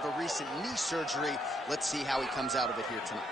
have a recent knee surgery. Let's see how he comes out of it here tonight.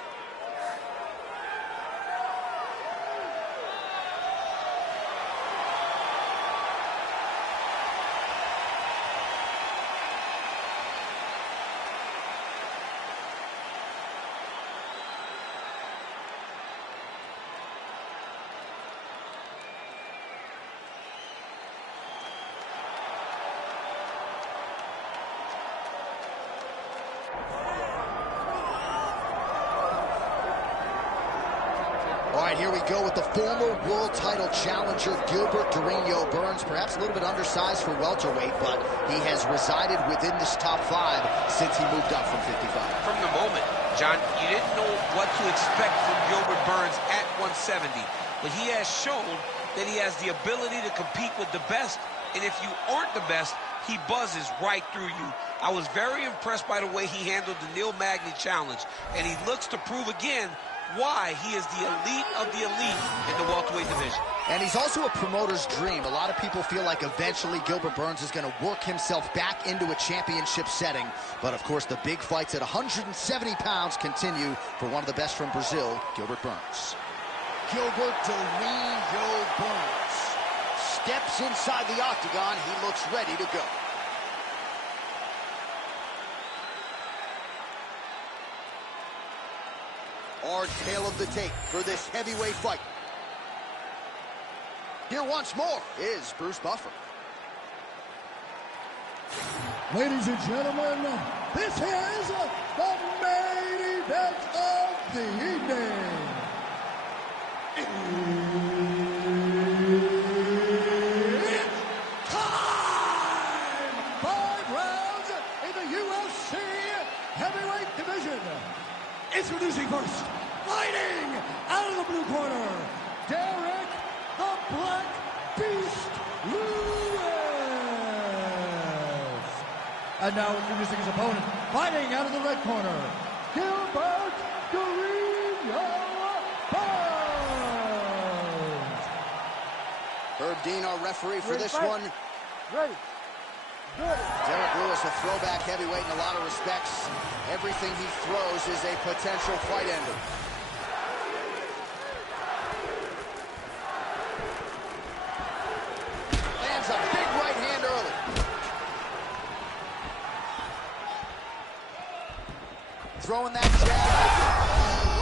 All right, here we go with the former world title challenger, Gilbert Durinho Burns. Perhaps a little bit undersized for welterweight, but he has resided within this top 5 since he moved up from 55. From the moment, John, you didn't know what to expect from Gilbert Burns at 170, but he has shown that he has the ability to compete with the best, and if you aren't the best, he buzzes right through you. I was very impressed by the way he handled the Neil Magny challenge, and he looks to prove again why he is the elite of the elite in the welterweight division. And he's also a promoter's dream. A lot of people feel like eventually Gilbert Burns is going to work himself back into a championship setting. But, of course, the big fights at 170 pounds continue for one of the best from Brazil, Gilbert Burns. Gilbert Durinho Burns steps inside the octagon. He looks ready to go. Our tale of the tape for this heavyweight fight. Here once more is Bruce Buffer. Ladies and gentlemen, this is the main event of the evening. It's time! 5 rounds in the UFC heavyweight division. Introducing first, fighting out of the blue corner, Derek the Black Beast Lewis. And now introducing his opponent, fighting out of the red corner, Gilbert Durinho Burns. Herb Dean, our referee for this one. Ready. Derek Lewis, a throwback heavyweight in a lot of respects. Everything he throws is a potential fight ender. Lands a big right hand early. Throwing that jab.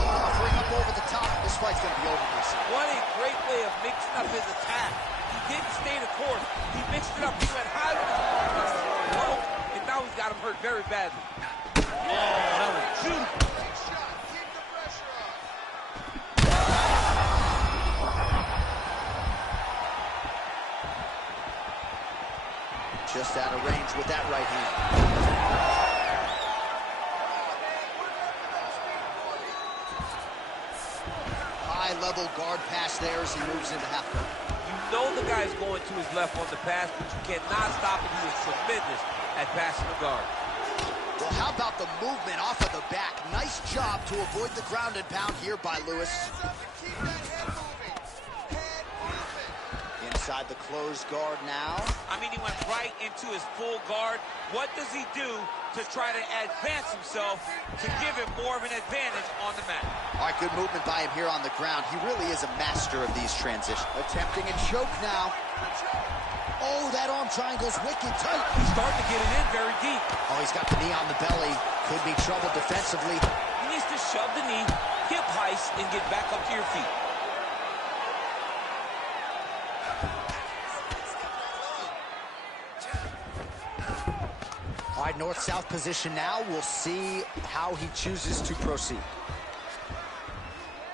Offering up over the top. This fight's going to be over pretty soon. What a great way of mixing up his attack. He didn't stay the course. He mixed it up. He went high with his arms, low, and now he's got him hurt very badly. Oh, that was beautiful. Just out of range with that right hand. High-level guard pass there as he moves into half guard. You know the guy's going to his left on the pass, but you cannot stop him. He is tremendous at passing the guard. Well, how about the movement off of the back? Nice job to avoid the ground and pound here by Lewis. Inside the closed guard now. I mean, he went right into his full guard. What does he do to try to advance himself to give him more of an advantage on the mat? All right, good movement by him here on the ground. He really is a master of these transitions. Attempting a choke now. Oh, that arm triangle's wicked tight. He's starting to get it in very deep. Oh, he's got the knee on the belly. Could be trouble defensively. He needs to shove the knee, hip heist, and get back up to your feet. All right, north-south position now. We'll see how he chooses to proceed.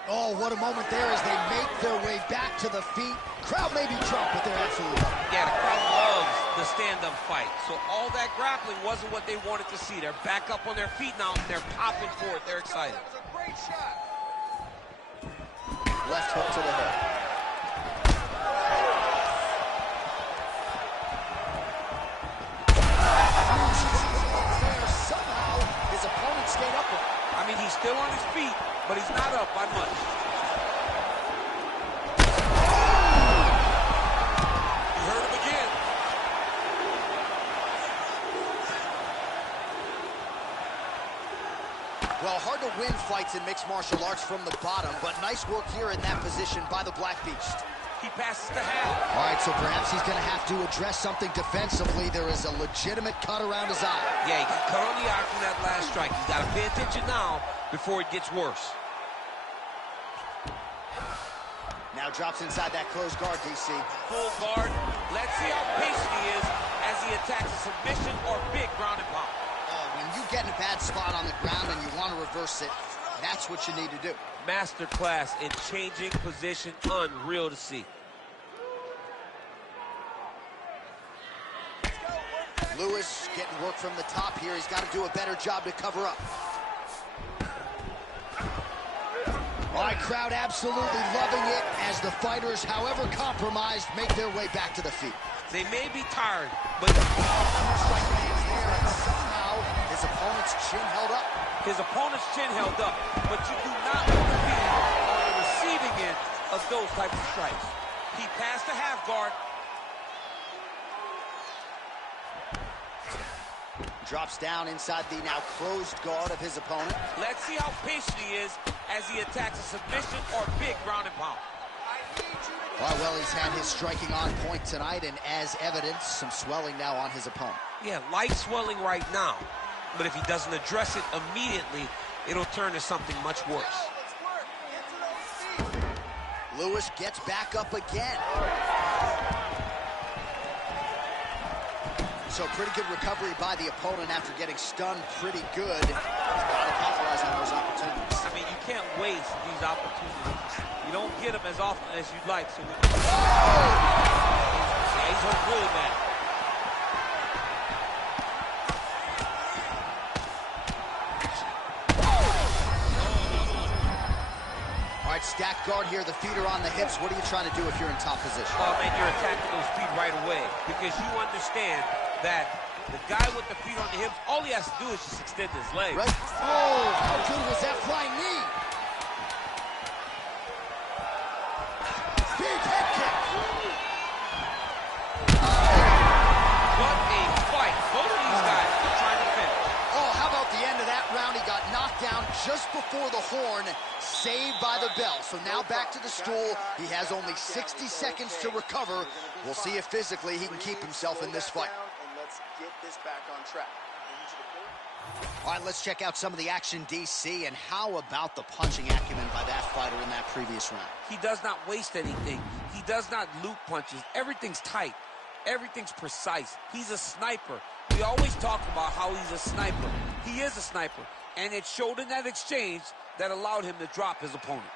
Oh, what a moment there as they make their way back to the feet. Crowd may be drunk, but they're absolutely loving it. Yeah, the crowd loves the stand-up fight. So all that grappling wasn't what they wanted to see. They're back up on their feet now. They're popping for it. They're excited. Left hook to the head. Somehow, his opponent stayed up with him. I mean, he's still on his feet, but he's not up by much. You heard him again. Well, hard to win fights in mixed martial arts from the bottom, but nice work here in that position by the Black Beast. He passes the half. All right, so perhaps he's going to have to address something defensively. There is a legitimate cut around his eye. Yeah, he got cut on the eye from that last strike. He's got to pay attention now before it gets worse. Now drops inside that closed guard, DC. Full guard. Let's see how patient he is as he attacks a submission or big ground and pound. When you get in a bad spot on the ground and you want to reverse it, that's what you need to do. Master class in changing position, unreal to see. Lewis getting work from the top here. He's got to do a better job to cover up. All right, crowd absolutely loving it as the fighters, however compromised, make their way back to the feet. They may be tired, but Strike lands there, and somehow his opponent's chin held up. his opponent's chin held up, but you do not want to be on the receiving end of those types of strikes. He passed the half guard. Drops down inside the now closed guard of his opponent. Let's see how patient he is as he attacks a submission or big ground and pound. All right, well, he's had his striking on point tonight, and as evidence, some swelling now on his opponent. Yeah, light swelling right now, but if he doesn't address it immediately, it'll turn to something much worse. Lewis gets back up again. So pretty good recovery by the opponent after getting stunned pretty good. He's got to capitalize on those opportunities. I mean, you can't waste these opportunities. You don't get them as often as you'd like. So yeah, he's hurt really bad. All right, stacked guard here. The feet are on the hips. What are you trying to do if you're in top position? Oh, man, you're attacking those feet right away because you understand that the guy with the feet on the hips, all he has to do is just extend his legs. Right. Oh, how good was that flying knee? Big head kick. What a fight. Both of these guys are trying to finish. Oh, how about the end of that round? He got knocked down just before the horn, saved by the bell. So now back to the stool. He has only 60 seconds to recover. We'll see if physically he can keep himself in this fight. Let's get this back on track. All right, let's check out some of the action, DC, and how about the punching acumen by that fighter in that previous round? He does not waste anything. He does not loop punches. Everything's tight. Everything's precise. He's a sniper. We always talk about how he's a sniper. He is a sniper, and it showed in that exchange that allowed him to drop his opponent.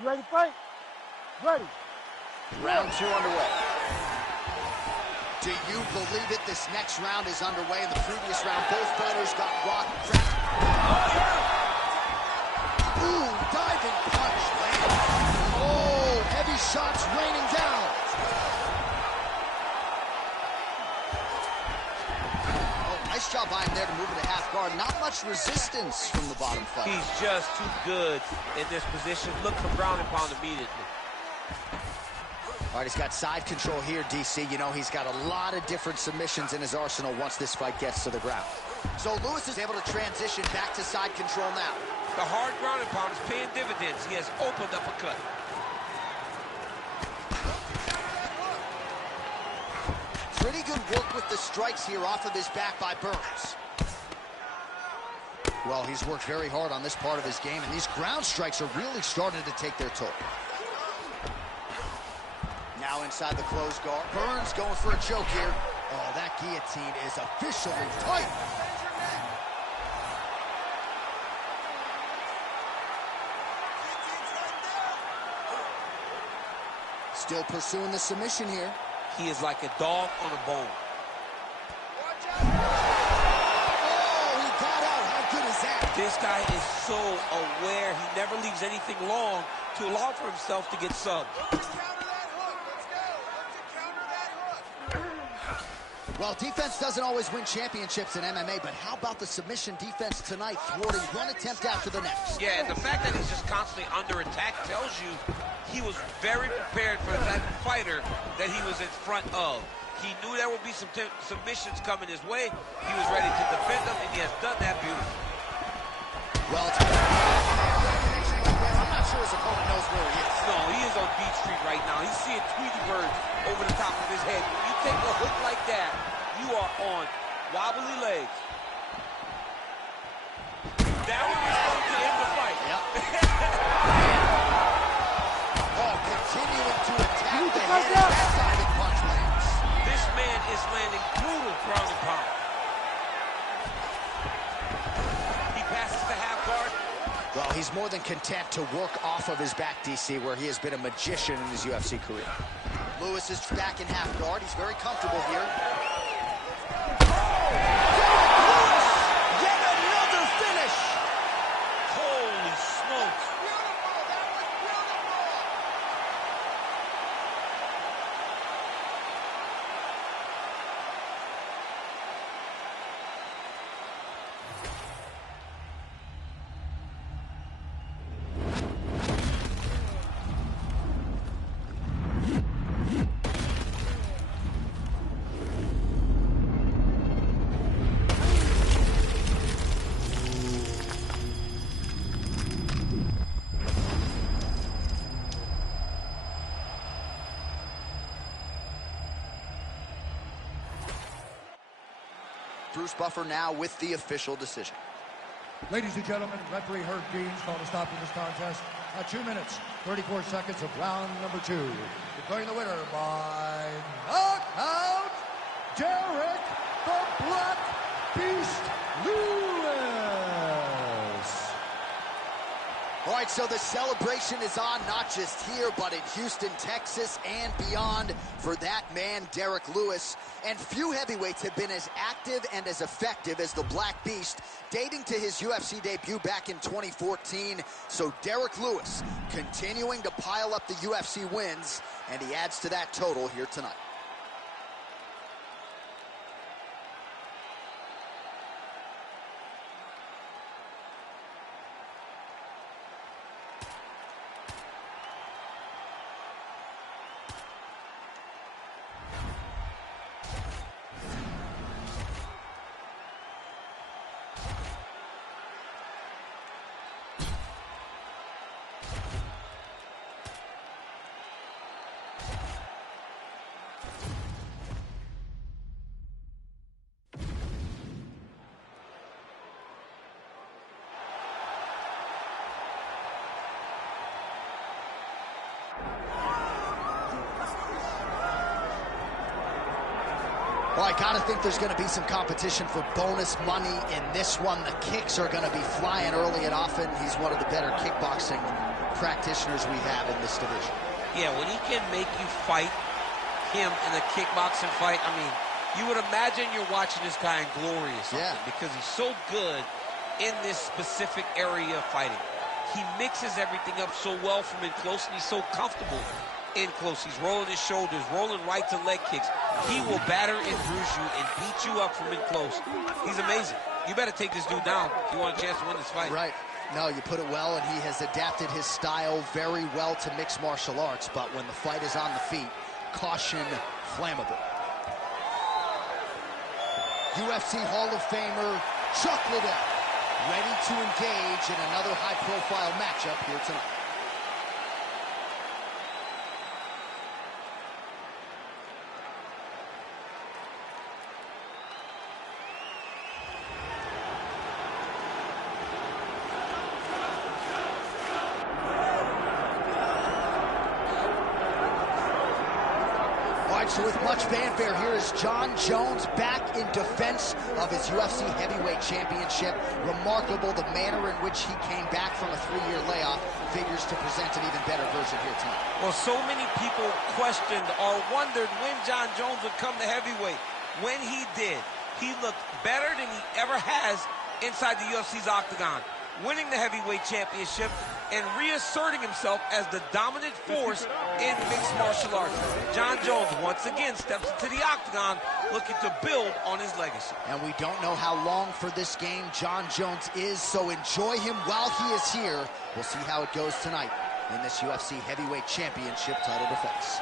You ready to fight? Ready. Round 2 underway. Do you believe it? This next round is underway. In the previous round, both fighters got rocked. Ooh, diving punch landed. Oh, heavy shots raining down. Oh, nice job by him there to move it to half guard. Not much resistance from the bottom fighter. He's just too good in this position. Look for ground and pound immediately. All right, he's got side control here, DC. You know, he's got a lot of different submissions in his arsenal once this fight gets to the ground. So Lewis is able to transition back to side control now. The hard ground and pound is paying dividends. He has opened up a cut. Pretty good work with the strikes here off of his back by Burns. Well, he's worked very hard on this part of his game, and these ground strikes are really starting to take their toll. Now inside the closed guard. Burns going for a choke here. Oh, that guillotine is officially tight. Still pursuing the submission here. He is like a dog on a bone. Oh, he got out. How good is that? This guy is so aware. He never leaves anything long to allow for himself to get subbed. Well, defense doesn't always win championships in MMA, but how about the submission defense tonight, thwarting one attempt after the next? Yeah, and the fact that he's just constantly under attack tells you he was very prepared for the type of fighter that he was in front of. He knew there would be some submissions coming his way. He was ready to defend them, and he has done that beautifully. Well, I'm not sure his opponent knows where he is. No, he is on Beach Street right now. He's seeing Tweety Bird over the top of his head. When you take a hook like that, you are on wobbly legs. That one was going to end the fight. Yep. Oh, continuing to attack the head as that diving punch lands. This man is landing brutal ground and pound. He passes the half guard. Well, he's more than content to work off of his back, DC, where he has been a magician in his UFC career. Lewis is back in half guard. He's very comfortable here. Lewis, yet another finish. Holy smokes. Beautiful, that was beautiful. Bruce Buffer now with the official decision. Ladies and gentlemen, referee Herb Deans called a stop to this contest at 2 minutes, 34 seconds of round number 2. Declaring the winner by knockout, Derek the Black Beast Lewis. All right, so the celebration is on, not just here, but in Houston, Texas, and beyond for that man, Derek Lewis. And few heavyweights have been as active and as effective as the Black Beast, dating to his UFC debut back in 2014. So Derek Lewis continuing to pile up the UFC wins, and he adds to that total here tonight. Well, I gotta think there's gonna be some competition for bonus money in this one. The kicks are gonna be flying early and often. He's one of the better kickboxing practitioners we have in this division. Yeah, when he can make you fight him in a kickboxing fight, I mean, you would imagine you're watching this guy in glory or something, because he's so good in this specific area of fighting. He mixes everything up so well from in close, and he's so comfortable in close. He's rolling his shoulders, rolling rights and leg kicks. He will batter and bruise you and beat you up from in close. He's amazing. You better take this dude down if you want a chance to win this fight. Right. No, you put it well, and he has adapted his style very well to mixed martial arts, but when the fight is on the feet, caution, flammable. UFC Hall of Famer Chuck Liddell, ready to engage in another high-profile matchup here tonight. So with much fanfare, here is Jon Jones back in defense of his UFC heavyweight championship. Remarkable the manner in which he came back from a 3-year layoff figures to present an even better version here tonight. Well, so many people questioned or wondered when Jon Jones would come to heavyweight. When he did, he looked better than he ever has inside the UFC's octagon. Winning the heavyweight championship, and reasserting himself as the dominant force in mixed martial arts. Jon Jones once again steps into the octagon looking to build on his legacy. And we don't know how long for this game Jon Jones is, so enjoy him while he is here. We'll see how it goes tonight in this UFC Heavyweight Championship title defense.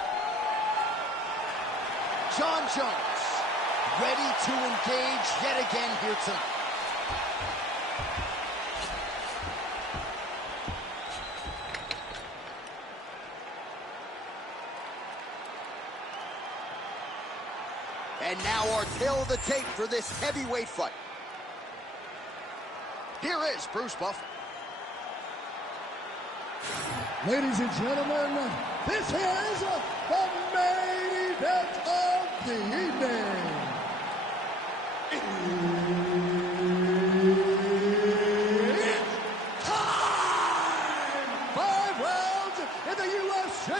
Jon Jones, ready to engage yet again here tonight. And now our tail of the tape for this heavyweight fight. Here is Bruce Buffer. Ladies and gentlemen, this is the main event of the evening. It's time! 5 rounds in the UFC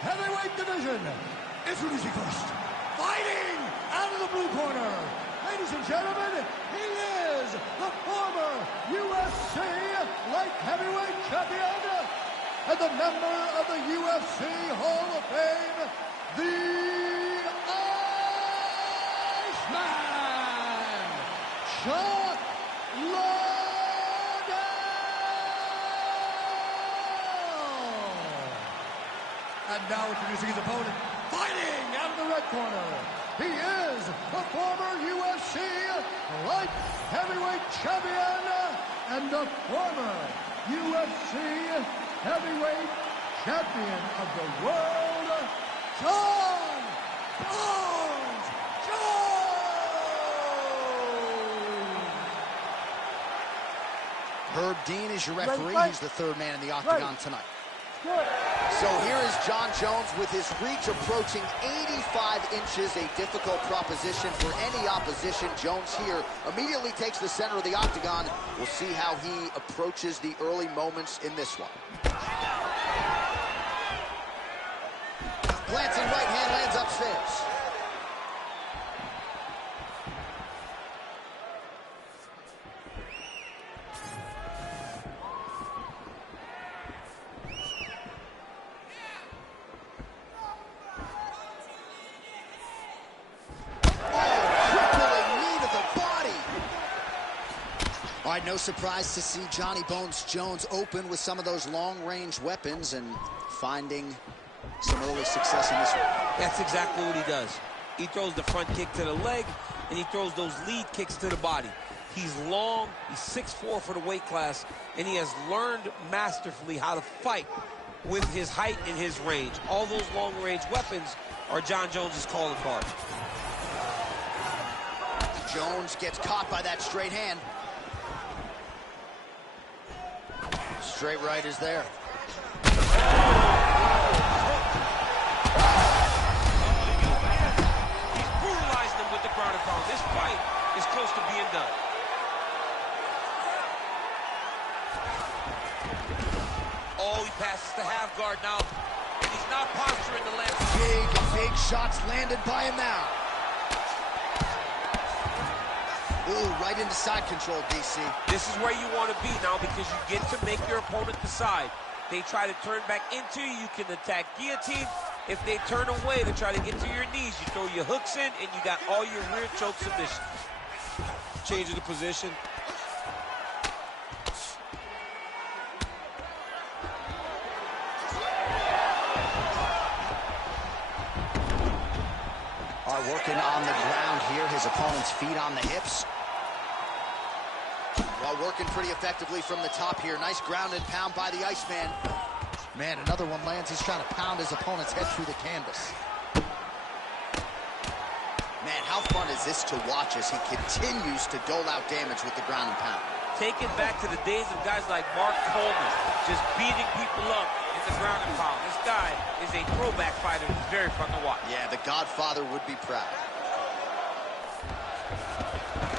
heavyweight division. Introducing first, fighting out of the blue corner. Ladies and gentlemen, he is the former UFC light heavyweight champion and the member of the UFC Hall of Fame, the Iceman, Chuck Liddell. And now introducing his opponent, fighting out of the red corner. He is the former UFC light heavyweight champion and the former UFC heavyweight champion of the world, Jon Jones. Herb Dean is your referee. He's the third man in the octagon tonight. Good. So here is Jon Jones with his reach approaching 85 inches, a difficult proposition for any opposition. Jones here immediately takes the center of the octagon. We'll see how he approaches the early moments in this one. Glancing right hand lands upstairs. All right, no surprise to see Johnny Bones Jones open with some of those long-range weapons and finding some early success in this one. That's exactly what he does. He throws the front kick to the leg, and he throws those lead kicks to the body. He's long, he's 6'4" for the weight class, and he has learned masterfully how to fight with his height and his range. All those long-range weapons are Jon Jones' calling card. Jones gets caught by that straight hand. Straight right is there. He's brutalizing him with the ground and pound. This fight is close to being done. Oh, he passes the half guard now, and he's not posturing to land. Big shots landed by him now. Ooh, right into side control, DC. This is where you want to be now because you get to make your opponent decide. They try to turn back into you, you can attack guillotine. If they turn away to try to get to your knees, you throw your hooks in and you got all your rear choke submissions. Changing the position. Working on the ground here, his opponent's feet on the hips. While working pretty effectively from the top here. Nice ground and pound by the Iceman. Man, another one lands. He's trying to pound his opponent's head through the canvas. Man, how fun is this to watch as he continues to dole out damage with the ground and pound. Take it back to the days of guys like Mark Coleman, just beating people up in the ground and pound. This guy is a throwback fighter. He's very fun to watch. Yeah, the Godfather would be proud.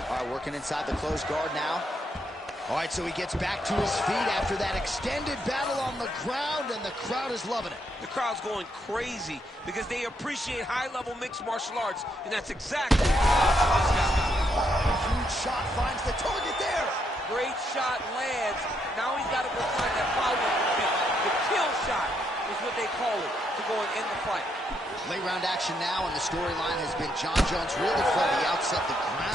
All right, working inside the closed guard now. All right, so he gets back to his feet after that extended battle on the ground, and the crowd is loving it. The crowd's going crazy because they appreciate high-level mixed martial arts, and that's exactly what this guy. Huge shot finds the target there. great shot lands. Now he's got to go find that follow-up defense. The kill shot is what they call it to go and end the fight. Late round action now, and the storyline has been Jon Jones really from the outset the ground.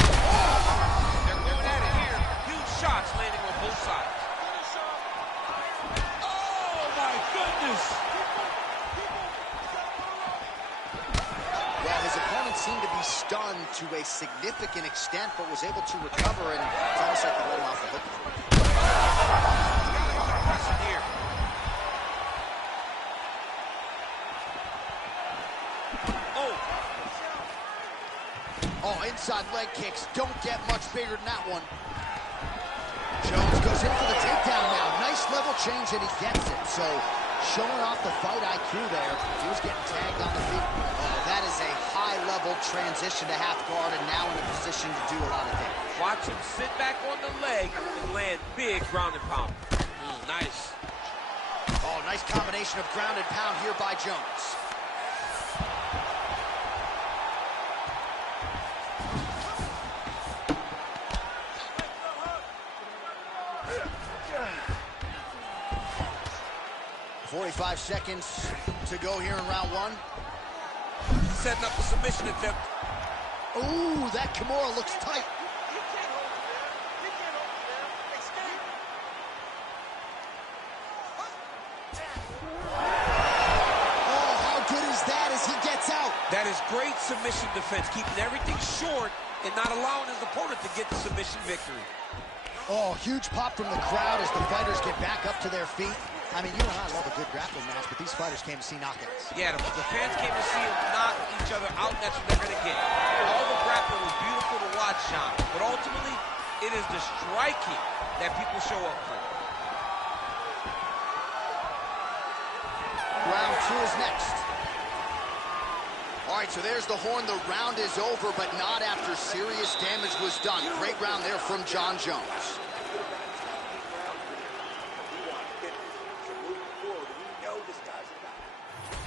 They're going at it here. Huge shots landing on both sides. Oh, my goodness. Well, his opponent seemed to be stunned to a significant extent, but was able to recover, and it's almost like he let him off the hook. Here. Oh, inside leg kicks don't get much bigger than that one. Jones goes in for the takedown now. Nice level change, and he gets it. So, showing off the fight IQ there. He was getting tagged on the feet. Oh, that is a high-level transition to half guard, and now in a position to do a lot of damage. Watch him sit back on the leg and land big ground and pound. Nice. Oh, nice combination of ground and pound here by Jones. .45 seconds to go here in round one. Setting up a submission attempt. Ooh, that Kimura looks tight. Oh, how good is that as he gets out? That is great submission defense, keeping everything short and not allowing his opponent to get the submission victory. Oh, huge pop from the crowd as the fighters get back up to their feet. I mean, you and I love a good grappling match, but these fighters came to see knockouts. Yeah, the fans came to see them knock each other out, and that's what they're going to get. All the grappling was beautiful to watch, Sean, but ultimately, it is the striking that people show up for. Round two is next. All right, so there's the horn. The round is over, but not after serious damage was done. Great round there from Jon Jones.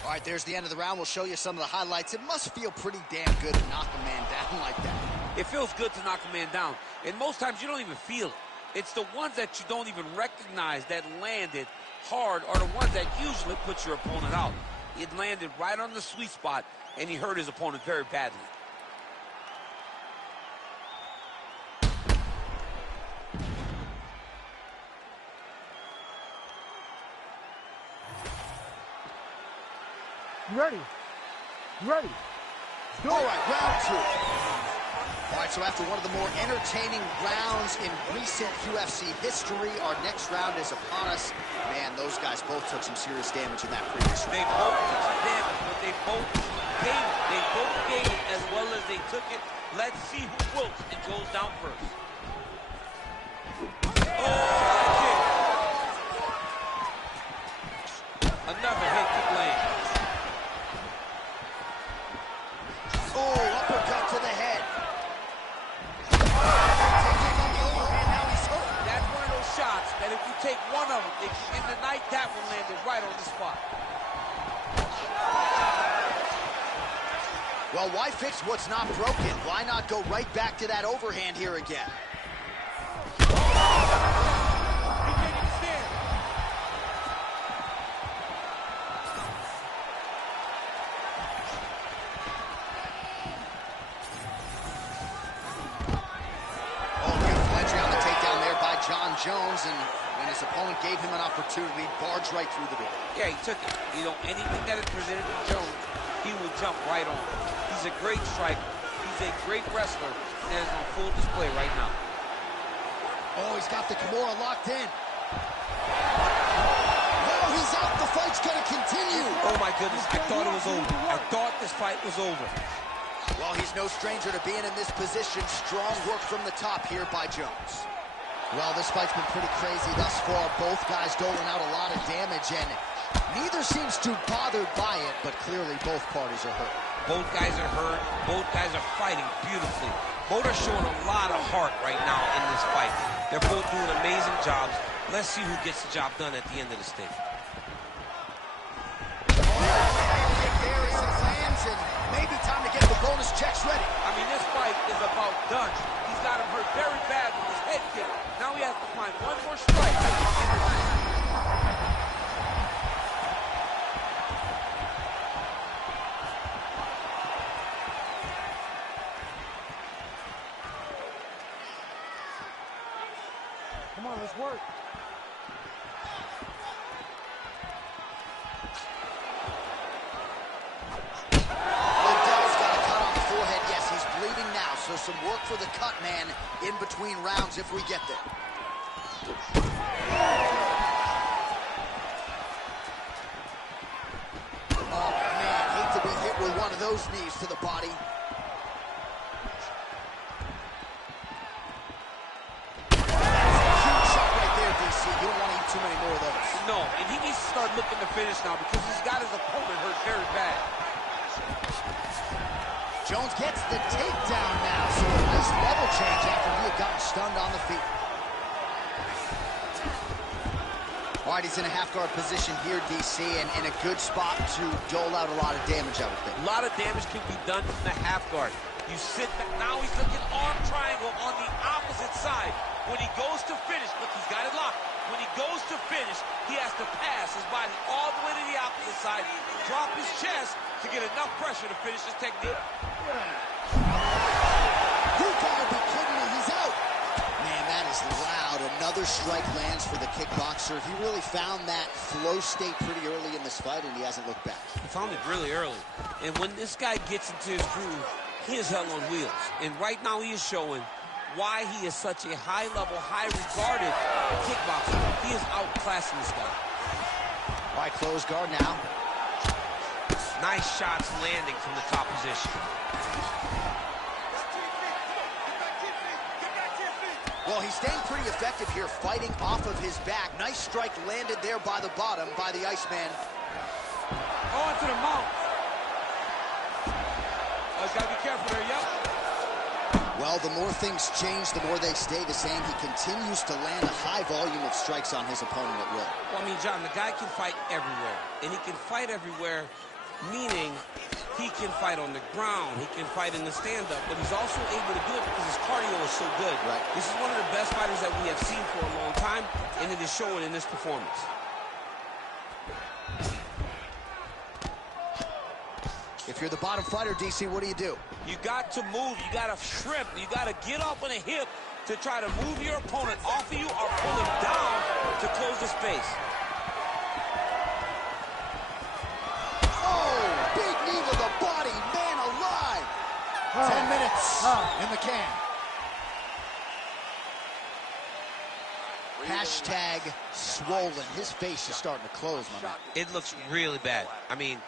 All right, there's the end of the round. We'll show you some of the highlights. It must feel pretty damn good to knock a man down like that. It feels good to knock a man down, and most times you don't even feel it. It's the ones that you don't even recognize that landed hard are the ones that usually put your opponent out. It landed right on the sweet spot, and he hurt his opponent very badly. You ready? You ready? All right, round two. All right, so after one of the more entertaining rounds in recent UFC history, our next round is upon us. Man, those guys both took some serious damage in that previous round. They both took some damage, but they both gave it. They both gave it as well as they took it. Let's see who wilts and goes down first. Oh, kick. Another hit to land. Oh, uppercut to the head. Taking on the overhand, now he's hurt. That's one of those shots that if you take one of them, in the night, that one landed right on the spot. Well, why fix what's not broken? Why not go right back to that overhand here again? Jon Jones, and when his opponent gave him an opportunity, barged right through the door. Yeah, he took it. You know, anything that is presented to Jones, he will jump right on. He's a great striker. He's a great wrestler, and is on full display right now. Oh, he's got the Kimura locked in. Oh, he's out. The fight's going to continue. Oh, my goodness. I thought it was over. I thought this fight was over. Well, he's no stranger to being in this position. Strong work from the top here by Jones. Well, this fight's been pretty crazy thus far. Both guys doling out a lot of damage, and neither seems too bothered by it, but clearly both parties are hurt. Both guys are hurt. Both guys are fighting beautifully. Both are showing a lot of heart right now in this fight. They're both doing amazing jobs. Let's see who gets the job done at the end of the stick. There as it lands, and maybe time to get the bonus checks ready. I mean, this fight is about done. He's got him hurt very bad with his head kick. Now he has to find one more strike. Come on, let's work. Liddell's got a cut on the forehead. Yes, he's bleeding now, so some work for the cut man in between rounds if we get there. Oh, man, hate to be hit with one of those knees to the body. You don't want to eat too many more of those. No, and he needs to start looking to finish now because he's got his opponent hurt very bad. Jones gets the takedown now, so a nice level change after he had gotten stunned on the feet. All right, he's in a half-guard position here, DC, and in a good spot to dole out a lot of damage, I would think. A lot of damage can be done from the half guard. You sit back, now he's looking arm triangle on the opposite side. When he goes to finish, look, he's got it locked. When he goes to finish, he has to pass his body all the way to the opposite side, drop his chest to get enough pressure to finish his technique. You gotta be kidding me, he's out. Man, that is loud. Another strike lands for the kickboxer. He really found that flow state pretty early in this fight, and he hasn't looked back. He found it really early. And when this guy gets into his groove, he is hell on wheels. And right now he is showing why he is such a high-level, high-regarded kickboxer. He is outclassing this guy. All right, close guard now. Nice shots landing from the top position. Well, he's staying pretty effective here, fighting off of his back. Nice strike landed there by the bottom by the Iceman. Oh, into the mouth. Oh, he's got to be careful there, yep. Well, the more things change, the more they stay the same. He continues to land a high volume of strikes on his opponent at will. Well, I mean, John, the guy can fight everywhere. And he can fight everywhere, meaning he can fight on the ground, he can fight in the stand-up, but he's also able to do it because his cardio is so good. Right. This is one of the best fighters that we have seen for a long time, and it is showing in this performance. If you're the bottom fighter, DC, what do you do? You got to move, you got to shrimp, you got to get up on a hip to try to move your opponent off of you or pull him down to close the space. Oh, big knee to the body, man alive. 10 minutes in the can. Hashtag swollen. His face is starting to close, my man. It looks really bad. I mean,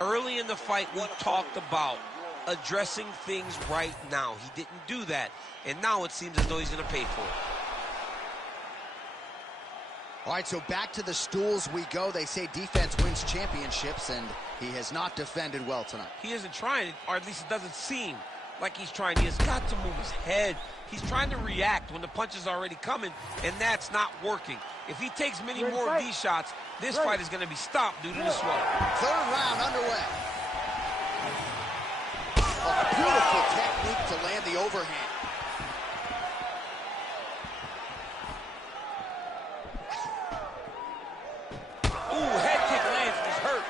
early in the fight, we talked about addressing things right now. He didn't do that, and now it seems as though he's going to pay for it. All right, so back to the stools we go. They say defense wins championships, and he has not defended well tonight. He isn't trying, or at least it doesn't seem like he's trying. He has got to move his head. He's trying to react when the punch is already coming, and that's not working. If he takes many more of these shots, this fight is going to be stopped due to the swelling. Third round underway. A beautiful technique to land the overhand. Ooh, head kick lands, he's hurt.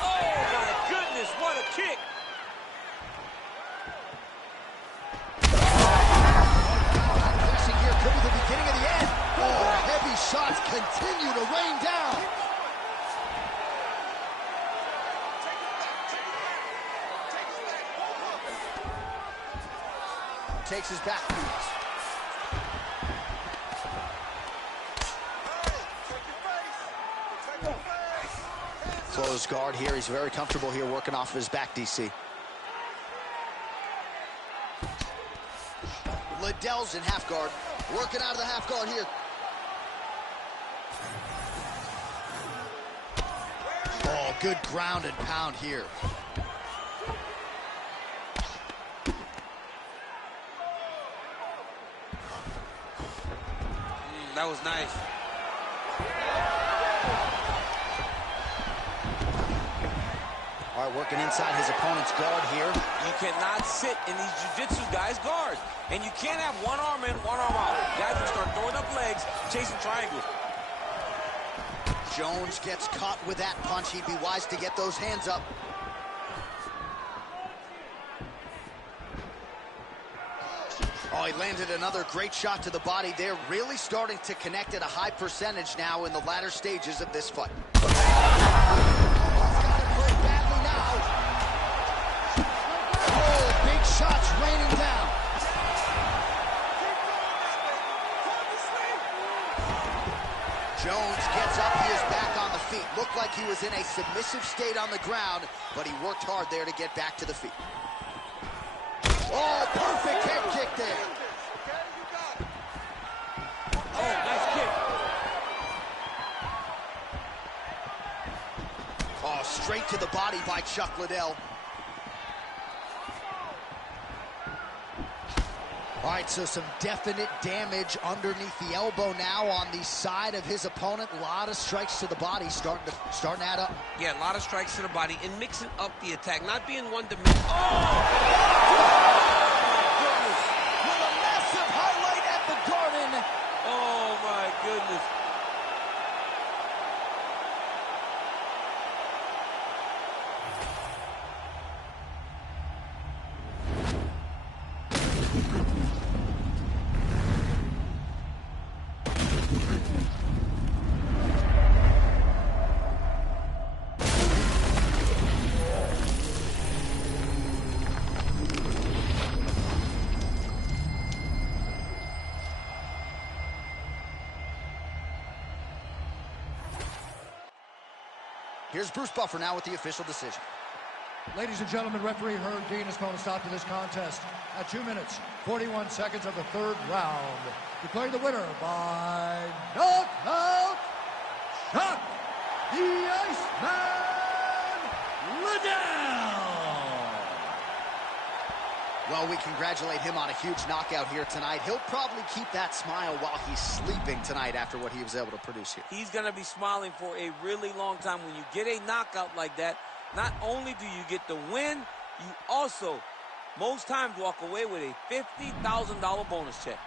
Oh, my goodness, what a kick. Pressing here could be the beginning of the end. Oh, heavy shots continue to rain down. Takes his back piece. Close guard here. He's very comfortable here working off of his back, DC. Liddell's in half guard. Working out of the half guard here. Oh, good ground and pound here. That was nice. All right, working inside his opponent's guard here. You cannot sit in these jiu-jitsu guys' guards. And you can't have one arm in, one arm out. Guys will start throwing up legs, chasing triangles. Jones gets caught with that punch. He'd be wise to get those hands up. Oh, he landed another great shot to the body. They're really starting to connect at a high percentage now in the latter stages of this fight. Shots raining down. Jones gets up, he is back on the feet. Looked like he was in a submissive state on the ground, but he worked hard there to get back to the feet. Oh, perfect head kick there. Oh, nice kick. Oh, straight to the body by Chuck Liddell. All right, so some definite damage underneath the elbow now on the side of his opponent. A lot of strikes to the body starting to add up. Yeah, a lot of strikes to the body and mixing up the attack, not being one-dimensional. Oh! With a massive highlight at the Garden. Oh, my goodness. Here's Bruce Buffer now with the official decision. Ladies and gentlemen, referee Herb Dean has called a stop to this contest at 2 minutes, 41 seconds of the third round. Declaring the winner by knockout, Chuck the Iceman Liddell. Well, we congratulate him on a huge knockout here tonight. He'll probably keep that smile while he's sleeping tonight after what he was able to produce here. He's going to be smiling for a really long time. When you get a knockout like that, not only do you get the win, you also, most times, walk away with a $50,000 bonus check.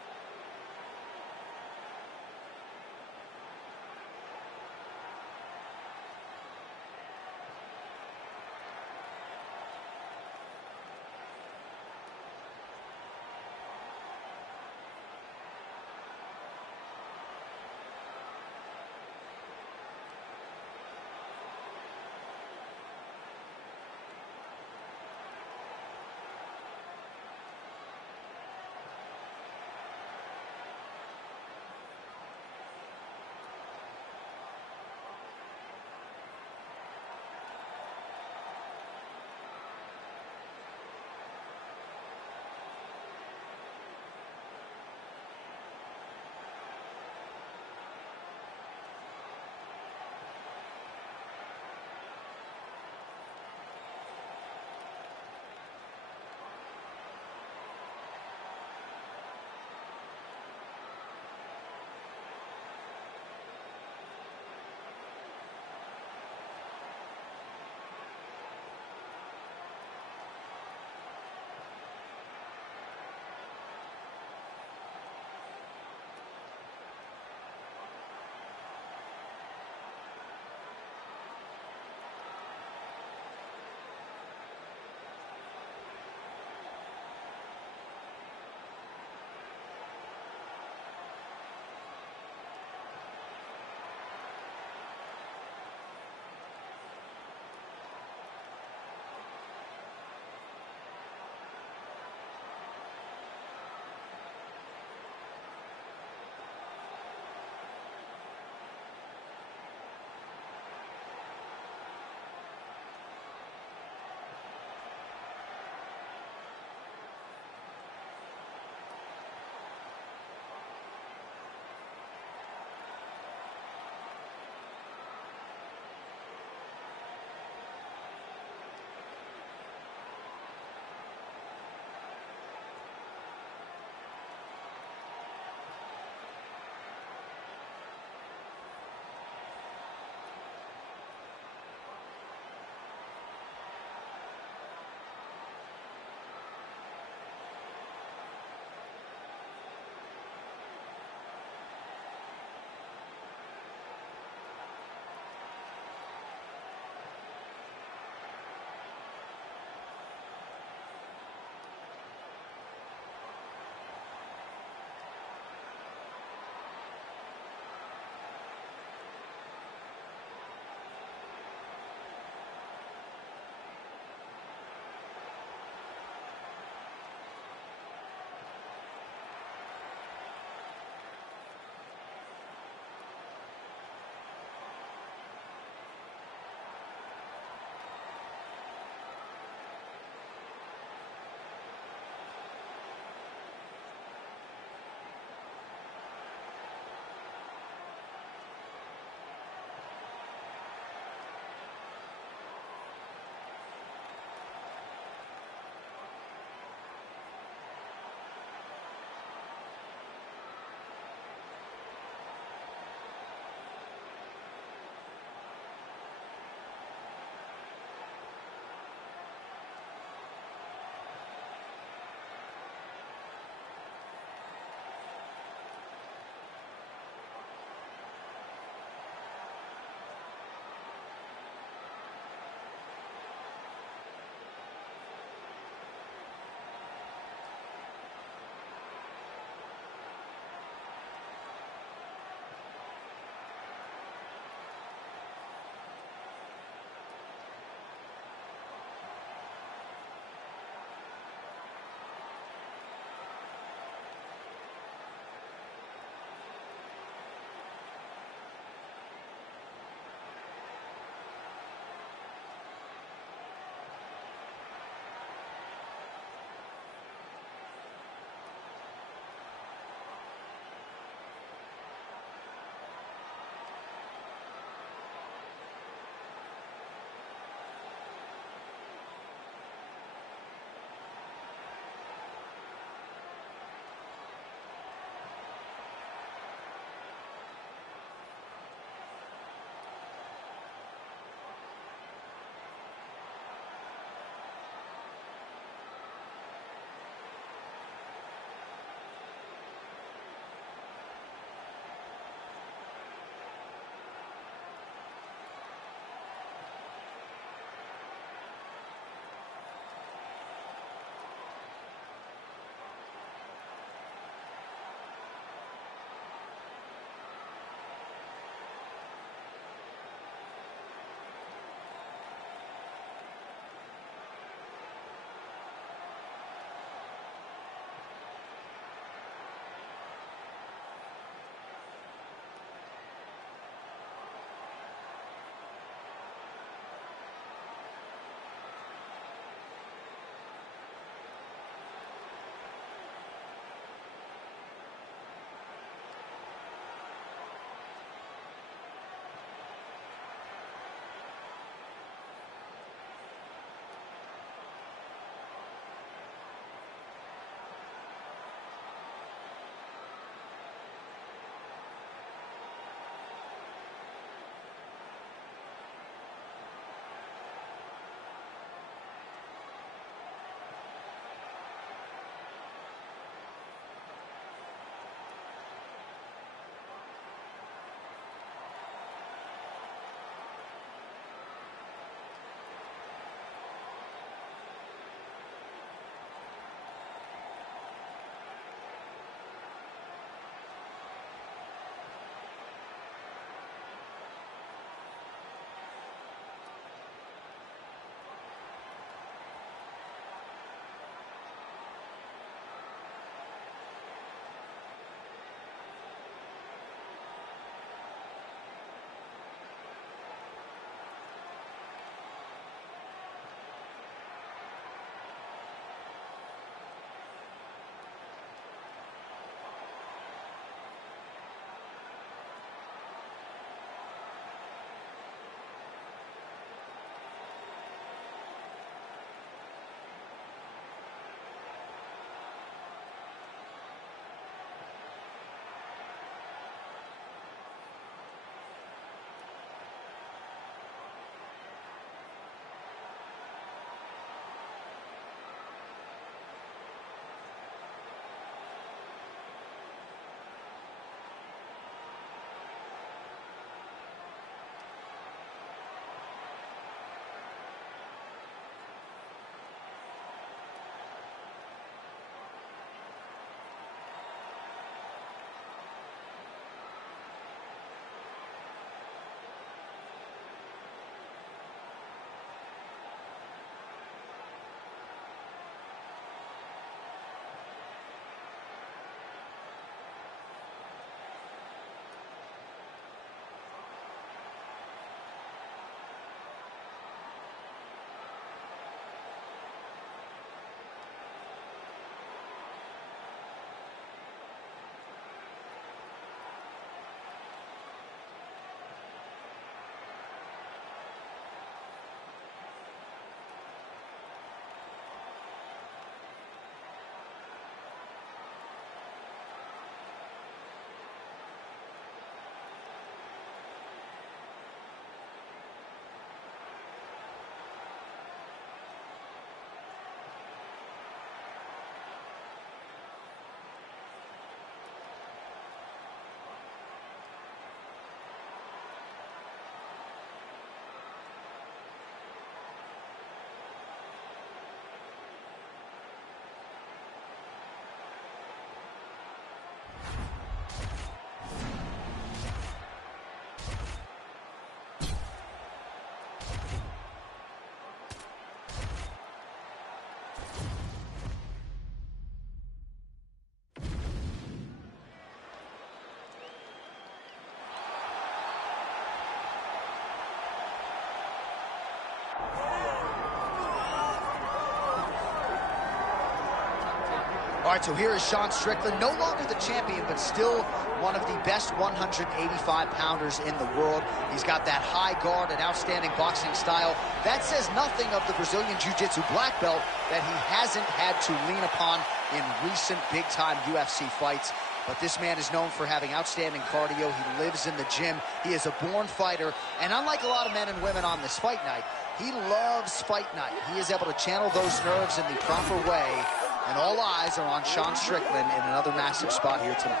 right, so here is Sean Strickland, no longer the champion, but still one of the best 185-pounders in the world. He's got that high guard and outstanding boxing style. That says nothing of the Brazilian Jiu-Jitsu black belt that he hasn't had to lean upon in recent big-time UFC fights. But this man is known for having outstanding cardio. He lives in the gym. He is a born fighter. And unlike a lot of men and women on this fight night, he loves fight night. He is able to channel those nerves in the proper way. And all eyes are on Sean Strickland in another massive spot here tonight.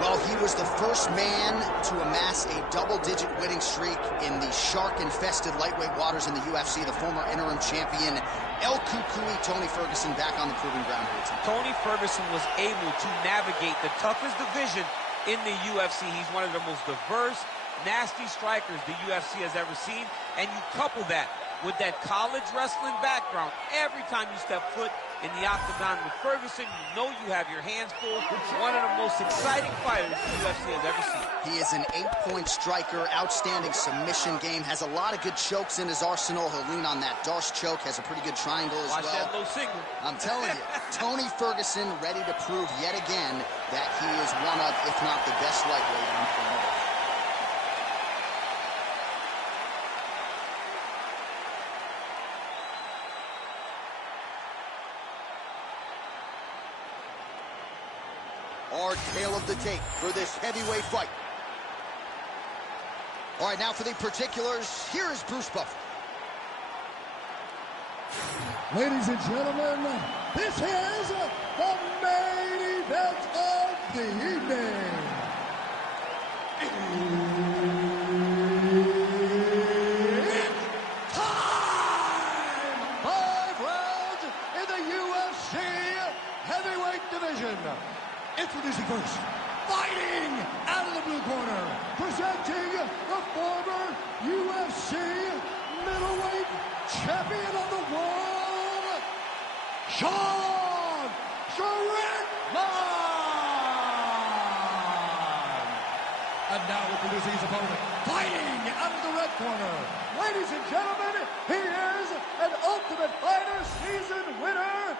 Well, he was the first man to amass a double-digit winning streak in the shark-infested lightweight waters in the UFC, the former interim champion, El Cucuy Tony Ferguson, back on the proving ground here tonight. Tony Ferguson was able to navigate the toughest division in the UFC. He's one of the most diverse, nasty strikers the UFC has ever seen, and you couple that with that college wrestling background. Every time you step foot in the octagon with Ferguson, you know you have your hands full. One of the most exciting fighters the UFC has ever seen. He is an 8-point striker, outstanding submission game, has a lot of good chokes in his arsenal. He'll lean on that Darce choke, has a pretty good triangle as well. Watch that low single. I'm telling you, Tony Ferguson ready to prove yet again that he is one of, if not the best lightweight on planet Earth. Our tale of the tape for this heavyweight fight. All right, now for the particulars, here is Bruce Buffer. Ladies and gentlemen, this is the main event of the evening. It's time! 5 rounds in the UFC heavyweight division. Introducing first, fighting out of the blue corner, presenting the former UFC middleweight champion of the world, Sean Strickland! And now introducing his opponent, fighting out of the red corner. Ladies and gentlemen, he is an Ultimate Fighter season winner,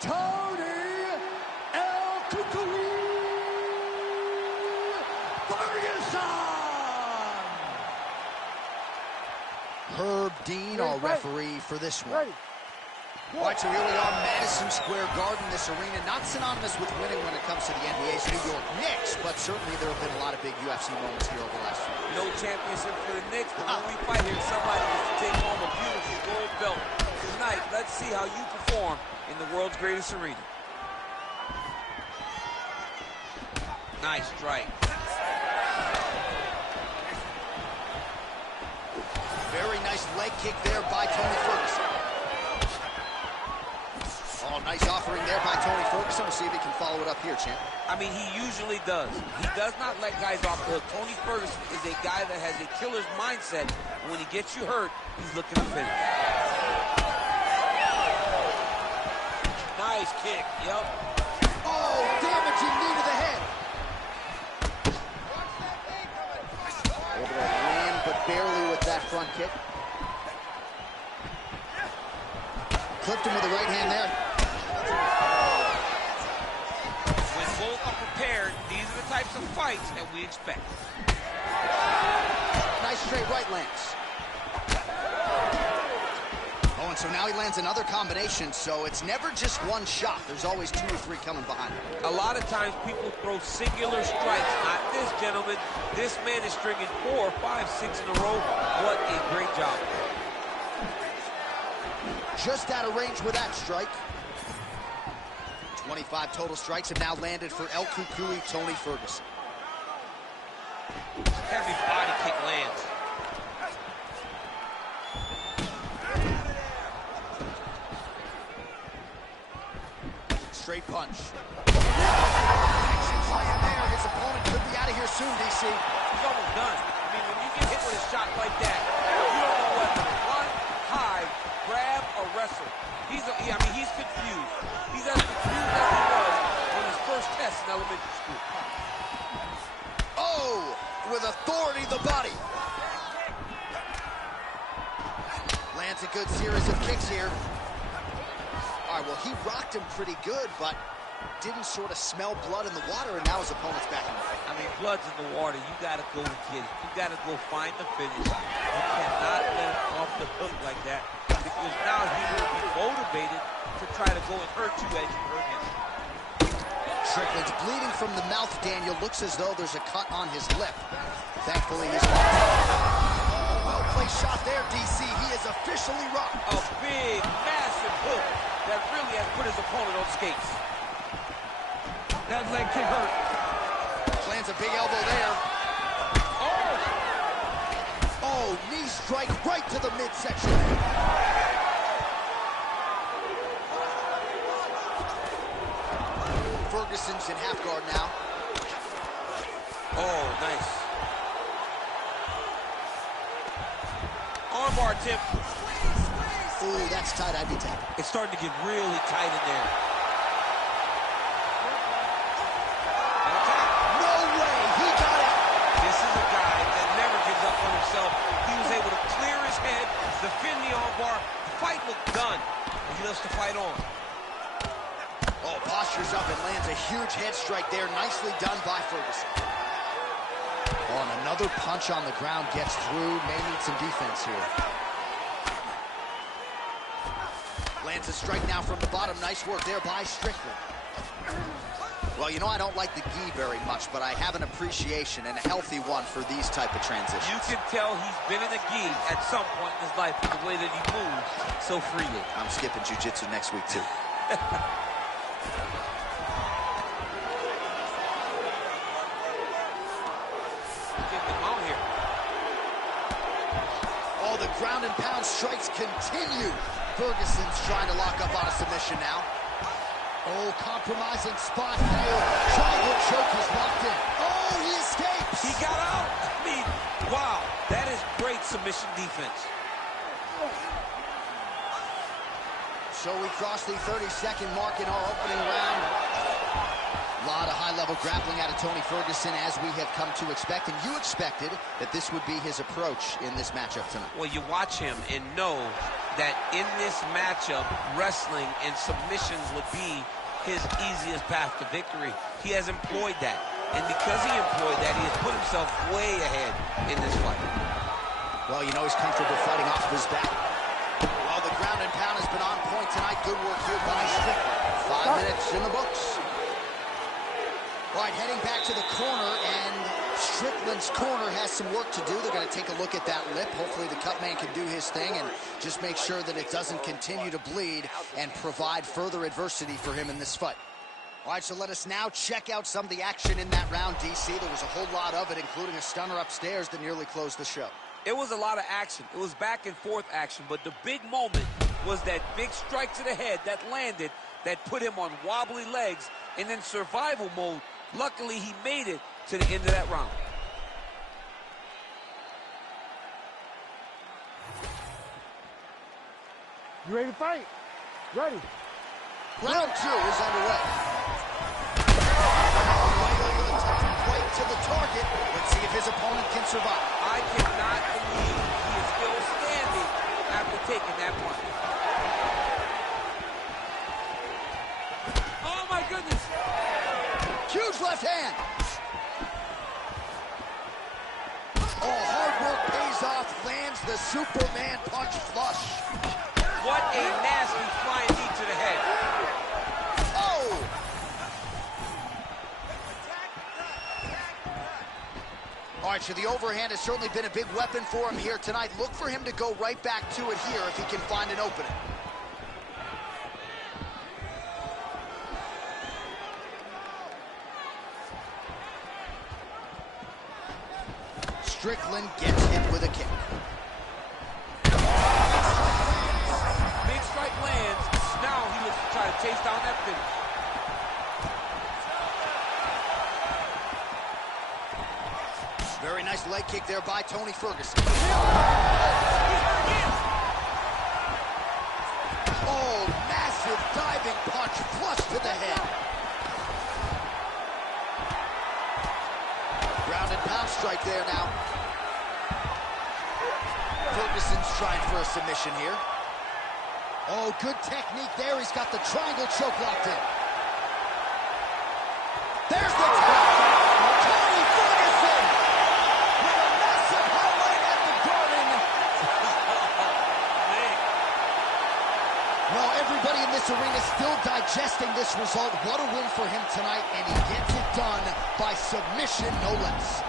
Tony El Cucuy Ferguson! Herb Dean, our referee for this one. Ready. All right, so here we are, Madison Square Garden, this arena, not synonymous with winning when it comes to the NBA's New York Knicks, but certainly there have been a lot of big UFC moments here over the last few years. No championship for the Knicks, but when we fight here, somebody has to take home a beautiful gold belt. Tonight, let's see how you perform in the world's greatest arena. Nice strike. Very nice leg kick there by Tony Ferguson. Oh, nice offering there by Tony Ferguson. We'll see if he can follow it up here, champ. I mean, he usually does. He does not let guys off the hook. Tony Ferguson is a guy that has a killer's mindset. When he gets you hurt, he's looking to finish. Nice kick, yep. Oh, damaging knee to the head. Able to land, but barely with that front kick. Clipped him with the right hand there. When both are prepared, these are the types of fights that we expect. Nice straight right lands. Oh, and so now he lands another combination, so it's never just one shot. There's always 2 or 3 coming behind him. A lot of times people throw singular strikes. Not this gentleman. This man is stringing 4, 5, 6 in a row. What a great job. Just out of range with that strike. 25 total strikes have now landed for El Cucuy Tony Ferguson. Heavy body kick lands. straight punch. Action play in there. His opponent could be out of here soon, DC. He's almost done. I mean, when you get hit with a shot like that, you don't know whether to run, hide, grab, or wrestle. He's confused. He's as confused as he was on his first test in elementary school. Oh, with authority, the body. Lands a good series of kicks here. All right, well, he rocked him pretty good, but didn't sort of smell blood in the water, and now his opponent's backing up. I mean, blood's in the water. You got to go and get it. You got to go find the finish. You cannot let it off the hook like that, because now he will be motivated to try to go and hurt you as you hurt him. Strickland's bleeding from the mouth, Daniel. Looks as though there's a cut on his lip. Thankfully, he's well-placed shot there, DC. He is officially rocked. A big, massive hook that really has put his opponent on skates. That leg kick hurt. Lands a big elbow there. Oh, knee strike right to the midsection. Ferguson's in half guard now. Oh, nice. Armbar tip. Ooh, that's tight. I'd be tapped. It's starting to get really tight in there. No way. He got it. This is a guy that never gives up on himself. He was able to clear his head, defend the armbar. The fight looked done, and he loves to fight on. Oh, postures up and lands a huge head strike there. Nicely done by Ferguson. Oh, and another punch on the ground gets through. May need some defense here. Lands a strike now from the bottom. Nice work there by Strickland. Well, you know I don't like the gi very much, but I have an appreciation, and a healthy one, for these type of transitions. You can tell he's been in the gi at some point in his life with the way that he moves so freely. I'm skipping jiu-jitsu next week, too. Oh, the ground and pound strikes continue. Ferguson's trying to lock up on a submission now. Oh, compromising spot here. Triangle choke is locked in. Oh, he escapes. He got out. I mean, wow, that is great submission defense. So we cross the 30-second mark in our opening round. A lot of high-level grappling out of Tony Ferguson, as we have come to expect, and you expected that this would be his approach in this matchup tonight. Well, you watch him and know that in this matchup, wrestling and submissions would be his easiest path to victory. He has employed that, and because he employed that, he has put himself way ahead in this fight. Well, you know he's comfortable fighting off of his back. Well, the ground and pound has been on point tonight. Good work here by Strickland. 5 minutes in the books. All right, heading back to the corner, and Strickland's corner has some work to do. They're going to take a look at that lip. Hopefully the cut man can do his thing and just make sure that it doesn't continue to bleed and provide further adversity for him in this fight. All right, so let us now check out some of the action in that round, DC. There was a whole lot of it, including a stunner upstairs that nearly closed the show. It was a lot of action. It was back and forth action, but the big moment was that big strike to the head that landed, that put him on wobbly legs, and then survival mode. Luckily, he made it to the end of that round. You ready to fight? Ready. Round 2 is underway. Right over the top, right to the target. Let's see if his opponent can survive. I cannot believe he is still standing after taking that punch. Oh, my goodness. Huge left hand. Oh, hard work pays off. Lands the Superman punch flush. What a nasty flying knee to the head. Oh! All right, so the overhand has certainly been a big weapon for him here tonight. Look for him to go right back to it here if he can find an opening. Strickland gets hit with a kick. Big strike lands. Now he looks to try to chase down that finish. nice leg kick there by Tony Ferguson. Oh, massive diving punch flush to the head. Ground and pound strike there now. Ferguson's trying for a submission here. Oh, good technique there. He's got the triangle choke locked in. There's the tap. Tony Ferguson with a massive highlight at the Garden. Well, everybody in this arena still digesting this result. What a win for him tonight, and he gets it done by submission, no less.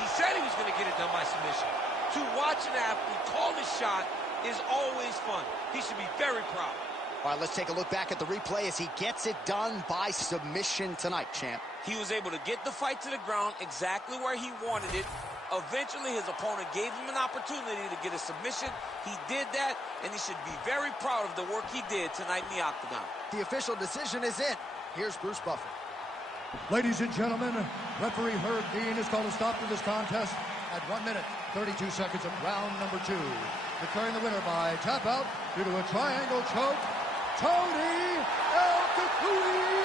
He said he was going to get it done by submission. To watch an athlete call the shot is always fun. He should be very proud. All right, let's take a look back at the replay as he gets it done by submission tonight, champ. He was able to get the fight to the ground exactly where he wanted it. Eventually, his opponent gave him an opportunity to get a submission. He did that, and he should be very proud of the work he did tonight in the octagon. The official decision is in. Here's Bruce Buffer. Ladies and gentlemen, referee Herb Dean has called a stop to this contest at 1 minute, 32 seconds of round number 2. Declaring the winner by tap out due to a triangle choke, Tony El Cucuy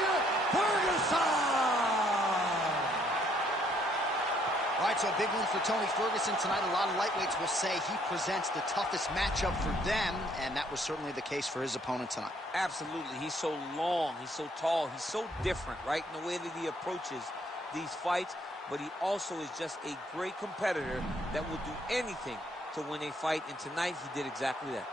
Ferguson! All right, so a big win for Tony Ferguson tonight. A lot of lightweights will say he presents the toughest matchup for them, and that was certainly the case for his opponent tonight. Absolutely. He's so long, he's so tall, he's so different, right, in the way that he approaches these fights, but he also is just a great competitor that will do anything to win a fight, and tonight he did exactly that.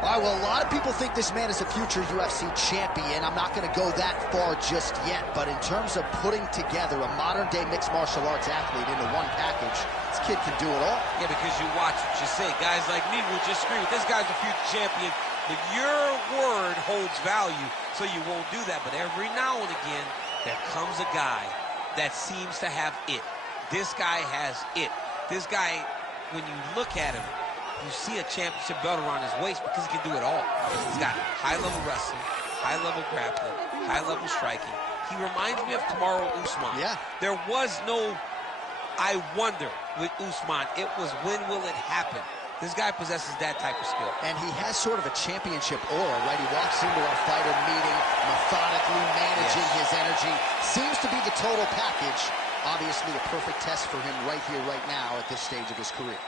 All right, well, a lot of people think this man is a future UFC champion. I'm not going to go that far just yet, but in terms of putting together a modern-day mixed martial arts athlete into one package, this kid can do it all. Yeah, because you watch what you say. Guys like me will just scream, this guy's a future champion, but your word holds value, so you won't do that. But every now and again, there comes a guy that seems to have it. This guy has it. This guy, when you look at him, you see a championship belt around his waist because he can do it all. He's got high-level wrestling, high-level grappling, high-level striking. He reminds me of Kamaru Usman. Yeah. There was no I wonder with Usman. It was when will it happen? This guy possesses that type of skill. And he has sort of a championship aura, right? He walks into a fighter meeting, methodically managing his energy. Seems to be the total package. Obviously, a perfect test for him right here, right now, at this stage of his career.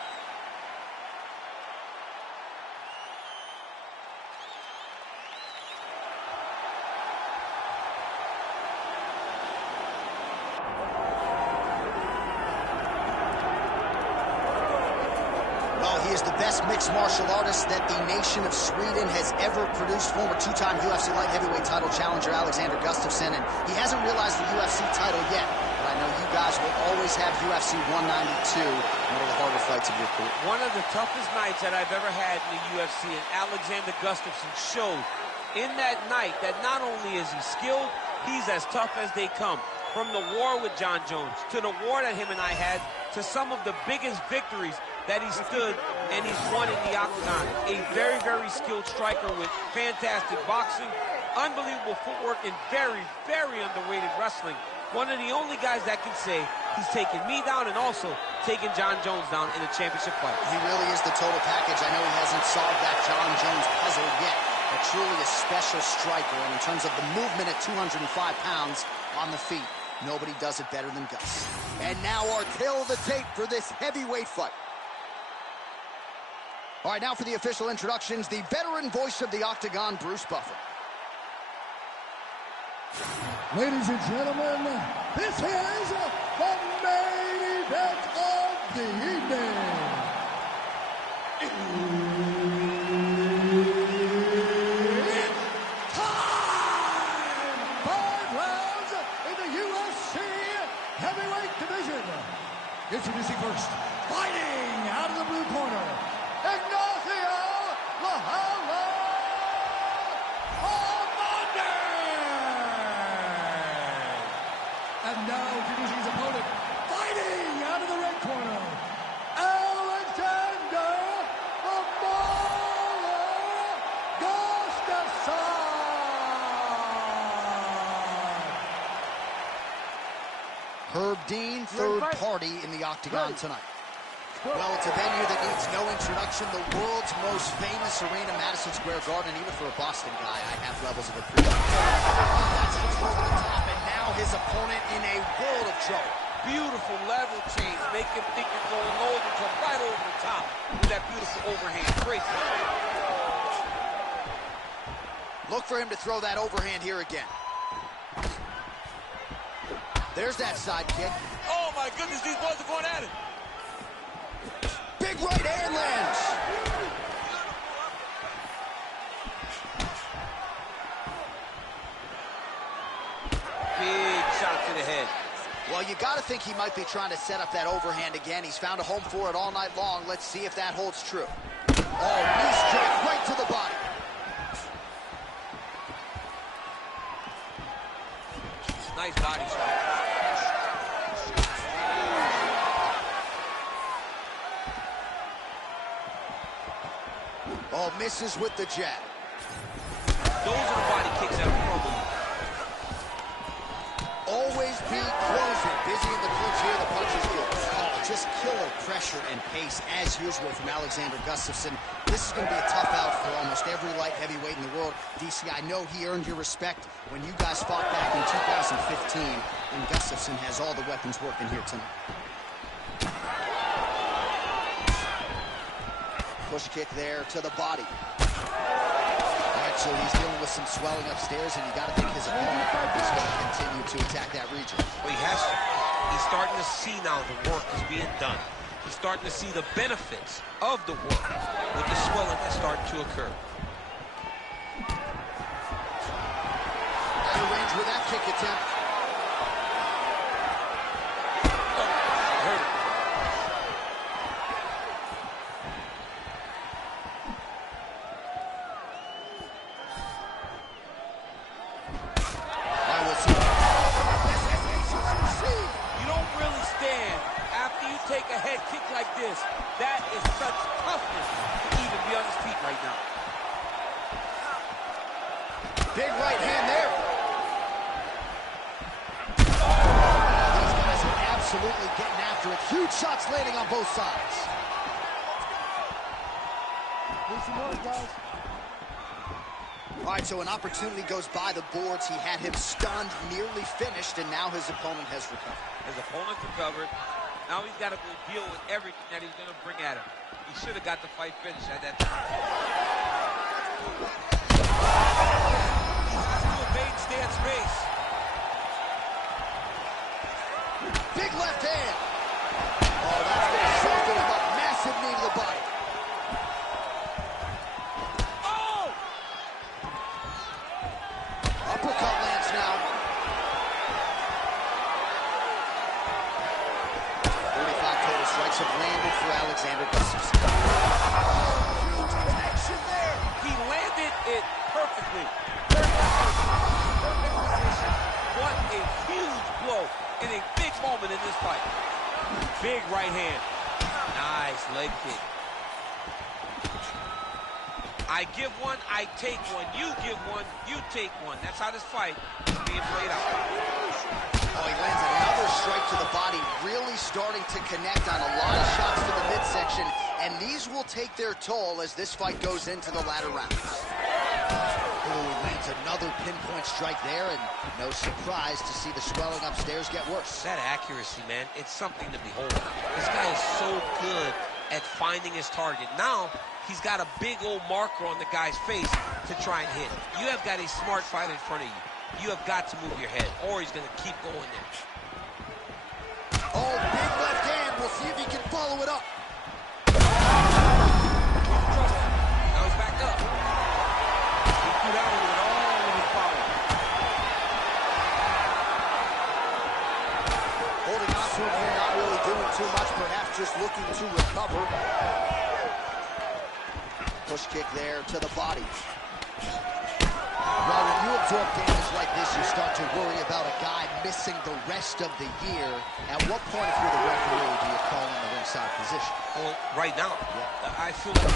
He is the best mixed martial artist that the nation of Sweden has ever produced. Former two-time UFC light heavyweight title challenger Alexander Gustafsson, and he hasn't realized the UFC title yet. But I know you guys will always have UFC 192, one of the harder fights of your career. One of the toughest nights that I've ever had in the UFC, and Alexander Gustafsson showed in that night that not only is he skilled, he's as tough as they come. From the war with John Jones, to the war that him and I had, to some of the biggest victories that he stood and he's won in the octagon. A very, very skilled striker with fantastic boxing, unbelievable footwork, and very, very underrated wrestling. One of the only guys that can say he's taken me down and also taken John Jones down in a championship fight. He really is the total package. I know he hasn't solved that John Jones puzzle yet, but truly a special striker. And in terms of the movement at 205 pounds on the feet, nobody does it better than Gus. And now our tail of the tape for this heavyweight fight. All right, now for the official introductions, the veteran voice of the Octagon, Bruce Buffer. Ladies and gentlemen, this is the main event of the evening. It's time! 5 rounds in the UFC heavyweight division. Introducing first, fighting out of the blue corner, Ignacio Lahala Amande! And now introducing his opponent, fighting out of the red corner, Alexander Gustafsson! Herb Dean, third party in the Octagon tonight. Well, it's a venue that needs no introduction. The world's most famous arena, Madison Square Garden. Even for a Boston guy, I have levels of appreciation. That's over the top, and now his opponent in a world of trouble. Beautiful level change. Make him think you're going low and come right over the top with that beautiful overhand. Great fight. Look for him to throw that overhand here again. There's that side kick. Oh, my goodness, these boys are going at it. Big right hand lands. Big shot to the head. Well, you got to think he might be trying to set up that overhand again. He's found a home for it all night long. Let's see if that holds true. Oh, knee strike right to the body. Nice body shot. Oh, misses with the jab. Those are the body kicks that are probably. Always be closing. Busy in the clinch here, the punches good. Oh, just killer pressure and pace as usual from Alexander Gustafsson. This is going to be a tough out for almost every light heavyweight in the world. DC, I know he earned your respect when you guys fought back in 2015, and Gustafsson has all the weapons working here tonight. Push kick there to the body. All right, so he's dealing with some swelling upstairs, and you got to think his opponent is going to continue to attack that region. Well, he has to. He's starting to see now the work is being done. He's starting to see the benefits of the work with the swelling that's starting to occur. Out of range with that kick attempt. Take a head kick like this. That is such toughness to even be on his feet right now. Big right hand there. These guys are absolutely getting after it. Huge shots landing on both sides. All right, so an opportunity goes by the boards. He had him stunned, nearly finished, and now his opponent has recovered. His opponent recovered. Now he's got to go deal with everything that he's going to bring at him. He should have got the fight finished at that time. He has to evade, stay at space. Big left hand. Oh, that's going to soften him up. Massive knee to the body. Oh! Uppercut lands now. 45 total strikes have landed for Alexander Gustafsson. Huge connection there. He landed it perfectly. Perfect position. What a huge blow in a big moment in this fight. Big right hand. Nice leg kick. I give one, I take one. You give one, you take one. That's how this fight is being played out. Oh, he lands another strike to the body, really starting to connect on a lot of shots to the midsection, and these will take their toll as this fight goes into the latter rounds. Oh, lands another pinpoint strike there, and no surprise to see the swelling upstairs get worse. That accuracy, man, it's something to behold. This guy is so good at finding his target. Now, he's got a big old marker on the guy's face to try and hit. You have got a smart fighter in front of you. You have got to move your head, or he's going to keep going there. Oh, big left hand. We'll see if he can follow it up. Now he's back up. He threw that one with all of his power. Holding on to him here, not really doing too much, perhaps just looking to recover. Push kick there to the body. Well, when you absorb damage like this, you start to worry about a guy missing the rest of the year. At what point, if you're the referee, do you call in the ringside position? Well, right now, I feel like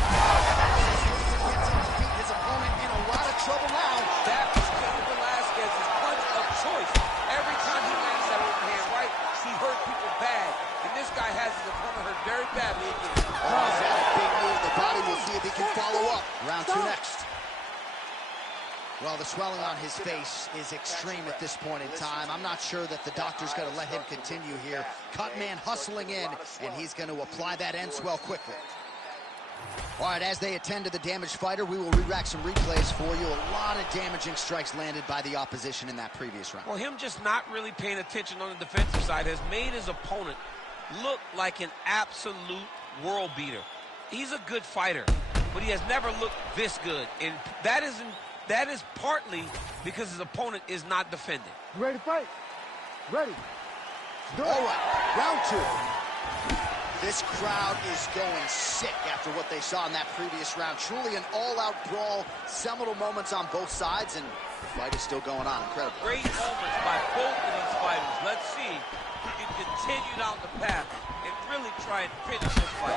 his opponent in a lot of trouble now. that was Cain Velasquez's punch of choice. Every time he lands that overhand right, he hurt people bad. And this guy has his opponent hurt very badly again. Oh, he's got a big knee to the body. We'll see if he can follow up. Round two next. Well, the swelling on his face is extreme at this point in time. I'm not sure that the doctor's going to let him continue here. Cut man hustling in, and he's going to apply that end swell quickly. All right, as they attend to the damaged fighter, we will re-rack some replays for you. A lot of damaging strikes landed by the opposition in that previous round. Well, him just not really paying attention on the defensive side has made his opponent look like an absolute world beater. He's a good fighter, but he has never looked this good, and that is partly because his opponent is not defending. You ready to fight? Ready. All right, round two. This crowd is going sick after what they saw in that previous round. Truly an all-out brawl, seminal moments on both sides, and the fight is still going on. Incredible. Great moments by both of these fighters. Let's see who can continue down the path and really try and finish this fight.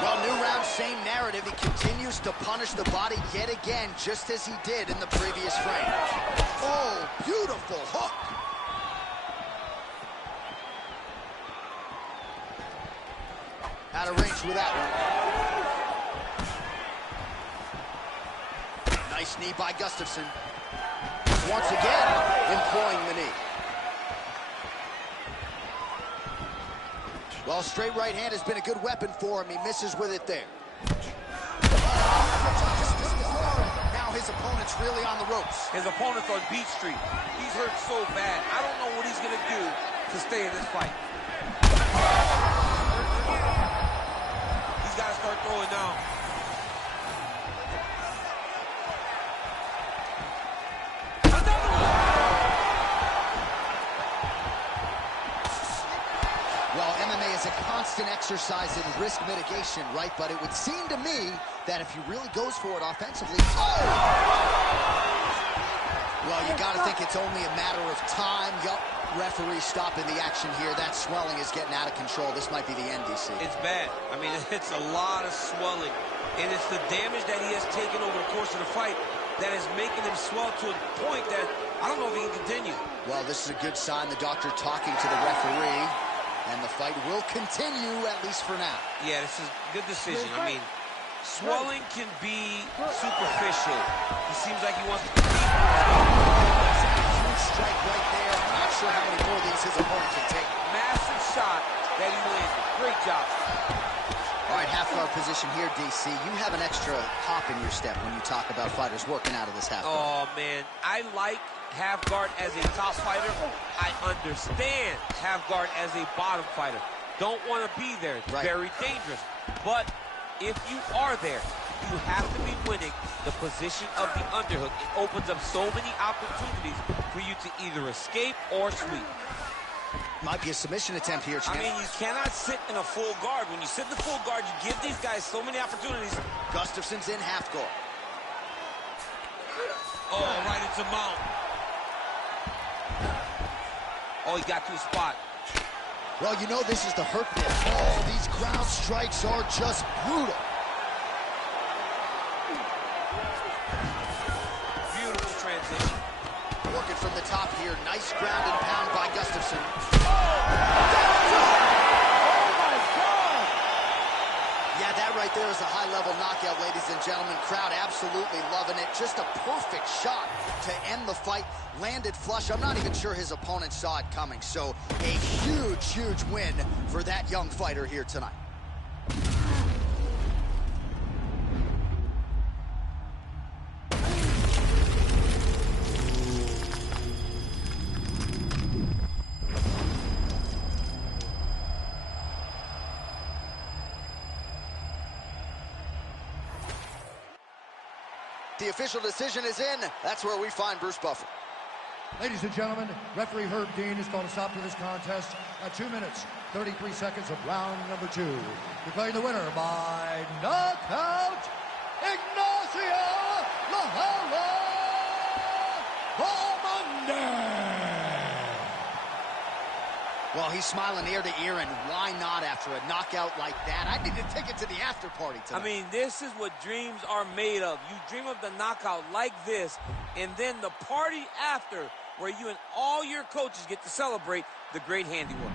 Well, new round, same narrative. He continues to punish the body yet again, just as he did in the previous frame. Oh, beautiful hook. Out of range with that one. Nice knee by Gustafsson. Once again, employing the knee. Well, straight right hand has been a good weapon for him. He misses with it there. Now his opponent's really on the ropes. His opponent's on Beach Street. He's hurt so bad. I don't know what he's going to do to stay in this fight. exercise in risk mitigation, right? But it would seem to me that if he really goes for it offensively, well, you got to think it's only a matter of time. Yup, referee stopping the action here. That swelling is getting out of control. This might be the end, DC. It's bad. I mean, it's a lot of swelling. And it's the damage that he has taken over the course of the fight that is making him swell to a point that I don't know if he can continue. Well, this is a good sign. The doctor talking to the referee. And the fight will continue, at least for now. Yeah, this is a good decision. I mean, swelling can be superficial. He seems like he wants to compete. That's a huge strike right there. I'm not sure how many more of these his opponent can take. Massive shot that he landed. Great job. All right, half guard position here, DC. You have an extra hop in your step when you talk about fighters working out of this half guard. Oh, man. I like half guard as a top fighter. I understand half guard as a bottom fighter. Don't want to be there. It's very dangerous. But if you are there, you have to be winning the position of the underhook. It opens up so many opportunities for you to either escape or sweep. Might be a submission attempt here, champ. I mean, you cannot sit in a full guard. When you sit in the full guard, you give these guys so many opportunities. Gustafsson's in half guard. Oh, right into mount. Oh, he got to his spot. Well, you know this is the hurt bit. Oh, these ground strikes are just brutal. Beautiful transition. Working from the top here. Nice ground and pound by Gustafsson. Yeah, that right there is a high-level knockout, ladies and gentlemen. Crowd absolutely loving it. Just a perfect shot to end the fight. Landed flush. I'm not even sure his opponent saw it coming. So a huge, huge win for that young fighter here tonight. The official decision is in. That's where we find Bruce Buffer. Ladies and gentlemen, referee Herb Dean is going to stop to this contest at 2 minutes, 33 seconds of round number 2. Declaring the winner by knockout, Ignacio Lajala Bahamondes. Well, he's smiling ear to ear, and why not after a knockout like that? I need a ticket to the after party tonight. I mean, this is what dreams are made of. You dream of the knockout like this, and then the party after, where you and all your coaches get to celebrate the great handiwork.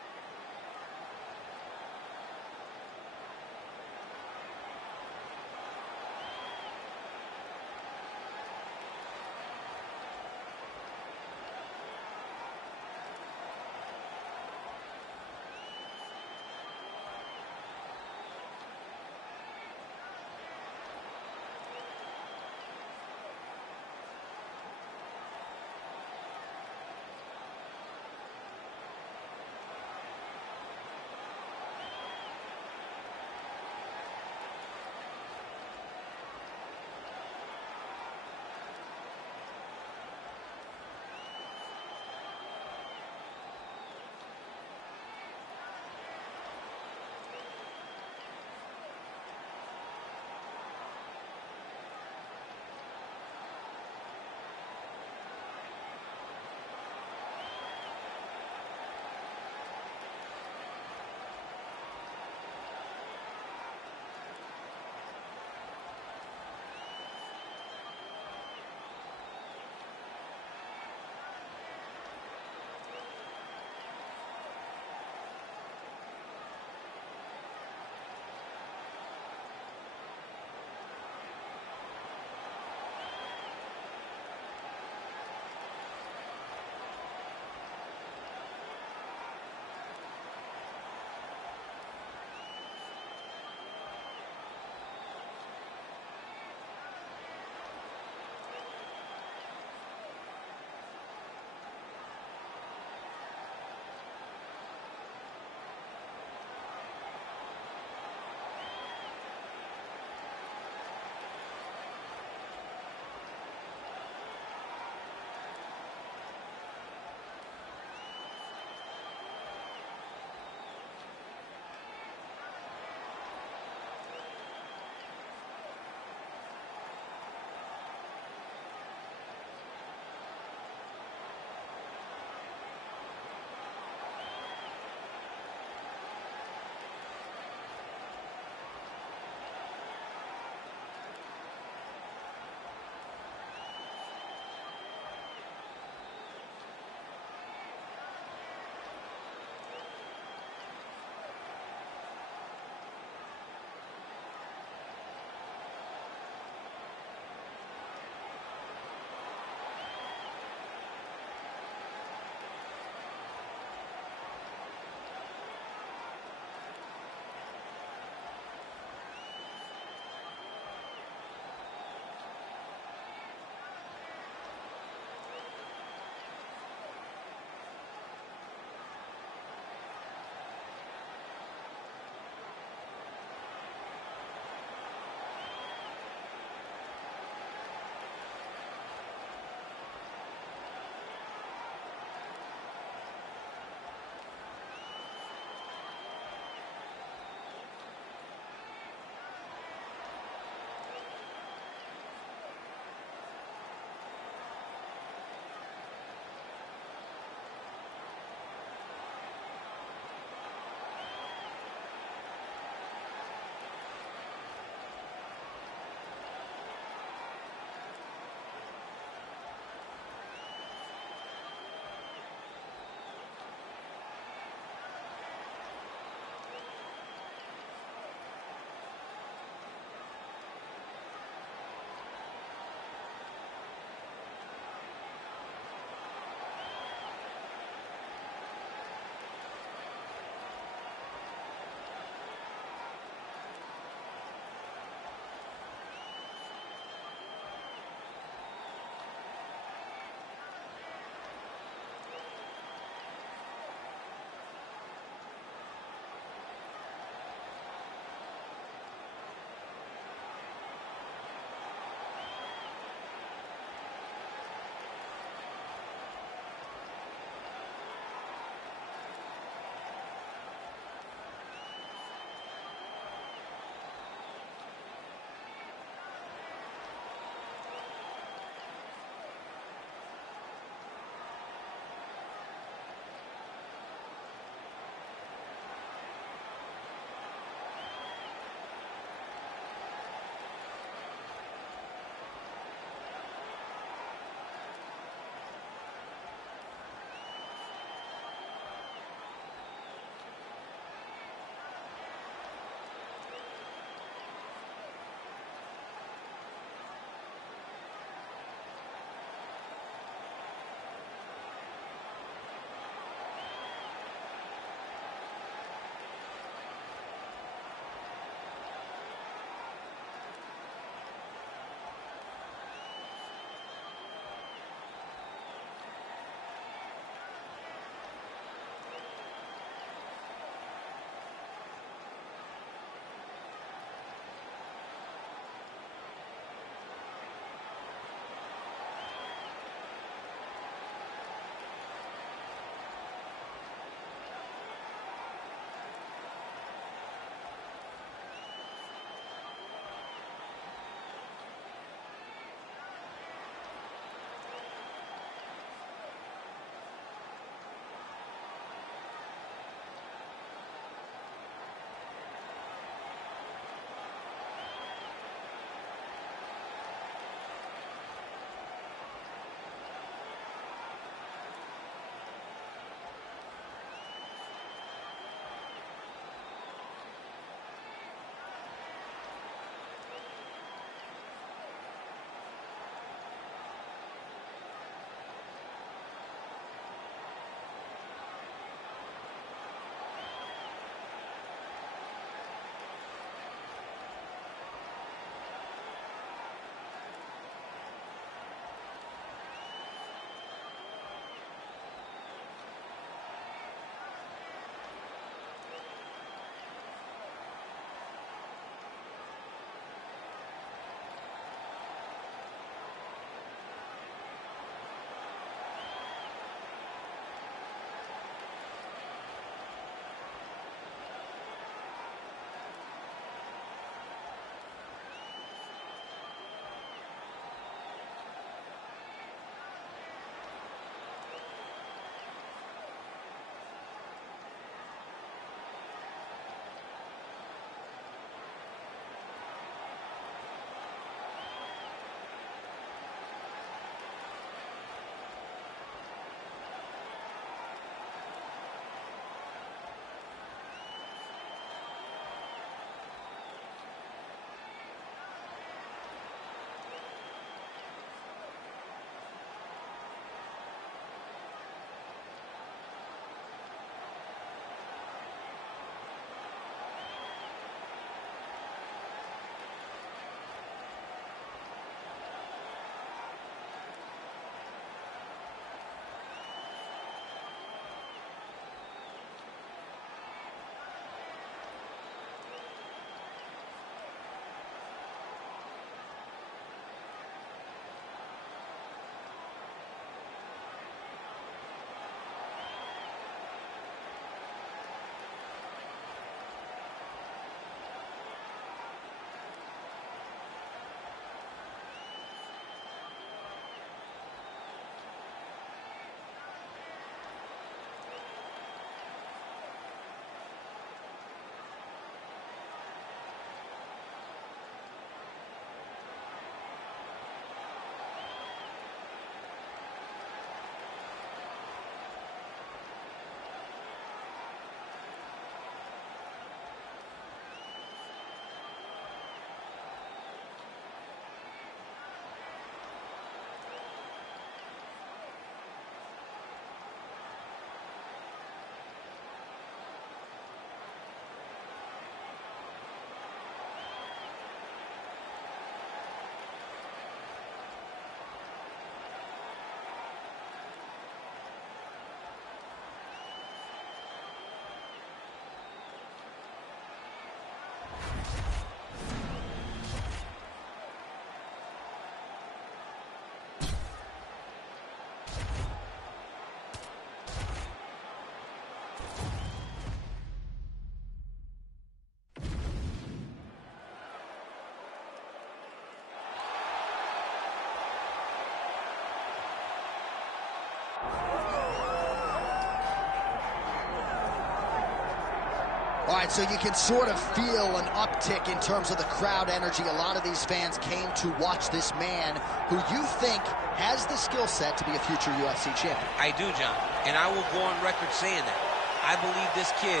All right, so you can sort of feel an uptick in terms of the crowd energy. A lot of these fans came to watch this man who you think has the skill set to be a future UFC champion. I do, John, and I will go on record saying that. I believe this kid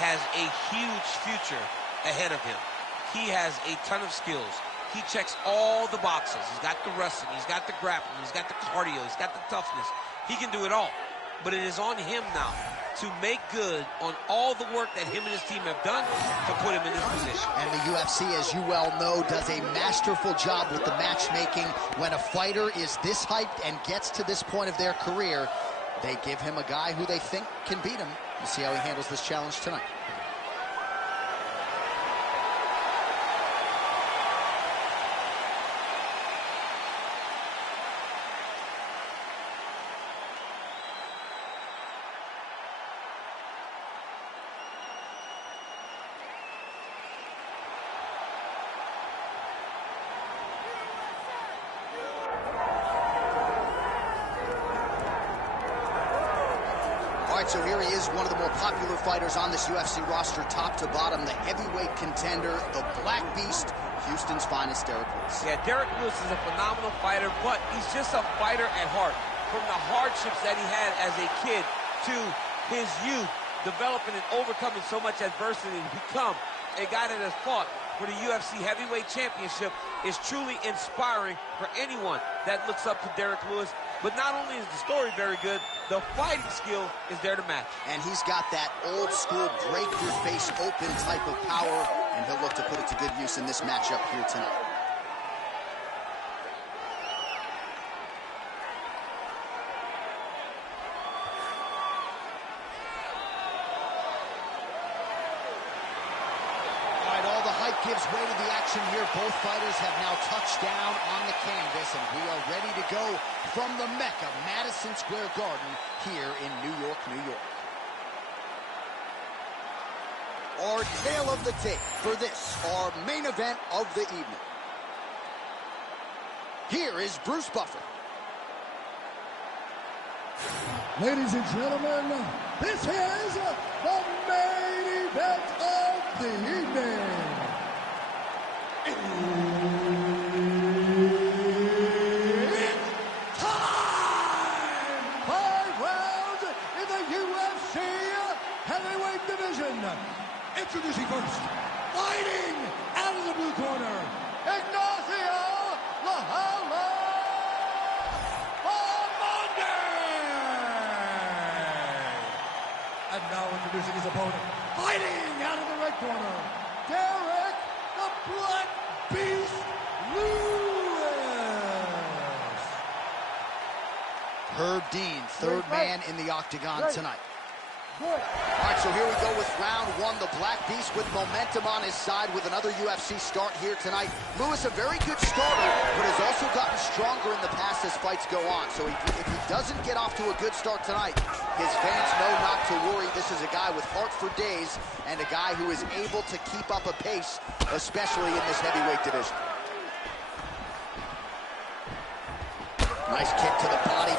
has a huge future ahead of him. He has a ton of skills. He checks all the boxes. He's got the wrestling, he's got the grappling, he's got the cardio, he's got the toughness. He can do it all. But it is on him now to make good on all the work that him and his team have done to put him in this position. And the UFC, as you well know, does a masterful job with the matchmaking. When a fighter is this hyped and gets to this point of their career, they give him a guy who they think can beat him. We'll see how he handles this challenge tonight. So here he is, one of the more popular fighters on this UFC roster, top to bottom, the heavyweight contender, the Black Beast, Houston's finest, Derrick Lewis. Yeah, Derrick Lewis is a phenomenal fighter, but he's just a fighter at heart. From the hardships that he had as a kid to his youth, developing and overcoming so much adversity to become a guy that has fought for the UFC Heavyweight Championship is truly inspiring for anyone that looks up to Derrick Lewis. But not only is the story very good, the fighting skill is there to match. And he's got that old school break your face open type of power, and he'll look to put it to good use in this matchup here tonight. Gives way to the action here. Both fighters have now touched down on the canvas, and we are ready to go from the Mecca, Madison Square Garden, here in New York, New York. Our tale of the tape for this, our main event of the evening. Here is Bruce Buffer. Ladies and gentlemen, this is the main event of the evening. It's time! 5 rounds in the UFC heavyweight division. Introducing first, fighting out of the blue corner, Ignacio Lahala Monday. And now introducing his opponent, fighting out of the red corner, Derrick the Black Beast Lewis. Herb Dean, third man in the octagon tonight. All right, so here we go with round one. The Black Beast with momentum on his side with another UFC start here tonight. Lewis, a very good starter, but has also gotten stronger in the past as fights go on. So if he doesn't get off to a good start tonight, his fans know not to worry. This is a guy with heart for days and a guy who is able to keep up a pace, especially in this heavyweight division. Nice kick to the body.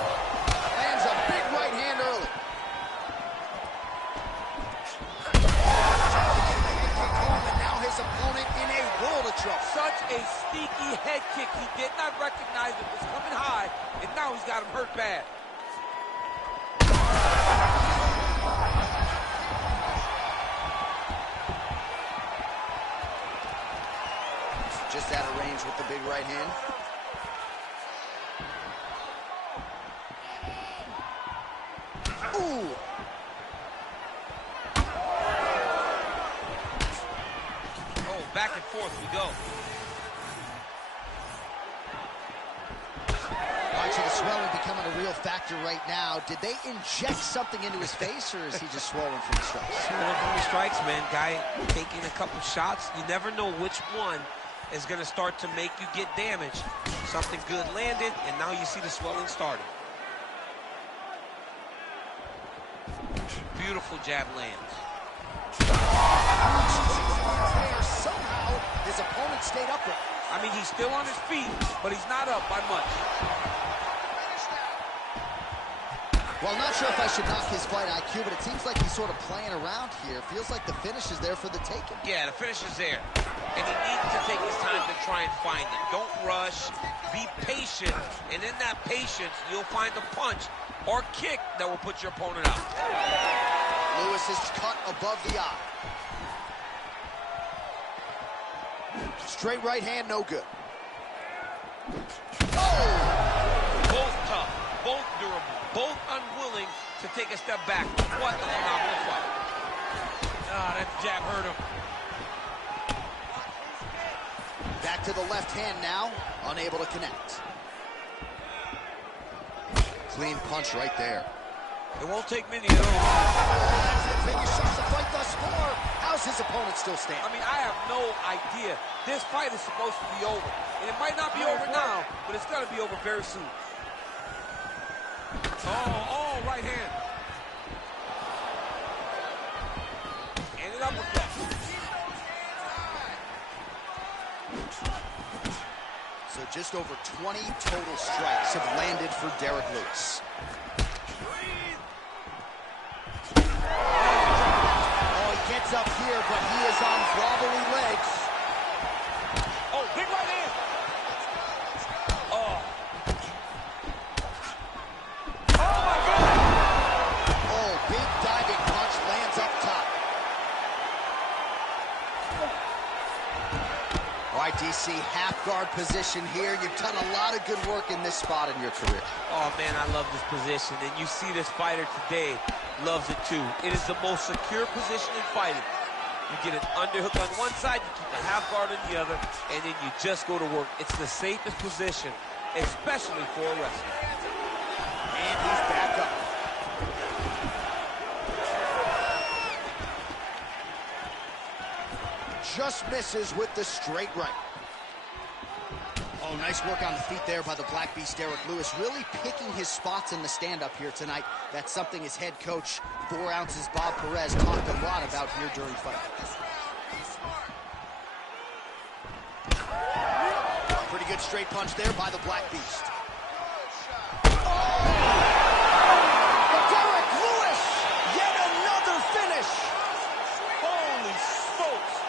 Lands a big right hand early. Opponent in a world of trouble. Such a sneaky head kick. He did not recognize it was coming high, and now he's got him hurt bad. Just out of range with the big right hand. Ooh! Back and forth we go. Right to the swelling becoming a real factor right now. Did they inject something into his face, or is he just swollen from the strikes? Swollen from the strikes, man. Guy taking a couple shots. You never know which one is going to start to make you get damaged. Something good landed, and now you see the swelling starting. Beautiful jab lands. Somehow, his opponent stayed upright. I mean, he's still on his feet, but he's not up by much. Well, not sure if I should knock his fight IQ, but it seems like he's sort of playing around here. Feels like the finish is there for the taking. Yeah, the finish is there. And he needs to take his time to try and find it. Don't rush. Be patient. And in that patience, you'll find a punch or kick that will put your opponent out. Lewis is cut above the eye. Straight right hand, no good. Oh! Both tough, both durable, both unwilling to take a step back. What a phenomenal fight. Ah, that jab hurt him. Back to the left hand now, unable to connect. Clean punch right there. It won't take many of those. That's the biggest shots the fight thus far. How's his opponent still standing? I mean, I have no idea. This fight is supposed to be over. And it might not be over now, but it's going to be over very soon. Oh, right hand. And an uppercut. So just over 20 total strikes have landed for Derrick Lewis. Oh, he gets up here, but he is on wobbly legs. Oh, big right hand. Oh. Oh, my God. Oh, big diving punch lands up top. All right, DC, half guard position here. You've done a lot of good work in this spot in your career. Oh, man, I love this position. And you see this fighter today loves it, too. It is the most secure position in fighting. You get an underhook on one side, you keep the half guard on the other, and then you just go to work. It's the safest position, especially for a wrestler. And he's back up. Just misses with the straight right. Oh, nice work on the feet there by the Black Beast, Derrick Lewis. Really picking his spots in the stand-up here tonight. That's something his head coach, 4 ounces Bob Perez, talked a lot about here during fight. Pretty good straight punch there by the Black Beast. Derrick Lewis, yet another finish. Holy smokes.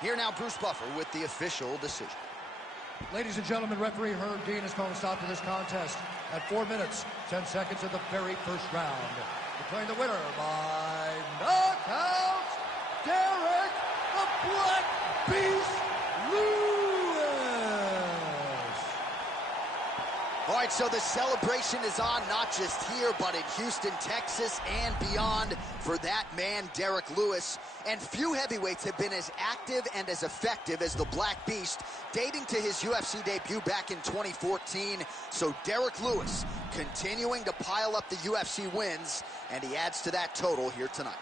Here now, Bruce Buffer with the official decision. Ladies and gentlemen, referee Herb Dean has called a stop to this contest at 4 minutes, 10 seconds of the very first round. Declaring the winner by knockout, Derrick the Black Beast Lewis. All right, so the celebration is on, not just here, but in Houston, Texas, and beyond for that man, Derrick Lewis. And few heavyweights have been as active and as effective as the Black Beast, dating to his UFC debut back in 2014. So Derrick Lewis continuing to pile up the UFC wins, and he adds to that total here tonight.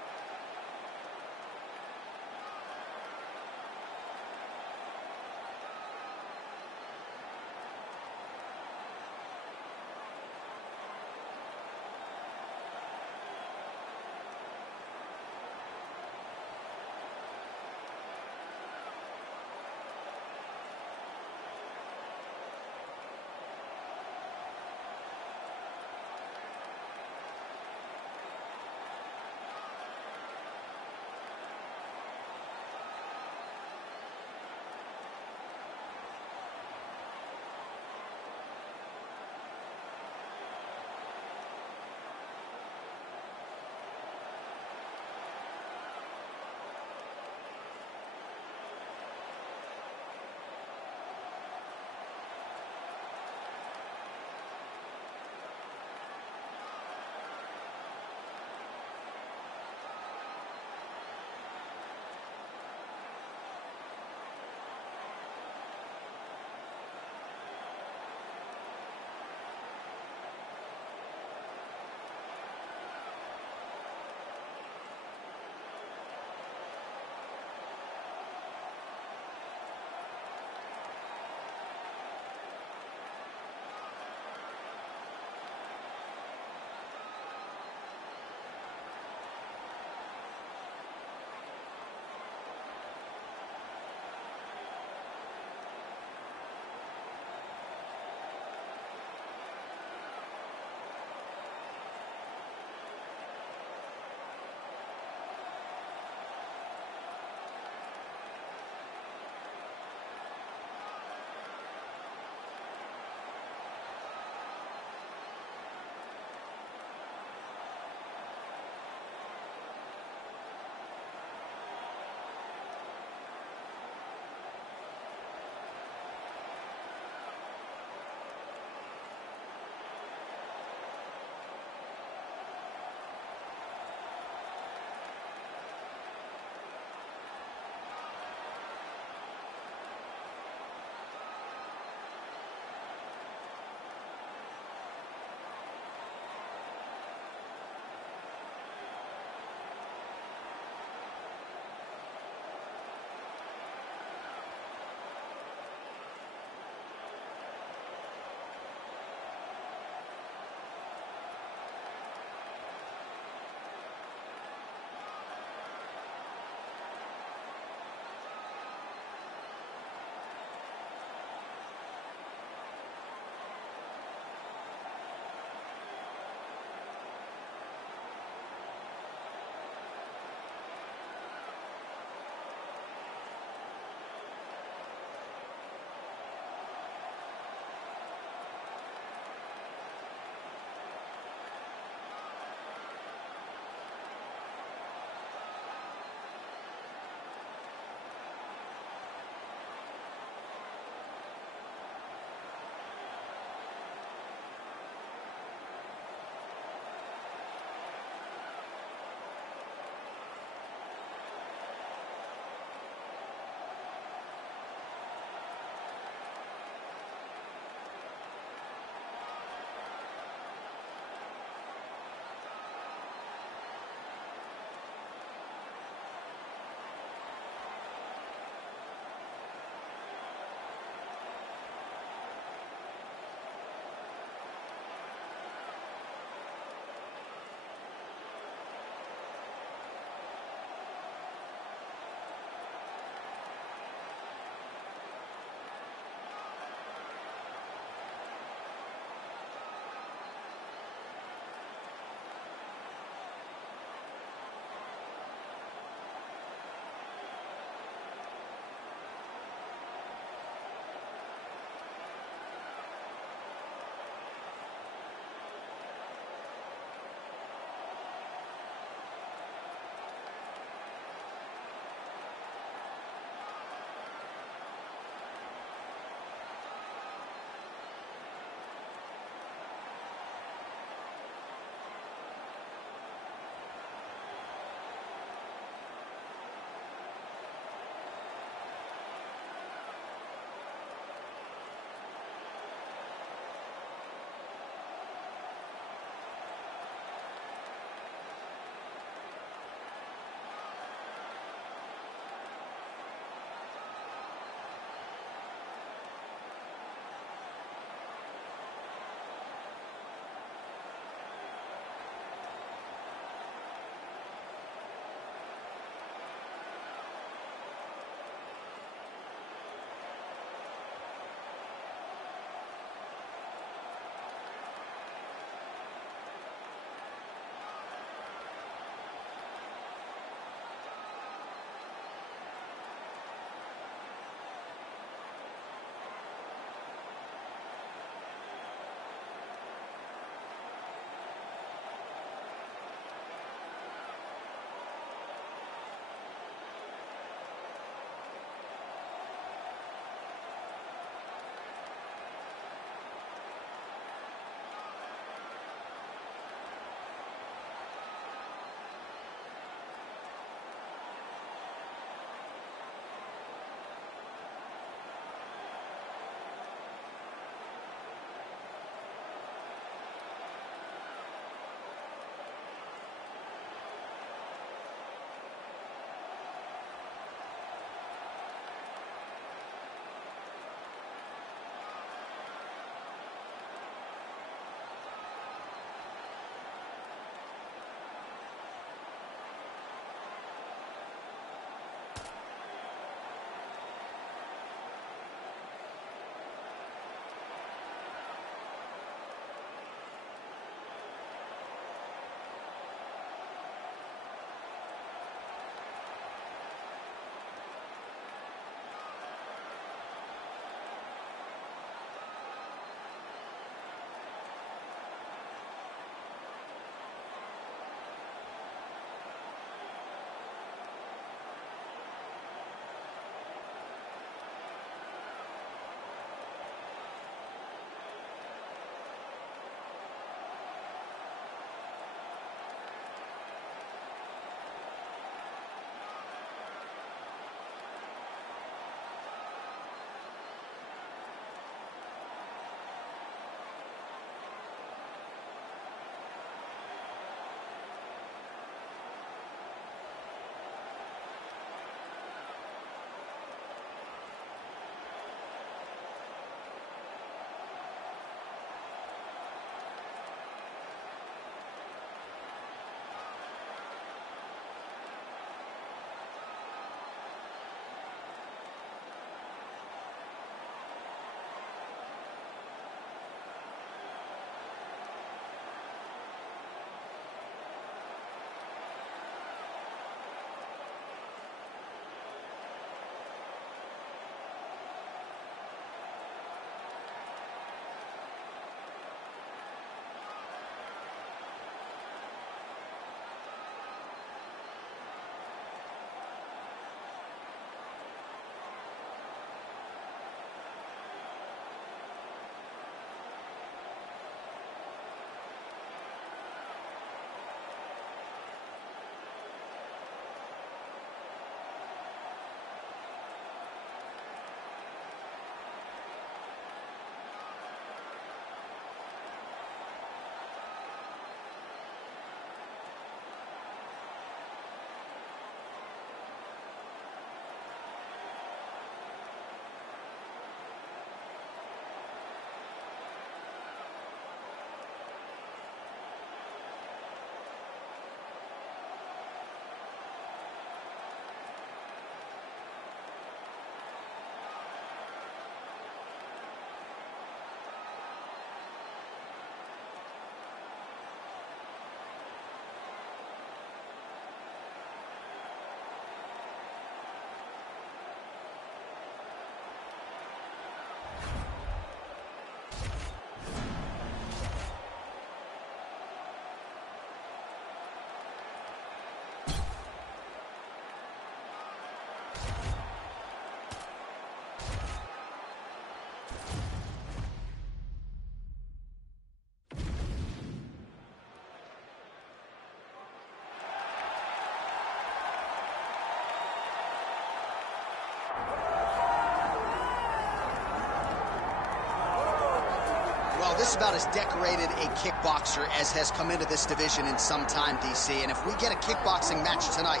this is about as decorated a kickboxer as has come into this division in some time, DC. And if we get a kickboxing match tonight,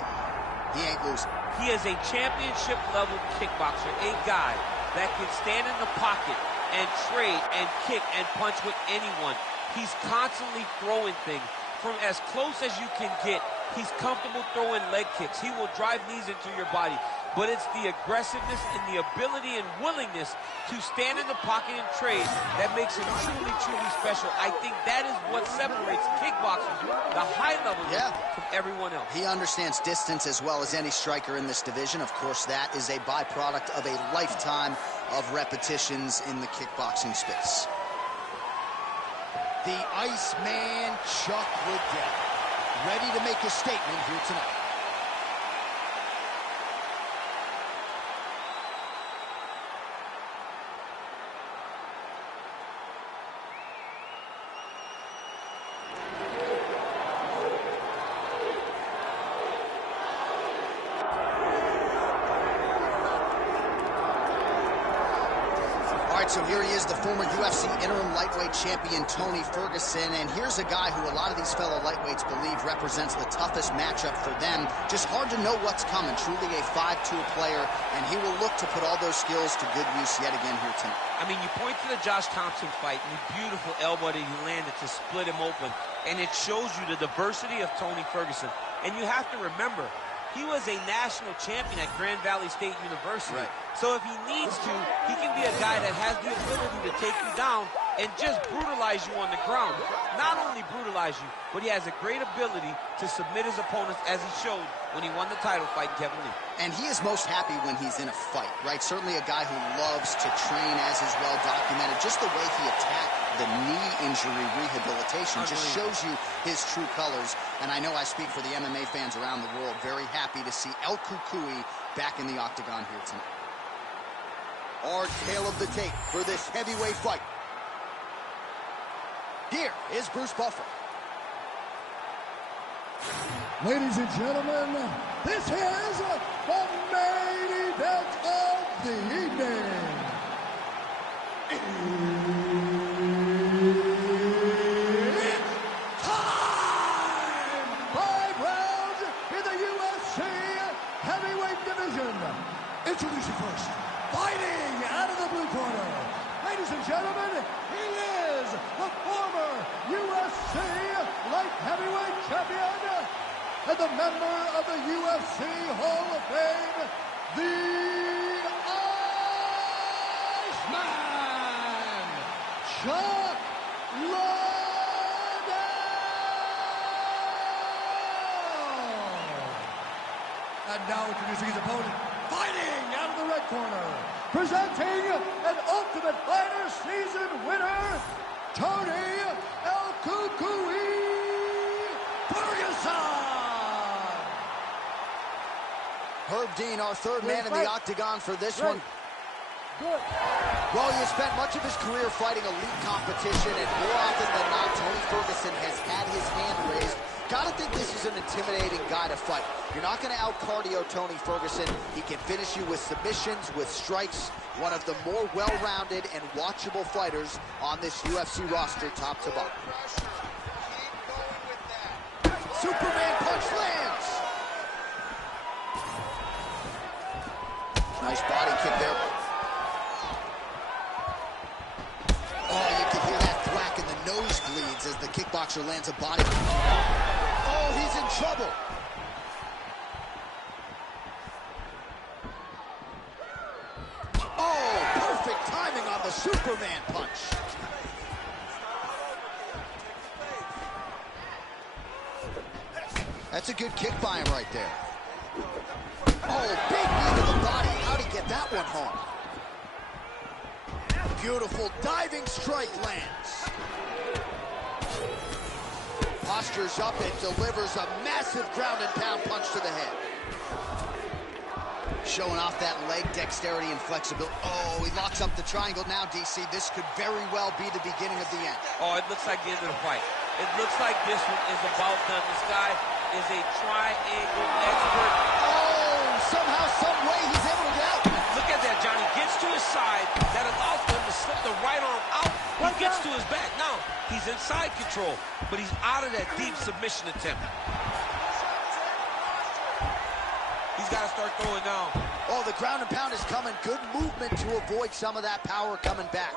he ain't losing. He is a championship-level kickboxer, a guy that can stand in the pocket and trade and kick and punch with anyone. He's constantly throwing things from as close as you can get. He's comfortable throwing leg kicks. He will drive knees into your body. But it's the aggressiveness and the ability and willingness to stand in the pocket and trade that makes him truly, truly special. I think that is what separates kickboxers, the high level, from everyone else. He understands distance as well as any striker in this division. Of course, that is a byproduct of a lifetime of repetitions in the kickboxing space. The Iceman, Chuck Liddell, ready to make a statement here tonight. So here he is, the former UFC interim lightweight champion, Tony Ferguson. And here's a guy who a lot of these fellow lightweights believe represents the toughest matchup for them. Just hard to know what's coming. Truly a 5-tool player, and he will look to put all those skills to good use yet again here tonight. I mean, you point to the Josh Thompson fight, and the beautiful elbow that he landed to split him open. And it shows you the diversity of Tony Ferguson. And you have to remember, he was a national champion at Grand Valley State University. Right. So if he needs to, he can be a guy that has the ability to take you down and just brutalize you on the ground. Not only brutalize you, but he has a great ability to submit his opponents, as he showed when he won the title fight, Kevin Lee. And he is most happy when he's in a fight, right? Certainly a guy who loves to train, as is well documented. Just the way he attacked the knee injury rehabilitation just shows you his true colors. And I know I speak for the MMA fans around the world. Very happy to see El Cucuy back in the octagon here tonight. Our tale of the tape for this heavyweight fight. Here is Bruce Buffer. Ladies and gentlemen, this is the main event of the evening. It's time! 5 rounds in the UFC heavyweight division. Introducing first, fighting out of the blue corner. Ladies and gentlemen, he is the former UFC light heavyweight champion and the member of the UFC Hall of Fame, the Iceman, Chuck Liddell. And now introducing his opponent, fighting out of the red corner, presenting an Ultimate Fighter season winner, Tony El Cucuy Ferguson. Herb Dean, our third man in the octagon for this one. Good. Well, he has spent much of his career fighting elite competition, and more often than not, Tony Ferguson has had his hand raised. Gotta think this is an intimidating guy to fight. You're not gonna out-cardio Tony Ferguson. He can finish you with submissions, with strikes. One of the more well-rounded and watchable fighters on this UFC roster, top to bottom. Superman punch lands. Nice body kick there. Oh, you can hear that thwack in the nosebleeds as the kickboxer lands a body. Oh, he's in trouble. Oh, perfect timing on the Superman punch. That's a good kick by him right there. Oh, big knee to the body. How'd he get that one home? Beautiful diving strike lands. Postures up and delivers a massive ground and pound punch to the head. Showing off that leg dexterity and flexibility. Oh, he locks up the triangle now, DC. This could very well be the beginning of the end. Oh, it looks like the end of the fight. It looks like this one is about done. This guy is a triangle expert. Oh, somehow, some way, he's able to get out. Look at that, Johnny. Gets to his side. That allows him to slip the right arm out. He gets to his back. He's in side control, but he's out of that deep submission attempt. He's got to start throwing down. Oh, the ground and pound is coming. Good movement to avoid some of that power coming back.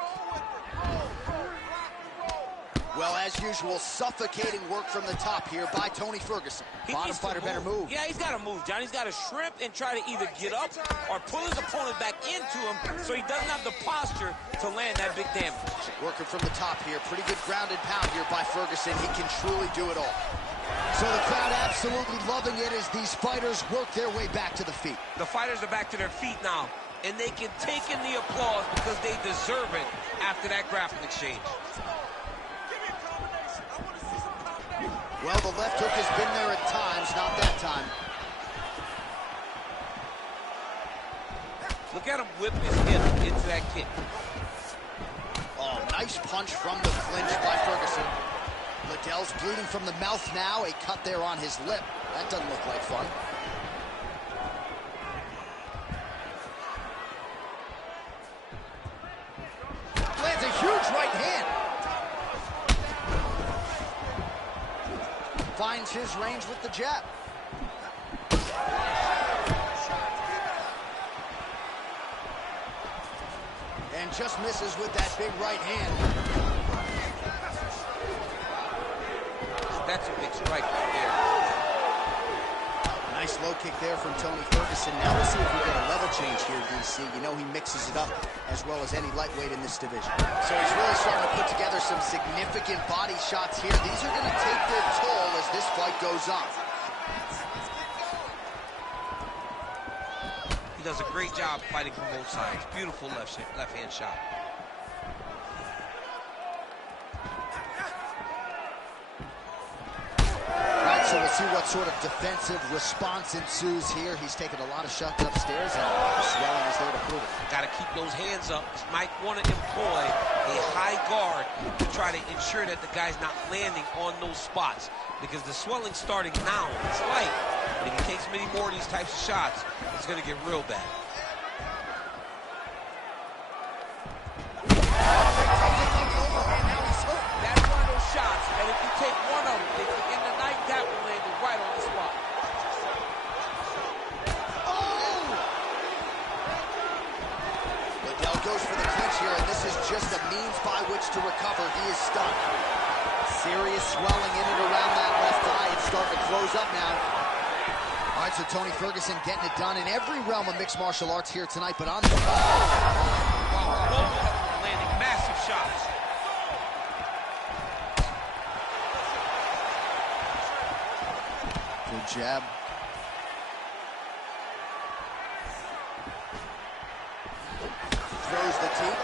Well, as usual, suffocating work from the top here by Tony Ferguson. Bottom fighter better move. Yeah, he's got to move, John. He's got to shrimp and try to either get up or pull his opponent back into him so he doesn't have the posture to land that big damage. Working from the top here. Pretty good ground and pound here by Ferguson. He can truly do it all. So the crowd absolutely loving it as these fighters work their way back to the feet. The fighters are back to their feet now, and they can take in the applause because they deserve it after that grappling exchange. Well, the left hook has been there at times, not that time. Look at him whip his hip into that kick. Oh, nice punch from the clinch by Ferguson. Liddell's bleeding from the mouth now. A cut there on his lip. That doesn't look like fun. Lands a huge right hand. Finds his range with the jab. And just misses with that big right hand. That's a big strike right there. Nice low kick there from Tony Ferguson. Now we'll see if we get a level change here, DC. You know he mixes it up as well as any lightweight in this division. So he's really starting to put together some significant body shots here. These are going to take their toll as this fight goes on. He does a great job fighting from both sides. Beautiful left-hand shot. So we'll see what sort of defensive response ensues here. He's taken a lot of shots upstairs, and the swelling is there to prove it. Got to keep those hands up. Might want to employ a high guard to try to ensure that the guy's not landing on those spots, because the swelling's starting now. It's light, but if he takes many more of these types of shots, it's going to get real bad. That's one of those shots, and if you take one of them, in the night, that will land it right on the spot. Liddell goes for the clinch here, and this is just a means by which to recover. He is stunned. Serious swelling in and around that left eye. It's starting to close up now. All right, so Tony Ferguson getting it done in every realm of mixed martial arts here tonight, but on the Both of them are landing massive shots. good jab. Throws the teep.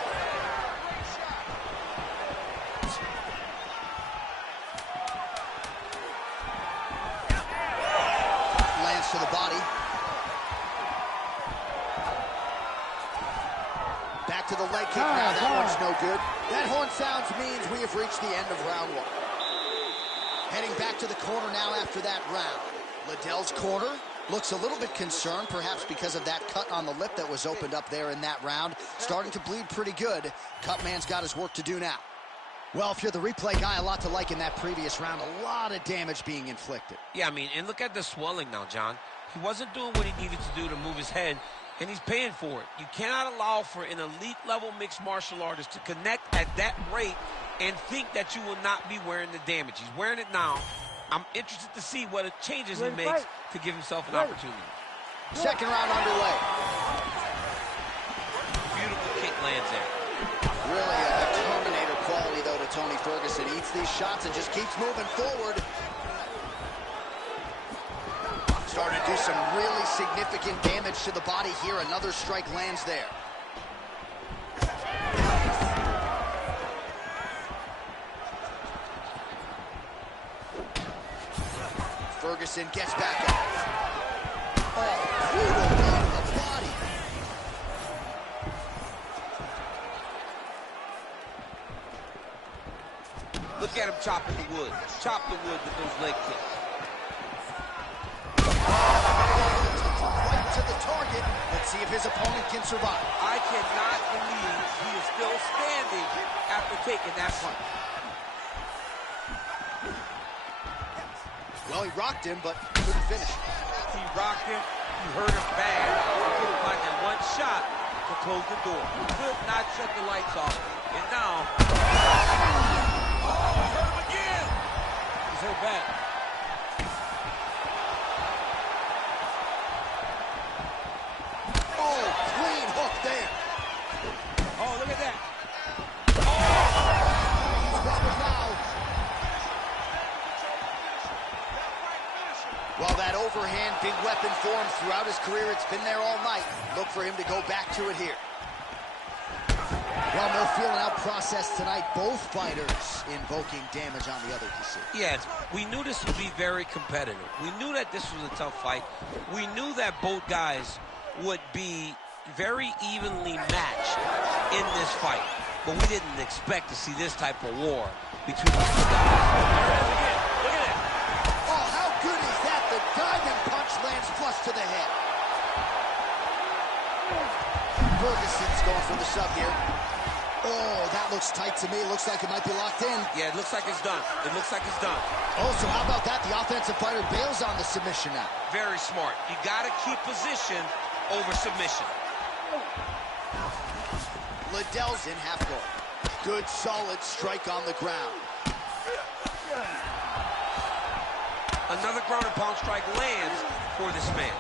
Lands to the body. Back to the leg kick now. That one's no good. That horn sounds means we have reached the end of round one. Heading back to the corner now after that round. Liddell's corner looks a little bit concerned, perhaps because of that cut on the lip that was opened up there in that round. Starting to bleed pretty good. Cutman's got his work to do now. Well, if you're the replay guy, a lot to like in that previous round. A lot of damage being inflicted. Yeah, I mean, and look at the swelling now, John. He wasn't doing what he needed to do to move his head, and he's paying for it. You cannot allow for an elite-level mixed martial artist to connect at that rate and think that you will not be wearing the damage. He's wearing it now. I'm interested to see what changes he makes to give himself an opportunity. Second round underway. Beautiful kick lands there. Really a Terminator quality, though, to Tony Ferguson. Eats these shots and just keeps moving forward. Starting to do some really significant damage to the body here. Another strike lands there. Ferguson gets back up. Oh, brutal knee to the body. Look at him chopping the wood. Chop the wood with those leg kicks. Right to the target. Let's see if his opponent can survive. I cannot believe he is still standing after taking that punch. Oh, he rocked him, but couldn't finish. He rocked him. He hurt him bad. He could have gotten that one shot to close the door. Could not shut the lights off. And now, oh, he hurt him again. He's hurt bad. Oh, clean hook there. Oh, look at that. He's wobbled now. Well, that overhand big weapon for him throughout his career. It's been there all night. Look for him to go back to it here. Well, no feeling out process tonight. Both fighters invoking damage on the other, DC. Yes, we knew this would be very competitive. We knew that this was a tough fight. We knew that both guys would be very evenly matched in this fight. But we didn't expect to see this type of war between these two guys. There it is again. Look at it. Oh, how good is that? The diving punch lands flush to the head. Ferguson's going for the sub here. Oh, that looks tight to me. It looks like it might be locked in. Yeah, it looks like it's done. It looks like it's done. Oh, so how about that? The offensive fighter bails on the submission now. Very smart. You got to keep position over submission. Liddell's in half guard. Good, solid strike on the ground. Another ground and pound strike lands for this man.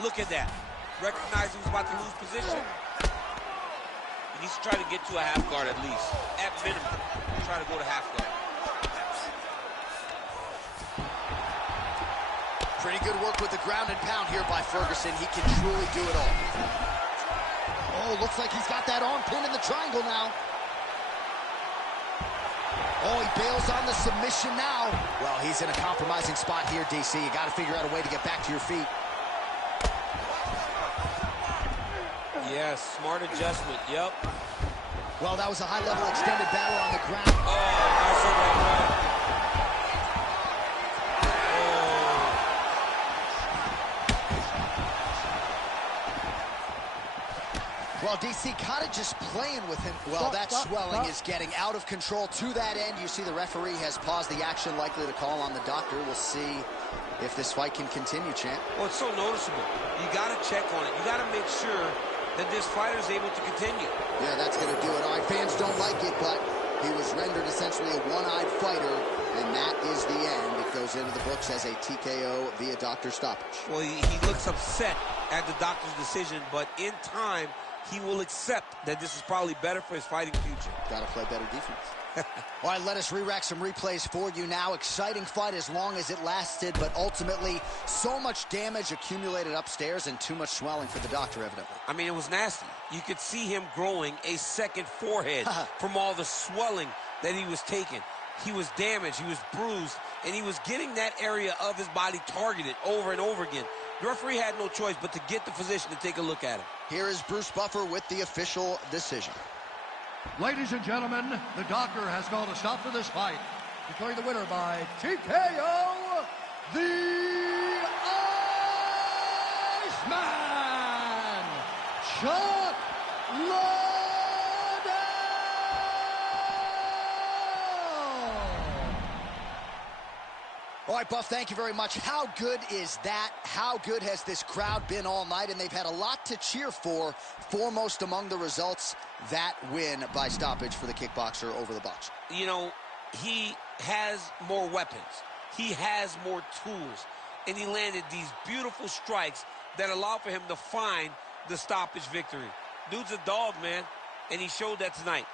Look at that. Recognize he was about to lose position. He needs to try to get to a half guard at least. At minimum, try to go to half guard. Pretty good work with the ground and pound here by Ferguson. He can truly do it all. Oh, looks like he's got that arm pin in the triangle now. Oh, he bails on the submission now. Well, he's in a compromising spot here, DC. You got to figure out a way to get back to your feet. Yes, smart adjustment, yep. Well, that was a high-level extended battle on the ground. Oh, nice right right. Well, DC kind of just playing with him. Well, that swelling is getting out of control. To that end, you see the referee has paused the action, likely to call on the doctor. We'll see if this fight can continue, champ. Well, it's so noticeable. You got to check on it. You got to make sure that this fighter is able to continue. Yeah, that's going to do it. All right, fans don't like it, but he was rendered essentially a one-eyed fighter, and that is the end. It goes into the books as a TKO via doctor stoppage. Well, he looks upset at the doctor's decision, but in time, he will accept that this is probably better for his fighting future. Got to play better defense. All right, let us re-rack some replays for you now. Exciting fight as long as it lasted, but ultimately so much damage accumulated upstairs and too much swelling for the doctor, evidently. I mean, it was nasty. You could see him growing a second forehead from all the swelling that he was taking. He was damaged, he was bruised, and he was getting that area of his body targeted over and over again. The referee had no choice but to get the physician to take a look at him. Here is Bruce Buffer with the official decision. Ladies and gentlemen, the doctor has called a stop to this fight, declaring the winner by TKO, the Iceman, Chuck Liddell. All right, Buff, thank you very much. How good is that? How good has this crowd been all night? And they've had a lot to cheer for. Foremost among the results, that win by stoppage for the kickboxer over the boxer. You know, he has more weapons. He has more tools. And he landed these beautiful strikes that allow for him to find the stoppage victory. Dude's a dog, man. And he showed that tonight.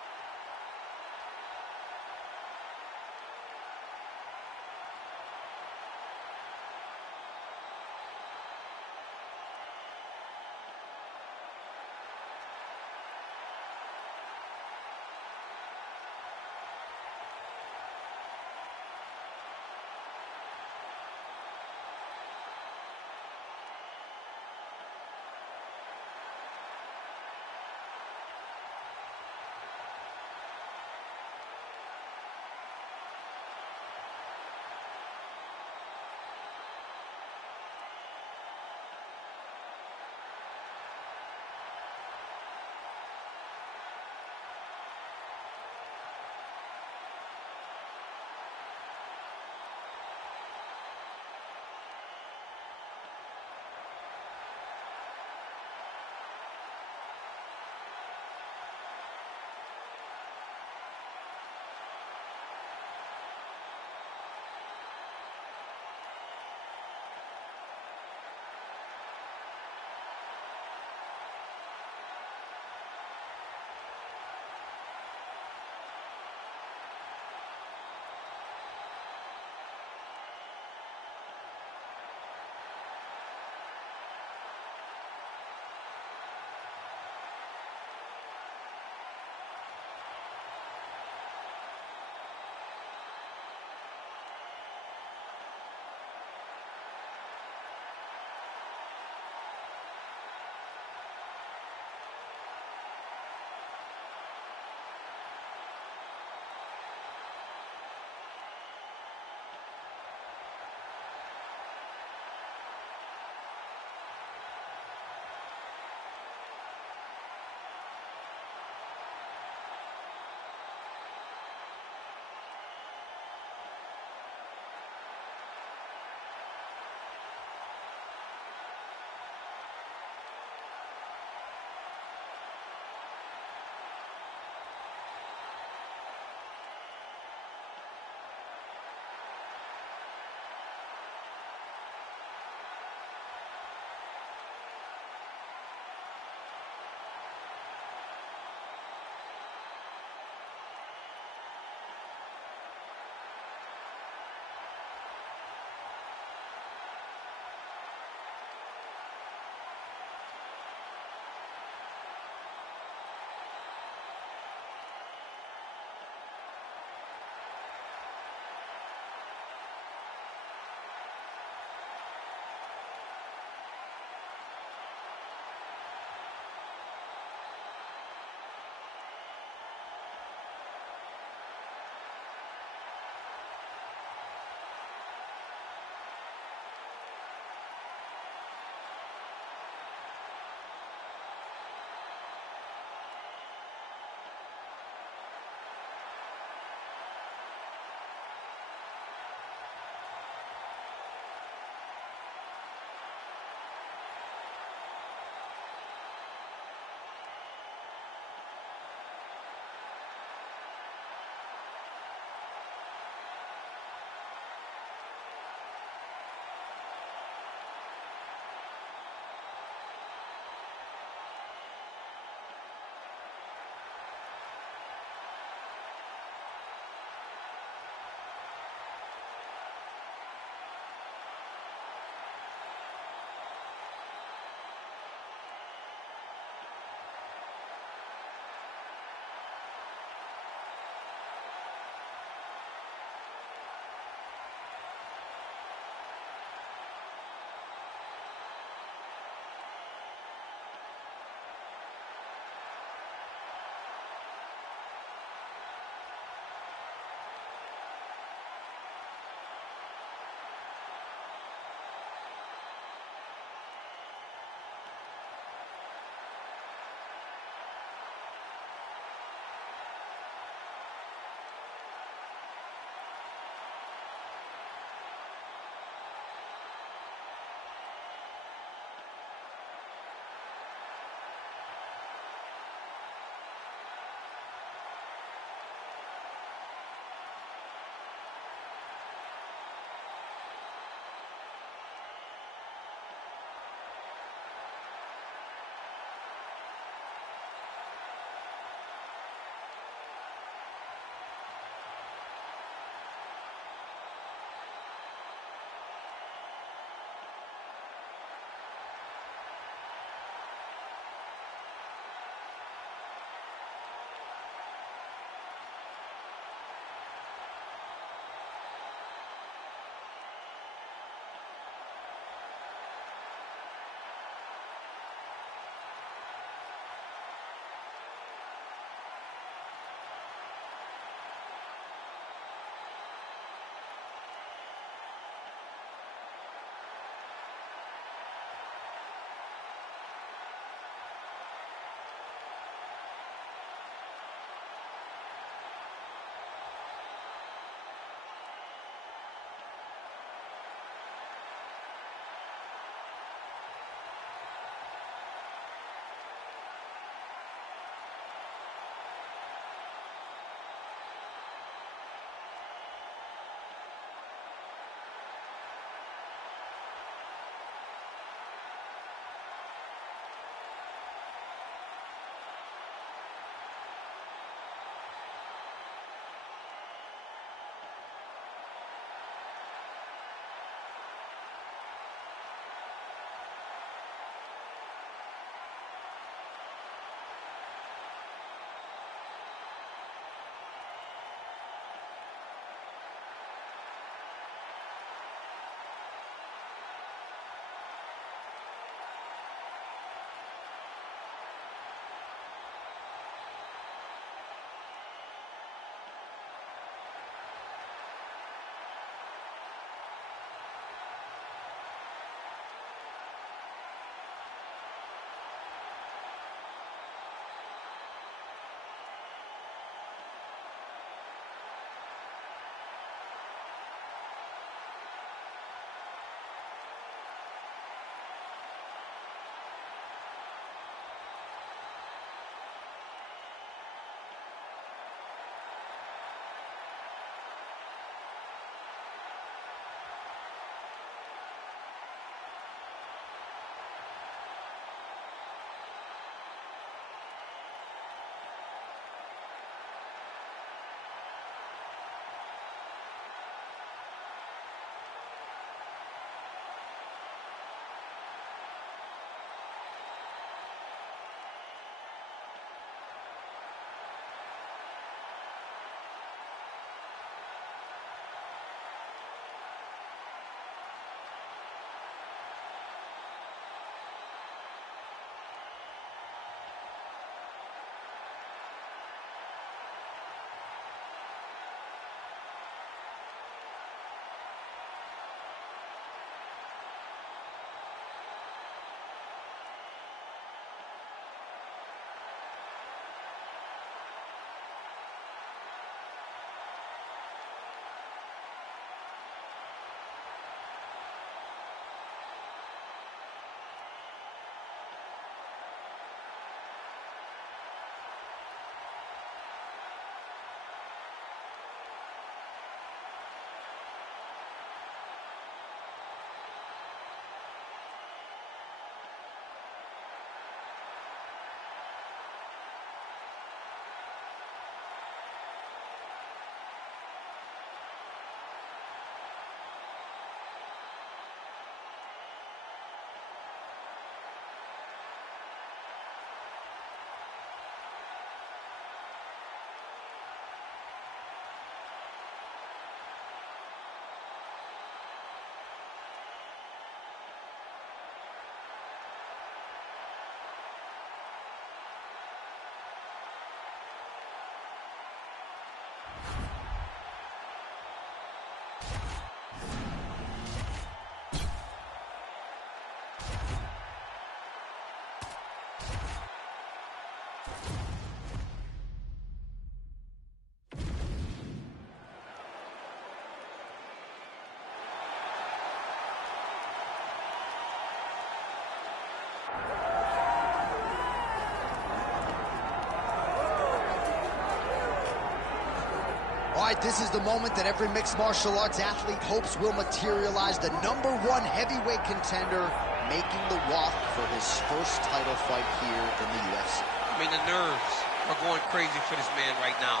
All right, this is the moment that every mixed martial arts athlete hopes will materialize. The #1 heavyweight contender making the walk for his first title fight here in the UFC. I mean, the nerves are going crazy for this man right now.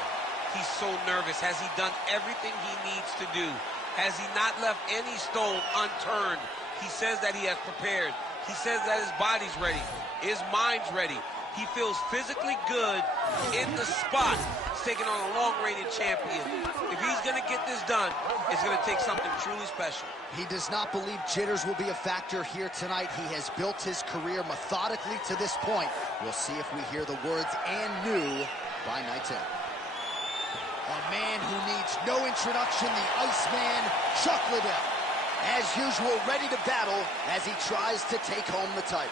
He's so nervous. Has he done everything he needs to do? Has he not left any stone unturned? He says that he has prepared. He says that his body's ready. His mind's ready. He feels physically good in the spot. He's taking on a long-reigning champion. If he's going to get this done, it's going to take something truly special. He does not believe jitters will be a factor here tonight. He has built his career methodically to this point. We'll see if we hear the words "and new" by night's end. A man who needs no introduction, the Iceman, Chuck Liddell. As usual, ready to battle as he tries to take home the title.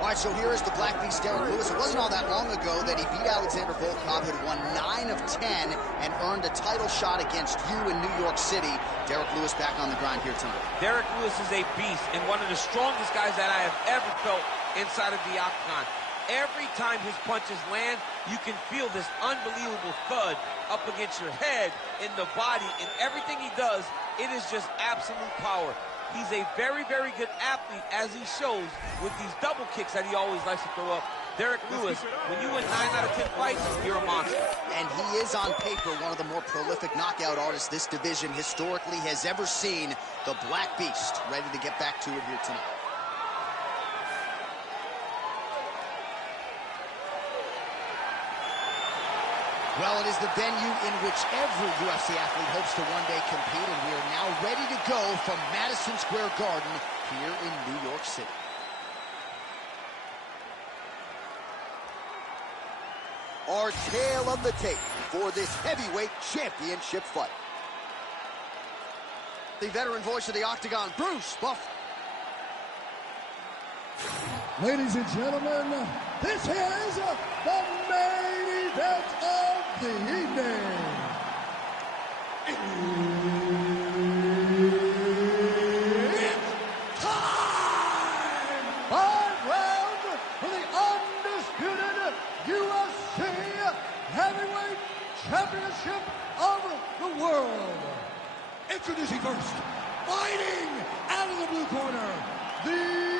All right, so here is the Black Beast, Derrick Lewis. It wasn't all that long ago that he beat Alexander Volkov, had won 9 of 10, and earned a title shot against you in New York City. Derrick Lewis back on the grind here tonight. Derrick Lewis is a beast and one of the strongest guys that I have ever felt inside of the octagon. Every time his punches land, you can feel this unbelievable thud up against your head, in the body, and everything he does, it is just absolute power. He's a very, very good athlete, as he shows with these double kicks that he always likes to throw up. Derrick Lewis, when you win 9 out of 10 fights, you're a monster. And he is, on paper, one of the more prolific knockout artists this division historically has ever seen. The Black Beast, ready to get back to it here tonight. Well, it is the venue in which every UFC athlete hopes to one day compete, and we are now ready to go from Madison Square Garden here in New York City. Our tale of the tape for this heavyweight championship fight. The veteran voice of the Octagon, Bruce Buffer. Ladies and gentlemen, this is the main event of the evening. It's time! 5 rounds for the undisputed UFC Heavyweight Championship of the world. Introducing first, fighting out of the blue corner, the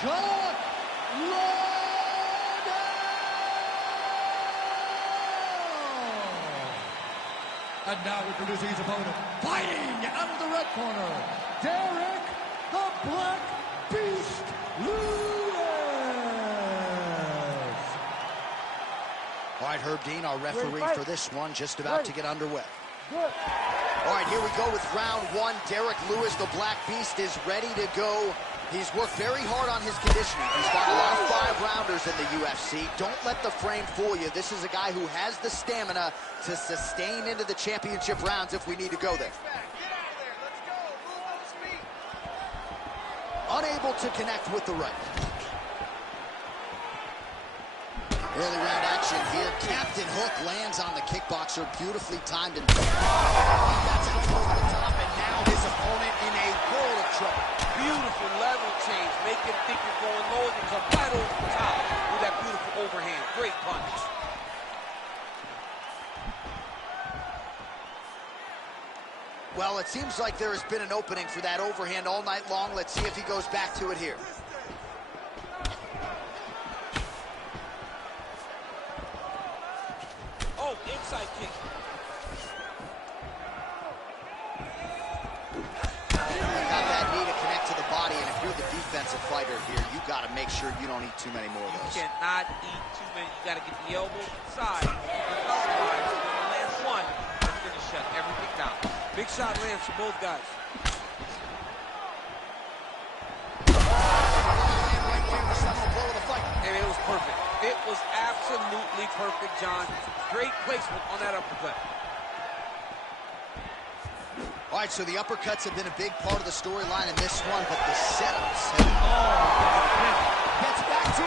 Chuck Liddell! And now introducing his opponent, fighting out of the red corner, Derrick the Black Beast Lewis! All right, Herb Dean, our referee for this one, just about to get underway. Good. All right, here we go with round 1. Derrick Lewis, the Black Beast, is ready to go. He's worked very hard on his conditioning. He's got a lot of 5-rounders in the UFC. Don't let the frame fool you. This is a guy who has the stamina to sustain into the championship rounds if we need to go there. Get out of there. Let's go. Move on his feet. Unable to connect with the right. Early round action here. Captain Hook lands on the kickboxer. Beautifully timed. And that's out over the top. And now his opponent in a world of trouble. Beautiful level change. Make him think you're going low and come right over the top with that beautiful overhand. Great punch. Well, it seems like there has been an opening for that overhand all night long. Let's see if he goes back to it here. Oh, inside kick. Got that knee to connect to the body, and if you're the defensive fighter here, you got to make sure you don't eat too many more of those. You cannot eat too many. You got to get the elbow inside. Otherwise, you're going to land one, and you're going to shut everything down. Big shot lands for both guys. And it was perfect. It was absolutely perfect, John. Great placement on that uppercut. All right, so the uppercuts have been a big part of the storyline in this one, but the setups. Gets back to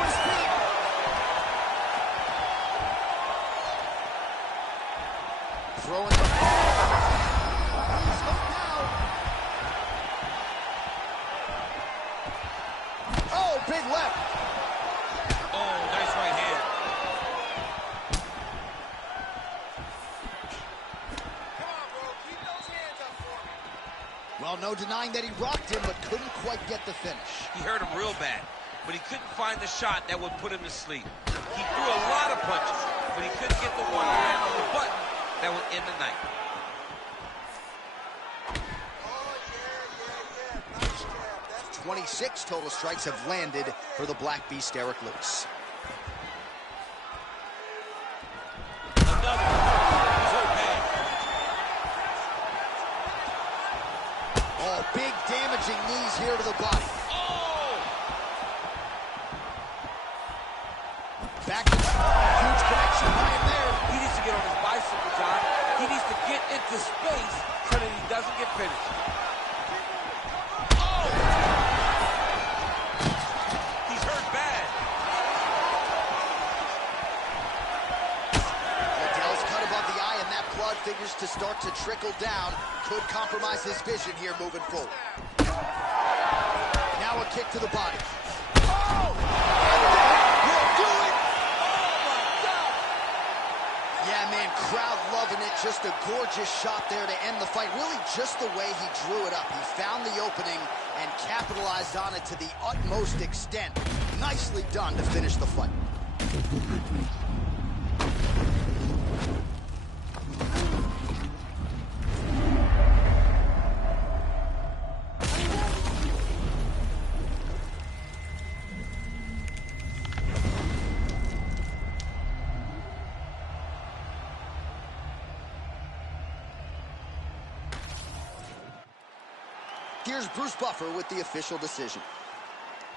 big left. Oh, nice right hand. Come on, bro. Keep those hands up for me. Well, no denying that he rocked him, but couldn't quite get the finish. He hurt him real bad, but he couldn't find the shot that would put him to sleep. He threw a lot of punches, but he couldn't get the one right on the button that would end the night. Oh, yeah. Nice jab. That's 26 total strikes have landed for the Black Beast, Derrick Lewis. Another. He's hurt bad. Oh, big damaging knees here to the body. Oh! Back to huge connection by him there. He needs to get on his bicycle, John. He needs to get into space so that he doesn't get finished. Oh! He's hurt bad. Liddell's cut above the eye, and that blood figures to start to trickle down. Could compromise his vision here moving forward. Now a kick to the body. Oh! Will do it! Yeah, man, crowd loving it. Just a gorgeous shot there to end the fight. Really just the way he drew it up. He found the opening and capitalized on it to the utmost extent. Nicely done to finish the fight. Here's Bruce Buffer with the official decision.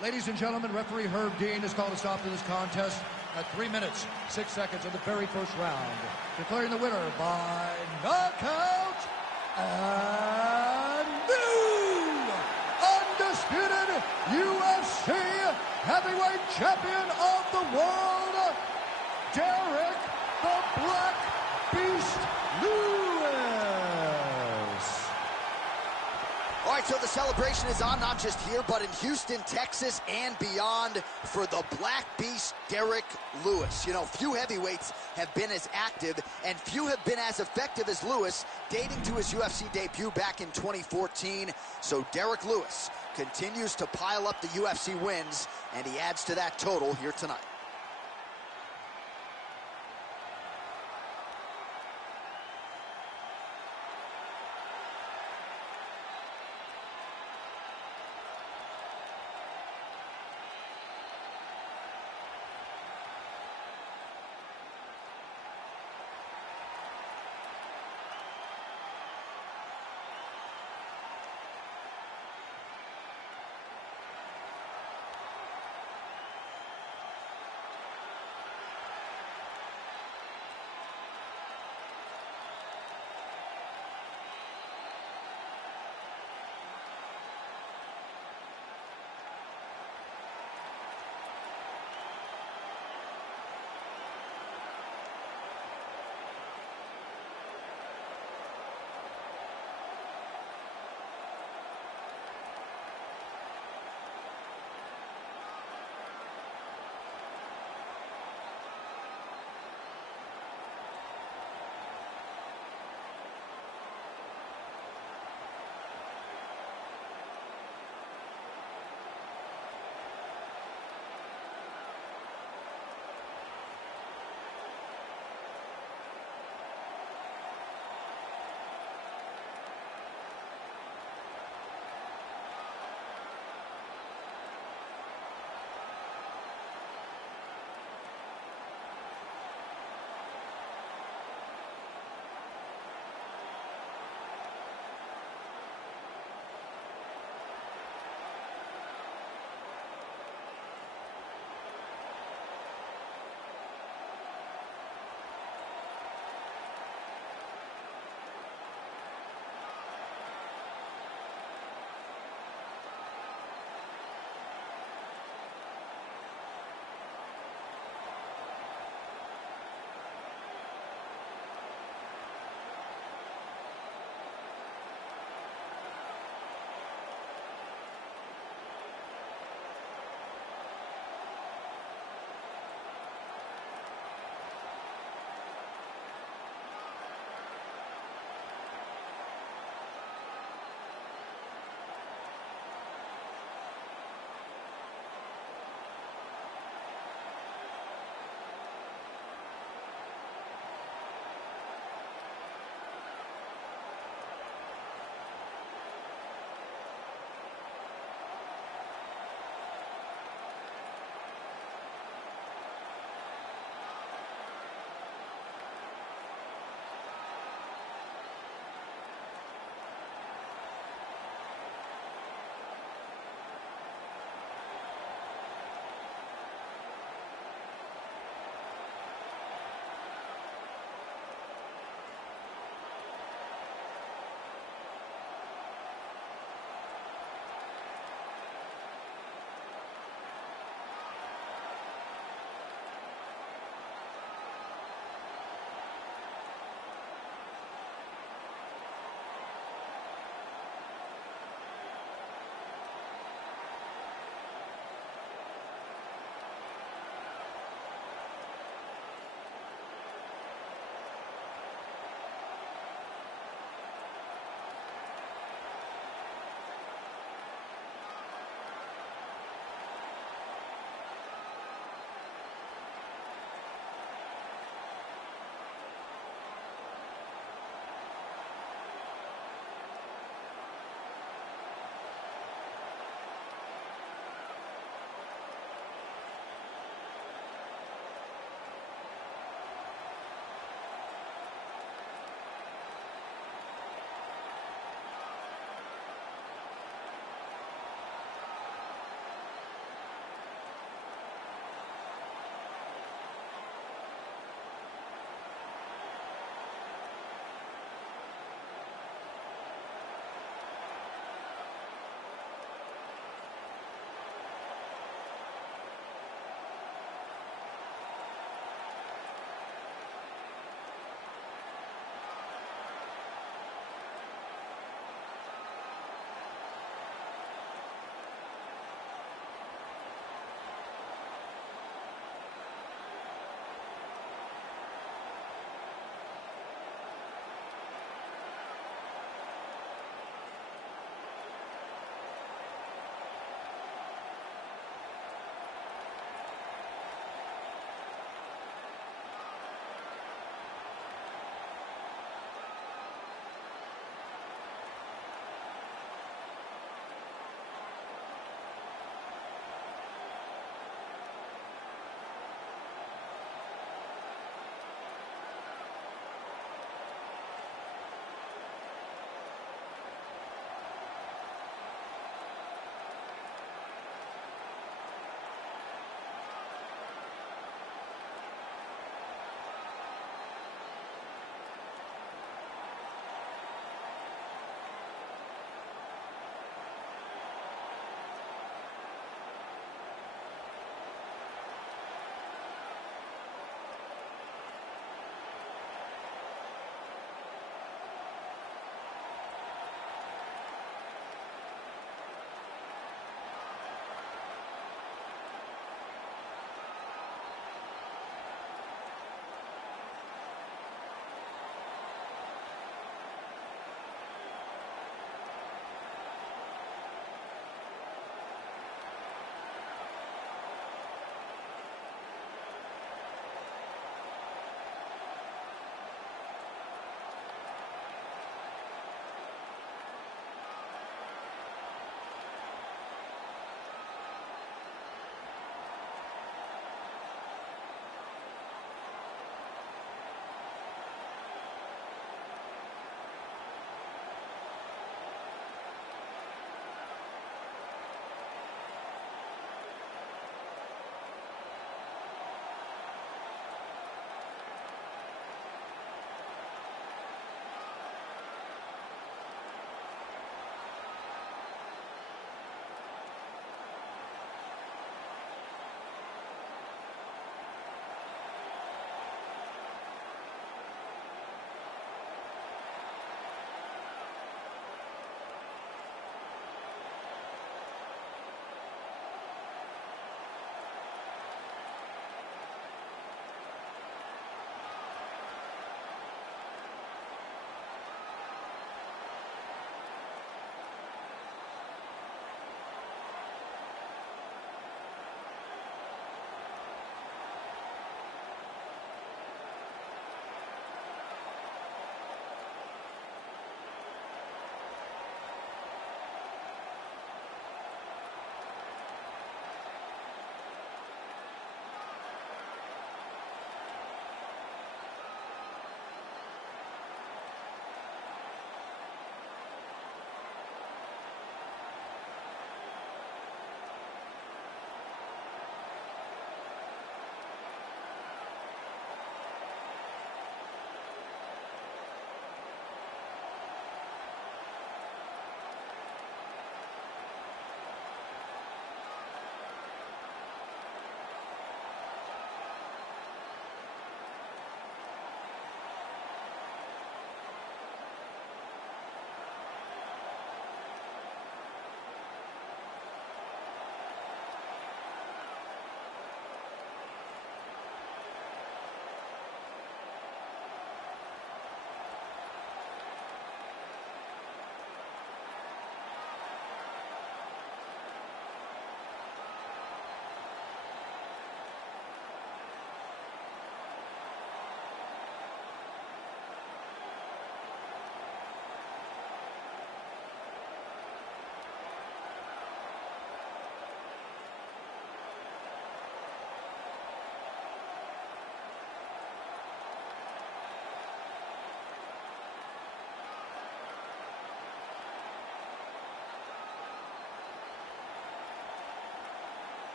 Ladies and gentlemen, referee Herb Dean has called a stop to this contest at 3 minutes, 6 seconds of the very first round, declaring the winner by knockout and new undisputed UFC heavyweight champion of the world, Derrick the Black Beast Lewis. All right, so the celebration is on, not just here, but in Houston, Texas, and beyond for the Black Beast, Derrick Lewis. You know, few heavyweights have been as active, and few have been as effective as Lewis, dating to his UFC debut back in 2014. So Derrick Lewis continues to pile up the UFC wins, and he adds to that total here tonight.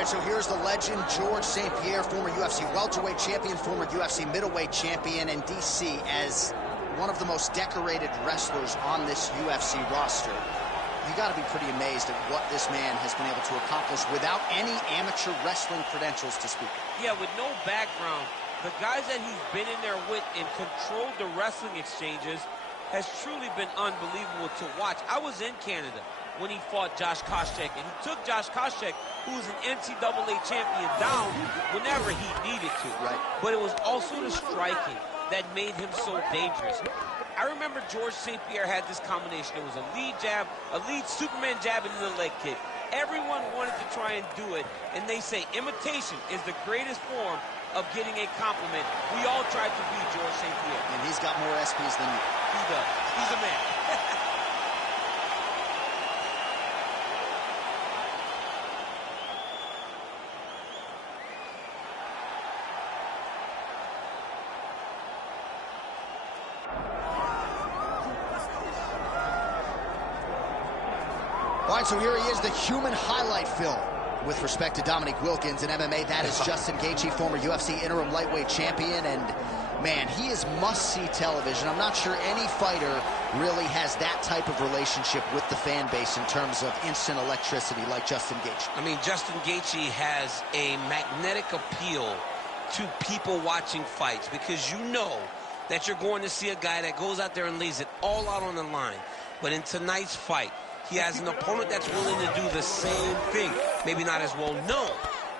right, so here's the legend, Georges St-Pierre, former UFC welterweight champion, former UFC middleweight champion, and DC as one of the most decorated wrestlers on this UFC roster. You got to be pretty amazed at what this man has been able to accomplish without any amateur wrestling credentials to speak of. Yeah, with no background, the guys that he's been in there with and controlled the wrestling exchanges has truly been unbelievable to watch. I was in Canada when he fought Josh Koscheck, and he took Josh Koscheck, who was an NCAA champion, down whenever he needed to. Right. But it was also the striking that made him so dangerous. I remember Georges St-Pierre had this combination. It was a lead jab, a lead Superman jab, and then a leg kick. Everyone wanted to try and do it, and they say imitation is the greatest form of getting a compliment. We all tried to be Georges St-Pierre. And he's got more SPs than you. He does. He's a man. All right, so here he is, the human highlight film. With respect to Dominique Wilkins in MMA, that is Justin Gaethje, former UFC interim lightweight champion, and man, he is must-see television. I'm not sure any fighter really has that type of relationship with the fan base in terms of instant electricity like Justin Gaethje. I mean, Justin Gaethje has a magnetic appeal to people watching fights because you know that you're going to see a guy that goes out there and lays it all out on the line. But in tonight's fight, he has an opponent that's willing to do the same thing. Maybe not as well known,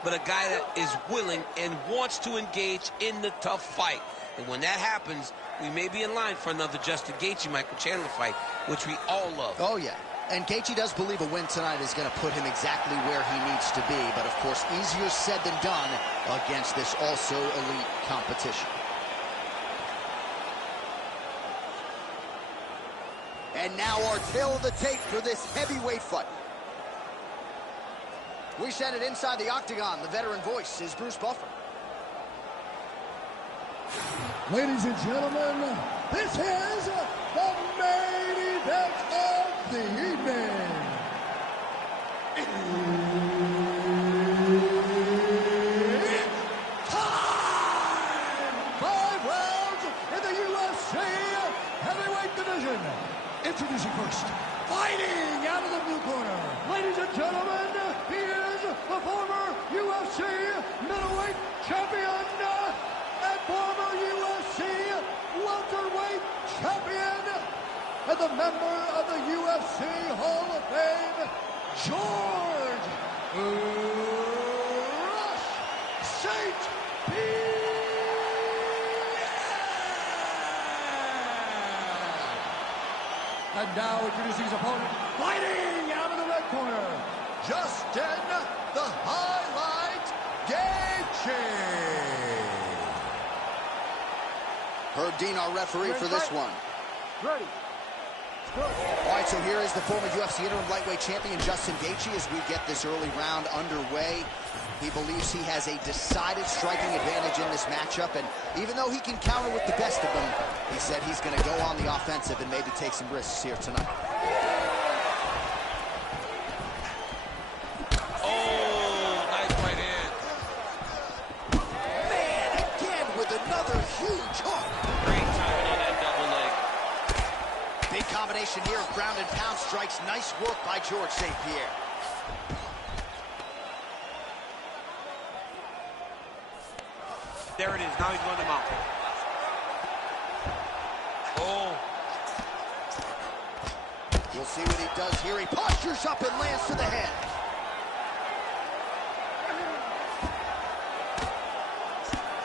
but a guy that is willing and wants to engage in the tough fight. And when that happens, we may be in line for another Justin Gaethje-Michael Chandler fight, which we all love. Oh, yeah. And Gaethje does believe a win tonight is going to put him exactly where he needs to be. But, of course, easier said than done against this also elite competition. And now our tale of the tape for this heavyweight fight. We send it inside the octagon. The veteran voice is Bruce Buffer. Ladies and gentlemen, this is the main event of the evening. It's time! 5 rounds in the UFC heavyweight division. Introducing first, fighting out of the blue corner. Ladies and gentlemen, he is the former UFC middleweight champion and former UFC welterweight champion and the member of the UFC Hall of Fame, Georges St-Pierre. And now introducing his opponent, fighting out of the red corner, Justin the Highlight Gaethje. Herb Dean, our referee for this one. Ready. Go. All right, so here is the former UFC interim lightweight champion, Justin Gaethje, as we get this early round underway. He believes he has a decided striking advantage in this matchup, and even though he can counter with the best of them, he said he's going to go on the offensive and maybe take some risks here tonight. Oh, nice right hand. Man, again with another huge hook. Great timing on that double leg. Big combination here of ground and pound strikes. Nice work by Georges St-Pierre. There it is. Now he's going to mount. Oh. We'll see what he does here. He postures up and lands to the head.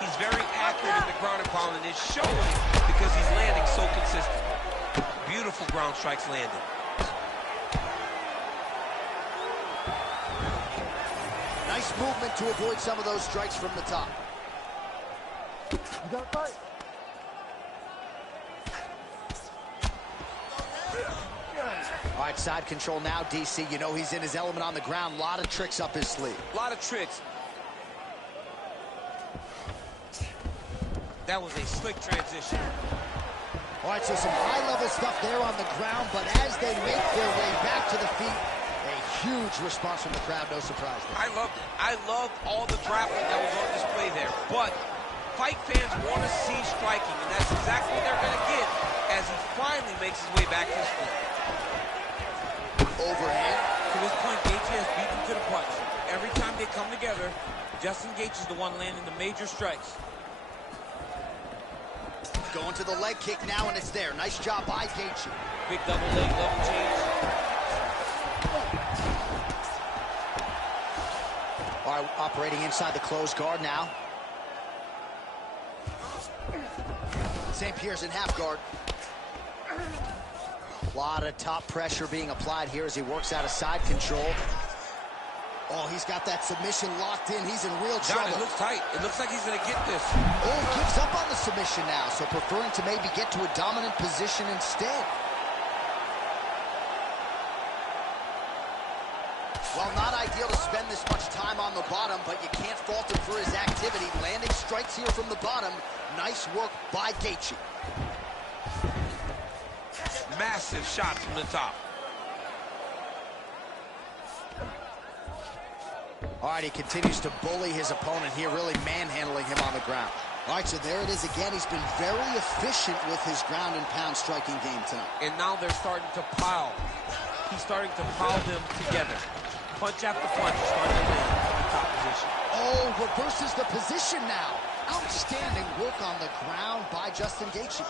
He's very accurate in the ground and pound, and it's showing because he's landing so consistently. Beautiful ground strikes landed. Nice movement to avoid some of those strikes from the top. You got to fight. All right, side control now, DC. You know he's in his element on the ground. A lot of tricks up his sleeve. A lot of tricks. That was a slick transition. All right, so some high-level stuff there on the ground, but as they make their way back to the feet, a huge response from the crowd, no surprise there. I loved it. I loved all the grappling that was on display there. But fight fans want to see striking, and that's exactly what they're going to get as he finally makes his way back to his feet. Overhand. To this point, Gaethje has beaten to the punch. Every time they come together, Justin Gaethje is the one landing the major strikes. Going to the leg kick now, and it's there. Nice job by Gaethje. Big double leg, double change. All right, operating inside the closed guard now. St. Pierre's in half guard. A lot of top pressure being applied here as he works out of side control. Oh, he's got that submission locked in. He's in real John, trouble. it looks tight. It looks like he's going to get this. Oh, gives up on the submission now, so preferring to maybe get to a dominant position instead. Well, not ideal to spend this much time on the bottom, but you can't fault him for his activity. Landing strikes here from the bottom. Nice work by Gaethje. Massive shots from the top. All right, he continues to bully his opponent here, really manhandling him on the ground. All right, so there it is again. He's been very efficient with his ground and pound striking game tonight. And now they're starting to pile. He's starting to pile them together. Punch after punch, starting to land in the top position. Oh, reverses the position now. Outstanding work on the ground by Justin Gaethje.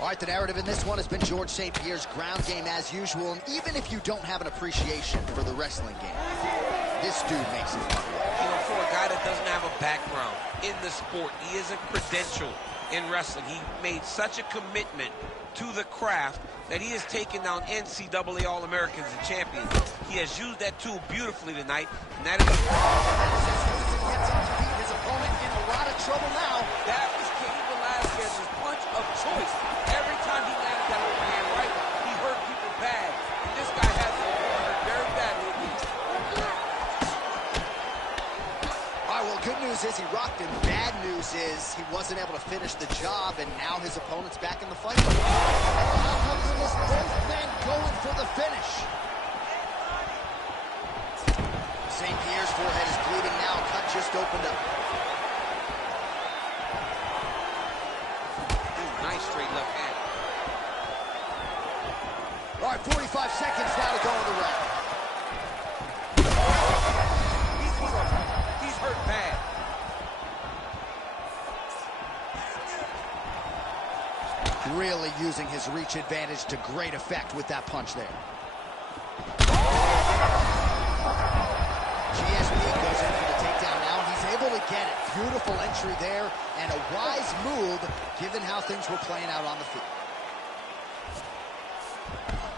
All right, the narrative in this one has been George St. Pierre's ground game as usual, and even if you don't have an appreciation for the wrestling game, this dude makes it fun. You know, for a guy that doesn't have a background in the sport, he isn't credentialed in wrestling. He made such a commitment to the craft that he has taken down NCAA All-Americans and champions. He has used that tool beautifully tonight, and that is... Gets up to beat his opponent in a lot of trouble now. That was Cain Velasquez's punch of choice. Every time he landed that overhand right, he hurt people bad. And this guy has it hurt very badly. All right, well, good news is he rocked him. Bad news is he wasn't able to finish the job, and now his opponent's back in the fight. How comes this both men going for the finish? St. Pierre's forehead is bleeding now. Cut just opened up. Ooh, nice straight left hand. All right, 45 seconds now to go in the round. He's hurt bad. Really using his reach advantage to great effect with that punch there. GSP goes in for the takedown now. He's able to get it. Beautiful entry there and a wise move given how things were playing out on the field.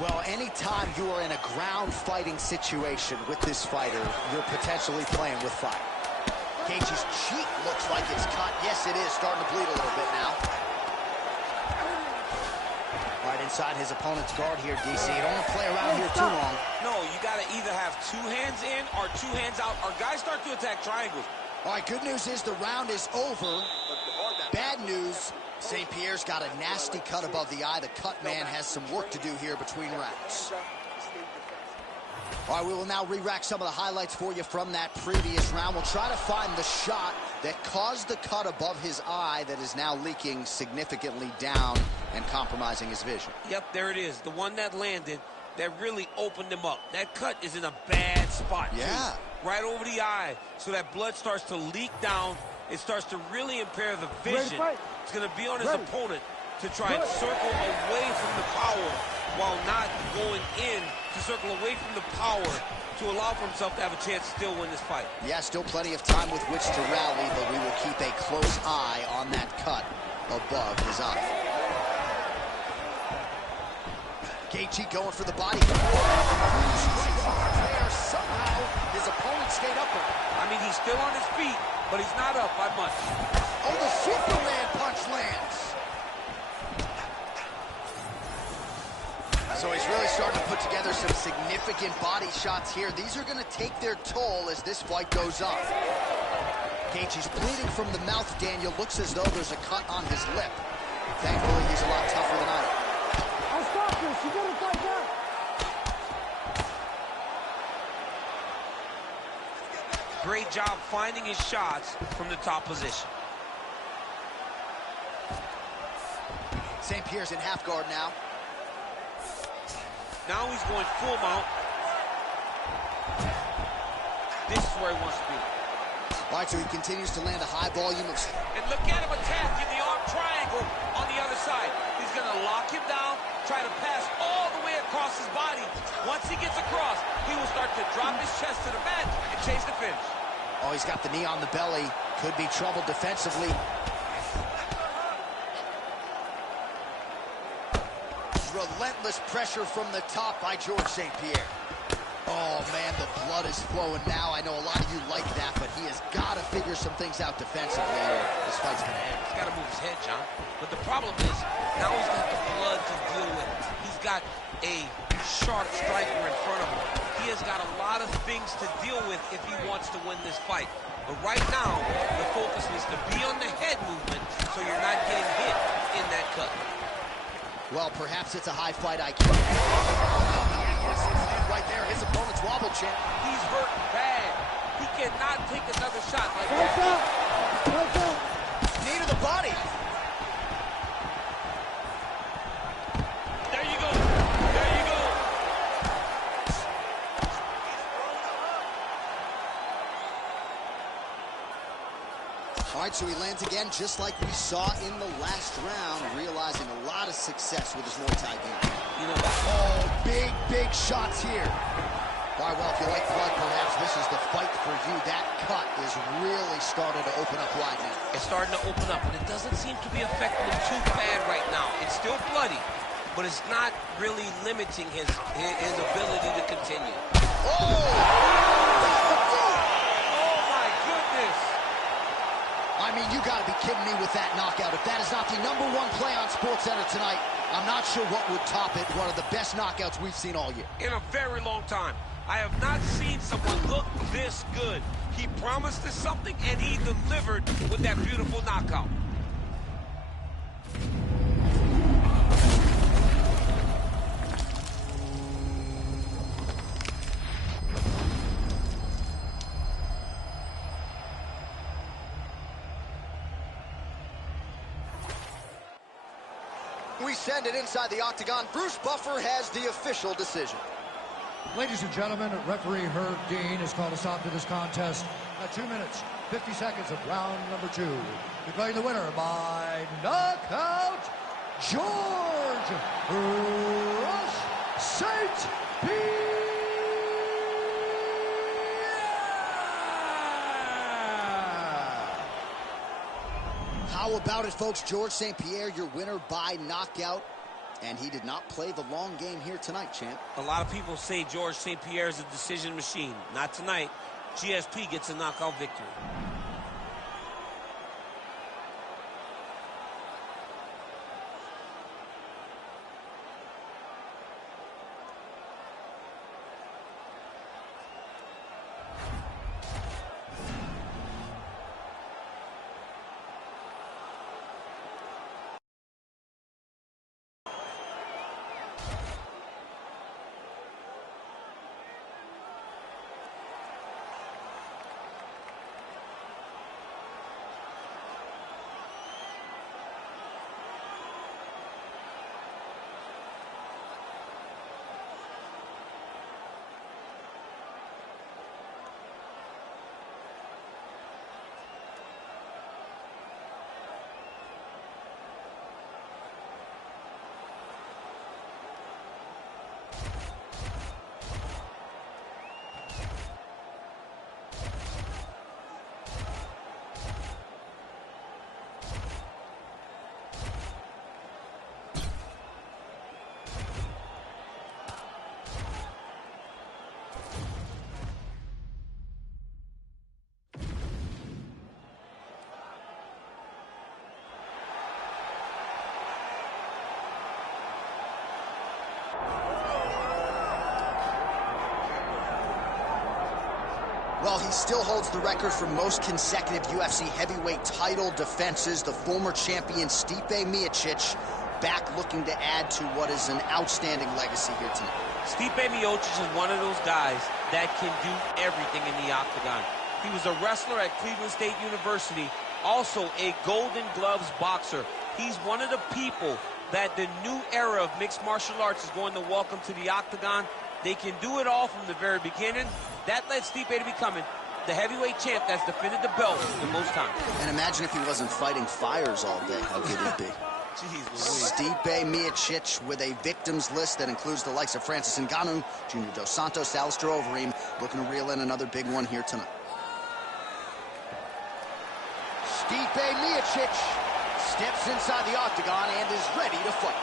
Well, anytime you are in a ground fighting situation with this fighter, you're potentially playing with fire. Gaethje's cheek looks like it's cut. Yes, it is. Starting to bleed a little bit now. Right inside his opponent's guard here, DC. You don't want to play around here too long. No, you got to either have two hands in or two hands out, or guys start to attack triangles. All right, good news is the round is over. Bad news, St. Pierre's got a nasty cut above the eye. The cut man has some work to do here between rounds. All right, we will now re-rack some of the highlights for you from that previous round. We'll try to find the shot that caused the cut above his eye that is now leaking significantly down and compromising his vision. Yep, there it is. The one that landed that really opened him up. That cut is in a bad spot, Yeah. too. Right over the eye, so that blood starts to leak down. It starts to really impair the vision. It's going to be on his opponent to try and circle away from the power while not going in to circle away from the power to allow for himself to have a chance to still win this fight. Yeah, still plenty of time with which to rally, but we will keep a close eye on that cut above his eye. Gaethje going for the body. There, somehow his opponent stayed upright. I mean, he's still on his feet, but he's not up by much. Oh, the Superman punch lands. So he's really starting to put together some significant body shots here. These are going to take their toll as this fight goes on. Gaethje's bleeding from the mouth, Daniel. Looks as though there's a cut on his lip. Thankfully, he's a lot tougher than I am. I'll stop this. You gotta fight back. finding his shots from the top position. St. Pierre's in half guard now. Now he's going full mount. This is where he wants to be. All right, so he continues to land a high volume of... And look at him attacking the arm triangle on the other side. He's going to lock him down, try to pass all the way across his body. Once he gets across, he will start to drop his chest to the mat and chase the finish. Oh, he's got the knee on the belly. Could be trouble defensively. Relentless pressure from the top by George St. Pierre. Oh, man, the blood is flowing now. I know a lot of you like that, but he has got to figure some things out defensively. This fight's going to end. He's got to move his head, John. But the problem is, now he's got the blood to deal with. He's got a sharp striker in front of him. He has got a lot of things to deal with if he wants to win this fight. But right now, the focus needs to be on the head movement so you're not getting hit in that cut. Well, perhaps it's a high fight IQ. Right there, his opponent's wobble, champ. He's hurt bad. He cannot take another shot like that. Knee to the body. There you go. There you go. All right, so he lands again just like we saw in the last round, realizing a lot of success with his Muay Thai game. You know, oh, big shots here. All right, well, if you like blood, perhaps this is the fight for you. That cut is really starting to open up wide now. it's starting to open up, but it doesn't seem to be affecting him too bad right now. It's still bloody, but it's not really limiting his ability to continue. Oh! Oh, my goodness. I mean, you got to be kidding me with that knockout. If that is not the #1 play on SportsCenter tonight, I'm not sure what would top it. One of the best knockouts we've seen all year. In a very long time. I have not seen someone look this good. He promised us something, and he delivered with that beautiful knockout. We send it inside the octagon. Bruce Buffer has the official decision. Ladies and gentlemen, referee Herb Dean has called a stop to this contest at 2 minutes, 50 seconds of round number 2. Declaring the winner by knockout, George Rush St. Pierre. How about it, folks? George St. Pierre, your winner by knockout. And he did not play the long game here tonight, champ. A lot of people say George St. Pierre is a decision machine. Not tonight. GSP gets a knockout victory. Well, he still holds the record for most consecutive UFC heavyweight title defenses. The former champion Stipe Miocic back looking to add to what is an outstanding legacy here tonight. Stipe Miocic is one of those guys that can do everything in the octagon. He was a wrestler at Cleveland State University, also a Golden Gloves boxer. He's one of the people that the new era of mixed martial arts is going to welcome to the octagon. They can do it all from the very beginning. That led Stipe to becoming the heavyweight champ that's defended the belt the most times. And imagine if he wasn't fighting fires all day, how good it'd be. Stipe Miocic with a victims list that includes the likes of Francis Ngannou, Junior Dos Santos, Alistair Overeem, looking to reel in another big one here tonight. Stipe Miocic steps inside the octagon and is ready to fight.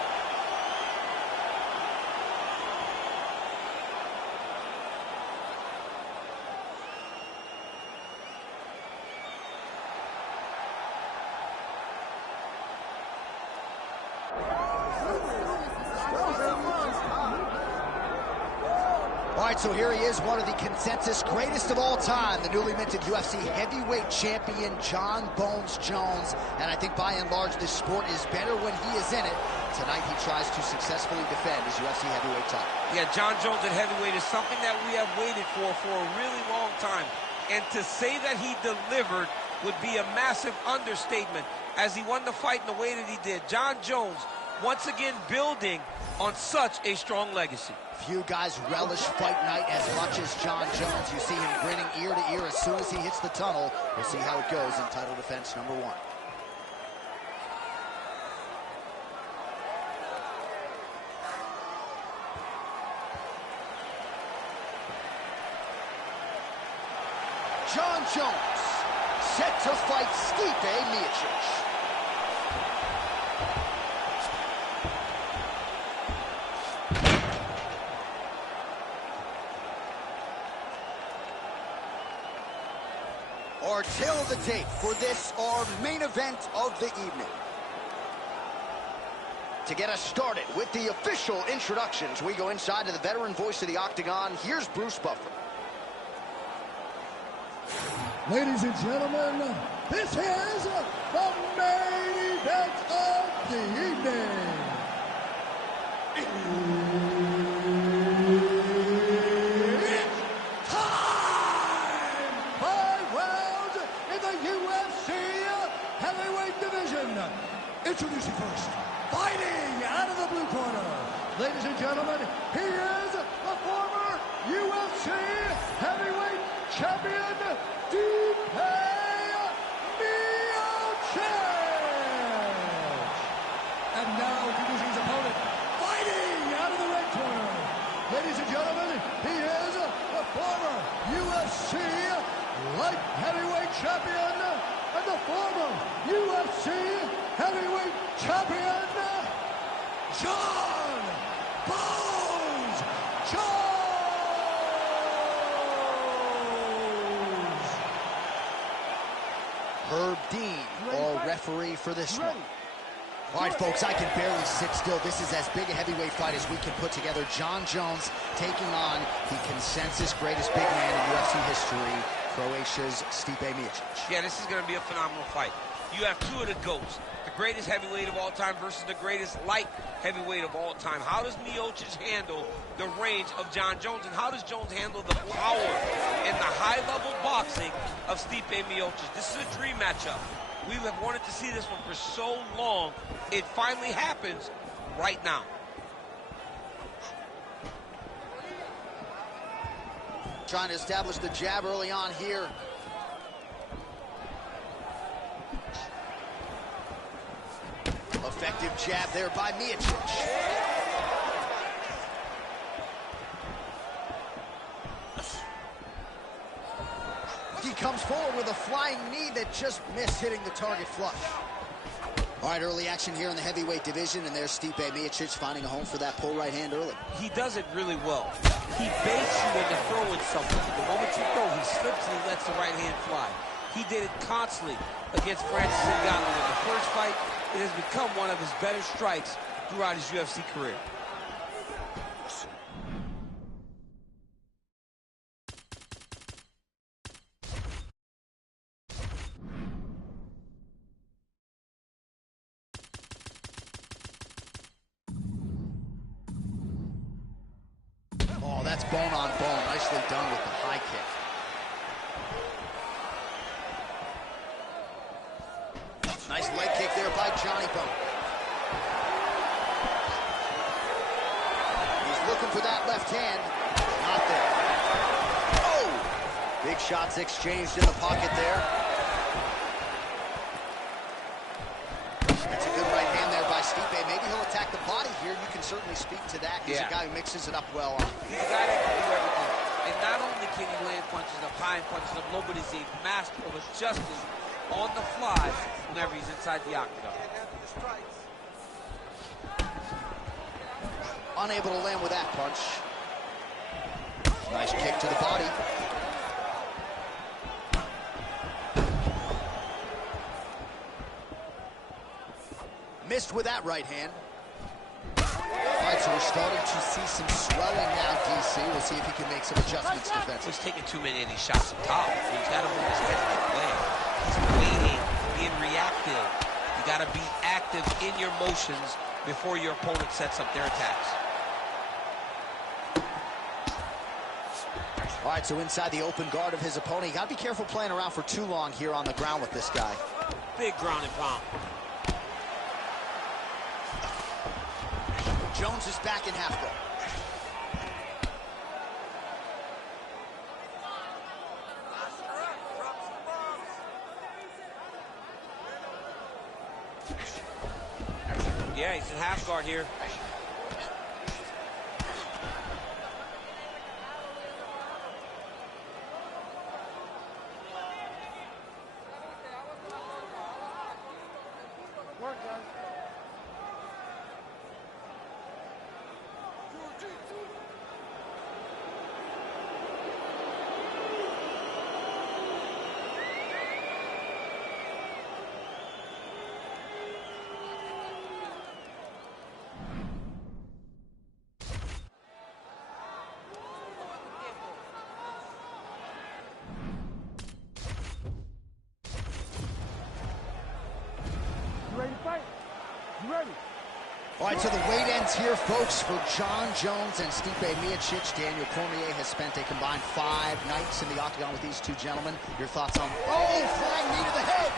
All right, so here he is, one of the consensus greatest of all time, the newly minted UFC heavyweight champion, Jon Bones Jones. And I think by and large, this sport is better when he is in it. Tonight, he tries to successfully defend his UFC heavyweight title. Yeah, Jon Jones at heavyweight is something that we have waited for a really long time. And to say that he delivered would be a massive understatement as he won the fight in the way that he did. Jon Jones, once again, building on such a strong legacy. Few guys relish fight night as much as Jon Jones. You see him grinning ear to ear as soon as he hits the tunnel. We'll see how it goes in title defense number 1. Jon Jones, set to fight Stipe Miocic. Our tale of the tape for this, our main event of the evening. To get us started with the official introductions, we go inside to the veteran voice of the octagon. Here's Bruce Buffer. Ladies and gentlemen, this is the main event of the evening. It's time! 5 rounds in the UFC heavyweight division. Introducing first, fighting out of the blue corner. Ladies and gentlemen, he is the former UFC heavyweight champion, Stipe Miocic. And now introducing his opponent, fighting out of the red corner. Ladies and gentlemen, he is the former UFC light heavyweight champion and the former UFC heavyweight champion, Jon Bones Jones. Herb Dean, our referee for this one. All right, folks, I can barely sit still. This is as big a heavyweight fight as we can put together. Jon Jones taking on the consensus greatest big man in UFC history, Croatia's Stipe Miocic. Yeah, this is going to be a phenomenal fight. You have two of the GOATs, the greatest heavyweight of all time versus the greatest light heavyweight of all time. How does Miocic handle the range of Jon Jones, and how does Jones handle the power and the high-level boxing of Stipe Miocic? This is a dream matchup. We have wanted to see this one for so long. It finally happens right now. Trying to establish the jab early on here. Effective jab there by Miocic. He comes forward with a flying knee that just missed hitting the target flush. All right, early action here in the heavyweight division, and there's Stipe Miocic finding a home for that pull right hand early. He does it really well. He baits you into throwing something. The moment you throw, he slips and he lets the right hand fly. He did it constantly against Francis Ngannou in the first fight. It has become one of his better strikes throughout his UFC career. Oh, that's bone on bone. Nicely done with the high kick. Johnny Bone. He's looking for that left hand. Not there. Oh! Big shots exchanged in the pocket there. That's a good right hand there by Stipe. Maybe he'll attack the body here. You can certainly speak to that. He's a guy who mixes it up well. He's a guy that can do everything. And not only can he land punches up high and punches up low, but he's a master of adjusting on the fly whenever he's inside the octagon. Unable to land with that punch. Nice kick to the body. Missed with that right hand. All right, so we're starting to see some swelling now, DC. We'll see if he can make some adjustments defensively. He's taking too many shots up top. He's got to move his head to the play. He's waiting, being reactive. You got to be active in your motions before your opponent sets up their attacks. All right, so inside the open guard of his opponent. You got to be careful playing around for too long here on the ground with this guy. Big ground and pound. Jones is back in half guard. Yeah, he's in half guard here. All right, so the weight ends here, folks, for Jon Jones and Stipe Miocic. Daniel Cormier has spent a combined 5 nights in the octagon with these two gentlemen. Your thoughts on... Oh, flying knee to the head!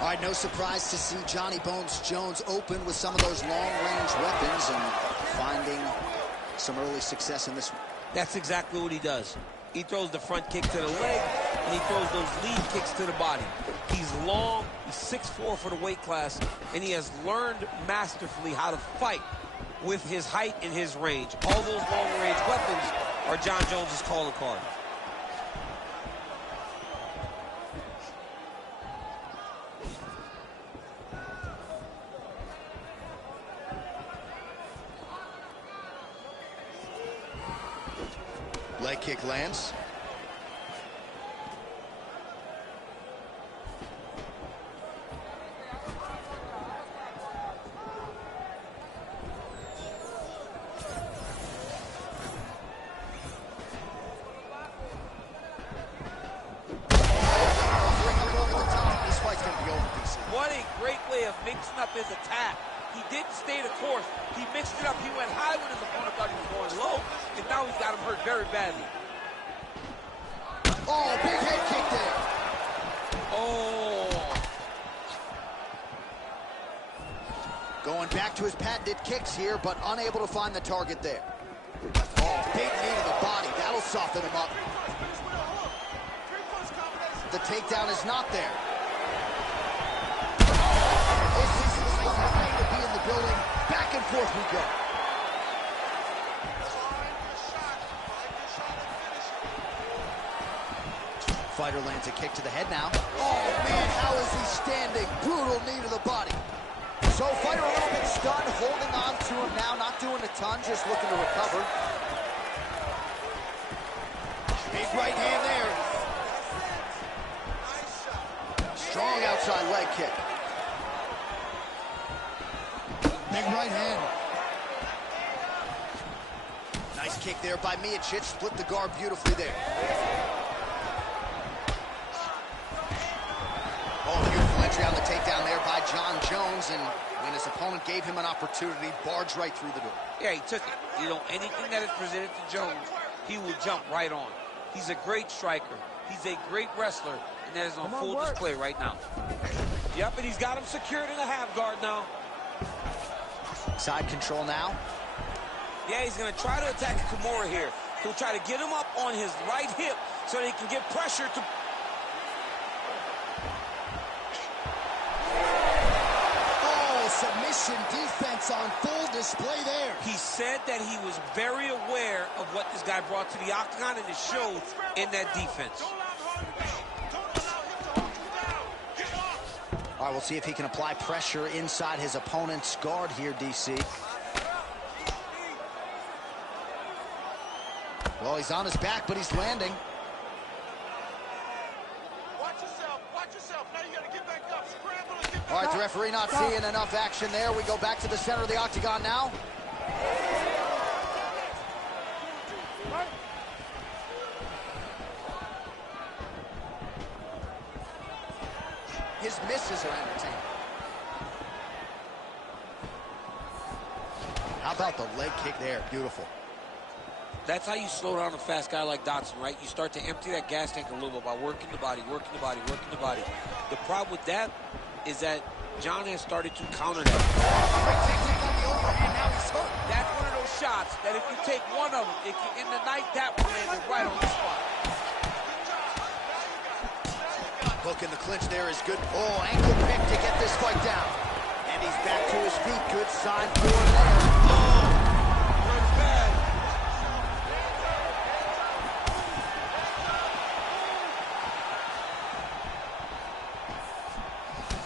All right, no surprise to see Johnny Bones Jones open with some of those long-range weapons and finding some early success in this one. That's exactly what he does. He throws the front kick to the leg, and he throws those lead kicks to the body. He's long, he's 6'4" for the weight class, and he has learned masterfully how to fight with his height and his range. All those long-range weapons are Jon Jones's calling card. Leg kick lands. What a great way of mixing up his attack. He didn't stay the course. He mixed it up. He went high when his opponent thought he was going low, and now he's got him hurt very badly. Oh, big head kick there. Oh. Going back to his patented kicks here, but unable to find the target there. Oh, big knee to the body. That'll soften him up. The takedown is not there. This is the way to be in the building. Back and forth we go. Fighter lands a kick to the head now. Oh, man, how is he standing? Brutal knee to the body. So fighter a little bit stunned, holding on to him now, not doing a ton, just looking to recover. Big right hand there. Strong outside leg kick. Big right hand. Nice kick there by Miocic. Split the guard beautifully there. Oh, beautiful entry on the takedown there by Jon Jones. And when his opponent gave him an opportunity, barged right through the door. Yeah, he took it. You know, anything that is presented to Jones, he will jump right on. He's a great striker. He's a great wrestler. And And that is on Come on, full work. display right now. Yep, and he's got him secured in a half guard now. Side control now. Yeah, he's going to try to attack Kimura here. He'll try to get him up on his right hip so that he can get pressure to... Submission defense on full display there. He said that he was very aware of what this guy brought to the octagon, and it showed in that defense. All right, we'll see if he can apply pressure inside his opponent's guard here, DC. Well, he's on his back, but he's landing. Watch yourself. Watch yourself. Now you got to get back up. Scramble and get back up. All right, the referee not seeing enough action there. We go back to the center of the octagon now. His misses are entertaining. How about the leg kick there? Beautiful. That's how you slow down a fast guy like Dodson, right? You start to empty that gas tank a little bit by working the body, working the body, working the body. The problem with that is that John has started to counter that. That's one of those shots that if you take one of them, it can, in the night, that one landed right on the spot. Hook in the clinch there is good. Oh, ankle pick to get this fight down. And he's back to his feet. Good sign for him there. Runs bad.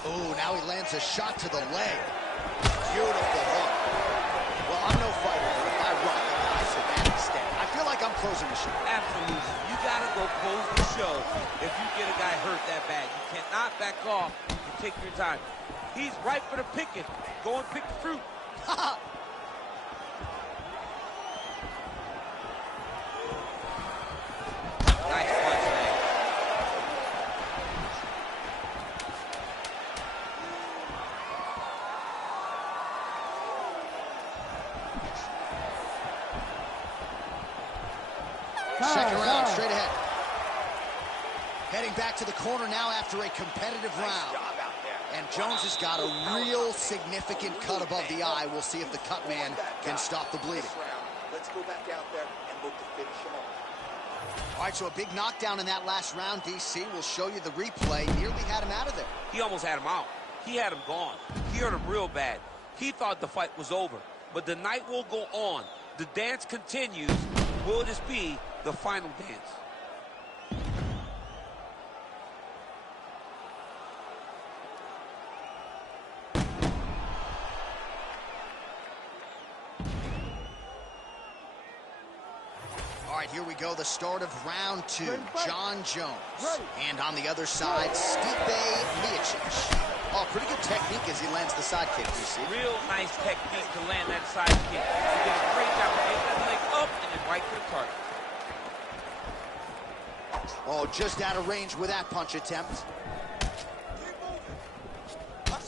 Oh, now he lands a shot to the leg. Beautiful hook. Well, I'm no fighter, but if I rock the guys to that extent, I feel like I'm closing the show. Absolutely. You got to go close the show if you get a guy hurt that bad. You cannot back off and take your time. He's ripe for the picking. Go and pick the fruit. Nice punch, man. Second round, straight ahead. Heading back to the corner now after a competitive round. And Jones has got a real significant cut above the eye. We'll see if the cut man can stop the bleeding. Let's go back out there and look to finish him off. All right, so a big knockdown in that last round, DC. We'll show you the replay. Nearly had him out of there. He almost had him out. He had him gone. He hurt him real bad. He thought the fight was over. But the night will go on. The dance continues. Will this be the final dance? All right, here we go, the start of round two. Jon Jones. And on the other side, Stipe Miocic. Oh, pretty good technique as he lands the side kick, you see. Real nice technique to land that side kick. He did a great job of getting that leg up and then right to the target. Oh, just out of range with that punch attempt.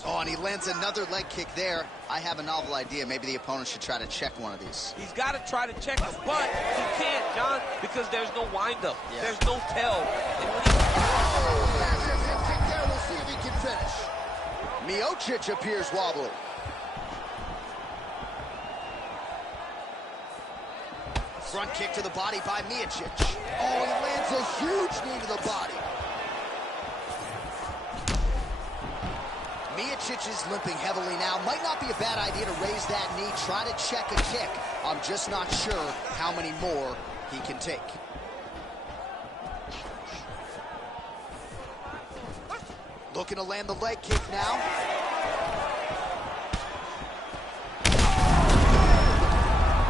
Oh, and he lands another leg kick there. I have a novel idea. Maybe the opponent should try to check one of these. He's got to try to check him, but he can't, John, because there's no windup. Yeah. There's no tell. And when he... Oh, there's a hip kick there. We'll see if he can finish. Miocic appears wobbly. Front kick to the body by Miocic. Oh, he lands a huge knee to the body. Miocic is limping heavily now. Might not be a bad idea to raise that knee, try to check a kick. I'm just not sure how many more he can take. Looking to land the leg kick now.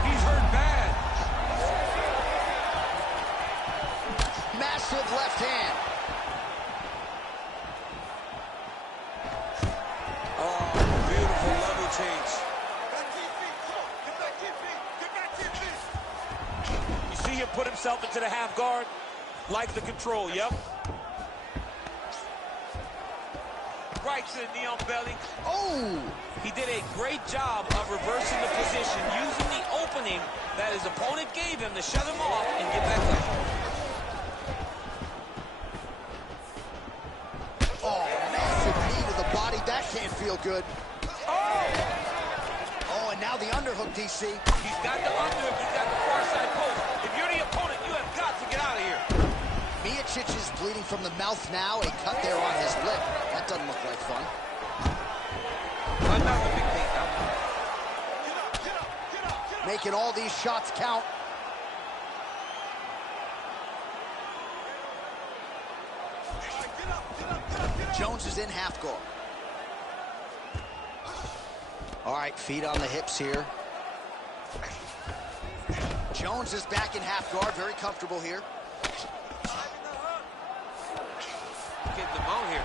He's hurt bad. Massive left hand. Beautiful level change. Back to your feet. Come on. Get back to your feet. Get back to your feet. You see him put himself into the half guard? Like the control, yep. Right to the knee on belly. Oh! He did a great job of reversing the position, using the opening that his opponent gave him to shut him off and get back up. feel good. Oh, and now the underhook, DC. He's got the underhook, he's got the far side post. If you're the opponent, you have got to get out of here. Miocic is bleeding from the mouth now. A cut there on his lip. That doesn't look like fun. Another big takedown. Making all these shots count. Jones is in half guard. All right, feet on the hips here. Jones is back in half guard, very comfortable here. Getting the mount here.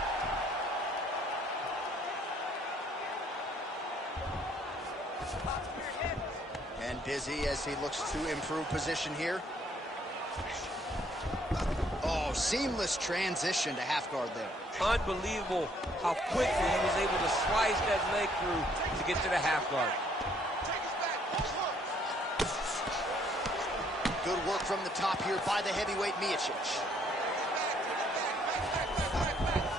And busy as he looks to improve position here. Oh, seamless transition to half guard there. Unbelievable how quickly he was able to slice that leg through to get to the half guard. Good work from the top here by the heavyweight Miocic.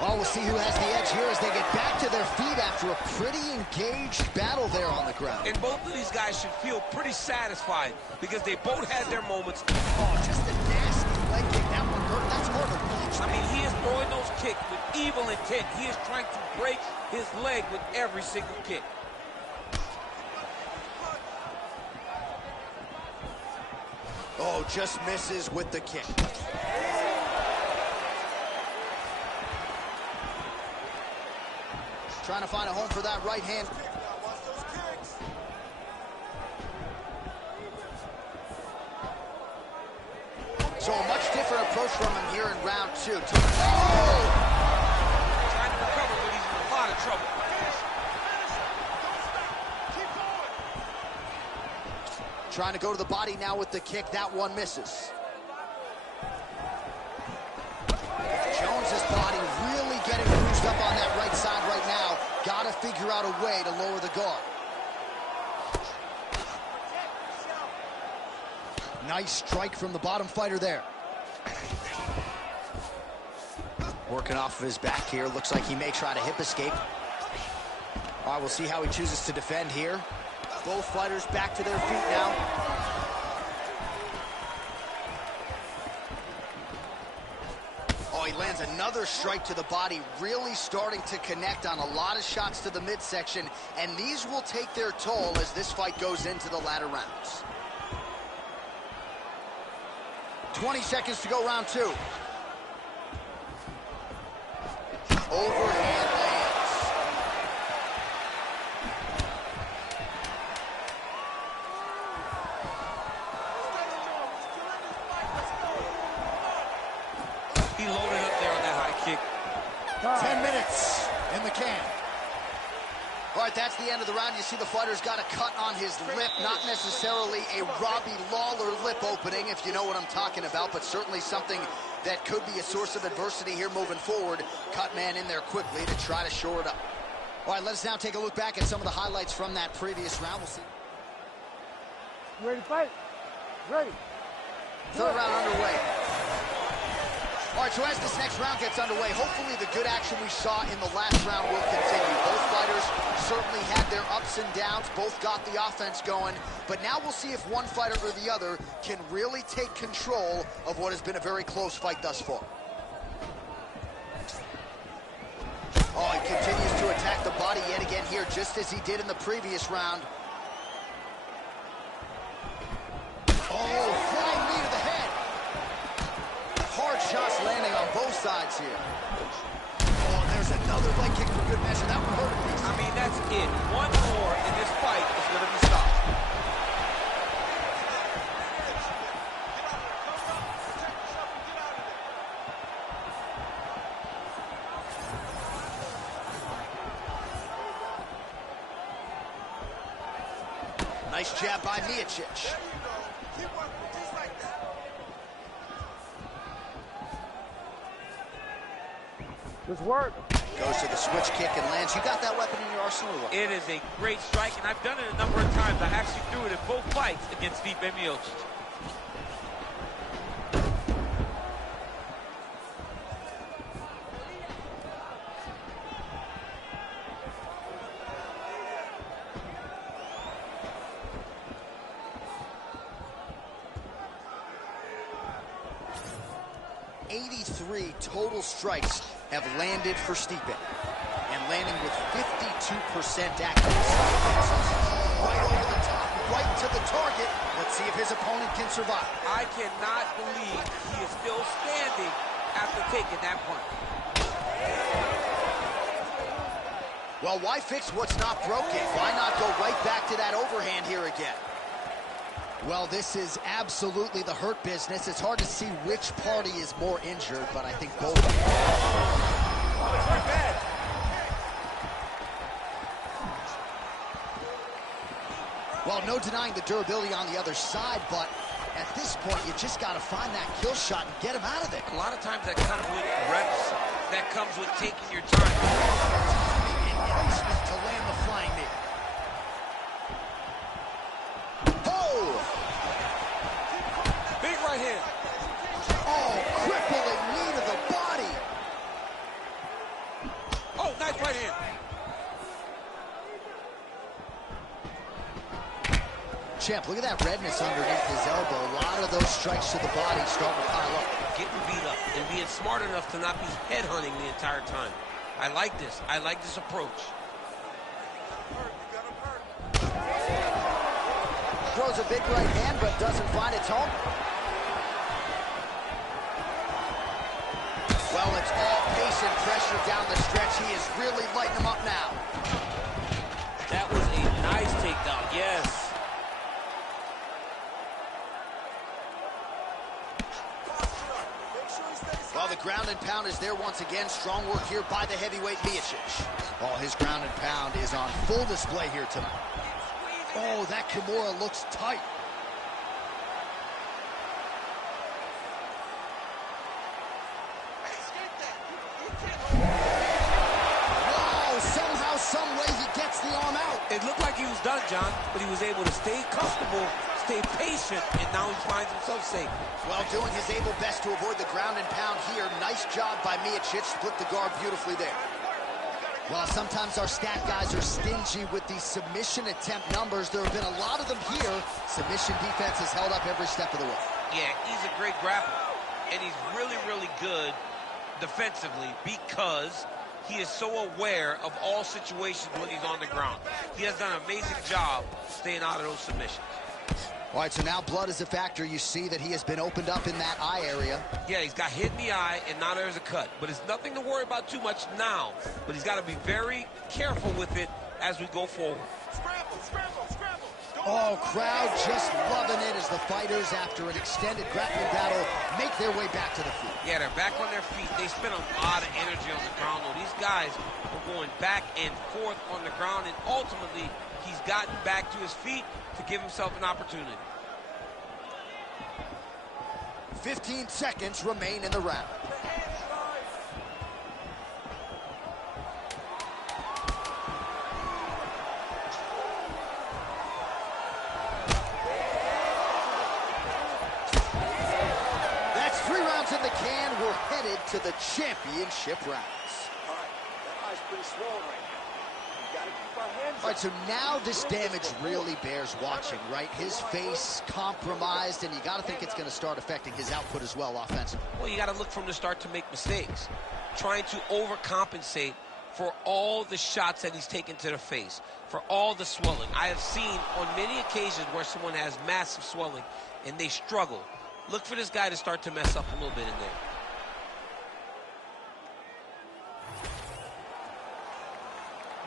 Oh, we'll see who has the edge here as they get back to their feet after a pretty engaged battle there on the ground. And both of these guys should feel pretty satisfied because they both had their moments. Oh, just a nasty leg kick. That one hurt. That's hard to reach. I mean, he is throwing those kicks with evil intent. He is trying to break his leg with every single kick. Oh, just misses with the kick. Trying to find a home for that right hand. So a much different approach from him here in round two. Trying to recover, but he's in a lot of trouble. Trying to go to the body now with the kick. That one misses. Jones's body really getting bruised up on that right side right now. Got to figure out a way to lower the guard. Nice strike from the bottom fighter there. Working off of his back here. Looks like he may try to hip escape. All right, we'll see how he chooses to defend here. Both fighters back to their feet now. Oh, he lands another strike to the body, really starting to connect on a lot of shots to the midsection, and these will take their toll as this fight goes into the latter rounds. 20 seconds to go, round two. Overhand lands. He loaded up there on that high kick. 10 minutes in the can. All right, that's the end of the round. You see the fighter's got a cut on his lip, not necessarily a Robbie Lawler lip opening, if you know what I'm talking about, but certainly something that could be a source of adversity here moving forward. Cut man in there quickly to try to shore it up. All right, let us now take a look back at some of the highlights from that previous round. We'll see. You ready to fight? Ready. Third round underway. All right, so as this next round gets underway, hopefully the good action we saw in the last round will continue. Both fighters certainly had their ups and downs, both got the offense going, but now we'll see if one fighter or the other can really take control of what has been a very close fight thus far. Oh, he continues to attack the body yet again here, just as he did in the previous round. Oh, flying knee to the head. Hard shots landing on both sides here. Oh, there's another leg kick for good measure. That one hurt him. I mean, that's it. One more and this fight is going to be stopped. Nice jab by Miocic. Just work. Goes to the switch kick and lands. You got that weapon in your arsenal? It is a great strike, and I've done it a number of times. I actually threw it in both fights against Stipe Miocic. 83 total strikes have landed for Stipe, and landing with 52% accuracy. Right over the top, right to the target. Let's see if his opponent can survive. I cannot believe he is still standing after taking that punch. Well, why fix what's not broken? Why not go right back to that overhand here again? Well, this is absolutely the hurt business. It's hard to see which party is more injured, but I think both. Well, no denying the durability on the other side, but at this point, you just got to find that kill shot and get him out of there. A lot of times that comes with reps. That comes with taking your time. To land the flying knee. Oh! Big right hand. Oh, crippling knee to the body. Oh, nice right hand. Champ, look at that redness underneath his elbow. A lot of those strikes to the body starting to pile up. Getting beat up and being smart enough to not be headhunting the entire time. I like this. I like this approach. Throws a big right hand, but doesn't find its home. Well, it's all pace and pressure down the stretch. He is really lighting him up now. That was a nice takedown, yes. Well, the ground and pound is there once again. Strong work here by the heavyweight Miocic. Oh, his ground and pound is on full display here tonight. Oh, that Kimura looks tight. Wow, somehow, some way he gets the arm out. It looked like he was done, John, but he was able to stay comfortable, stay patient, and now he finds himself safe. Well, doing his able best to avoid the ground and pound here. Nice job by Miocic. Split the guard beautifully there. Well, sometimes our stat guys are stingy with these submission attempt numbers. There have been a lot of them here. Submission defense has held up every step of the way. Yeah, he's a great grappler, and he's really, really good defensively because he is so aware of all situations when he's on the ground. He has done an amazing job staying out of those submissions. All right, so now blood is a factor. You see that he has been opened up in that eye area. Yeah, he's got hit in the eye, and now there's a cut. But it's nothing to worry about too much now. But he's got to be very careful with it as we go forward. Scramble, scramble, scramble. Oh, crowd just loving it as the fighters, after an extended grappling battle, make their way back to the feet. Yeah, they're back on their feet. They spend a lot of energy on the ground, though. These guys are going back and forth on the ground, and ultimately, he's gotten back to his feet to give himself an opportunity. 15 seconds remain in the round. That's 3 rounds in the can. We're headed to the championship rounds. All right, that eye's pretty swollen right now. We gotta keep our hands All right, so now this damage really bears watching, right? His face compromised, and you got to think it's going to start affecting his output as well offensively. Well, you got to look from the start to make mistakes. Trying to overcompensate for all the shots that he's taken to the face, for all the swelling. I have seen on many occasions where someone has massive swelling and they struggle. Look for this guy to start to mess up a little bit in there.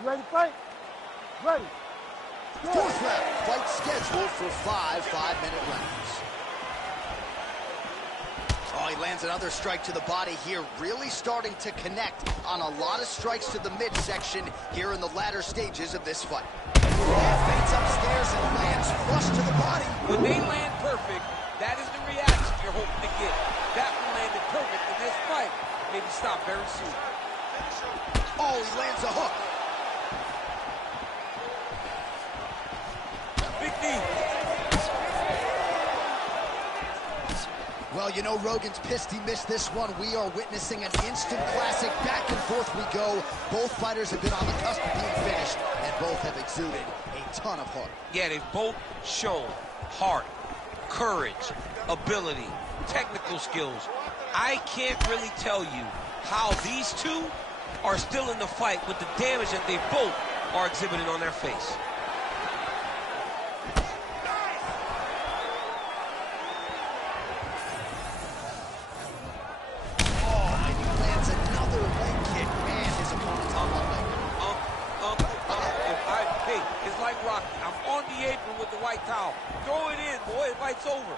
You ready to fight? Ready. Go. 4th round, fight scheduled for 5 5-minute rounds. Oh, he lands another strike to the body here, really starting to connect on a lot of strikes to the midsection here in the latter stages of this fight. Fades upstairs and lands flush to the body. When they land perfect, that is the reaction you're hoping to get. That one landed perfect in this fight. Maybe stop very soon. Oh, he lands a hook. Big knee. Well, you know, Rogan's pissed he missed this one. We are witnessing an instant classic. Back and forth we go. Both fighters have been on the cusp of being finished, and both have exuded a ton of heart. Yeah, they've both shown heart, courage, ability, technical skills. I can't really tell you how these two are still in the fight with the damage that they both are exhibiting on their face. It's like Rocky. I'm on the apron with the white towel. Throw it in, boy. The fight's over.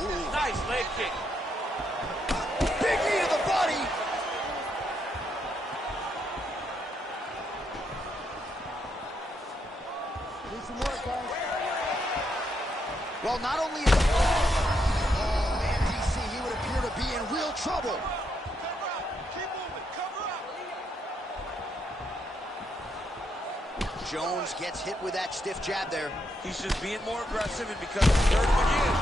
Ooh. Nice leg kick. Big knee to the body. Need some more, guys. Well, not only is oh man, DC, he would appear to be in real trouble. Jones gets hit with that stiff jab there. He's just being more aggressive, and because he hurt him again.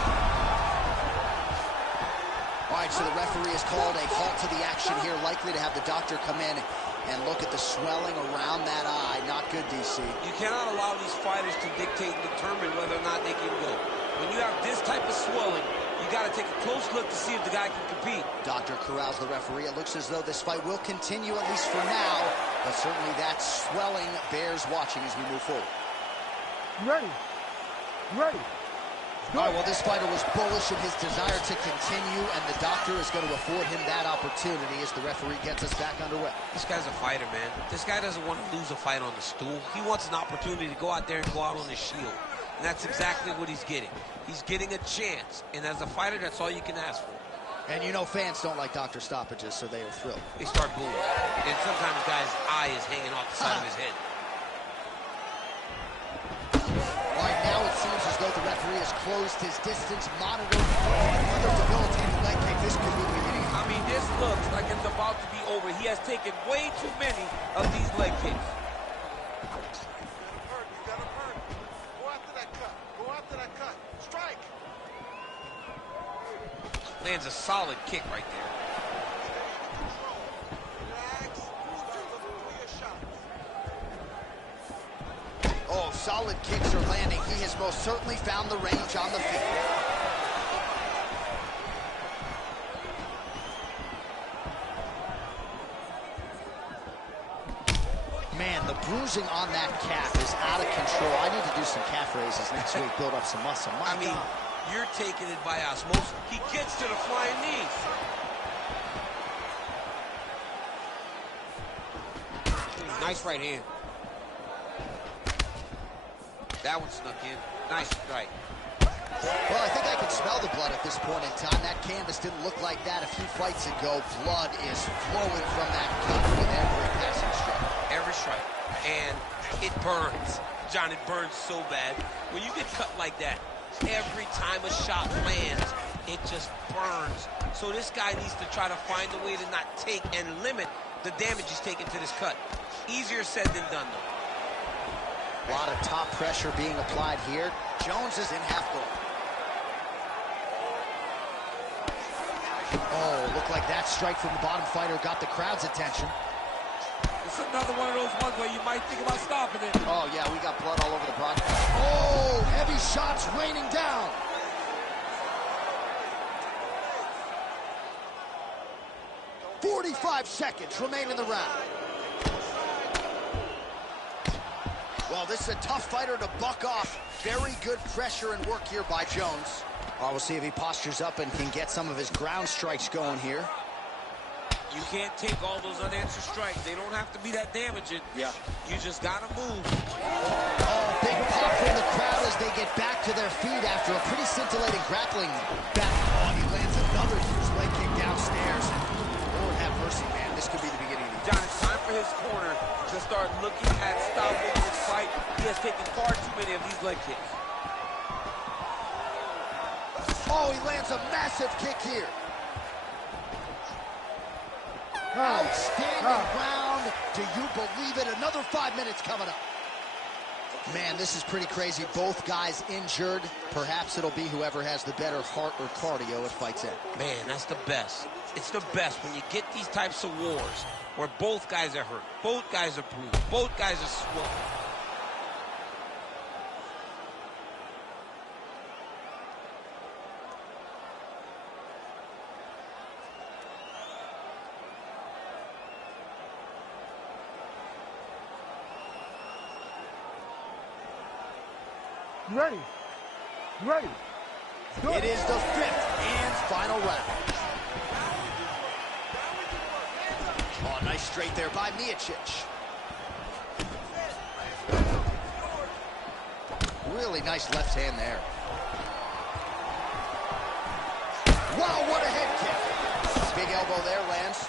All right, so the referee has called a halt to the action here, likely to have the doctor come in and look at the swelling around that eye. Not good, DC. You cannot allow these fighters to dictate and determine whether or not they can go. When you have this type of swelling, you got to take a close look to see if the guy can compete. Doctor corrals the referee. It looks as though this fight will continue, at least for now, but certainly that swelling bears watching as we move forward. You ready? You ready? All right, well, this fighter was bullish in his desire to continue, and the doctor is going to afford him that opportunity as the referee gets us back underway. This guy's a fighter, man. This guy doesn't want to lose a fight on the stool. He wants an opportunity to go out there and go out on the shield. And that's exactly what he's getting. He's getting a chance. And as a fighter, that's all you can ask for. And you know fans don't like doctor stoppages, so they are thrilled. They start booing. And sometimes the guy's eye is hanging off the side of his head. All right, now it seems as though the referee has closed his distance, monitored another debilitating leg kick. This could be the beginning. I mean, this looks like it's about to be over. He has taken way too many of these leg kicks. You got him hurt. Go after that cut. Go after that cut. Strike. Lands a solid kick right there. Relax. Start looking for your shots. Oh, solid kicks are landing. He has most certainly found the range on the feet. Man, the bruising on that calf is out of control. I need to do some calf raises next week, build up some muscle. My I mean, God. you're taking it by osmosis. He gets to the flying knees. Nice right hand. That one snuck in. Nice strike. Well, I think I can smell the blood at this point in time. That canvas didn't look like that a few fights ago. Blood is flowing from that cut with every passing strike. Every strike. And it burns. John, it burns so bad. When you get cut like that, every time a shot lands, it just burns. So this guy needs to try to find a way to not take and limit the damage he's taking to this cut. Easier said than done, though. A lot of top pressure being applied here. Jones is in half guard. Oh, looked like that strike from the bottom fighter got the crowd's attention. It's another one of those ones where you might think about stopping it. Oh, yeah, we got blood all over the broadcast. Oh, heavy shots raining down. "45 seconds remain in the round." Well, this is a tough fighter to buck off. Very good pressure and work here by Jones. Well, we'll see if he postures up and can get some of his ground strikes going here. You can't take all those unanswered strikes. They don't have to be that damaging. Yeah. You just got to move. Oh, big pop from the crowd as they get back to their feet after a pretty scintillating grappling battle. Oh, he lands another huge leg kick downstairs. Lord have mercy, man. This could be the beginning of the John, it's time for his corner to start looking at stopping this fight. He has taken far too many of these leg kicks. Oh, he lands a massive kick here. Outstanding round. Do you believe it? Another 5 minutes coming up. Man, this is pretty crazy. Both guys injured. Perhaps it'll be whoever has the better heart or cardio at fight's end. Man, that's the best. It's the best when you get these types of wars where both guys are hurt, both guys are bruised, both guys are swollen. You ready? You ready? It is the 5th and final round. Oh, nice straight there by Miocic. Really nice left hand there. Wow, what a head kick. Big elbow there, lands.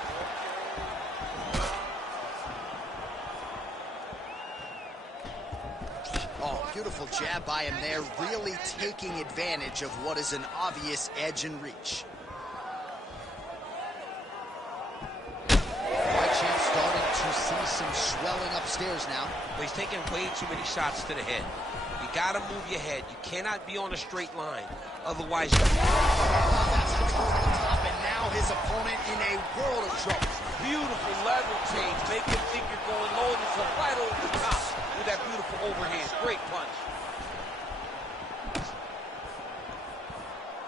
Oh, beautiful jab by him there, really taking advantage of what is an obvious edge and reach. White Champ starting to see some swelling upstairs now. But he's taking way too many shots to the head. You gotta move your head. You cannot be on a straight line. Otherwise, That's the toe to the top, and now his opponent in a world of trouble. beautiful level change. Make him think you're going low, and it's right over the top with that beautiful overhand. Great punch.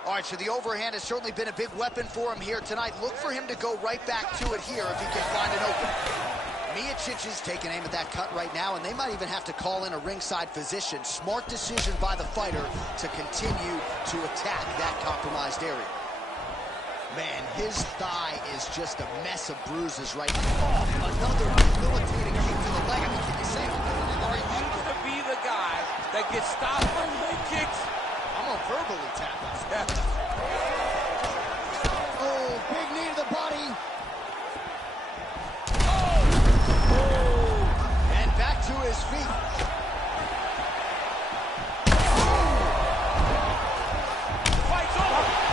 All right, so the overhand has certainly been a big weapon for him here tonight. Look for him to go right back to it here if he can find an opening. Miocic is taking aim at that cut right now, and they might even have to call in a ringside physician. Smart decision by the fighter to continue to attack that compromised area. Man, his thigh is just a mess of bruises right now. Oh, another debilitating kick to the leg. I mean, can you say He used to be the guy that gets stopped by leg kicks. I'm gonna verbally tap him. Oh, big knee to the body. And back to his feet. Fight's over.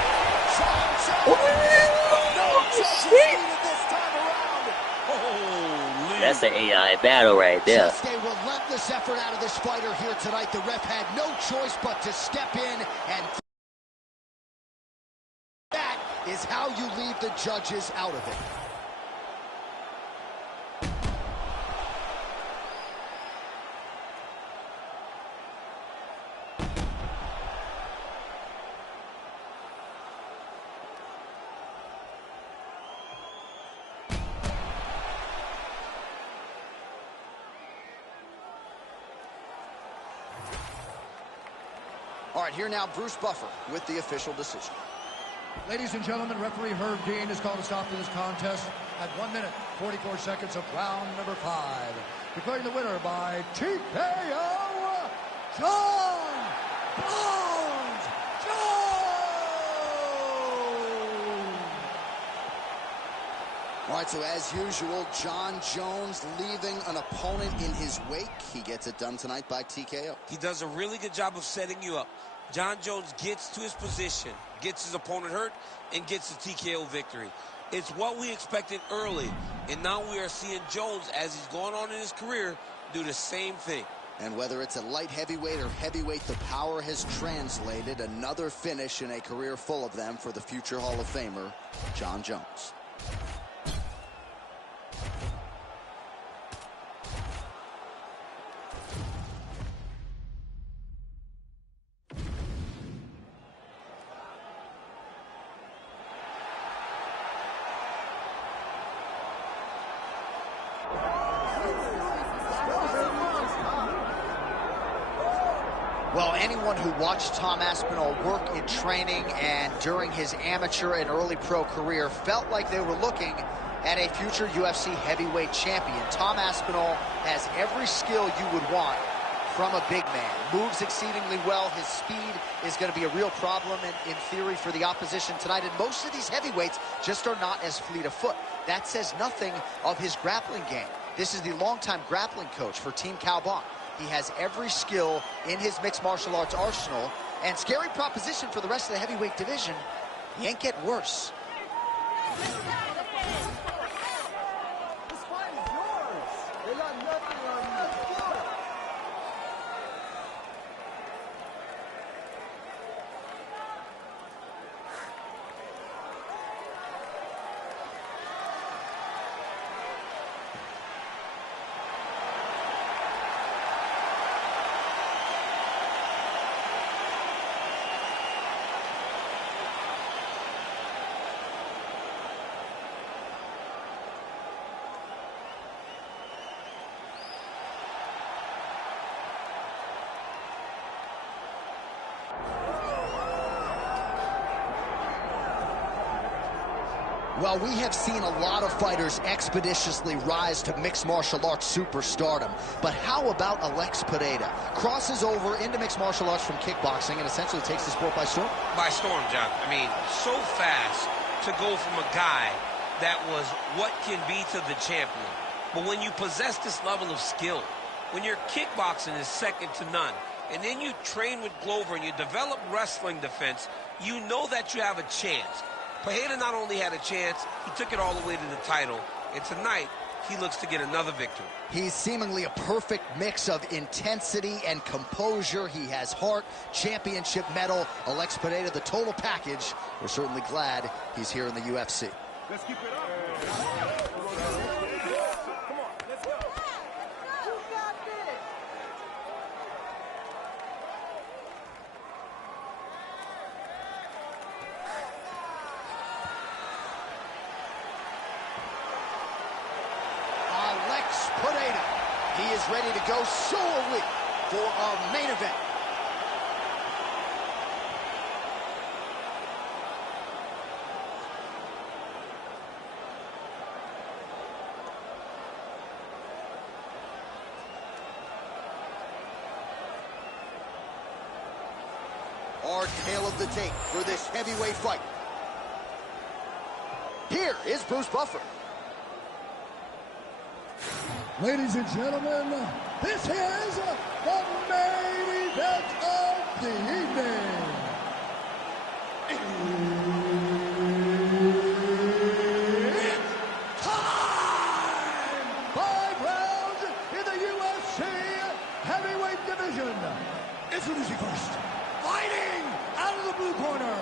This time around. Holy. That's an AI battle right there. Just a relentless effort out of this fighter here tonight. The ref had no choice but to step in, and that is how you leave the judges out of it. All right, here now, Bruce Buffer with the official decision. Ladies and gentlemen, referee Herb Dean has called a stop to this contest at 1 minute, 44 seconds of round number 5. Declaring the winner by TKO, Jon Jones! All right, so as usual, Jon Jones leaving an opponent in his wake. He gets it done tonight by TKO. He does a really good job of setting you up. Jon Jones gets to his position, gets his opponent hurt, and gets the TKO victory. It's what we expected early, and now we are seeing Jones, as he's going on in his career, do the same thing. And whether it's a light heavyweight or heavyweight, the power has translated. Another finish in a career full of them for the future Hall of Famer, Jon Jones. Well, anyone who watched Tom Aspinall work in training and during his amateur and early pro career felt like they were looking at a future UFC heavyweight champion. Tom Aspinall has every skill you would want from a big man. Moves exceedingly well. His speed is going to be a real problem in theory for the opposition tonight. And most of these heavyweights just are not as fleet of foot. That says nothing of his grappling game. This is the longtime grappling coach for Team Kaobon. He has every skill in his mixed martial arts arsenal, and scary proposition for the rest of the heavyweight division. He ain't getting worse. This fight is yours. They got nothing on you. Well, we have seen a lot of fighters expeditiously rise to mixed martial arts superstardom. But how about Alex Pereira? Crosses over into mixed martial arts from kickboxing and essentially takes the sport by storm? By storm, John. I mean, so fast to go from a guy that was what can be to the champion. But when you possess this level of skill, when your kickboxing is second to none, and then you train with Glover and you develop wrestling defense, you know that you have a chance. Pereira not only had a chance, he took it all the way to the title. And tonight, he looks to get another victory. He's seemingly a perfect mix of intensity and composure. He has heart, championship medal. Alex Pereira, the total package. We're certainly glad he's here in the UFC. Let's keep it up. Come on, let's go. Alex Pereira. He is ready to go. So are we for our main event. Our tale of the tape for this heavyweight fight. Here is Bruce Buffer. Ladies and gentlemen, this is the main event of the evening. It's time! 5 rounds in the UFC heavyweight division. Introducing first, fighting out of the blue corner,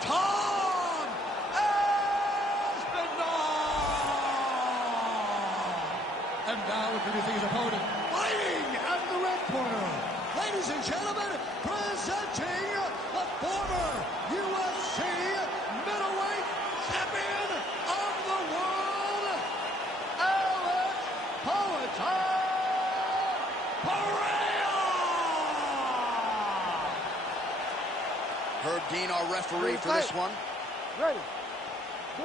Tom Aspinall. And now introducing his opponent, fighting out of the red corner. Ladies and gentlemen, presenting the former UFC middleweight champion of the world, Alex Pereira. Herb Dean, our referee for this one. Ready.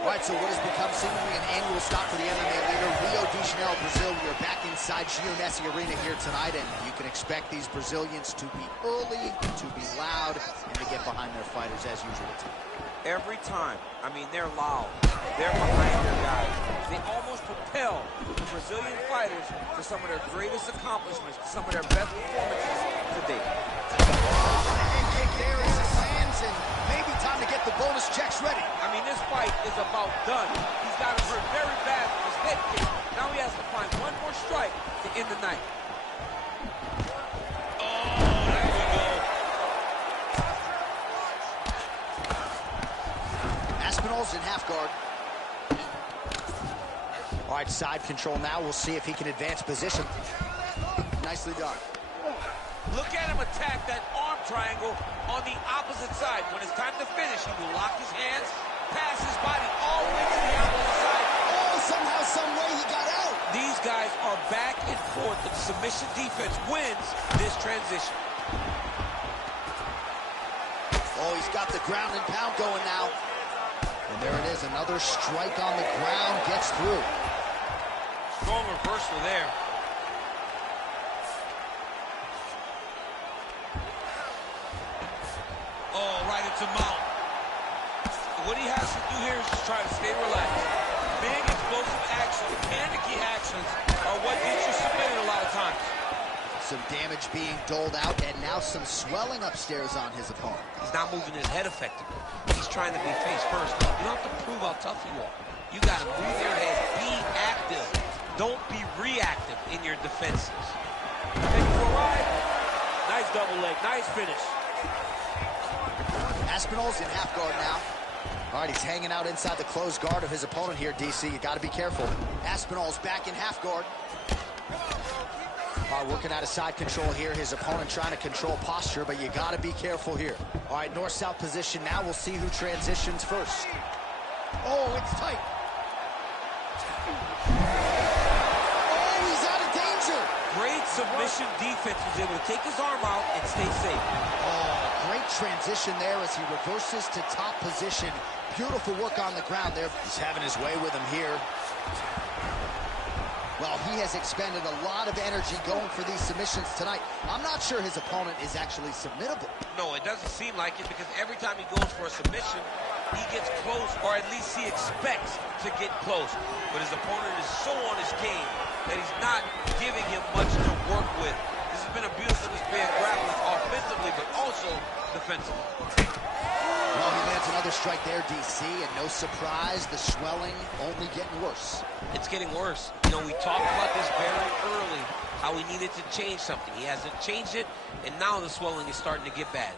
All right, so what has become seemingly an annual stop for the MMA leader, Rio de Janeiro, Brazil. We are back inside Geonesse Arena here tonight, and you can expect these Brazilians to be early, to be loud, and to get behind their fighters as usual. Every time, I mean, they're loud. They're behind their guys. They almost propel the Brazilian fighters to some of their greatest accomplishments, to some of their best performances to date. Head kick there as it lands, and maybe time to get the bonus checks ready. I mean, this fight is about done. He's got him hurt very bad with his head kick. Now he has to find one more strike to end the night. Aspinall's in half guard. All right, side control now. We'll see if he can advance position. Nicely done. Look at him attack that arm triangle on the opposite side. When it's time to finish, he will lock his hands, pass his body all the way to the opposite side. Oh, somehow, some way he got out. These guys are back and forth. The submission defense wins this transition. Oh, he's got the ground and pound going now. And there it is, another strike on the ground, gets through. Strong reversal there. Oh, right into mount. What he has to do here is just try to stay relaxed. Big, explosive actions, panicky actions are what gets you submitted a lot of times. Some damage being doled out, and now some swelling upstairs on his opponent. He's not moving his head effectively. He's trying to be face first. You don't have to prove how tough you are. You got to move your head. Be active. Don't be reactive in your defenses. Take it for a ride. Nice double leg. Nice finish. Aspinall's in half guard now. All right, he's hanging out inside the closed guard of his opponent here, DC. You got to be careful. Aspinall's back in half guard. All right, working out of side control here. His opponent trying to control posture, but you got to be careful here. All right, north-south position now. We'll see who transitions first. Oh, it's tight. Oh, he's out of danger. Great Great submission defense. Was able to take his arm out and stay safe. Oh, great transition there as he reverses to top position. Beautiful work on the ground there. He's having his way with him here. Well, he has expended a lot of energy going for these submissions tonight. I'm not sure his opponent is actually submittable. No, it doesn't seem like it, because every time he goes for a submission, he gets close, or at least he expects to get close. But his opponent is so on his game that he's not giving him much to work with. This has been a beautiful display of grappling offensively, but also defensively. Well, he lands another strike there, DC, and no surprise, the swelling only getting worse. It's getting worse. You know, we talked about this very early, how he needed to change something. He hasn't changed it, and now the swelling is starting to get bad.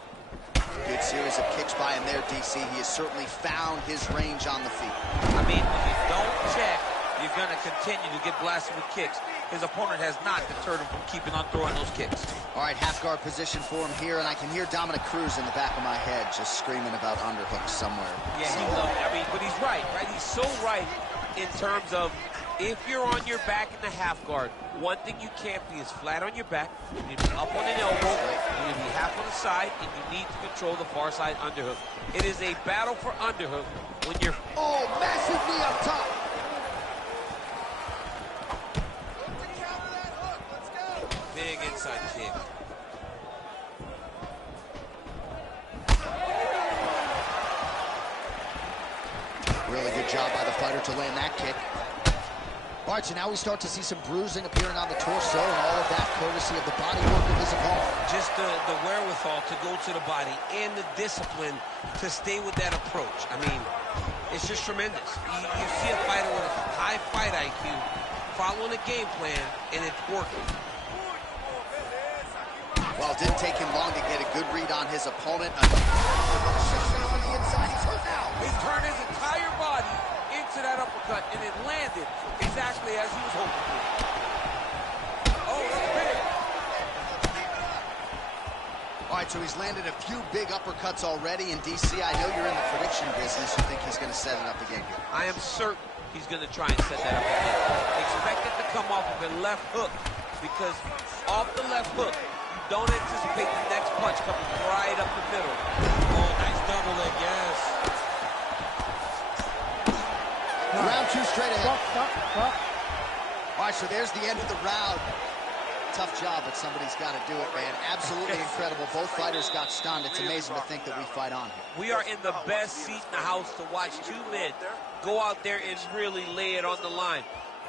Good series of kicks by him there, DC. He has certainly found his range on the feet. I mean, if you don't check, you're going to continue to get blasted with kicks. His opponent has not deterred him from keeping on throwing those kicks. All right, half guard position for him here, and I can hear Dominic Cruz in the back of my head just screaming about underhooks somewhere. Yeah, he loves it. I mean, but he's right? He's so right in terms of if you're on your back in the half guard, one thing you can't be is flat on your back. You need to be up on an elbow. You need to be half on the side, and you need to control the far side underhook. It is a battle for underhook when you're... Oh, massive knee up top. Big inside kick. Really good job by the fighter to land that kick. All right, so now we start to see some bruising appearing on the torso, and all of that courtesy of the body work of his opponent. Just the wherewithal to go to the body and the discipline to stay with that approach. I mean, it's just tremendous. You see a fighter with a high fight IQ following a game plan, and it's working. Well, it didn't take him long to get a good read on his opponent. On the inside, he's hurt now. He turned his entire body into that uppercut, and it landed exactly as he was hoping for. Oh, that's big. All right, so he's landed a few big uppercuts already. And DC, I know you're in the prediction business. You think he's going to set it up again here? I am certain he's going to try and set that up again. Expect it to come off of a left hook, because off the left hook, don't anticipate the next punch coming right up the middle. Oh, nice double leg, yes. Round two straight ahead. Stop. All right, so there's the end of the round. Tough job, but somebody's got to do it, man. Absolutely incredible. Both fighters got stunned. It's amazing to think that we fight on here. We are in the best seat in the house to watch two men go out there and really lay it on the line.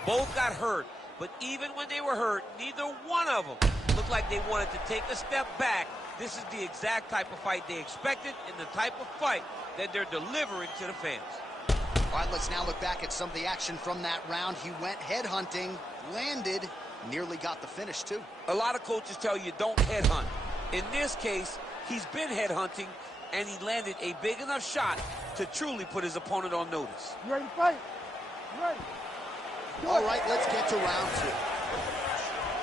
Both got hurt, but even when they were hurt, neither one of them looked like they wanted to take a step back. This is the exact type of fight they expected and the type of fight that they're delivering to the fans. All right, let's now look back at some of the action from that round. He went headhunting, landed, nearly got the finish, too. A lot of coaches tell you don't headhunt. In this case, he's been headhunting, and he landed a big enough shot to truly put his opponent on notice. You ready to fight? You ready? All right, let's get to round two.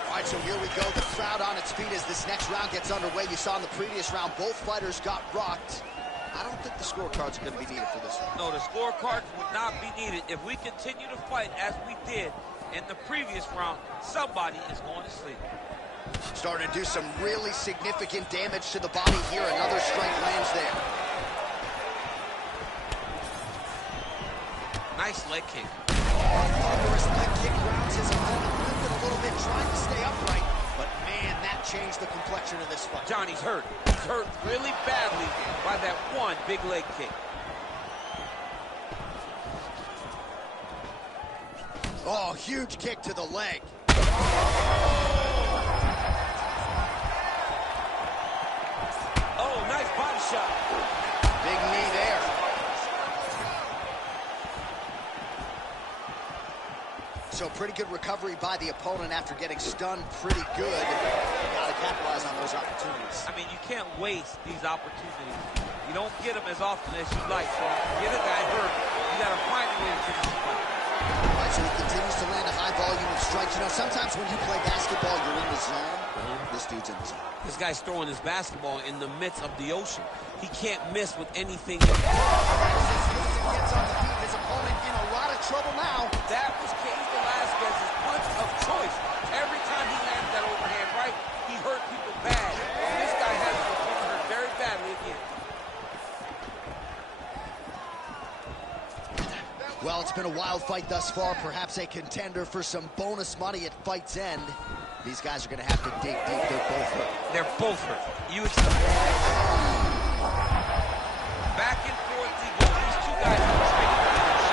All right, so here we go. The crowd on its feet as this next round gets underway. You saw in the previous round, both fighters got rocked. I don't think the scorecards are going to be needed for this one. No, the scorecards would not be needed. If we continue to fight as we did in the previous round, somebody is going to sleep. Starting to do some really significant damage to the body here. Another strike lands there. Nice leg kick. Thunderous leg kick grounds his opponent, moving a little bit, trying to stay upright. But man, that changed the complexion of this fight. Johnny's hurt. He's hurt really badly by that one big leg kick. Oh, huge kick to the leg. Oh, nice body shot. Big knee there. So pretty good recovery by the opponent after getting stunned pretty good. Got to capitalize on those opportunities. I mean, you can't waste these opportunities. You don't get them as often as you'd like. So if you get a guy hurt, you got to find a way to finish the fight. All right, so he continues to land a high volume of strikes. You know, sometimes when you play basketball, you're in the zone. This dude's in the zone. This guy's throwing his basketball in the midst of the ocean. He can't miss with anything. Gets on the feet. His opponent in a lot of trouble now. That was Cain Velasquez's punch of choice. Every time he landed that overhand it's been a wild fight thus far, perhaps a contender for some bonus money at fight's end. These guys are going to have to dig deep. They're both hurt. They're both hurt. You expect. Back and forth we go. These two guys are trading finish.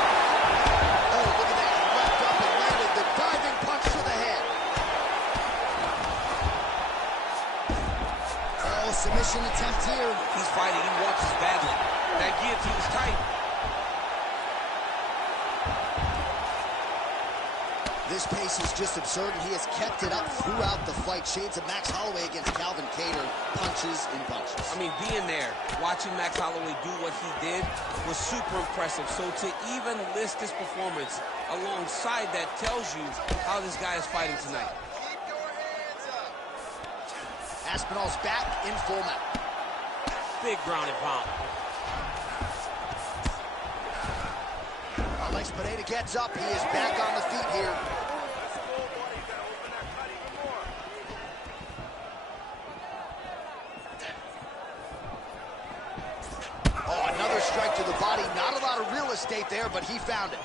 Oh, look at that. He leapt up and landed the diving punch to the head. Oh, submission attempt here. He's fighting. He wants this badly. That guillotine is tight. This pace is just absurd, and he has kept it up throughout the fight. Shades of Max Holloway against Calvin Kattar, punches and punches. I mean, being there, watching Max Holloway do what he did was super impressive. So to even list this performance alongside that tells you how this guy is fighting tonight. Keep your hands up. Aspinall's back in full mount. Big ground and pound. Alex Pineda gets up. He is back on the feet here. Oh, another strike to the body. Not a lot of real estate there, but he found it.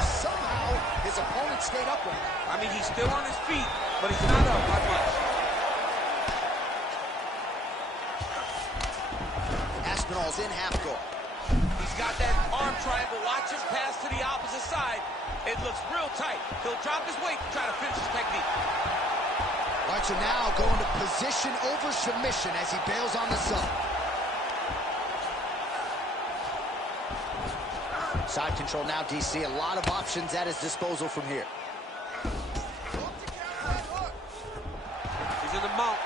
Somehow, his opponent stayed upright. I mean, he's still on his feet, but he's not up by much. Aspinall's in half guard. He's got that arm triangle. Watch his pass to the opposite side. It looks real tight. He'll drop his weight to try to finish his technique. All right, so now going to position over submission as he bails on the sub. Side control now, DC. A lot of options at his disposal from here. He's in the mount.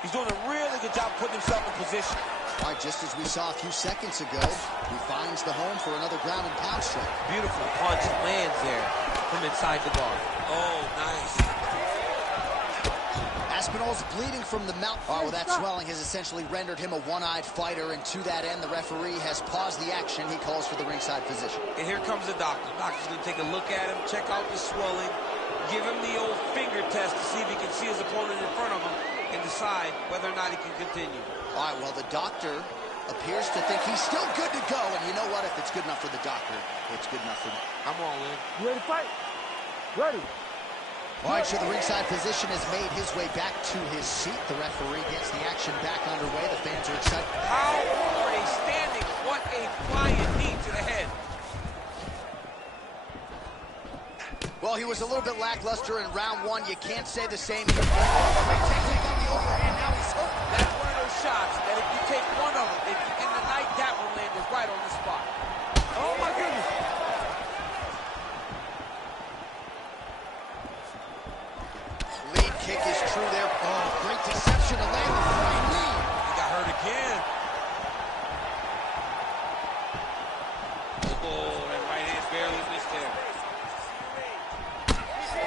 He's doing a really good job putting himself in position. All right, just as we saw a few seconds ago, he finds the home for another ground and pound strike. Beautiful punch lands there from inside the guard. Oh, nice. Aspinall's bleeding from the mouth. Oh, well, that swelling has essentially rendered him a one-eyed fighter, and to that end, the referee has paused the action. He calls for the ringside physician. And here comes the doctor. Doctor's going to take a look at him, check out the swelling, give him the old finger test to see if he can see his opponent in front of him and decide whether or not he can continue. All right, well, the doctor appears to think he's still good to go, and you know what? If it's good enough for the doctor, it's good enough for me. I'm all in. You ready to fight? Ready. All right, so the ringside physician has made his way back to his seat. The referee gets the action back underway. The fans are excited. How are they standing? What a flying knee to the head. Well, he was a little bit lackluster in round one. You can't say the same here. Technique on the overhand. Now he's hurt. That's one of those shots that if you take one of them, if in the night, that one landed right on the spot. Oh, my goodness. Lead kick is true there. Oh, great deception to land the flying knee. He got hurt again. Oh, that right hand barely missed there.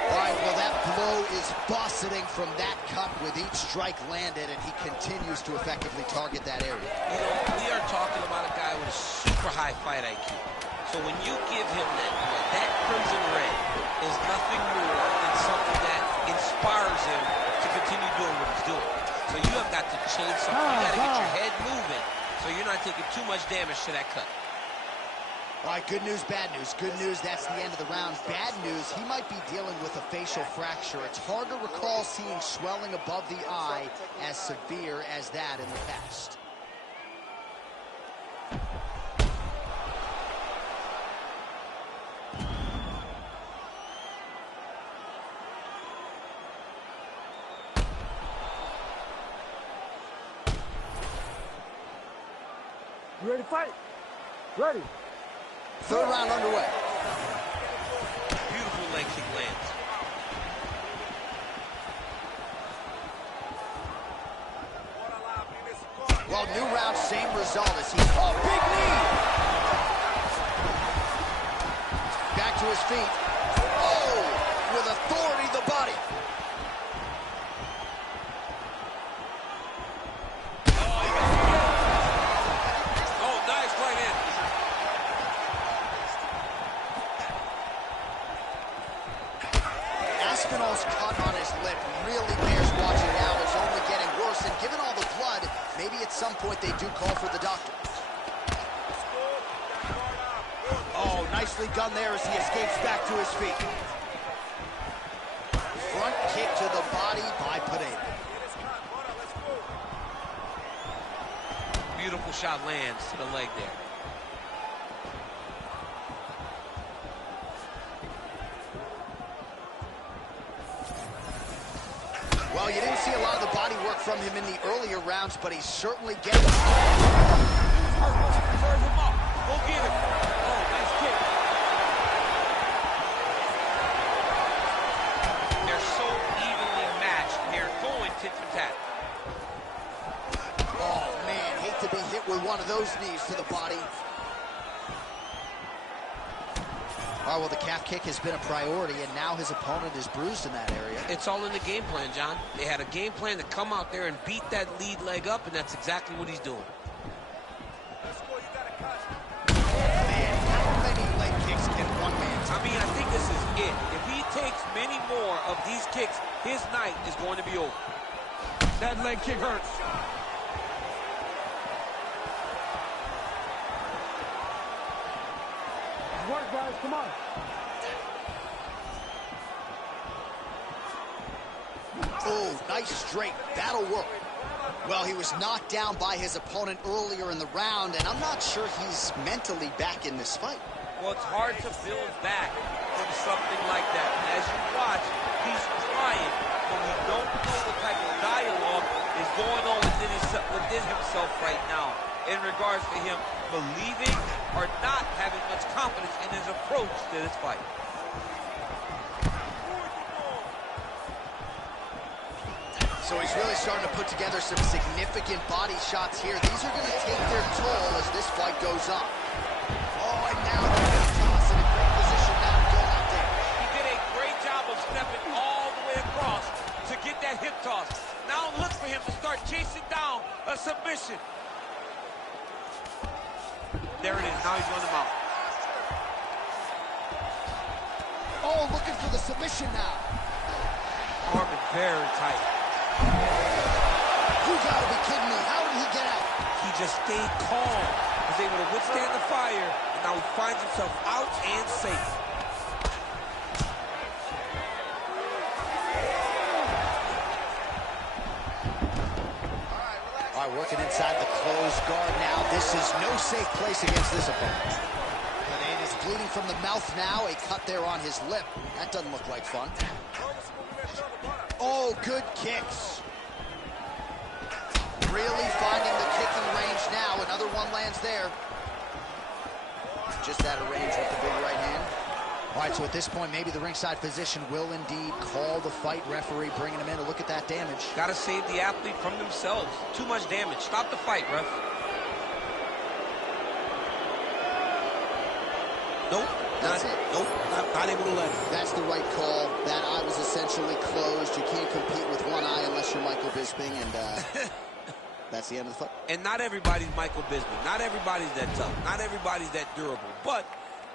All right, well, that blow is buffeting from that cut with each strike landed, and he continues to effectively target that area. You know, we are talking about a guy with a super high fight IQ. So when you give him that crimson red is nothing more than something that inspires him to continue doing what he's doing. So you have got to change something. You got to get your head moving so you're not taking too much damage to that cut. All right, good news, bad news. Good news, that's the end of the round. Bad news, he might be dealing with a facial fracture. It's hard to recall seeing swelling above the eye as severe as that in the past. You ready to fight? Ready. Third round underway. Beautiful leg kick lands. Well, new round, same result as he... Oh, big knee! Back to his feet. Oh, with authority, the body. Oh, nice right hand. Aspinall's cut on his lip really bears watching now. It's only getting worse, and given all the blood, maybe at some point they do call for the doctor. Oh, nicely done there as he escapes back to his feet. Front kick to the body by Pineda. Beautiful shot lands to the leg there. Well, you didn't see a lot of the body work from him in the earlier rounds, but he's certainly getting... Serve him up. Go get him. Oh, nice kick. They're so evenly matched. They're going tit for tat. Oh, man, hate to be hit with one of those knees to the body. All right, well, the calf kick has been a priority, and now his opponent is bruised in that area. It's all in the game plan, John. They had a game plan to come out there and beat that lead leg up, and that's exactly what he's doing. Man, how many leg kicks can one man take? I mean, I think this is it. If he takes many more of these kicks, his night is going to be over. That leg kick hurts. Work, guys, come on. Oh, nice straight. That'll work. Well, he was knocked down by his opponent earlier in the round, and I'm not sure he's mentally back in this fight. Well, it's hard to build back from something like that. As you watch, he's trying, but we don't know what type of dialogue is going on within himself right now in regards to him believing or not having much confidence in his approach to this fight. So he's really starting to put together some significant body shots here. These are going to take their toll as this fight goes on. Oh, and now the hip toss in a great position now to go out there. He did a great job of stepping all the way across to get that hip toss. Now look for him to start chasing down a submission. There it is. Now he's on the mount. Oh, looking for the submission now. Arm is very tight. You gotta be kidding me. How did he get out? He just stayed calm, was able to withstand the fire, and now he finds himself out and safe. All right, working inside the closed guard now. This is no safe place against this opponent. And is bleeding from the mouth now. A cut there on his lip. That doesn't look like fun. Oh, good kicks. Really finding the kicking range now. Another one lands there. Just out of range with the big right hand. All right, so at this point, maybe the ringside physician will indeed call the fight. Referee bringing him in to look at that damage. Got to save the athlete from themselves. Too much damage. Stop the fight, ref. Nope. That's it. Nope. Not able to let it. That's the right call. That eye was essentially closed. You can't compete with one eye unless you're Michael Bisping, and that's the end of the fight. And not everybody's Michael Bisping. Not everybody's that tough. Not everybody's that durable. But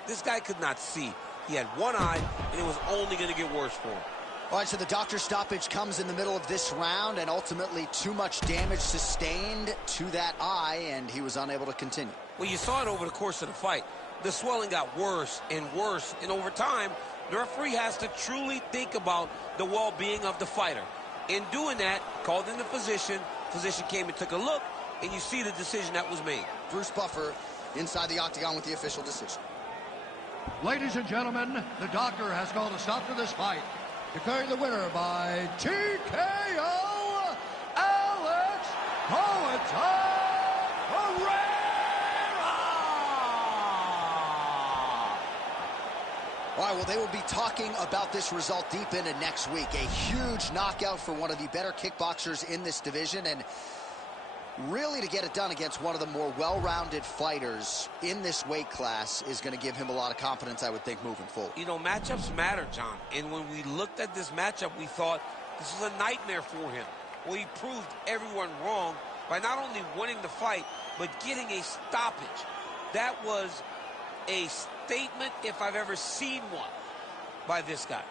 this guy could not see. He had one eye, and it was only going to get worse for him. All right, so the doctor stoppage comes in the middle of this round, and ultimately too much damage sustained to that eye, and he was unable to continue. Well, you saw it over the course of the fight. The swelling got worse and worse, and over time, the referee has to truly think about the well-being of the fighter. In doing that, called in the physician. Physician came and took a look, and you see the decision that was made. Bruce Buffer inside the octagon with the official decision. Ladies and gentlemen, the doctor has called a stop to this fight, declaring the winner by TKO, Alex Herrera. All right, well, they will be talking about this result deep into next week. A huge knockout for one of the better kickboxers in this division, and really to get it done against one of the more well-rounded fighters in this weight class is going to give him a lot of confidence, I would think, moving forward. You know, matchups matter, John. And when we looked at this matchup, we thought this was a nightmare for him. Well, he proved everyone wrong by not only winning the fight, but getting a stoppage. That was a statement, if I've ever seen one, by this guy.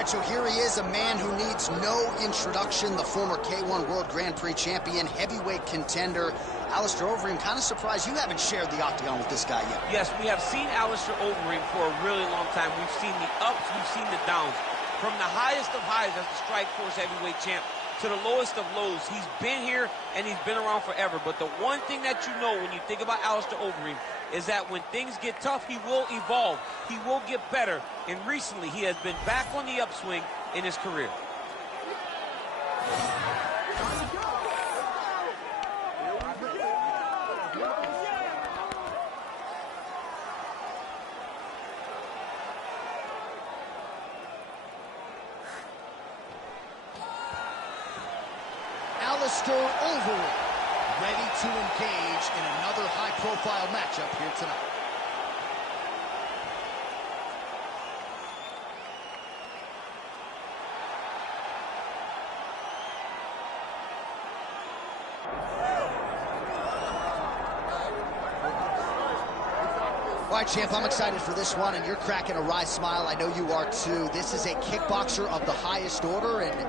right, so here he is, a man who needs no introduction, the former K1 World Grand Prix champion, heavyweight contender. Alistair Overeem, kind of surprised you haven't shared the octagon with this guy yet. Yes, we have seen Alistair Overeem for a really long time. We've seen the ups, we've seen the downs. From the highest of highs as the Strikeforce heavyweight champ to the lowest of lows, he's been here and he's been around forever. But the one thing that you know when you think about Alistair Overeem is that when things get tough, he will evolve. He will get better. And recently, he has been back on the upswing in his career. Alistair Overeem, ready to engage in another high-profile matchup here tonight. All right, champ, I'm excited for this one, and you're cracking a wry smile. I know you are, too. This is a kickboxer of the highest order, and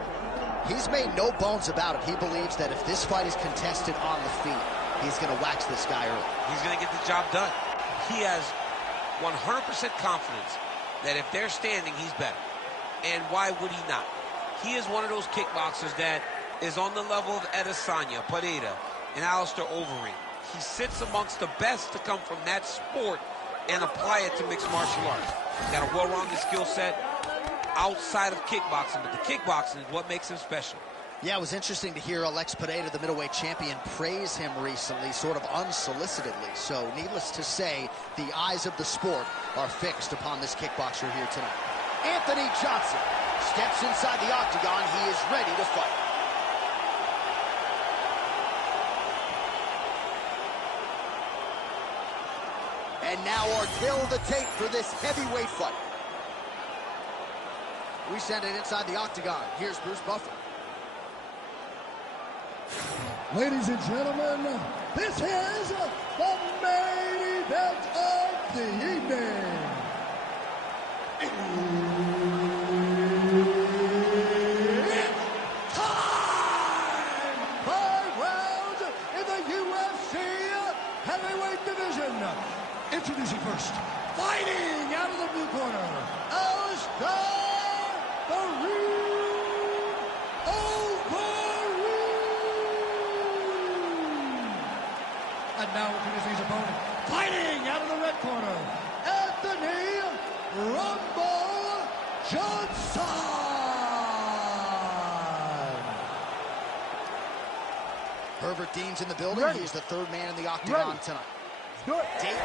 he's made no bones about it. He believes that if this fight is contested on the feet, he's going to wax this guy early. He's going to get the job done. He has 100% confidence that if they're standing, he's better. And why would he not? He is one of those kickboxers that is on the level of Adesanya, Pereira, and Alistair Overeem. He sits amongst the best to come from that sport and apply it to mixed martial arts. He's got a well-rounded skill set outside of kickboxing, but the kickboxing is what makes him special. Yeah, it was interesting to hear Alex Pereira, the middleweight champion, praise him recently, sort of unsolicitedly. So, needless to say, the eyes of the sport are fixed upon this kickboxer here tonight. Anthony Johnson steps inside the octagon. He is ready to fight. And now our tale of the tape for this heavyweight fight. We send it inside the octagon. Here's Bruce Buffer. Ladies and gentlemen, this is the main event of the evening. It's time! 5 rounds in the UFC heavyweight division. Introducing first, fighting out of the blue corner, Alistair And now introducing his opponent, fighting out of the red corner, Anthony Rumble Johnson. Herbert Dean's in the building. He's the third man in the octagon tonight. Date 9,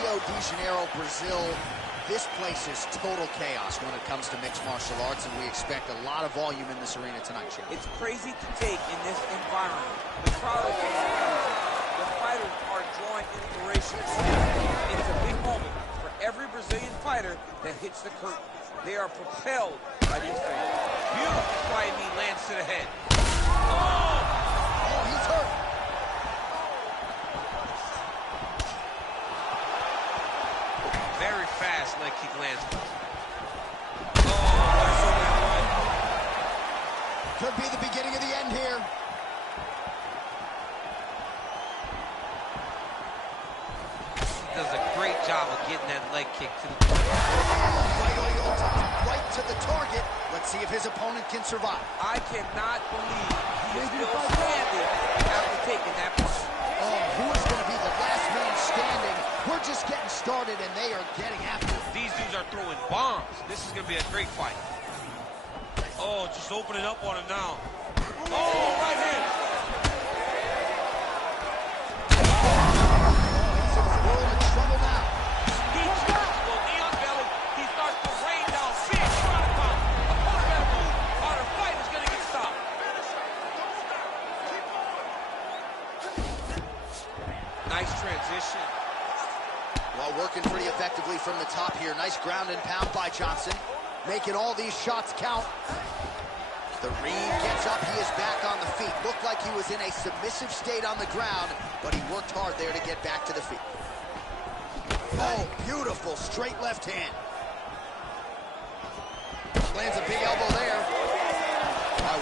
Rio de Janeiro, Brazil. This place is total chaos when it comes to mixed martial arts, and we expect a lot of volume in this arena tonight, Jim. It's crazy to take in this environment. The crowd is crazy. The fighters are drawing inspiration. It's a big moment for every Brazilian fighter that hits the curtain. They are propelled by these fans. Beautiful flying knee lands to the head. Oh, he's hurt. Very fast leg kick lands. Could be the beginning of the end here. He does a great job of getting that leg kick to the Right to the target. Let's see if his opponent can survive. I cannot believe he is still standing after taking that punch. Oh, who is going to be the last man standing? We're just getting started, and they are getting after it. These dudes are throwing bombs. This is going to be a great fight. Oh, just opening up on him now. Oh, right hand. He's in a world of trouble now. He charges. Well, knee on belly. He starts to rain down big ground and pound. Opponent got to move, or the fight is going to get stopped. Nice transition. Well, working pretty effectively from the top here. Nice ground and pound by Johnson. Making all these shots count. The Reed gets up. He is back on the feet. Looked like he was in a submissive state on the ground, but he worked hard there to get back to the feet. Oh, beautiful straight left hand. lands a big elbow there.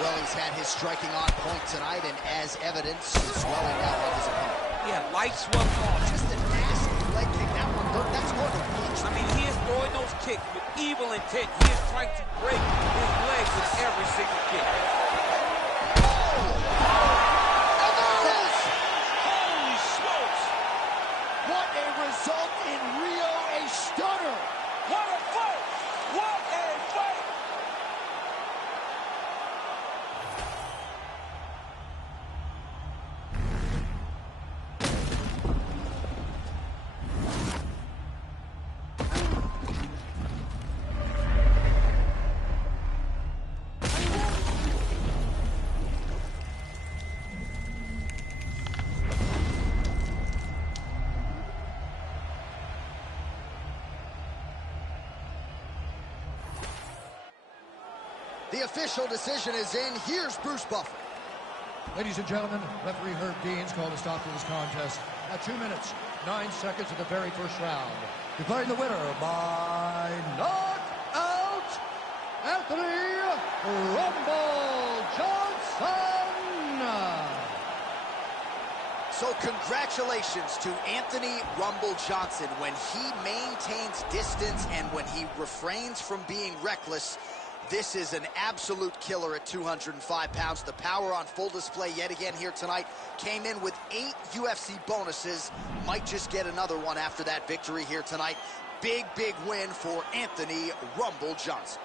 Well, he's had his striking on point tonight, and as evidence, the swelling now on his opponent. Yeah, light swelling. Oh, just a nasty leg kick. That one hurt. That's going to reach. I mean, he is throwing those kicks with evil intent. He is trying to break his legs with every single kick. And there it is! Holy smokes! What a result in Rio, a stunner! What a fight! What a fight! The official decision is in. Here's Bruce Buffer. Ladies and gentlemen, referee Herb Deans called a stop to this contest at 2 minutes, 9 seconds of the very first round. Declaring the winner by knockout, Anthony Rumble Johnson. So congratulations to Anthony Rumble Johnson. When he maintains distance and when he refrains from being reckless, this is an absolute killer at 205 pounds. The power on full display yet again here tonight. Came in with 8 UFC bonuses. Might just get another one after that victory here tonight. Big, big win for Anthony Rumble Johnson.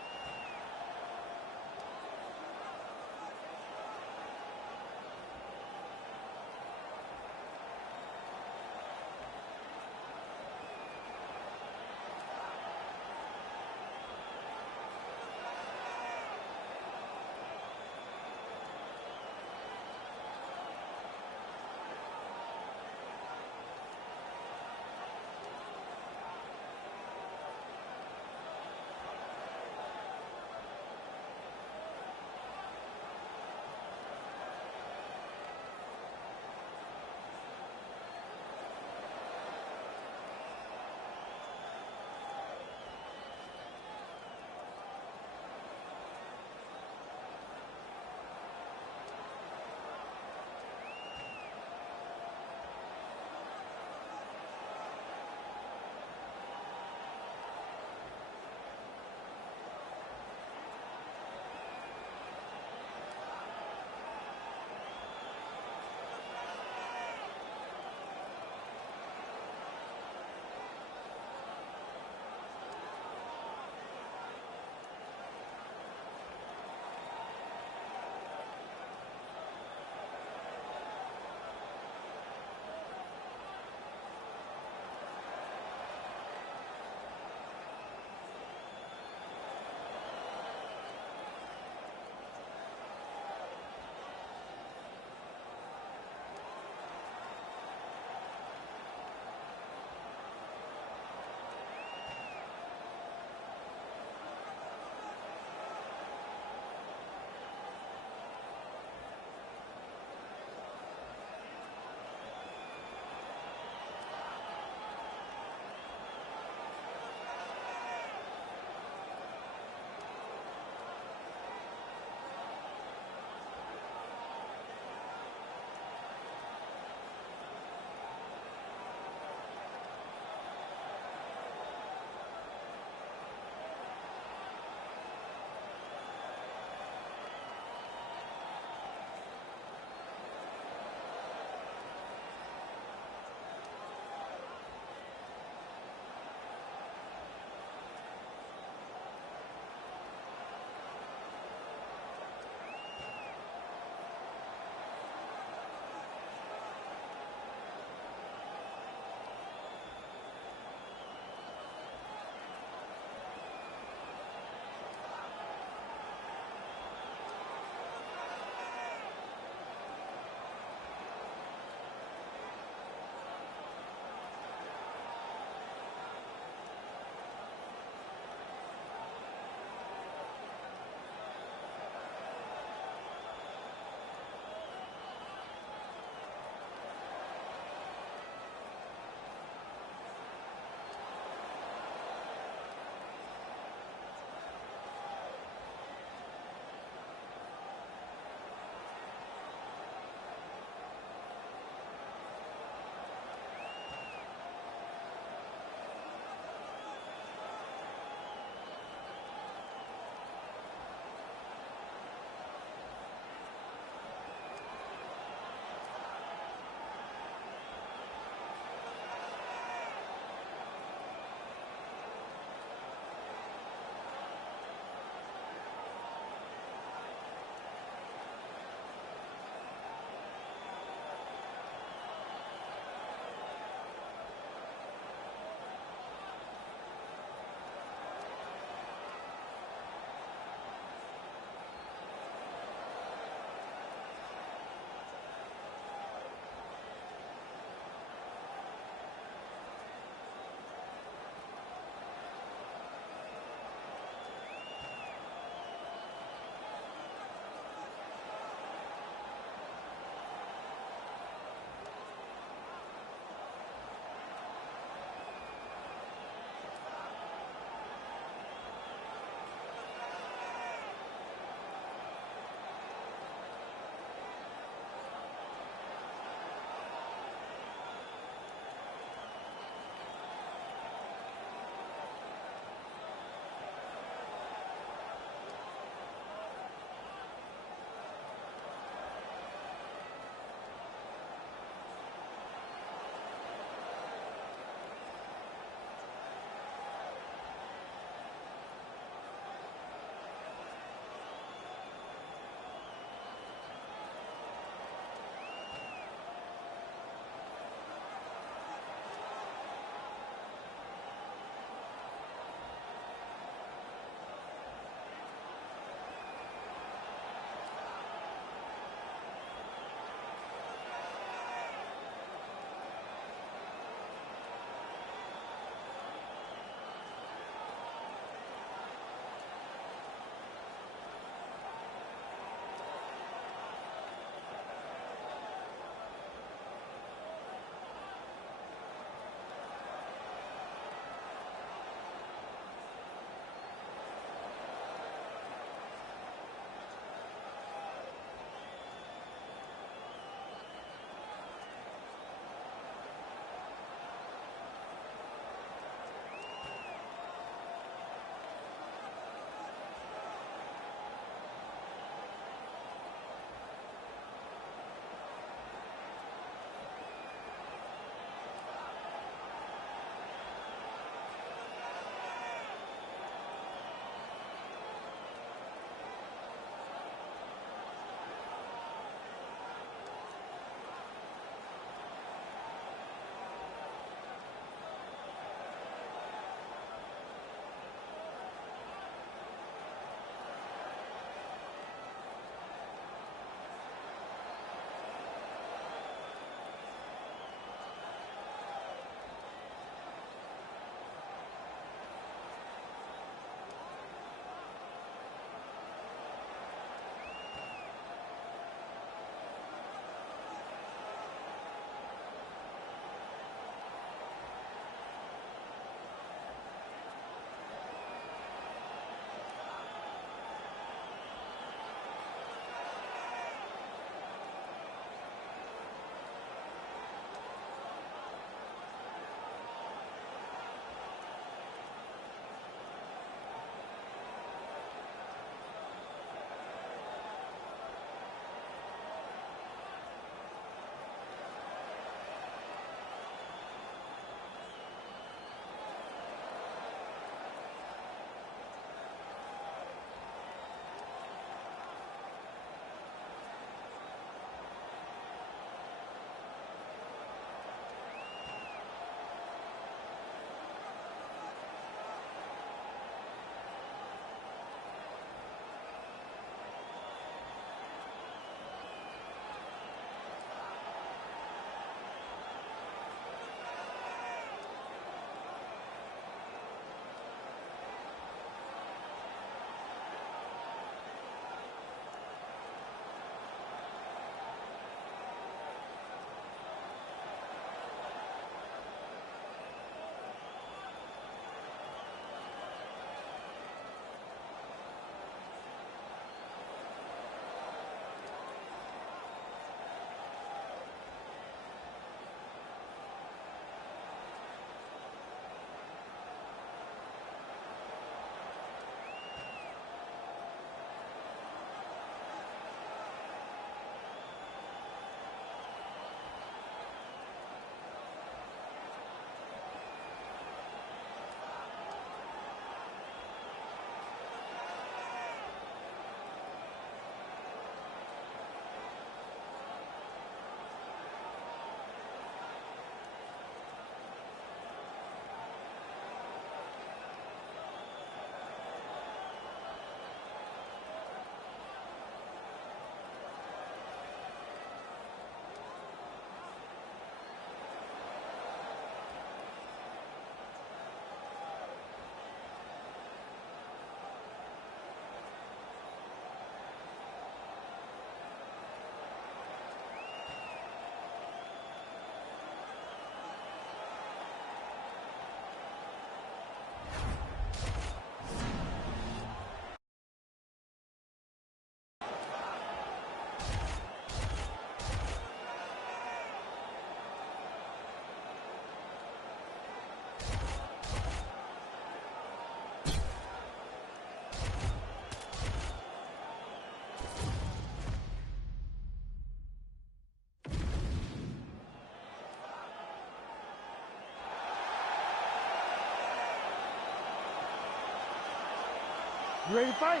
You ready to fight?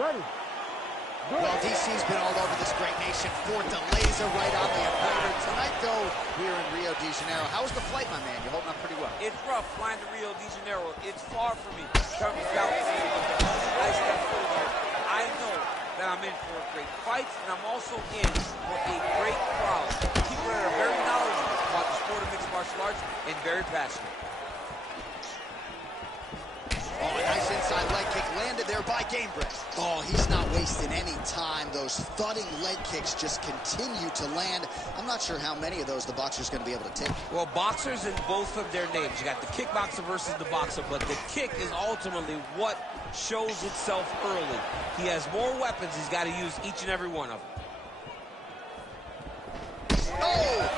Ready. Good. Well, DC's been all over this great nation. Fourth to laser right on the equator. Tonight, though, we're in Rio de Janeiro. How was the flight, my man? You're holding up pretty well. It's rough flying to Rio de Janeiro. It's far from me. Coming down to I step foot here. I know that I'm in for a great fight, and I'm also in for a great crowd. People that are very knowledgeable about the sport of mixed martial arts and very passionate. Oh, a nice inside leg kick landed there by Gamebred. Oh, he's not wasting any time. Those thudding leg kicks just continue to land. I'm not sure how many of those the boxer's going to be able to take. Well, boxers in both of their names. You got the kickboxer versus the boxer, but the kick is ultimately what shows itself early. He has more weapons. He's got to use each and every one of them. Oh!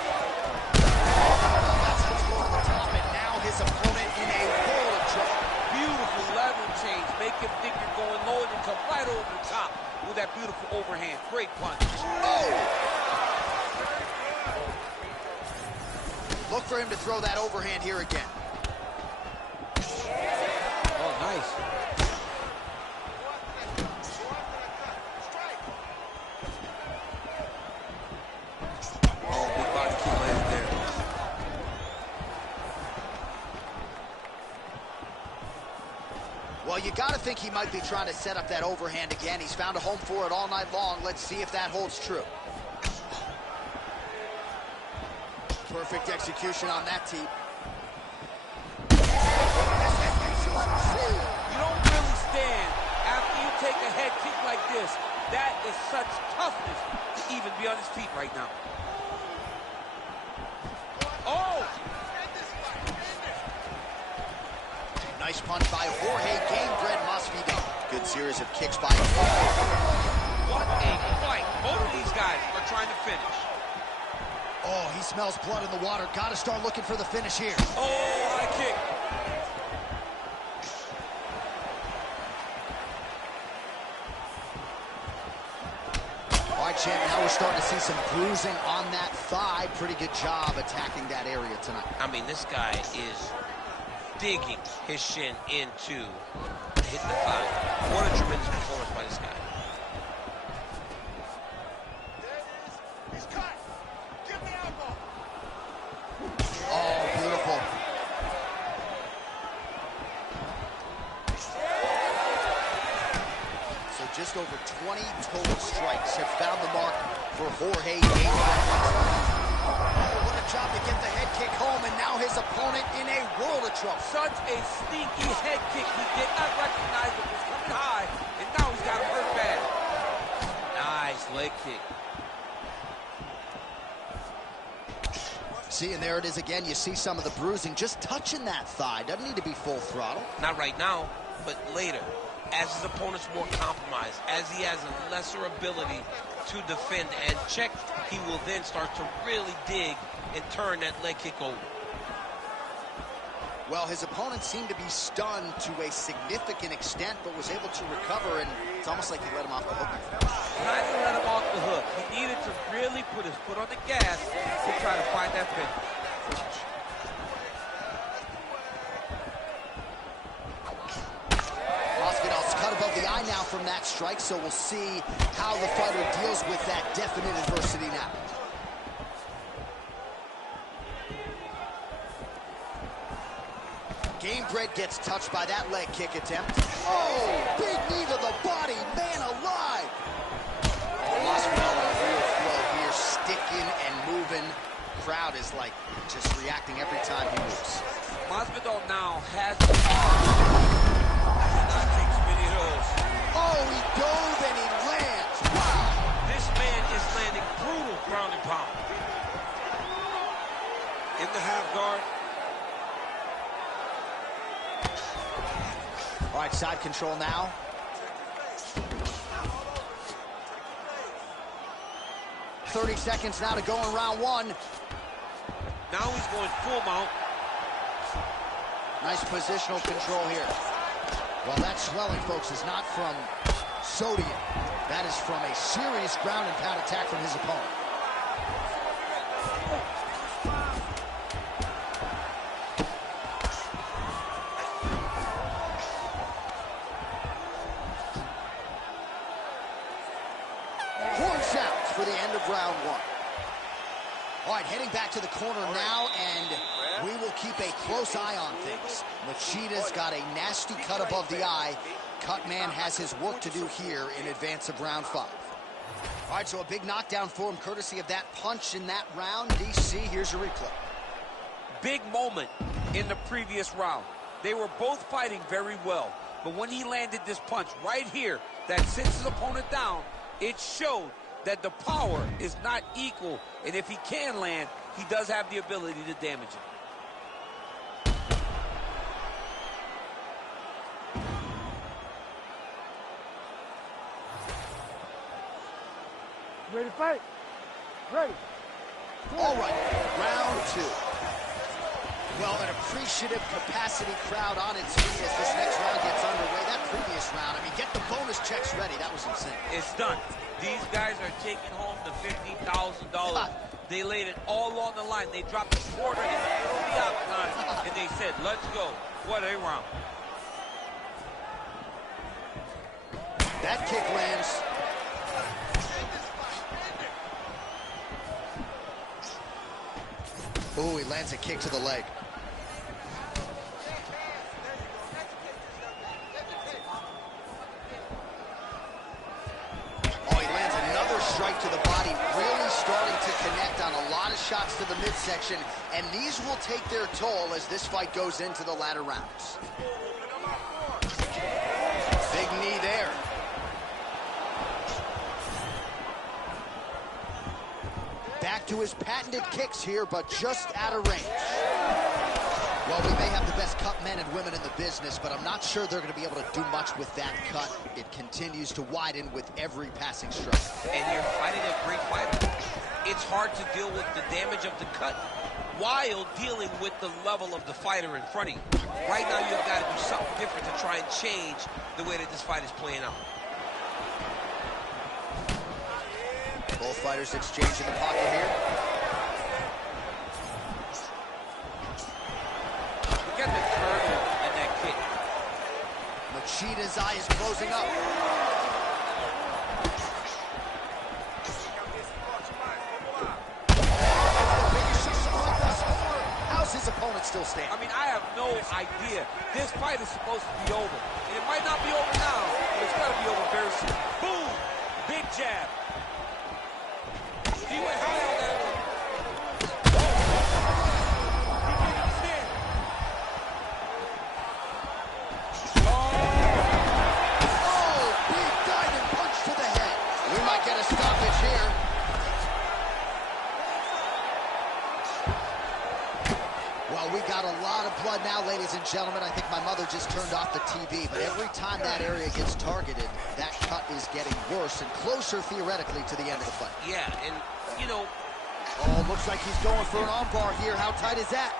That's what's going to the top, and now his opponent in a world of trouble. Beautiful level change. Make him think you're going low and then come right over the top with that beautiful overhand. Great punch. Oh! Look for him to throw that overhand here again. Oh, nice. Oh, big body kick landed there. Well, you got to think he might be trying to set up that overhand again. He's found a home for it all night long. Let's see if that holds true. Perfect execution on that tee. You don't really stand after you take a head kick like this. That is such toughness to even be on his feet right now. Oh! Nice punch by Jorge Gamebred Masvidal. Good series of kicks by What a fight. Both of these guys are trying to finish. Oh, he smells blood in the water. Got to start looking for the finish here. Oh, what a kick. All right, champ, now we're starting to see some bruising on that thigh. Pretty good job attacking that area tonight. I mean, this guy is digging his shin into hit the thigh. What a tremendous performance by this guy. There it is. He's cut. Give me elbow. Oh, beautiful. So just over 20 total strikes have found the mark for Jorge Gamebred. What a job to get the head kick home, and now his opponent in a world of trouble. Such a sneaky head kick. He did not recognize it was coming high, and now he's got him hurt bad. Nice leg kick. See, and there it is again. You see some of the bruising just touching that thigh. Doesn't need to be full throttle. Not right now, but later. As his opponent's more compromised, as he has a lesser ability to defend and check, he will then start to really dig and turn that leg kick over. Well, his opponent seemed to be stunned to a significant extent, but was able to recover, and it's almost like he let him off the hook. Kind of let him off the hook. He needed to really put his foot on the gas to try to find that finish. Masvidal's cut above the eye now from that strike, so we'll see how the fighter deals with that definite adversity now. Gamebred gets touched by that leg kick attempt. Oh, big knee to the body, man alive. Oh, Masvidal on a real flow here, sticking and moving. Crowd is like just reacting every time he moves. Masvidal now has the not take too many of those. Oh, he dove and he lands. Wow. This man is landing brutal ground and pound. In the half guard. All right, side control now. .30 seconds now to go in round one. Now he's going full mount. Nice positional control here. Well, that swelling, folks, is not from sodium. That is from a serious ground and pound attack from his opponent. heading back to the corner now, and we will keep a close eye on things. Machida's got a nasty cut above the eye. Cutman has his work to do here in advance of round 5. All right, so a big knockdown for him, courtesy of that punch in that round. DC, here's your replay. Big moment in the previous round. They were both fighting very well, but when he landed this punch right here that sits his opponent down, it showed that the power is not equal, and if he can land, he does have the ability to damage it. Ready to fight? Ready. All right, round 2. Well, an appreciative capacity crowd on its feet as this next round gets underway. That previous round, I mean, get the bonus checks ready. That was insane. It's done. These guys are taking home the $50,000. They laid it all on the line. They dropped a quarter in the middle of the octagon, and they said, let's go. What a round. That kick lands. Oh, he lands a kick to the leg. Oh, he lands another strike to the body, really starting to connect on a lot of shots to the midsection, and these will take their toll as this fight goes into the latter rounds. Big knee there. Back to his patented kicks here, but just out of range. Well, we may have the best cut men and women in the business, but I'm not sure they're going to be able to do much with that cut. It continues to widen with every passing strike. And you're fighting a great fighter. It's hard to deal with the damage of the cut while dealing with the level of the fighter in front of you. Right now, you've got to do something different to try and change the way that this fight is playing out. Both fighters exchange in the pocket here. Look at the turtle in that kick. Machida's eye is closing up. How's his opponent still stand? I mean, I have no idea. This fight is supposed to be over. And it might not be over now, but it's got to be over very soon. Boom! Big jab. He went high on that one. He can't even stand. Oh, big diving punch to the head. We might get a stoppage here. Well, we got a lot of blood now, ladies and gentlemen. I think my mother just turned off the TV, but every time that area gets targeted, that cut is getting worse and closer, theoretically, to the end of the fight. Yeah, and, you know... Oh, looks like he's going for an armbar here. How tight is that?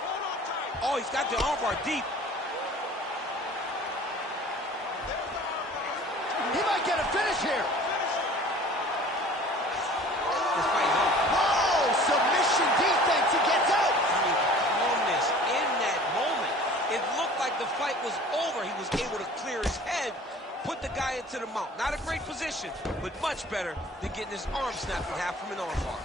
Oh, he's got the armbar deep. He might get a finish here. This fight is over. Whoa, submission defense. He gets out. I mean, calmness in that moment. It looked like the fight was over. He was able to clear his head, put the guy into the mount. Not a great position, but much better than getting his arm snapped in half from an armbar.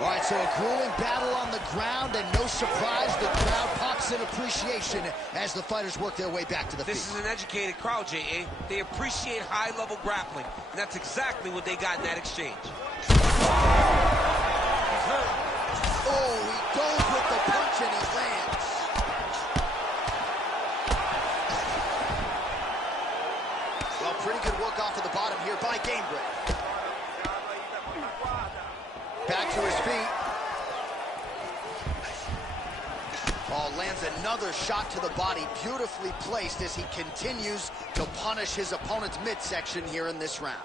All right, so a grueling battle on the ground, and no surprise, the crowd pops in appreciation as the fighters work their way back to the feet. This is an educated crowd, J.A. They appreciate high-level grappling, and that's exactly what they got in that exchange. He's hurt. Oh, he goes with the punch, and he lands. Well, pretty good work off of the bottom here by Gamebred. Back to his feet. Oh, lands another shot to the body, beautifully placed as he continues to punish his opponent's midsection here in this round.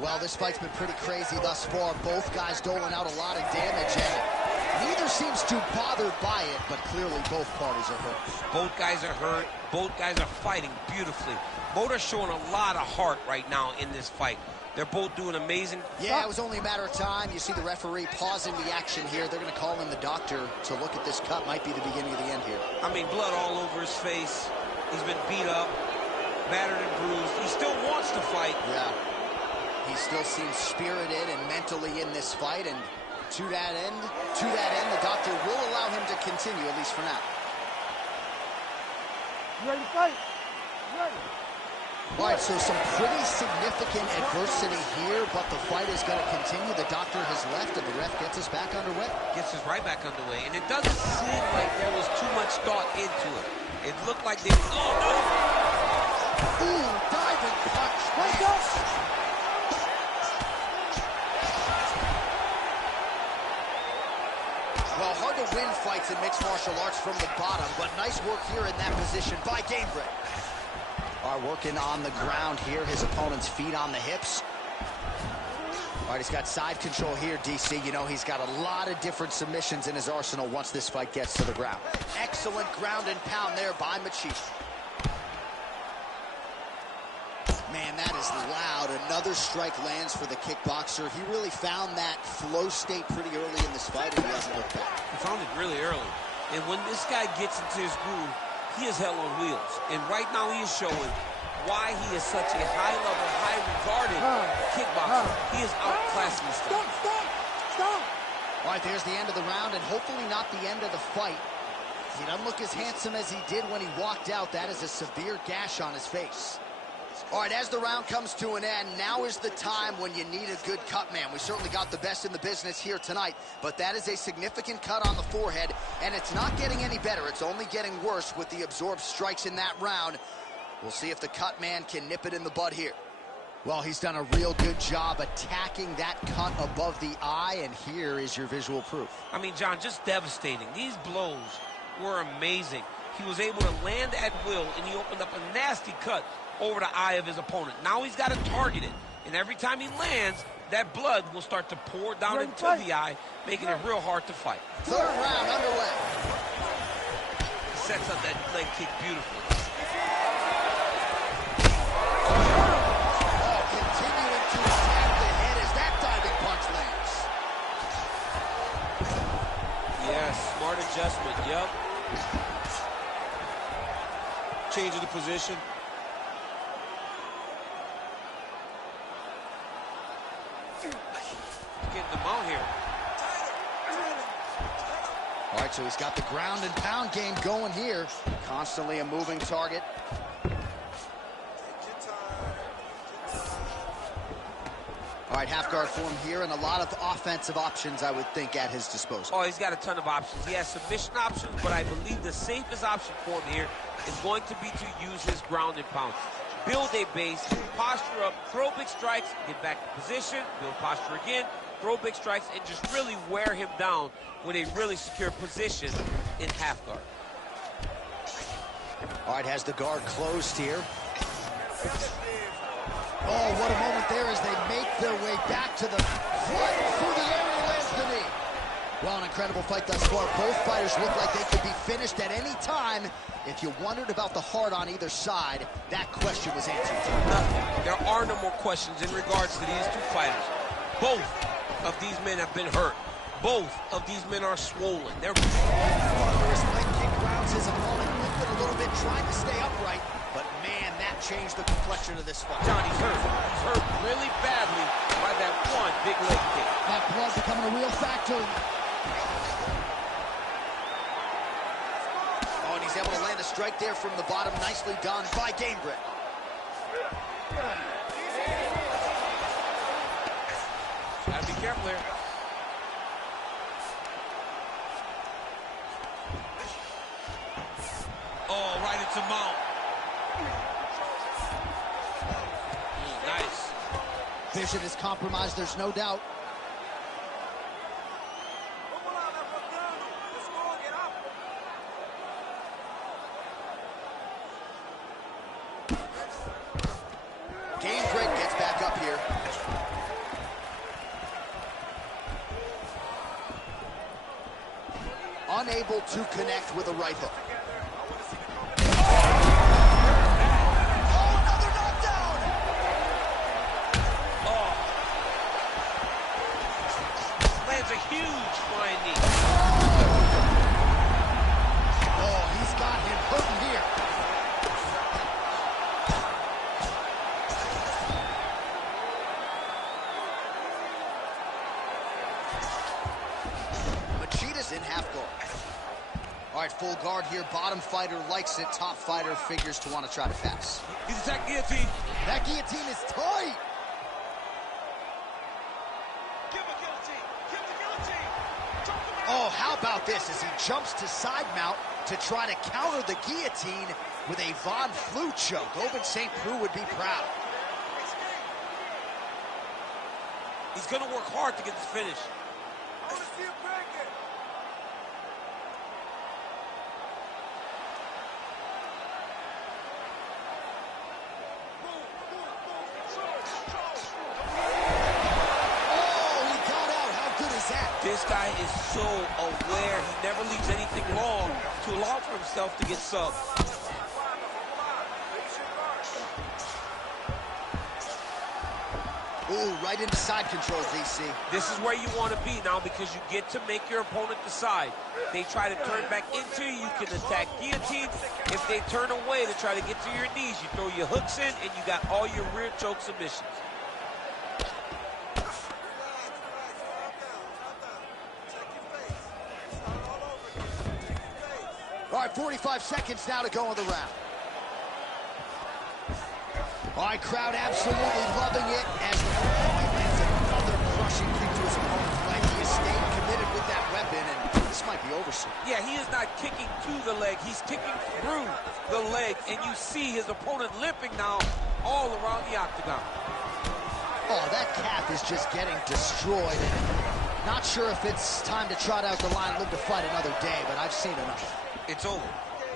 Well, this fight's been pretty crazy thus far. Both guys doling out a lot of damage, and neither seems too bothered by it, but clearly both parties are hurt. Both guys are hurt. Both guys are fighting beautifully. Both are showing a lot of heart right now in this fight. They're both doing amazing. Yeah, it was only a matter of time. You see the referee pausing the action here. They're going to call in the doctor to look at this cut. Might be the beginning of the end here. I mean, blood all over his face. He's been beat up, battered and bruised. He still wants to fight. Yeah. He still seems spirited and mentally in this fight, and To that end, the doctor will allow him to continue, at least for now. You ready to fight? You ready? All right, so some pretty significant adversity here, but the fight is going to continue. The doctor has left, and the ref gets us back underway. Gets us right back underway. And it doesn't seem like there was too much thought into it. It looked like they... Oh, no! Ooh, diving punch. Let's go! Well, hard to win fights in mixed martial arts from the bottom, but nice work here in that position by Gamebred. Are working on the ground here. His opponent's feet on the hips. All right, he's got side control here, DC. You know, he's got a lot of different submissions in his arsenal once this fight gets to the ground. Excellent ground and pound there by Machida. Man, that is loud. Another strike lands for the kickboxer. He really found that flow state pretty early in this fight, and he hasn't looked back. He found it really early. And when this guy gets into his groove, he is hell on wheels. And right now he is showing why he is such a high-level, high-regarded kickboxer. He is outclassing this guy. Stop! All right, there's the end of the round, and hopefully not the end of the fight. He doesn't look as handsome as he did when he walked out. That is a severe gash on his face. All right, as the round comes to an end, now is the time when you need a good cut man. We certainly got the best in the business here tonight, but that is a significant cut on the forehead, and it's not getting any better. It's only getting worse with the absorbed strikes in that round. We'll see if the cut man can nip it in the bud here. Well, he's done a real good job attacking that cut above the eye, and here is your visual proof. I mean, John, just devastating. These blows were amazing. He was able to land at will, and he opened up a nasty cut over the eye of his opponent. Now he's got to target it, and every time he lands, that blood will start to pour down into the eye, making it real hard to fight. Third round underway. Sets up that leg kick beautifully. Oh, continuing to attack the head as that diving punch lands. Yeah, smart adjustment, yep. Changing the position. Getting them out here. All right, so he's got the ground and pound game going here. Constantly a moving target. All right, half guard form here, and a lot of offensive options, I would think, at his disposal. Oh, he's got a ton of options. He has submission options, but I believe the safest option for him here is going to be to use his ground and pound. Build a base, posture up, throw big strikes, get back in position, build posture again, throw big strikes, and just really wear him down with a really secure position in half guard. All right, has the guard closed here. Oh, what a moment there as they make their way back to the front through the air and lands the knee. Well, an incredible fight thus far. Both fighters look like they could be finished at any time. If you wondered about the heart on either side, that question was answered. There are no more questions in regards to these two fighters. Both of these men have been hurt. Both of these men are swollen. They're First leg kick grounds his opponent, lifted a little bit, trying to stay upright. But man, that changed the complexion of this fight. John, he's hurt. He's hurt really badly by that one big leg kick. That blood becoming a real factor. Oh, and he's able to land a strike there from the bottom. Nicely done by Gamebred. Gotta be careful here. Oh, right into mount. Nice. Vision is compromised, there's no doubt. Gamebred gets back up here. Unable to connect with a right hook. Lands a huge flying knee. Oh, he's got him hurting here. guard here. Bottom fighter likes it. Top fighter figures to want to try to pass. He's attacked guillotine. That guillotine is tight. Give a guillotine. Give the guillotine. Choke him out. Oh, how about this as he jumps to side mount to try to counter the guillotine with a Von Flue choke. Ovince St. Preux would be proud. He's going to work hard to get this finish. I want to see him break it. Oh, he got out. How good is that? This guy is so aware. He never leaves anything long to allow for himself to get subbed. Ooh, right into side control, DC. This is where you want to be now because you get to make your opponent decide. They try to turn back into you, you can attack guillotine. If they turn away to try to get to your knees, you throw your hooks in and you got all your rear choke submissions. All right, 45 seconds now to go in the round. All right, crowd absolutely loving it as the he lands another crushing kick to his opponent's leg. He has stayed committed with that weapon, and this might be over soon. Yeah, he is not kicking to the leg. He's kicking through the leg, and you see his opponent limping now all around the octagon. Oh, that calf is just getting destroyed. And not sure if it's time to trot out the line and live to fight another day, but I've seen enough. It's over.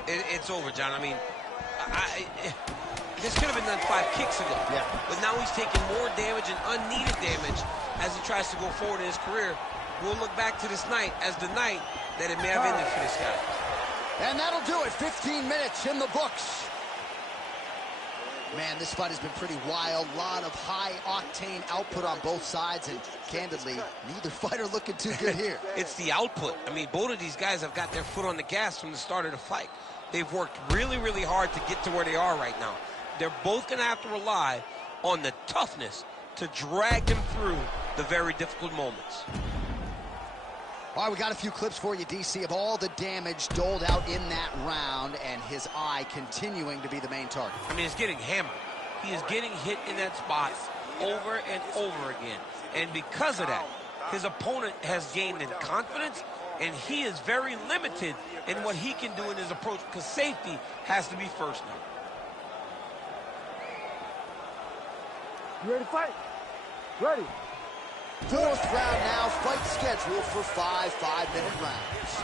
It's over, John. I mean, this could have been done 5 kicks ago. Yeah. But now he's taking more damage and unneeded damage as he tries to go forward in his career. We'll look back to this night as the night that it may have ended for this guy. And that'll do it. 15 minutes in the books. Man, this fight has been pretty wild. A lot of high-octane output on both sides, and candidly, neither fighter looking too good here. It's the output. I mean, both of these guys have got their foot on the gas from the start of the fight. They've worked really, really hard to get to where they are right now. They're both going to have to rely on the toughness to drag them through the very difficult moments. All right, we got a few clips for you, DC, of all the damage doled out in that round, and his eye continuing to be the main target. I mean, it's getting hammered. He is getting hit in that spot over and over again. And because of that, his opponent has gained in confidence, and he is very limited in what he can do in his approach, because safety has to be first now. You ready to fight? Ready. Fourth round now, fight scheduled for 5 5-minute rounds.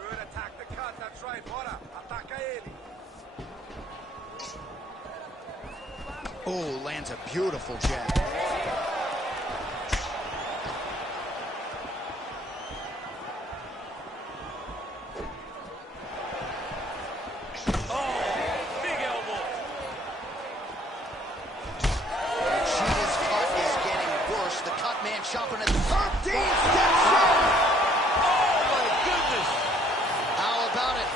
Good, attack the cut. That's right. Bora. Ataca ele. Oh, lands a beautiful jab. Chopping at the top. Dean steps in. Oh, my goodness. How about it?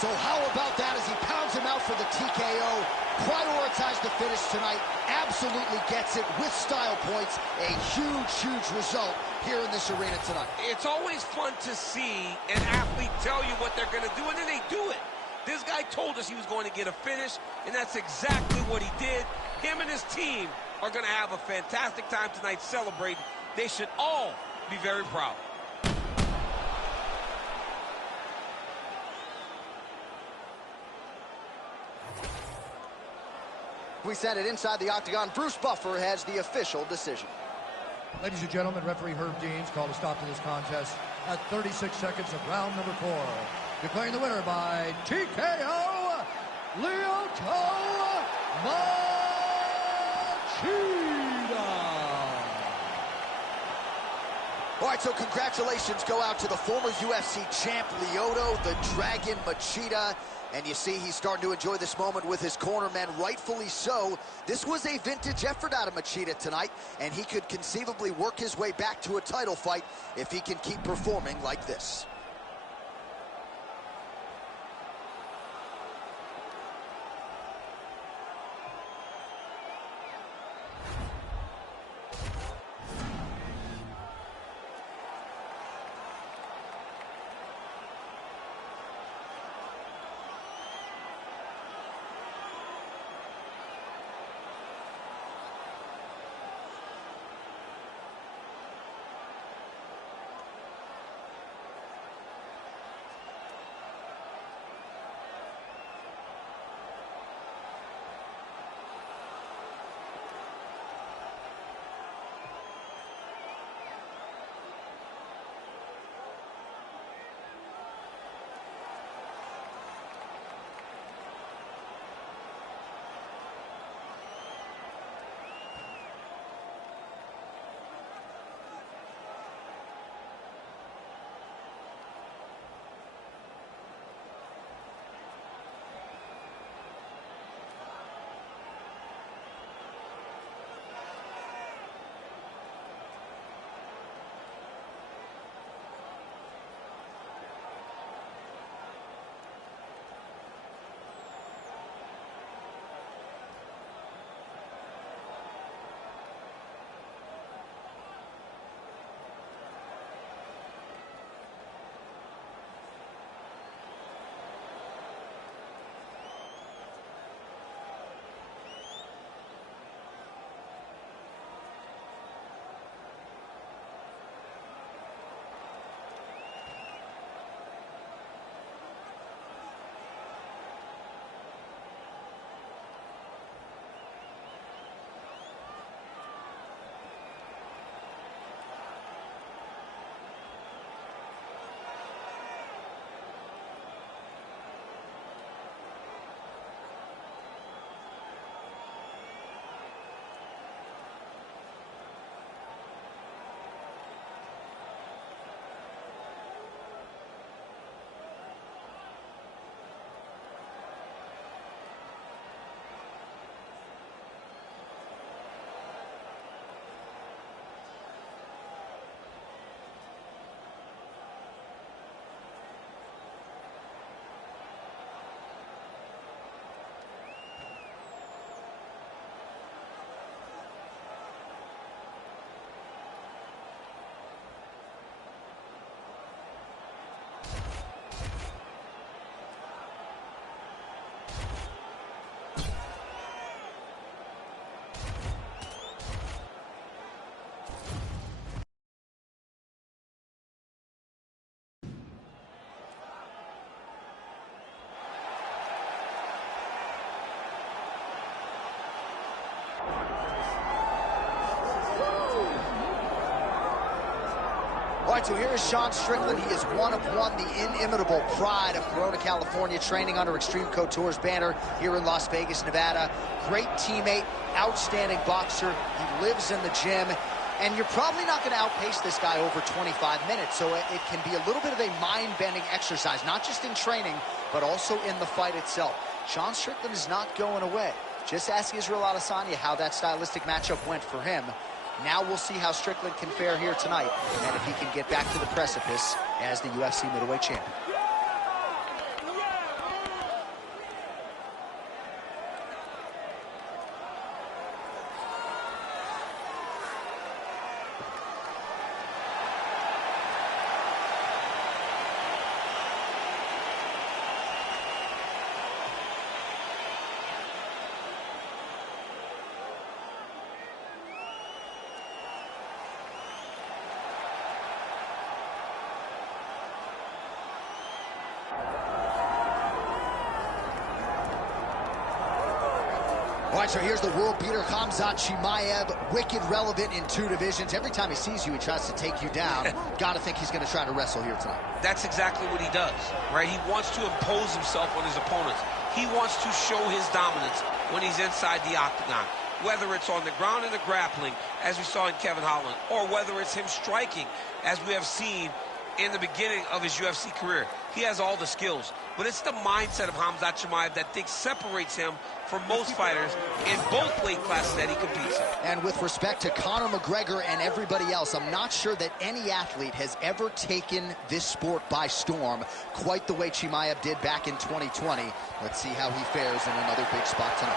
So how about that as he pounds him out for the TKO? Prioritized the finish tonight. Absolutely gets it with style points. A huge, huge result here in this arena tonight. It's always fun to see an athlete tell you what they're going to do, and then they do it. This guy told us he was going to get a finish, and that's exactly what he did. Him and his team are going to have a fantastic time tonight celebrating. They should all be very proud. We send it inside the octagon. Bruce Buffer has the official decision. Ladies and gentlemen, referee Herb Deans called a stop to this contest at 36 seconds of round number 4. Declaring the winner by TKO, Lyoto Machida. All right, so congratulations go out to the former UFC champ, Lyoto the Dragon Machida. And you see he's starting to enjoy this moment with his cornermen, rightfully so. This was a vintage effort out of Machida tonight, and he could conceivably work his way back to a title fight if he can keep performing like this. right, so here is Sean Strickland. He is one of one, the inimitable pride of Corona, California, training under Extreme Couture's banner here in Las Vegas, Nevada. Great teammate, outstanding boxer. He lives in the gym. And you're probably not going to outpace this guy over 25 minutes, so it can be a little bit of a mind-bending exercise, not just in training, but also in the fight itself. Sean Strickland is not going away. Just ask Israel Adesanya how that stylistic matchup went for him. Now we'll see how Strickland can fare here tonight, and if he can get back to the precipice as the UFC middleweight champion. All right, so here's the world beater, Khamzat Chimaev, wicked relevant in 2 divisions. Every time he sees you, he tries to take you down. Got to think he's going to try to wrestle here tonight. That's exactly what he does, right? He wants to impose himself on his opponents. He wants to show his dominance when he's inside the octagon, whether it's on the ground in the grappling, as we saw in Kevin Holland, or whether it's him striking, as we have seen in the beginning of his UFC career. He has all the skills, but it's the mindset of Khamzat Chimaev that separates him from most fighters in both weight classes that he competes in. And with respect to Conor McGregor and everybody else, I'm not sure that any athlete has ever taken this sport by storm quite the way Chimaev did back in 2020. Let's see how he fares in another big spot tonight.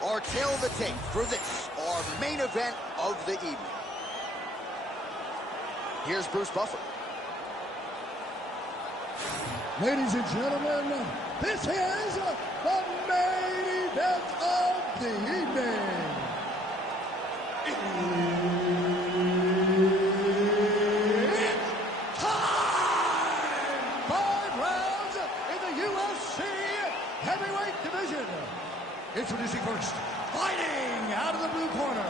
Our tail of the tape for this, our main event of the evening. Here's Bruce Buffer. Ladies and gentlemen, this is the main event of the evening. It's time! 5 rounds in the UFC heavyweight division. Introducing first, fighting out of the blue corner,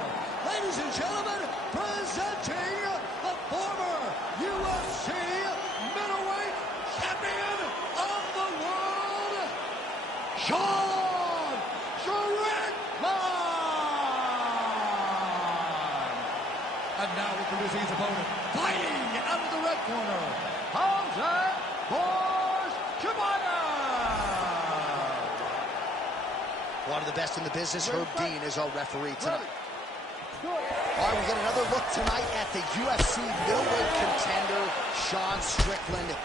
ladies and gentlemen, presenting the former UFC middleweight champion of the world, Sean Strickland! And now introducing his opponent, fighting out of the red corner, Khamzat Chimaev! One of the best in the business, Herb Dean, is our referee tonight. All right, we get another look tonight at the UFC middleweight contender, Sean Strickland.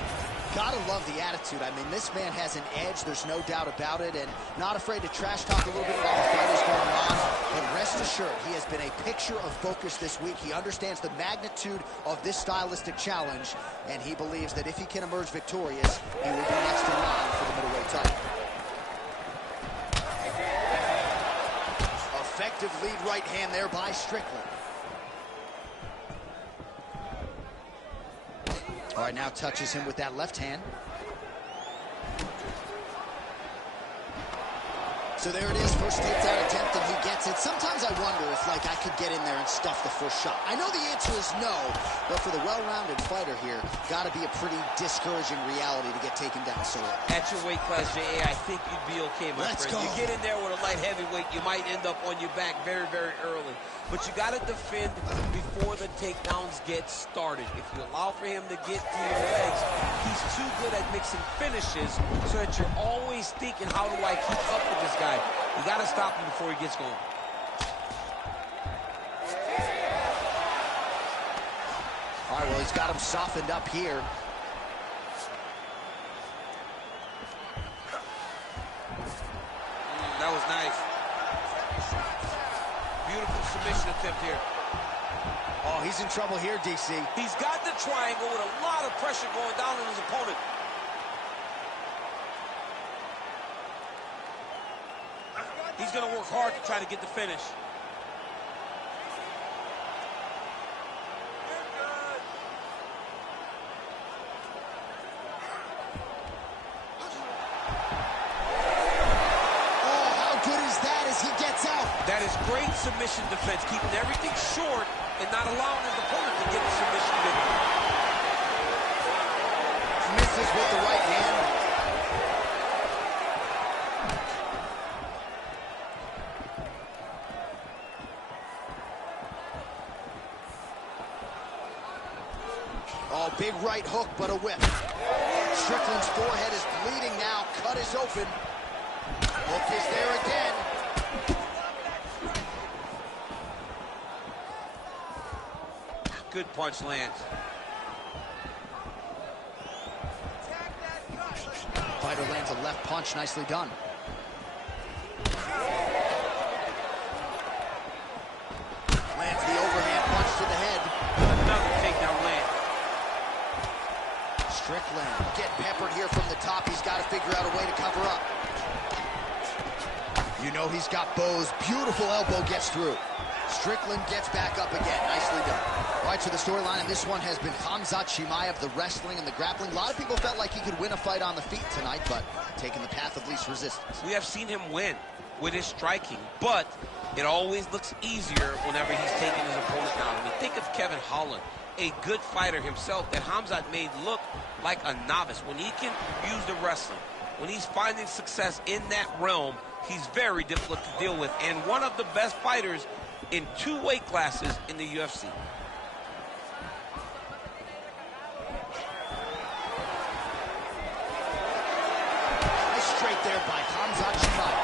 Gotta love the attitude. I mean, this man has an edge, there's no doubt about it, and not afraid to trash talk a little bit while the fight is going on. But rest assured, he has been a picture of focus this week. He understands the magnitude of this stylistic challenge, and he believes that if he can emerge victorious, he will be next in line for the middleweight title. Effective lead right hand there by Strickland. All right, now touches him with that left hand. So there it is, first takedown attempt, and he gets it. Sometimes I wonder if, like, I could get in there and stuff the first shot. I know the answer is no, but for the well-rounded fighter here, got to be a pretty discouraging reality to get taken down so early. At your weight class, J.A., I think you'd be okay, my Let's friend. go. You get in there with a light heavyweight, you might end up on your back very, very early. But you got to defend before the takedowns get started. If you allow for him to get to your legs, he's too good at mixing finishes so that you're always thinking, how do I keep up with this guy? You got to stop him before he gets going. All right, well, he's got him softened up here. That was nice. Beautiful submission attempt here. Oh, he's in trouble here, DC. He's got the triangle with a lot of pressure going down on his opponent. He's going to work hard to try to get the finish. Great submission defense, keeping everything short and not allowing his opponent to get the submission victory. Misses with the right hand. Oh, big right hook, but a whip. Strickland's forehead is bleeding now. Cut is open. Hook is there again. Good punch lands. Fighter lands a left punch. Nicely done. Lands the overhand punch to the head. Another takedown land. Strickland getting peppered here from the top. He's got to figure out a way to cover up. You know he's got bows. Beautiful elbow gets through. Strickland gets back up again. Nicely done. All right, so the storyline in this one has been Khamzat Chimaev, the wrestling and the grappling. A lot of people felt like he could win a fight on the feet tonight, but taking the path of least resistance. We have seen him win with his striking, but it always looks easier whenever he's taking his opponent down. I mean, think of Kevin Holland, a good fighter himself that Khamzat made look like a novice. When he can use the wrestling, when he's finding success in that realm, he's very difficult to deal with, and one of the best fighters in 2 weight classes in the UFC. Nice straight there by Khamzat Chimaev.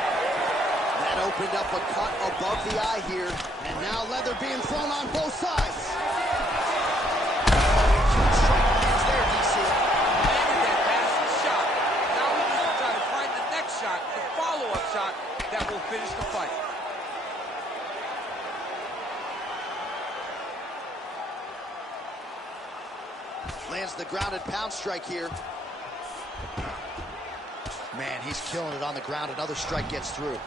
That opened up a cut above the eye here, and now leather being thrown on both sides. Huge straight lands there, DC. Landed that massive shot. Now he needs to try to find the next shot, the follow-up shot that will finish the fight. Lands the grounded pound strike here. Man, he's killing it on the ground. Another strike gets through.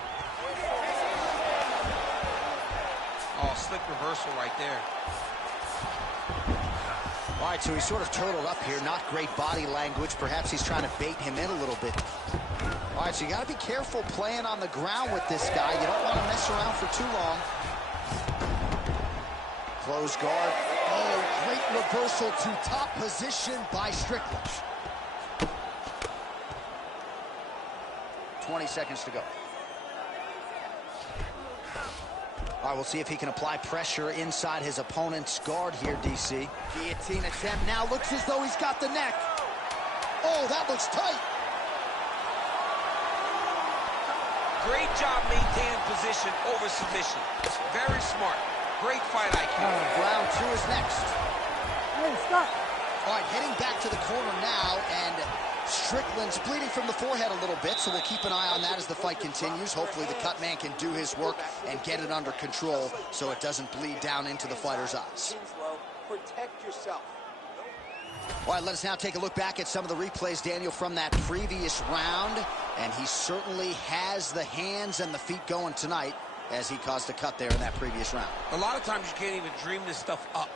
Oh, slick reversal right there. All right, so he's sort of turtled up here. Not great body language. Perhaps he's trying to bait him in a little bit. All right, so you got to be careful playing on the ground with this guy. You don't want to mess around for too long. Close guard. Oh, great reversal to top position by Strickland. 20 seconds to go. All right, we'll see if he can apply pressure inside his opponent's guard here, DC. Guillotine attempt now. Looks as though he's got the neck. Oh, that looks tight. Great job maintaining position over submission. Very smart. Great fight IQ. Round 2 is next. Hey, stop. All right, heading back to the corner now, and Strickland's bleeding from the forehead a little bit, so we'll keep an eye on that as the fight continues. Hopefully the cut man can do his work and get it under control so it doesn't bleed down into the fighter's eyes. Protect yourself. All right, let us now take a look back at some of the replays, Daniel, from that previous round. And he certainly has the hands and the feet going tonight as he caused a cut there in that previous round. A lot of times you can't even dream this stuff up,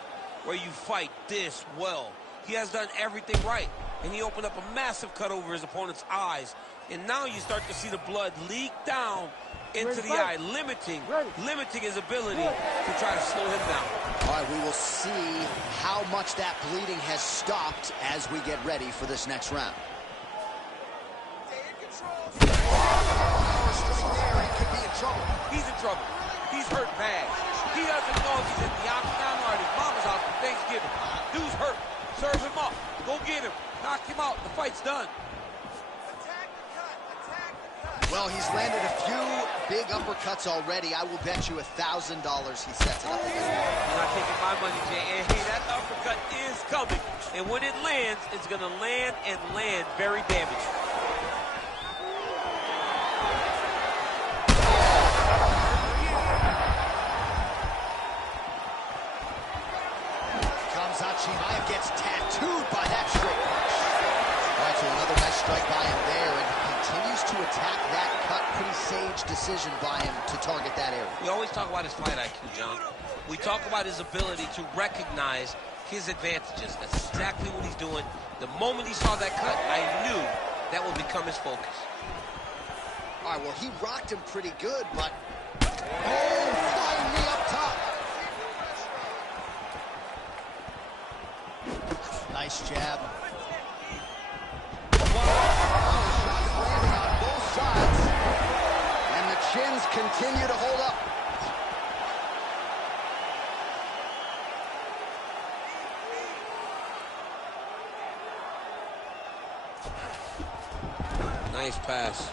where you fight this well. He has done everything right, and he opened up a massive cut over his opponent's eyes. And now you start to see the blood leak down into the eye, limiting his ability to try to slow him down. All right, we will see how much that bleeding has stopped as we get ready for this next round. He's in trouble. He's hurt bad. He doesn't know if he's in the octagon or at his mama's house for Thanksgiving. Dude's hurt. Serve him up. Go get him. Knock him out. The fight's done. Well, he's landed a few big uppercuts already. I will bet you $1,000 he sets it up again. I'm not taking my money, Jay. And hey, that uppercut is coming. And when it lands, it's going to land and land very damaging. Khamzat Chimaev gets tattooed by that straight punch. All right, so another nice strike by him there, and he continues to attack that cut. Pretty sage decision by him to target that area. We always talk about his fight IQ, John. We talk about his ability to recognize his advantages. That's exactly what he's doing. The moment he saw that cut, I knew that would become his focus. All right, well, he rocked him pretty good, but... Oh, Nice jab. Shots landing on both sides. And the chins continue to hold up. Nice pass.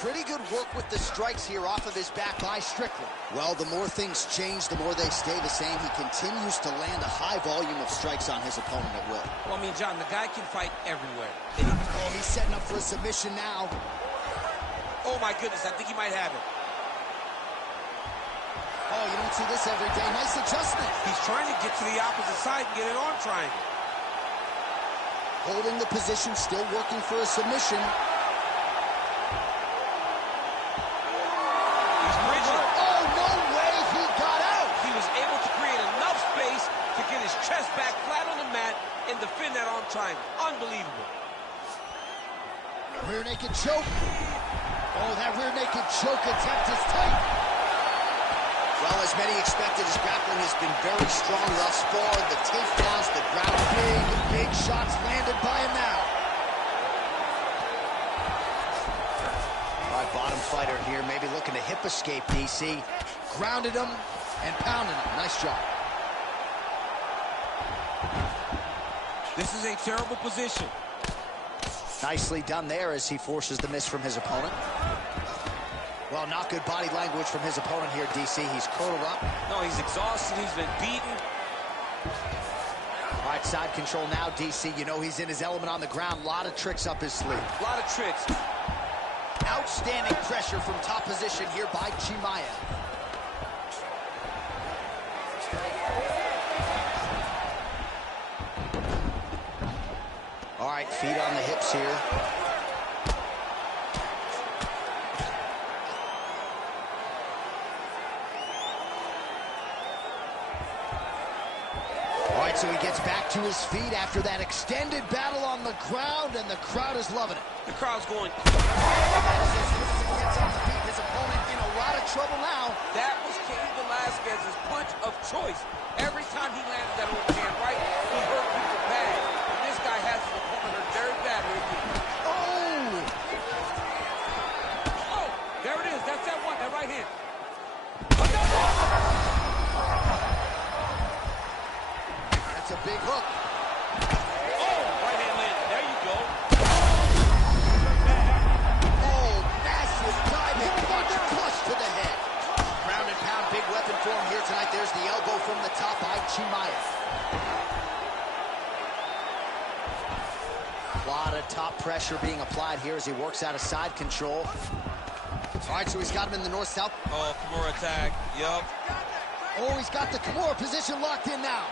Pretty good work with the strikes here off of his back by Strickland. Well, the more things change, the more they stay the same. He continues to land a high volume of strikes on his opponent at will. Well, I mean, John, the guy can fight everywhere. Oh, he's setting up for a submission now. Oh, my goodness, I think he might have it. Oh, you don't see this every day. Nice adjustment. He's trying to get to the opposite side and get an arm triangle. Holding the position, still working for a submission. Chest back flat on the mat and defend that arm triangle. Unbelievable. Rear naked choke. Oh, that rear naked choke attempt is tight. Well, as many expected, his grappling has been very strong thus far. The takedowns, the ground, big shots landed by him now. All right, bottom fighter here, maybe looking to hip escape, DC. Grounded him and pounded him. Nice job. This is a terrible position. Nicely done there as he forces the miss from his opponent. Well, not good body language from his opponent here, DC. He's curled up. No, he's exhausted. He's been beaten. All right, side control now, DC. You know he's in his element on the ground. A lot of tricks up his sleeve. A lot of tricks. Outstanding pressure from top position here by Chimaev. All right, feet on the hips here. All right, so he gets back to his feet after that extended battle on the ground, and the crowd is loving it. The crowd's going. As he gets on the feet, his opponent in a lot of trouble now. That was Cain Velasquez's punch of choice. Every time he landed that overhand right, he hurt people bad. And this guy has his opponent hurt very bad. Oh, there it is. That's that one, that right hand. That's a big hook. Oh, right hand landed. There you go. Oh, massive diving punch, clutch to the head. Ground and pound, big weapon for him here tonight. There's the elbow from the top by Chimaev. A lot of top pressure being applied here as he works out of side control. All right, so he's got him in the north-south. Oh, Kimura tag. Yup. Oh, he's got the Kimura position locked in now.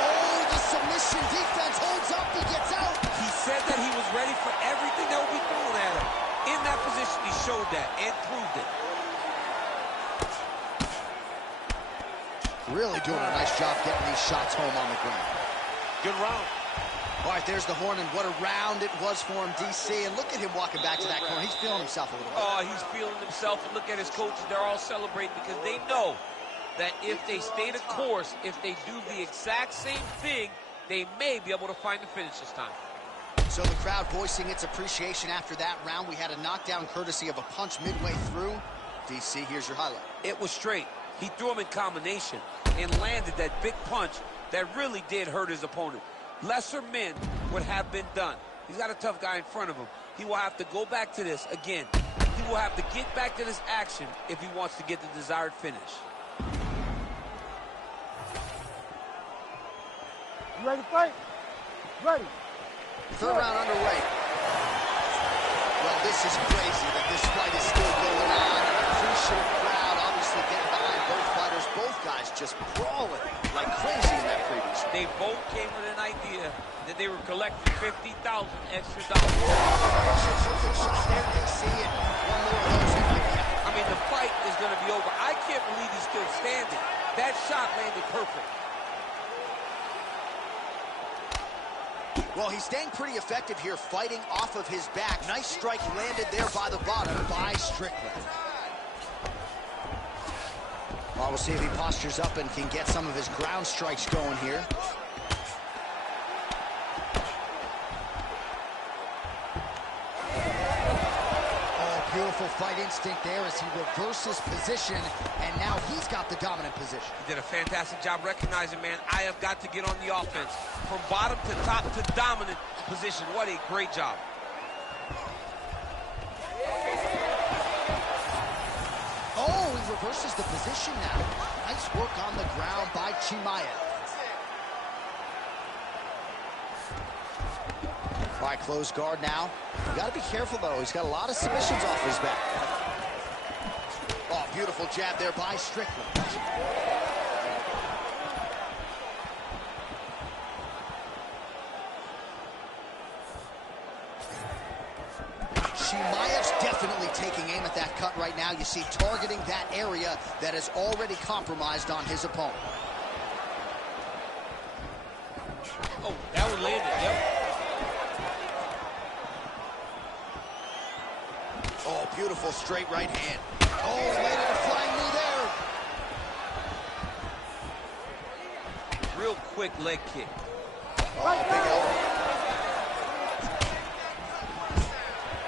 Oh, the submission defense holds up. He gets out. He said that he was ready for everything that would be thrown at him. In that position, he showed that and proved it. Really doing a nice job getting these shots home on the ground. Good round. All right, there's the horn, and what a round it was for him, DC. And look at him walking back to that corner. He's feeling himself a little bit. Oh, he's feeling himself, and look at his coaches. They're all celebrating because they know that if they stay the course, if they do the exact same thing, they may be able to find the finish this time. So the crowd voicing its appreciation after that round. We had a knockdown courtesy of a punch midway through. DC, here's your highlight. It was straight. He threw him in combination and landed that big punch that really did hurt his opponent. Lesser men would have been done. He's got a tough guy in front of him. He will have to go back to this again. He will have to get back to this action if he wants to get the desired finish. You ready to fight? Ready. Third round underway. Well, this is crazy that this fight is still going on. An appreciative crowd obviously getting behind both fighters. Both guys just brawling like crazy in that previous round. They both came with an idea that they were collecting $50,000 extra dollars. I mean, the fight is going to be over. I can't believe he's still standing. That shot landed perfect. Well, he's staying pretty effective here, fighting off of his back. Nice strike landed there by the bottom by Strickland. Well, we'll see if he postures up and can get some of his ground strikes going here. Beautiful fight instinct there as he reverses position, and now he's got the dominant position. He did a fantastic job recognizing, man, I have got to get on the offense. From bottom to top to dominant position. What a great job. Oh, he reverses the position now. Nice work on the ground by Chimaev. All right, close guard now. You got to be careful, though. He's got a lot of submissions off his back. Oh, beautiful jab there by Strickland. Chimaev's definitely taking aim at that cut right now. You see, targeting that area that is already compromised on his opponent. Oh, that one landed, yep. Oh, beautiful straight right hand. Oh, landed a flying knee there. Real quick leg kick. Oh, big elbow.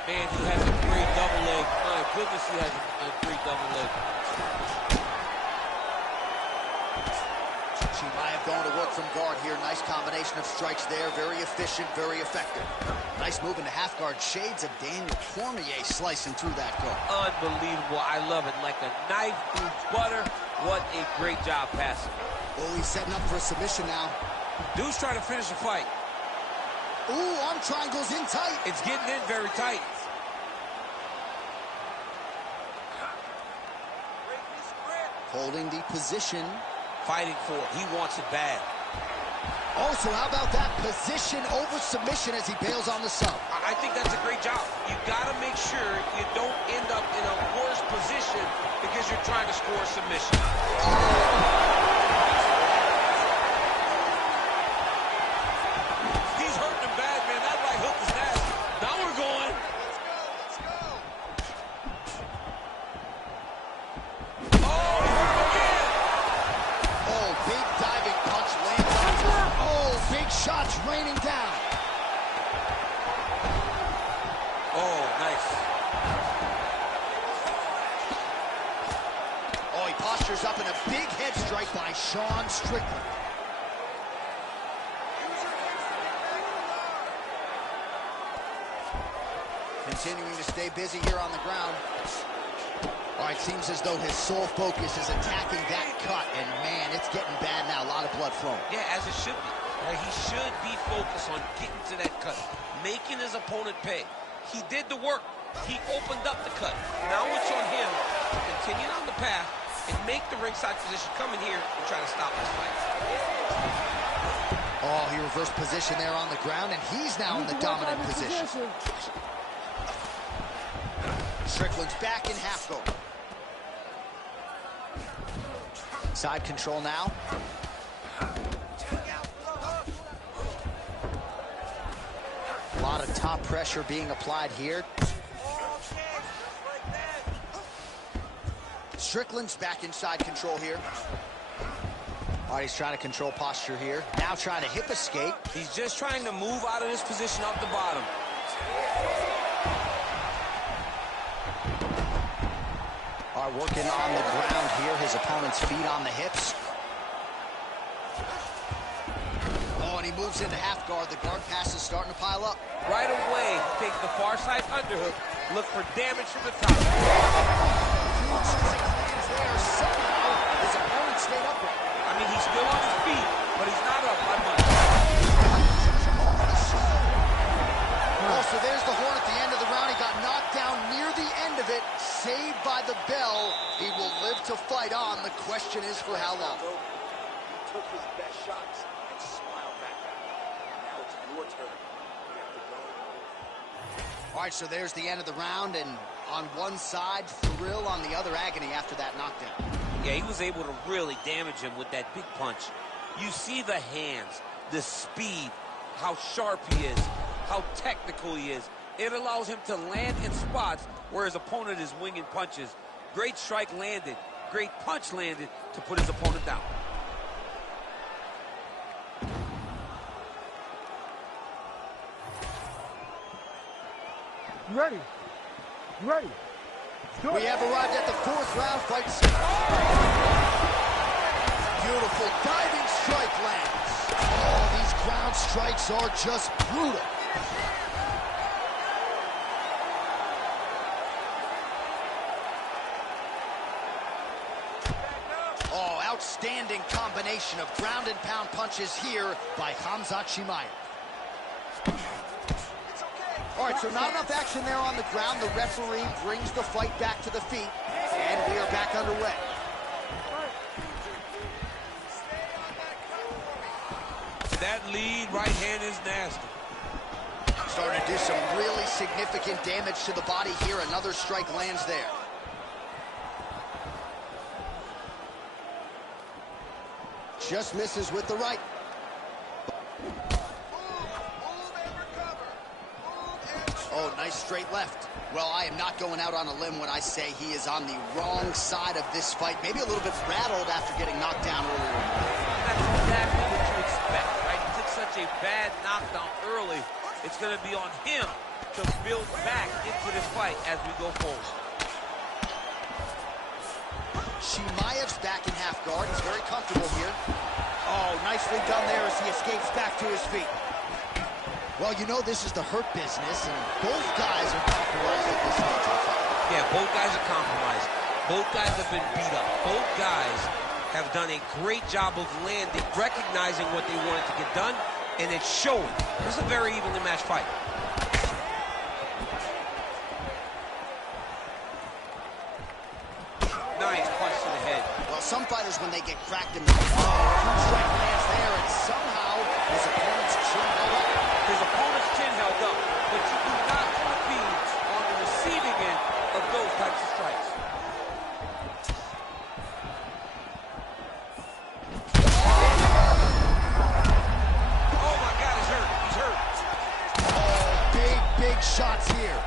Man, he has a great double leg. My goodness, he has a great double leg. Chimaev going to work from guard here. Nice combination of strikes there. Very efficient, very effective. Nice move into half guard. Shades of Daniel Cormier slicing through that guard. Unbelievable. I love it. Like a knife through butter. What a great job passing. Oh, he's setting up for a submission now. Dude's trying to finish the fight. Ooh, arm triangles in tight. It's getting in very tight. Holding the position. Fighting for it. He wants it bad. Oh, so how about that position over submission as he bails on the sub? I think that's a great job. You got to make sure you don't end up in a worse position because you're trying to score a submission. He's hurting him bad, man. That right hook is nasty. Now we're going. Let's go. Oh, he hurt him again. Oh, big diving punch lands on top. Oh, big shots raining down. Oh, nice. Oh, he postures up in a big head strike by Sean Strickland. Continuing to stay busy here on the ground. All right, seems as though his sole focus is attacking that cut, and man, it's getting bad now. A lot of blood flowing. Yeah, as it should be. Right? He should be focused on getting to that cut, making his opponent pay. He did the work. He opened up the cut. Now it's on him to continue on the path and make the ringside position, come in here and try to stop this fight. Oh, he reversed position there on the ground, and he's now in the dominant position. Strickland's back in half guard. Side control now. A lot of top pressure being applied here. Strickland's back in side control here. All right, he's trying to control posture here. Now trying to hip escape. He's just trying to move out of this position off the bottom. All right, working on the ground here. His opponent's feet on the hips. Oh, and he moves into half guard. The guard pass is starting to pile up. Right away, he takes the far side underhook. Look for damage from the top. Huge strike lands there. Somehow, his opponent stayed upright. I mean, he's still on his feet, but he's not up by much. Oh, so there's the horn at the end of the round. He got knocked down near the end of it. Saved by the bell. He will live to fight on. The question is for how long. He took his best shots and smiled back at him. Now it's your turn. You have to go. All right, so there's the end of the round, and on one side, thrill, on the other, agony after that knockdown. Yeah, he was able to really damage him with that big punch. You see the hands, the speed, how sharp he is, how technical he is. It allows him to land in spots where his opponent is winging punches. Great strike landed, great punch landed to put his opponent down. You ready? You ready? We have arrived at the 4th round fight. Beautiful diving strike lands. Oh, these ground strikes are just brutal. Oh, outstanding combination of ground and pound punches here by Khamzat Chimaev. All right, so not enough action there on the ground. The referee brings the fight back to the feet, and we are back underway. That lead right hand is nasty. Starting to do some really significant damage to the body here. Another strike lands there. Just misses with the right. Oh, nice straight left. Well, I am not going out on a limb when I say he is on the wrong side of this fight. Maybe a little bit rattled after getting knocked down earlier. That's exactly what you expect, right? He took such a bad knockdown early. It's going to be on him to build back into this fight as we go forward. Chimaev's back in half guard. He's very comfortable here. Oh, nicely done there as he escapes back to his feet. Well, you know this is the hurt business, and both guys are compromised at this stage of the fight. Yeah, both guys are compromised. Both guys have been beat up. Both guys have done a great job of landing, recognizing what they wanted to get done, and it's showing. This is a very evenly matched fight. Nice punch to the head. Well, some fighters, when they get cracked in the strike lands there, and somehow his opponent's chin held up. His opponent's chin held up, but you do not want to be on the receiving end of those types of strikes. Oh my God, he's hurt. He's hurt. Oh, big shots here.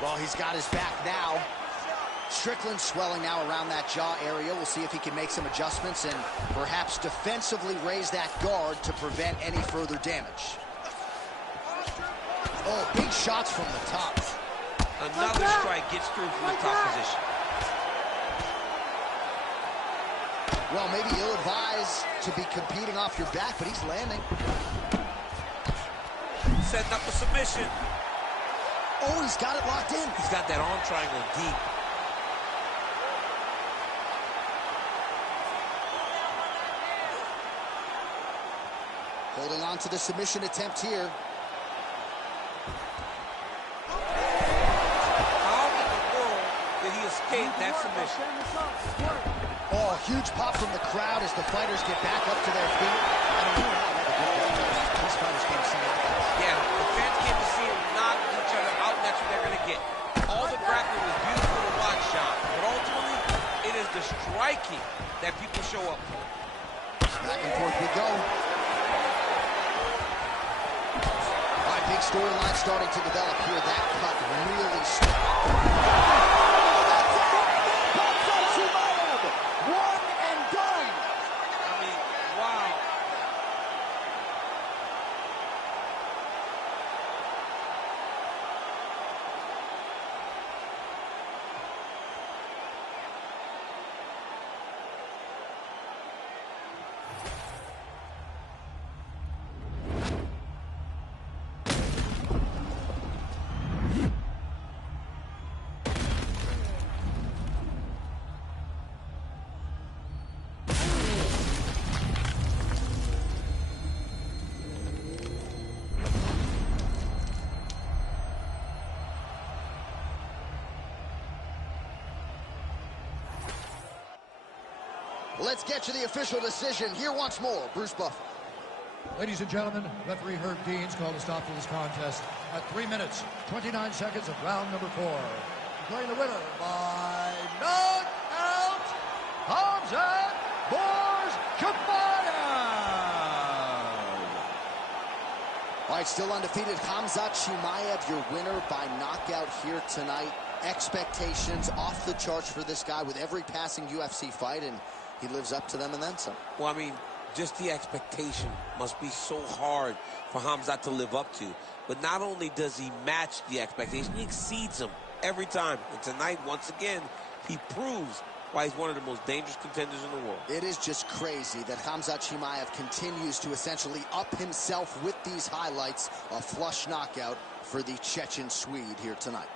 Well, he's got his back now. Strickland swelling now around that jaw area. We'll see if he can make some adjustments and perhaps defensively raise that guard to prevent any further damage. Oh, big shots from the top. Another strike gets through from the top position. Well, maybe ill-advised to be competing off your back, but he's landing. Setting up a submission. Oh, he's got it locked in. He's got that arm triangle deep. Holding on to the submission attempt here. How in the world did he escape that submission? Oh, huge pop from the crowd as the fighters get back up to their feet. I don't know how that would be. These fighters came to see it. Yeah, the fans came to see them knock each other out, and that's what they're going to get. All the grappling was beautiful to watch, Sean, but ultimately, it is the striking that people show up for. Back and forth we go. All right, big storyline starting to develop here. That cut really strong. One and done. I mean, wow. Let's get to the official decision. Here once more, Bruce Buffer. Ladies and gentlemen, referee Herb Deans called a stop to this contest at 3 minutes, 29 seconds of round number 4. declaring the winner by knockout, Khamzat Chimaev. All right, still undefeated, Khamzat Chimaev, your winner by knockout here tonight. Expectations off the charts for this guy with every passing UFC fight, and he lives up to them and then some. Well, I mean, just the expectation must be so hard for Khamzat to live up to. But not only does he match the expectation, he exceeds them every time. And tonight, once again, he proves why he's one of the most dangerous contenders in the world. It is just crazy that Khamzat Chimaev continues to essentially up himself with these highlights. A flush knockout for the Chechen Swede here tonight.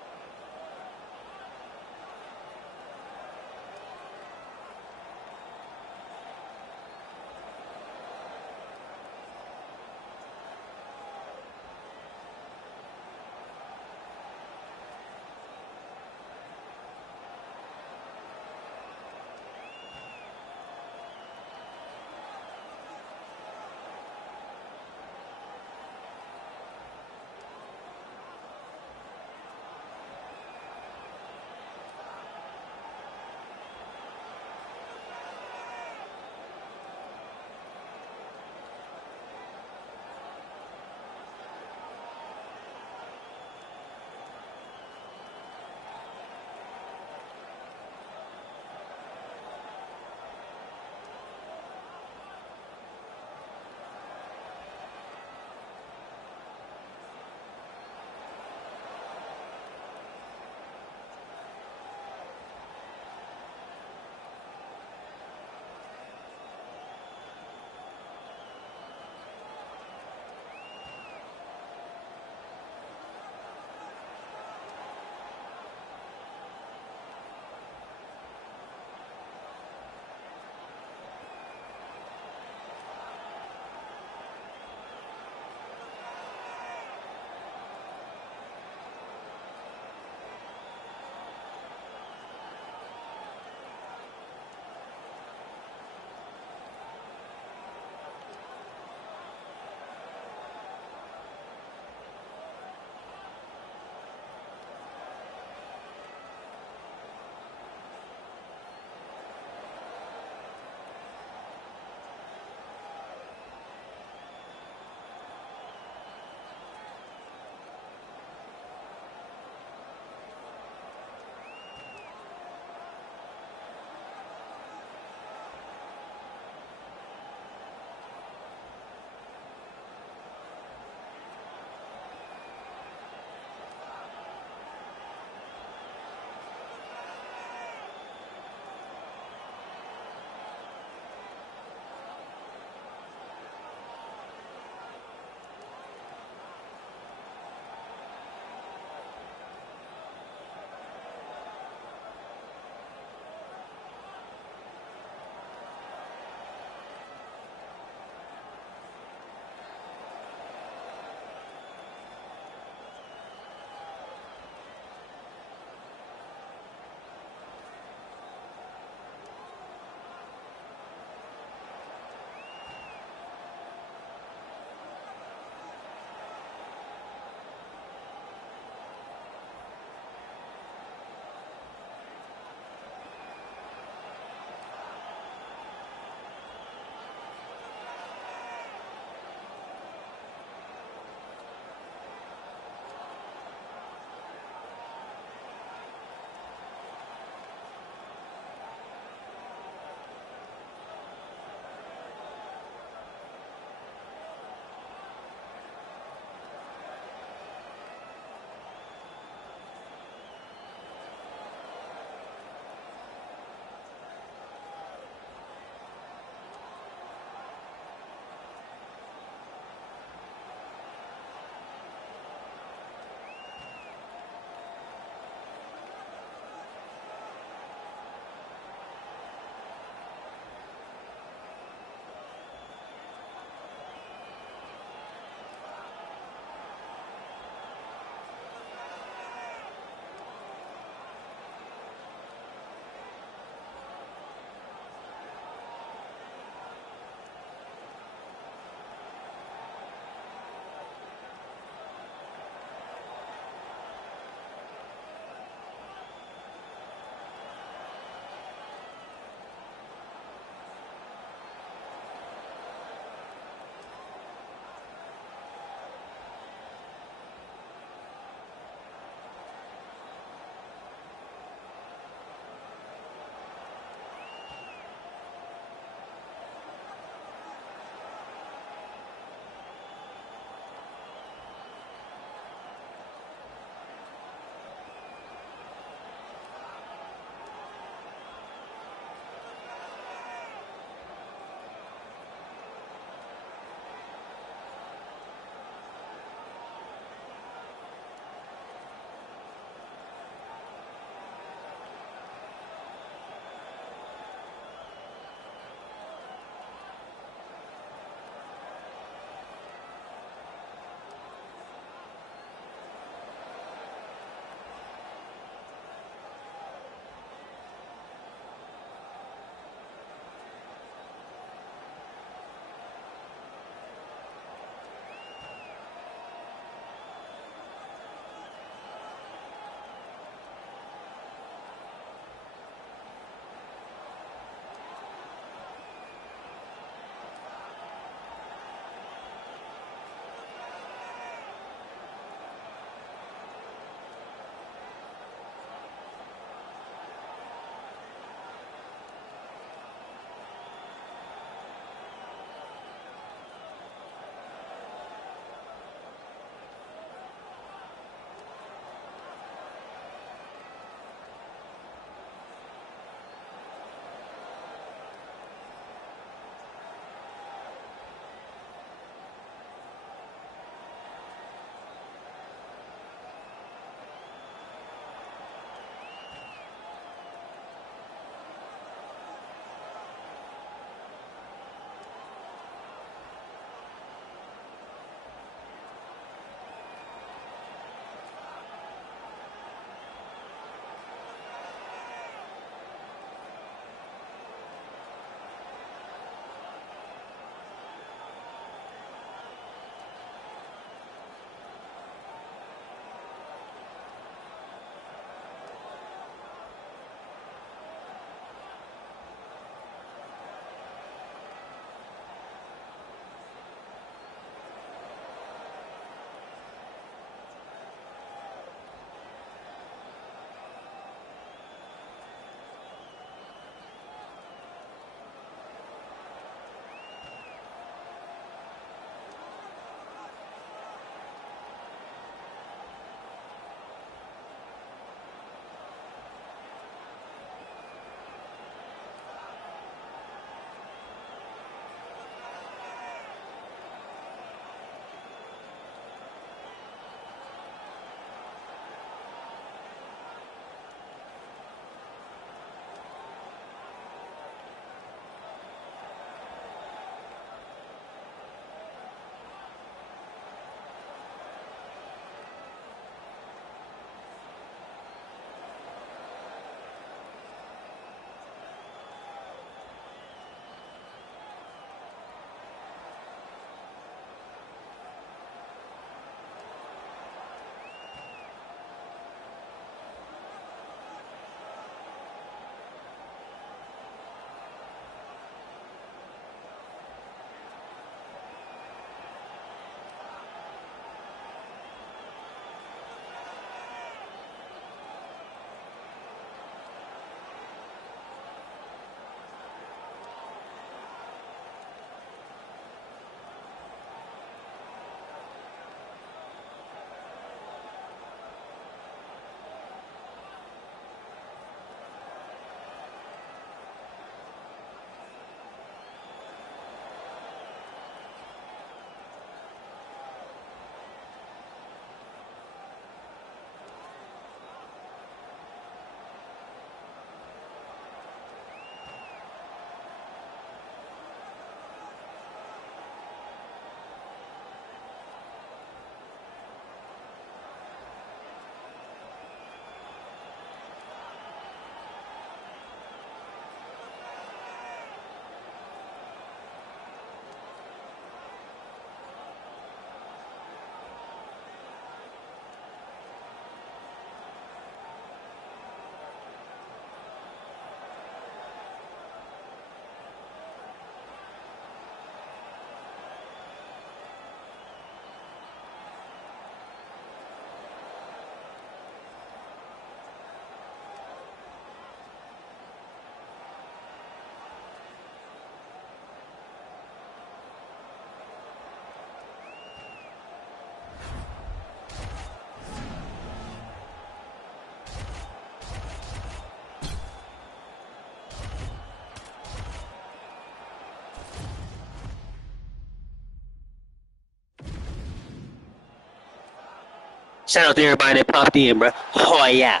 Shout out to everybody that popped in, bro. Oh, yeah.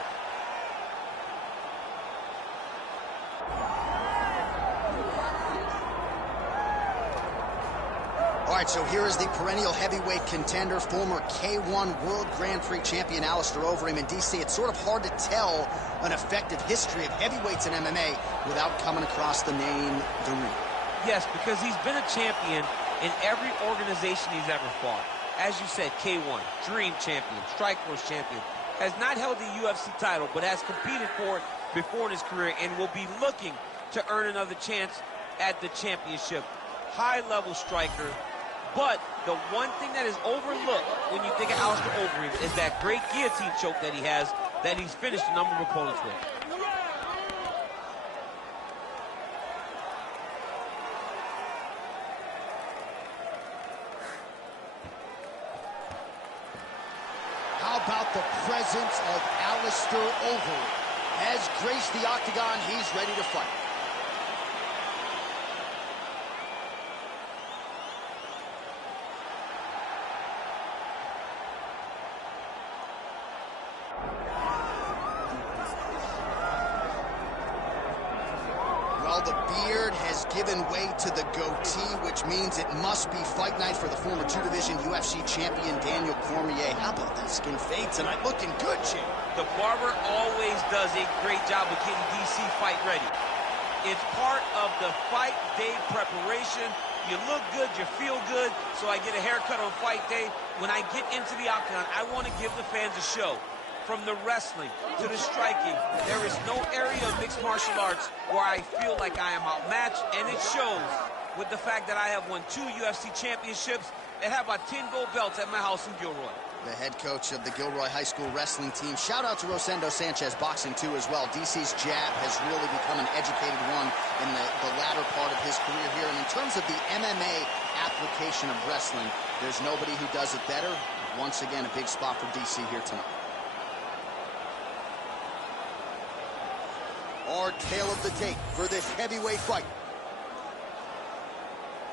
All right, so here is the perennial heavyweight contender, former K1 World Grand Prix champion Alistair Overeem. In DC, it's sort of hard to tell an effective history of heavyweights in MMA without coming across the name The Real. Yes, because he's been a champion in every organization he's ever fought. As you said, K1, Dream champion, Strikeforce champion, has not held the UFC title, but has competed for it before in his career and will be looking to earn another chance at the championship. High-level striker, but the one thing that is overlooked when you think of Alistair Overeem is that great guillotine choke that he has, that he's finished a number of opponents with. How about the presence of Alistair Overeem? Has graced the octagon, he's ready to fight. Well, the beard has given way to the goatee, which means it must be fight night for the former two-division UFC champion Daniel Cormier. How about that skin fade tonight? Looking good, champ. The barber always does a great job of getting DC fight ready. It's part of the fight day preparation. You look good, you feel good, so I get a haircut on fight day. When I get into the octagon, I want to give the fans a show. From the wrestling to the striking, there is no area of mixed martial arts where I feel like I am outmatched, and it shows with the fact that I have won 2 UFC championships and have about 10 gold belts at my house in Gilroy. The head coach of the Gilroy High School wrestling team. Shout out to Rosendo Sanchez Boxing, too, as well. DC's jab has really become an educated one in the latter part of his career here. And in terms of the MMA application of wrestling, there's nobody who does it better. Once again, a big spot for DC here tonight. Our tale of the tape for this heavyweight fight.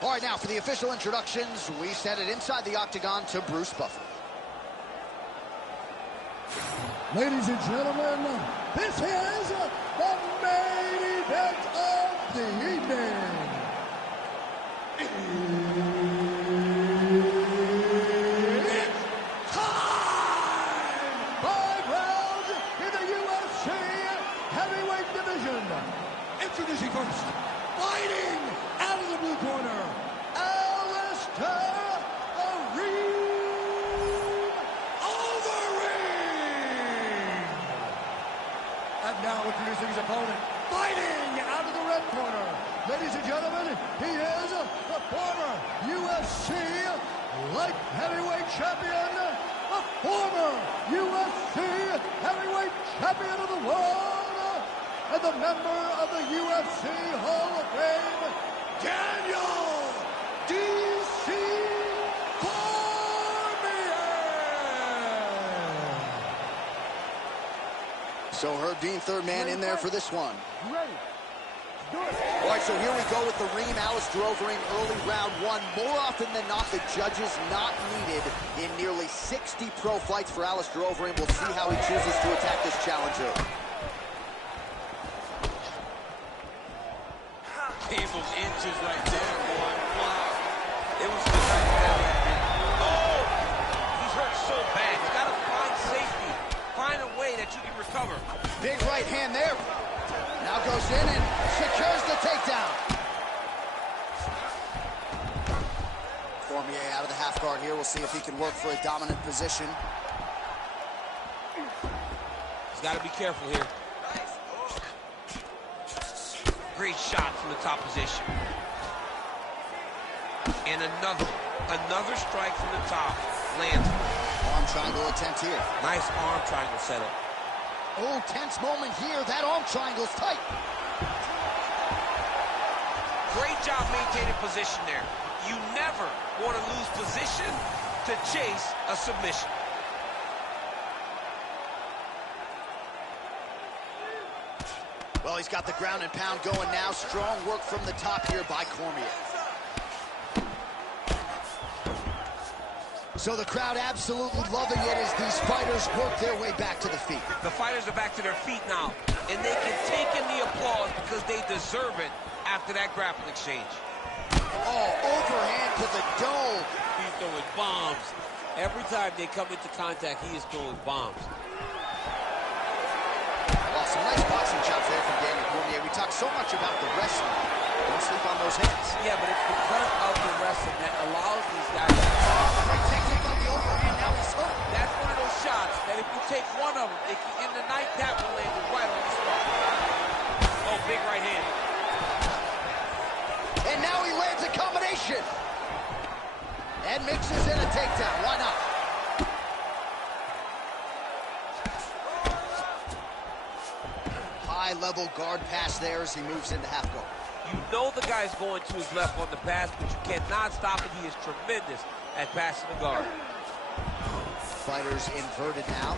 All right, now for the official introductions, we send it inside the octagon to Bruce Buffer. Ladies and gentlemen, this is the main event of the evening. It's time! 5 rounds in the UFC heavyweight division. Introducing first, fighting out of the blue corner, Alistair Now introducing his opponent, fighting out of the red corner. Ladies and gentlemen, he is the former UFC light heavyweight champion, the former UFC heavyweight champion of the world, and the member of the UFC Hall of Fame, Daniel DC So Herb Dean, third man in there for this one. Ready. Do it. All right, so here we go with the Reem, Alistair Overeem, early round 1. More often than not, the judges not needed in nearly 60 pro fights for Alistair Overeem. We'll see how he chooses to attack this challenger. Gave those inches right there, boy. Wow. It was just like that. Oh! He's hurt so bad. You gotta find safety. Find a way that you can recover. Big right hand there. Now goes in and secures the takedown. Cormier out of the half guard here. We'll see if he can work for a dominant position. He's got to be careful here. Great shot from the top position. And another strike from the top. Lands. Arm triangle attempt here. Nice arm triangle setup. Oh, tense moment here. That arm triangle's tight. Great job maintaining position there. You never want to lose position to chase a submission. Well, he's got the ground and pound going now. Strong work from the top here by Cormier. So the crowd absolutely loving it as these fighters work their way back to the feet. The fighters are back to their feet now, and they can take in the applause because they deserve it after that grappling exchange. Oh, overhand to the dome. He's throwing bombs. Every time they come into contact, he is throwing bombs. Well, some nice boxing chops there from Daniel Cormier. We talk so much about the wrestling. Don't sleep on those hands. Yeah, but it's because of the wrestling that allows these guys to... Take on the overhand, now he's hurt. That's one of those shots that if you take one of them, in the night, that will land you right on the spot. Oh, big right hand. And now he lands a combination. And mixes in a takedown. Why not? High-level guard pass there as he moves into half guard. You know the guy's going to his left on the pass, but you cannot stop it. He is tremendous at passing the guard. Fighters inverted now.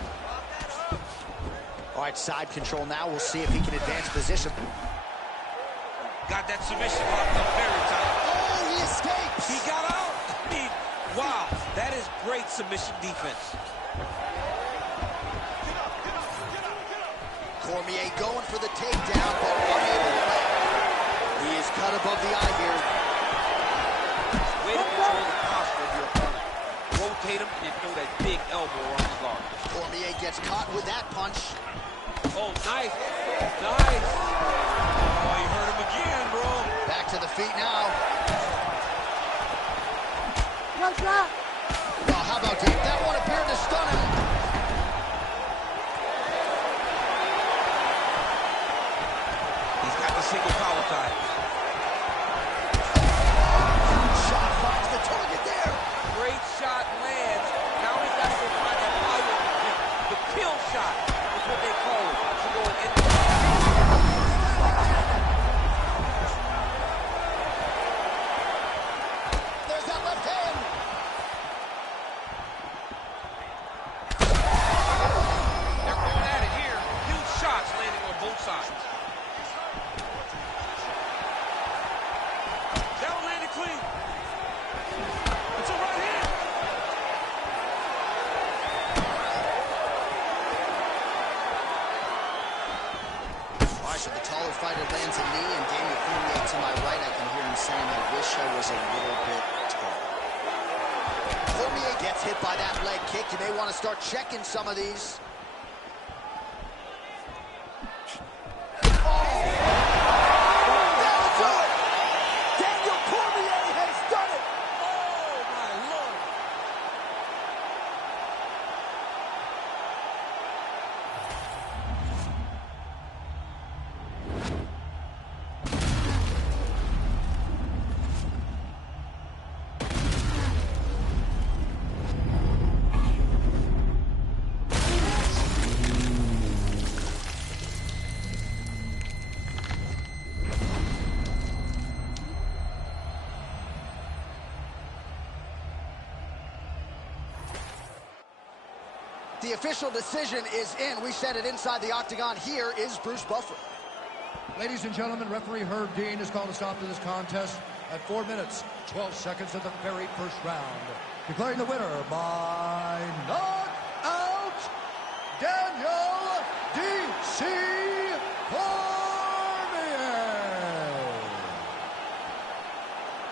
All right, side control now. We'll see if he can advance position. Got that submission locked up very tight. Oh, he escapes. He got out. I mean, wow, that is great submission defense. Cormier going for the takedown, but unable to land. He is cut above the eye here. Way to control the posture of your opponent. Rotate him and throw that big elbow on the guard. Cormier gets caught with that punch. Oh, nice. Nice. Oh, you hurt him again, bro. Back to the feet now. No shot. Well, how about deep? That one appeared to stun him. He's got the single power tie. Shot finds the target there. Great shot lands. Now he's got to go find that power. The kill shot is what they call it. To go in. There's that left hand. They're going at it here. Huge shots landing on both sides. That one landed clean. It's a right hand. All right, so the taller fighter lands a knee, and Daniel Cormier to my right, I can hear him saying, I wish I was a little bit taller. Cormier gets hit by that leg kick. You may want to start checking some of these. That'll do it. Daniel Cormier has done it. Oh, my Lord. The official decision is in. We said it inside the octagon. Here is Bruce Buffer. Ladies and gentlemen, referee Herb Dean has called a stop to this contest at 4 minutes, 12 seconds of the very first round. Declaring the winner by knockout, Daniel D.C. Cormier.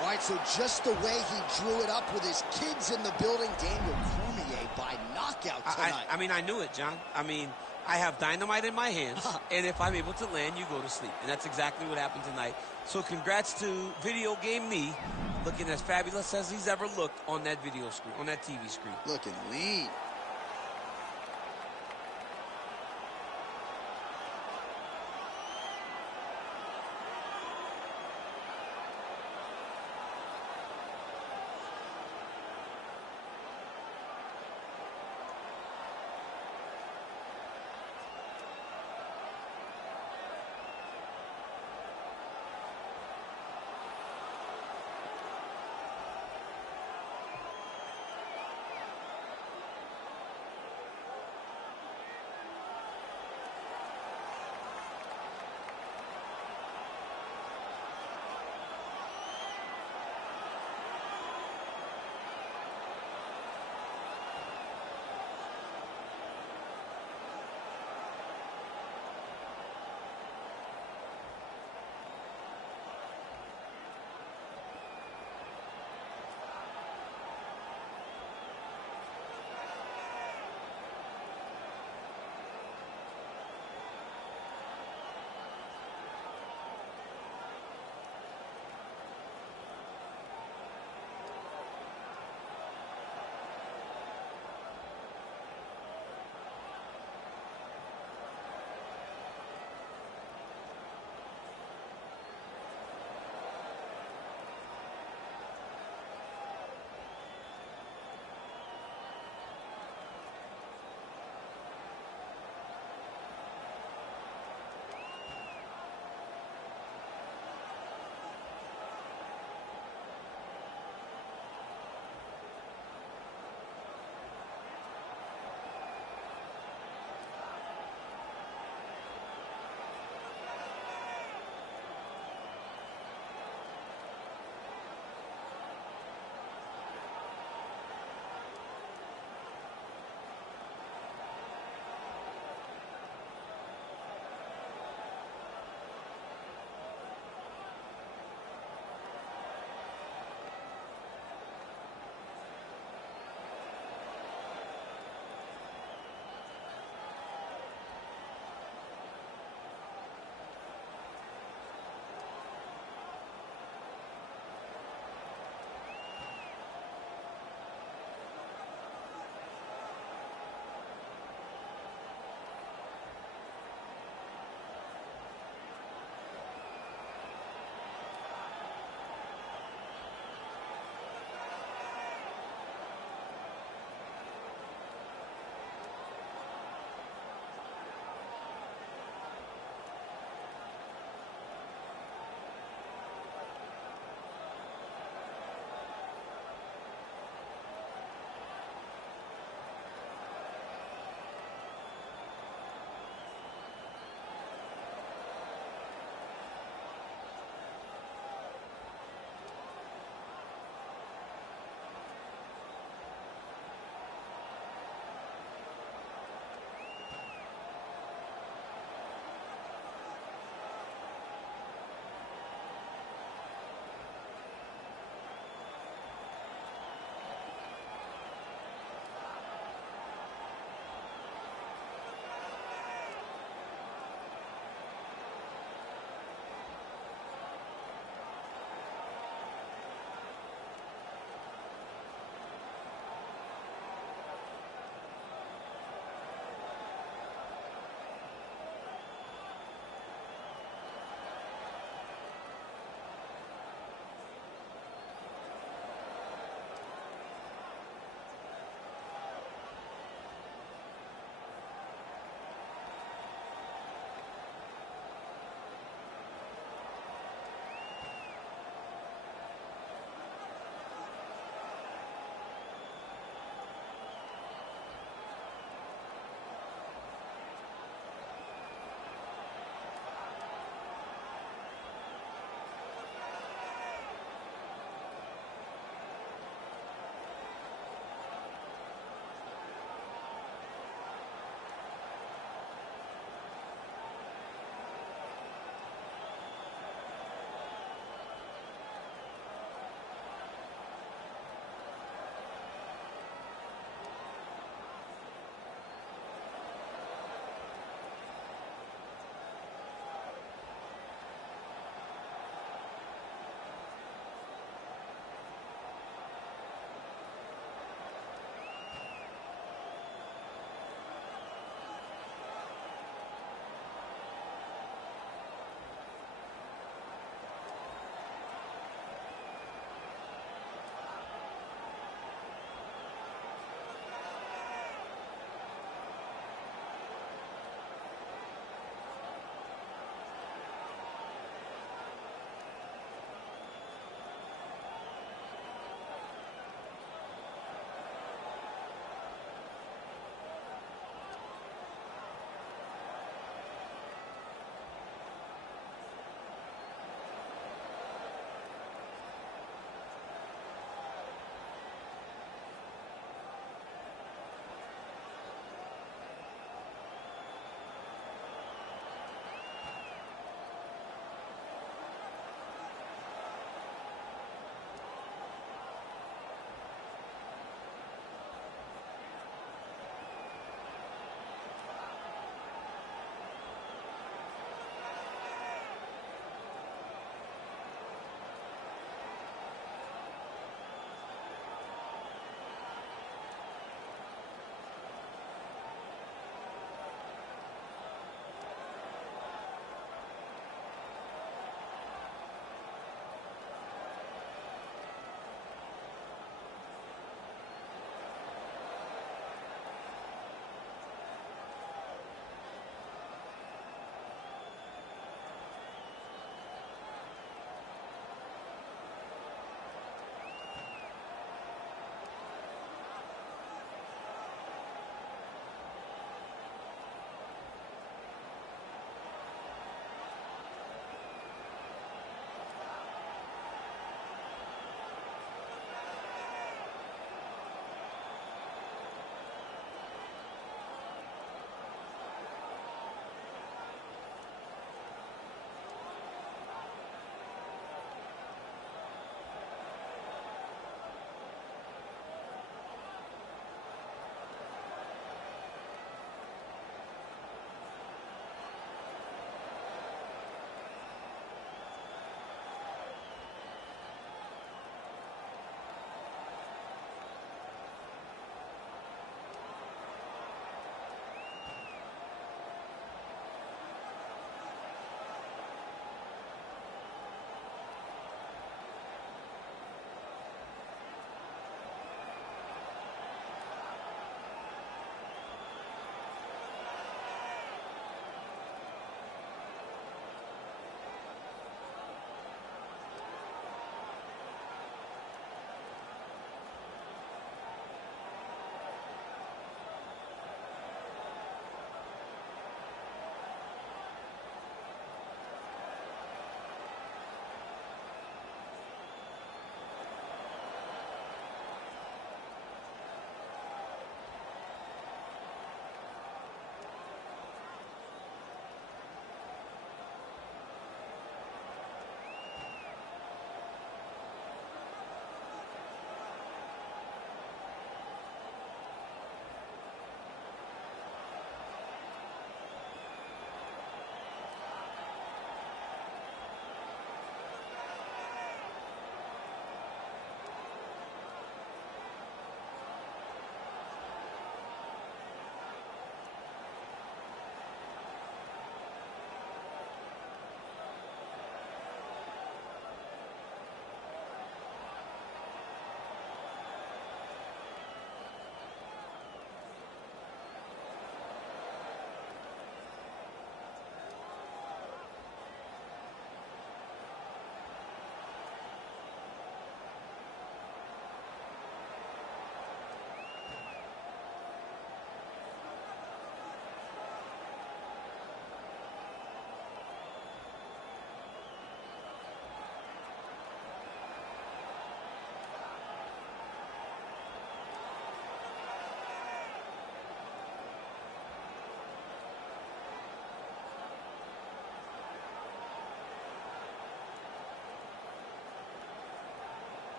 All right, so just the way he drew it up with his kids in the building, Daniel Cormier by knockout tonight. I mean, I knew it, John. I mean, I have dynamite in my hands, and if I'm able to land, you go to sleep. And that's exactly what happened tonight. So congrats to Video Game Me, looking as fabulous as he's ever looked on that video screen, on that TV screen. Looking lean.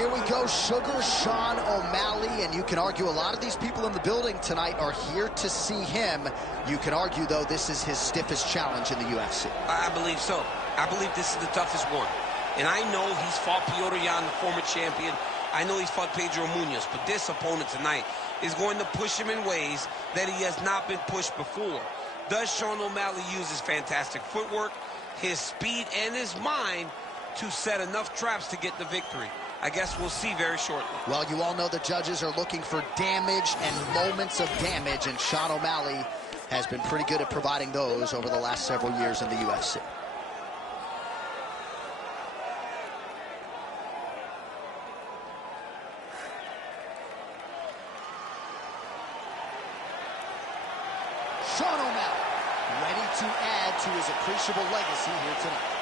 here we go. Sugar Sean O'Malley, and you can argue a lot of these people in the building tonight are here to see him. You can argue, though, this is his stiffest challenge in the UFC. I believe so. I believe this is the toughest one. And I know he's fought Petr Yan, the former champion. I know he's fought Pedro Munoz, but this opponent tonight is going to push him in ways that he has not been pushed before. Does Sean O'Malley use his fantastic footwork, his speed, and his mind to set enough traps to get the victory? I guess we'll see very shortly. Well, you all know the judges are looking for damage and moments of damage, and Sean O'Malley has been pretty good at providing those over the last several years in the UFC. Sean O'Malley, ready to add to his appreciable legacy here tonight.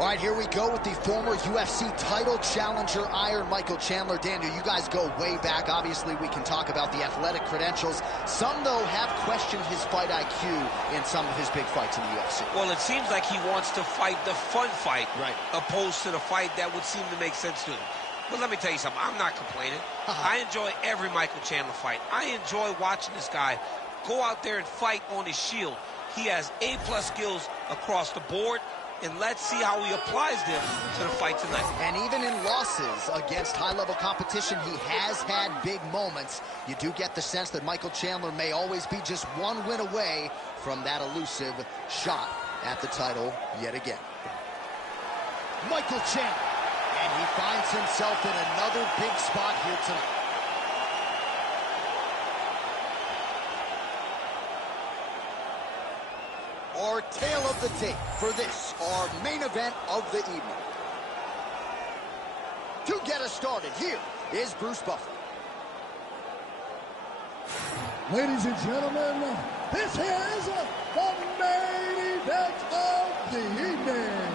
All right, here we go with the former UFC title challenger, Iron Michael Chandler. Daniel, you guys go way back. Obviously, we can talk about the athletic credentials. Some, though, have questioned his fight IQ in some of his big fights in the UFC. Well, it seems like he wants to fight the fun fight, right, opposed to the fight that would seem to make sense to him. But let me tell you something. I'm not complaining. I enjoy every Michael Chandler fight. I enjoy watching this guy go out there and fight on his shield. He has A+ skills across the board. And let's see how he applies them to the fight tonight. And even in losses against high-level competition, he has had big moments. You do get the sense that Michael Chandler may always be just one win away from that elusive shot at the title yet again. Michael Chandler, and he finds himself in another big spot here tonight. Our tale of the tape for this, our main event of the evening. To get us started, here is Bruce Buffer. Ladies and gentlemen, this is the main event of the evening.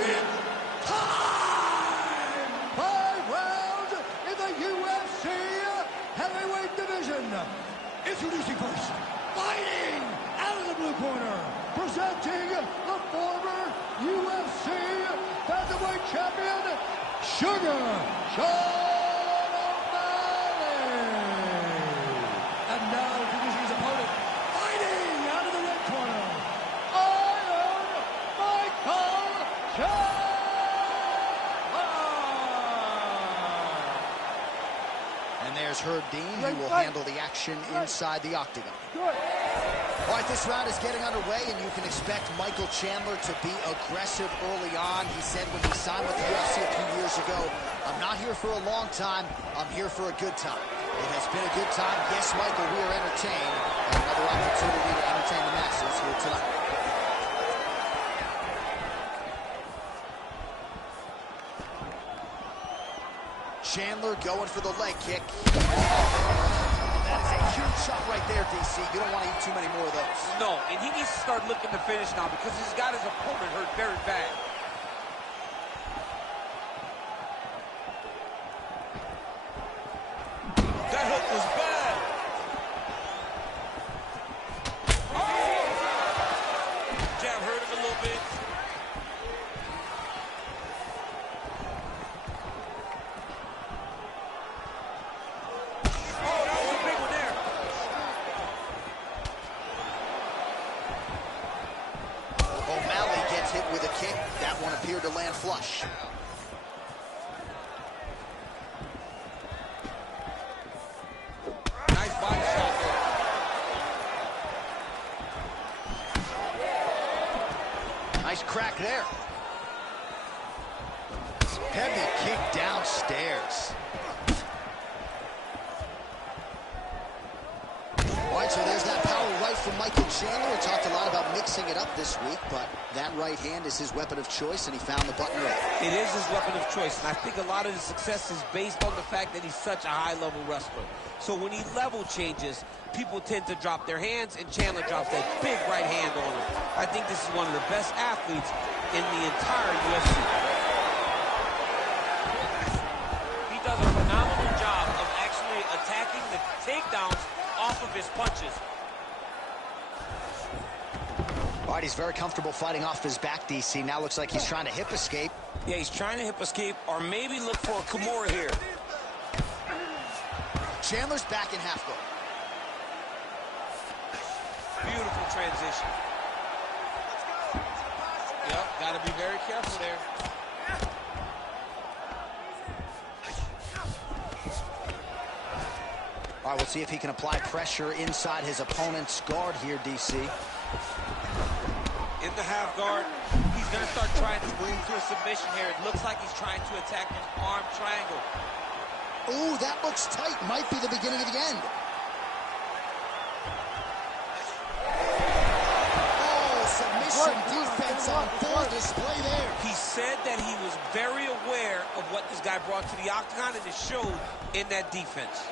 It's time! 5 rounds in the UFC heavyweight division. Introducing first, fighting out of the blue corner, presenting the former UFC featherweight champion, Sugar Sean O'Malley. And now introducing his opponent, fighting out of the red corner, Iron Michael Chandler. And there's Herb Dean, who will handle the action inside the octagon. All right, this round is getting underway, and you can expect Michael Chandler to be aggressive early on. He said when he signed with the UFC a few years ago, I'm not here for a long time, I'm here for a good time. It has been a good time. Yes, Michael, we are entertained. And another opportunity to entertain the masses here tonight. Chandler going for the leg kick. That is a huge shot right there, DC. You don't want to eat too many more of those. No, and he needs to start looking to finish now because he's got his opponent hurt very bad. That hook was bad. Oh! Jab hurt him a little bit. Appeared to land flush. Nice body shot there. Nice crack there. Heavy kick downstairs. All right, so there's that power right from Michael Chandler. We talked a lot about mixing it up this week, but that right hand is his weapon of choice, and he found the button early. It is his weapon of choice, and I think a lot of his success is based on the fact that he's such a high-level wrestler. So when he level changes, people tend to drop their hands, and Chandler drops that big right hand on him. I think this is one of the best athletes in the entire UFC. He does a phenomenal job of actually attacking the takedowns off of his punches. All right, he's very comfortable fighting off his back, DC. Now looks like he's trying to hip escape. Yeah, he's trying to hip escape or maybe look for a Kimura here. Chandler's back in half guard. Beautiful transition. Yep, got to be very careful there. All right, we'll see if he can apply pressure inside his opponent's guard here, DC. In the half guard, he's going to start trying to move to a submission here. It looks like he's trying to attack an arm triangle. Ooh, that looks tight. Might be the beginning of the end. Oh, submission defense on full display there. He said that he was very aware of what this guy brought to the octagon, and it showed in that defense.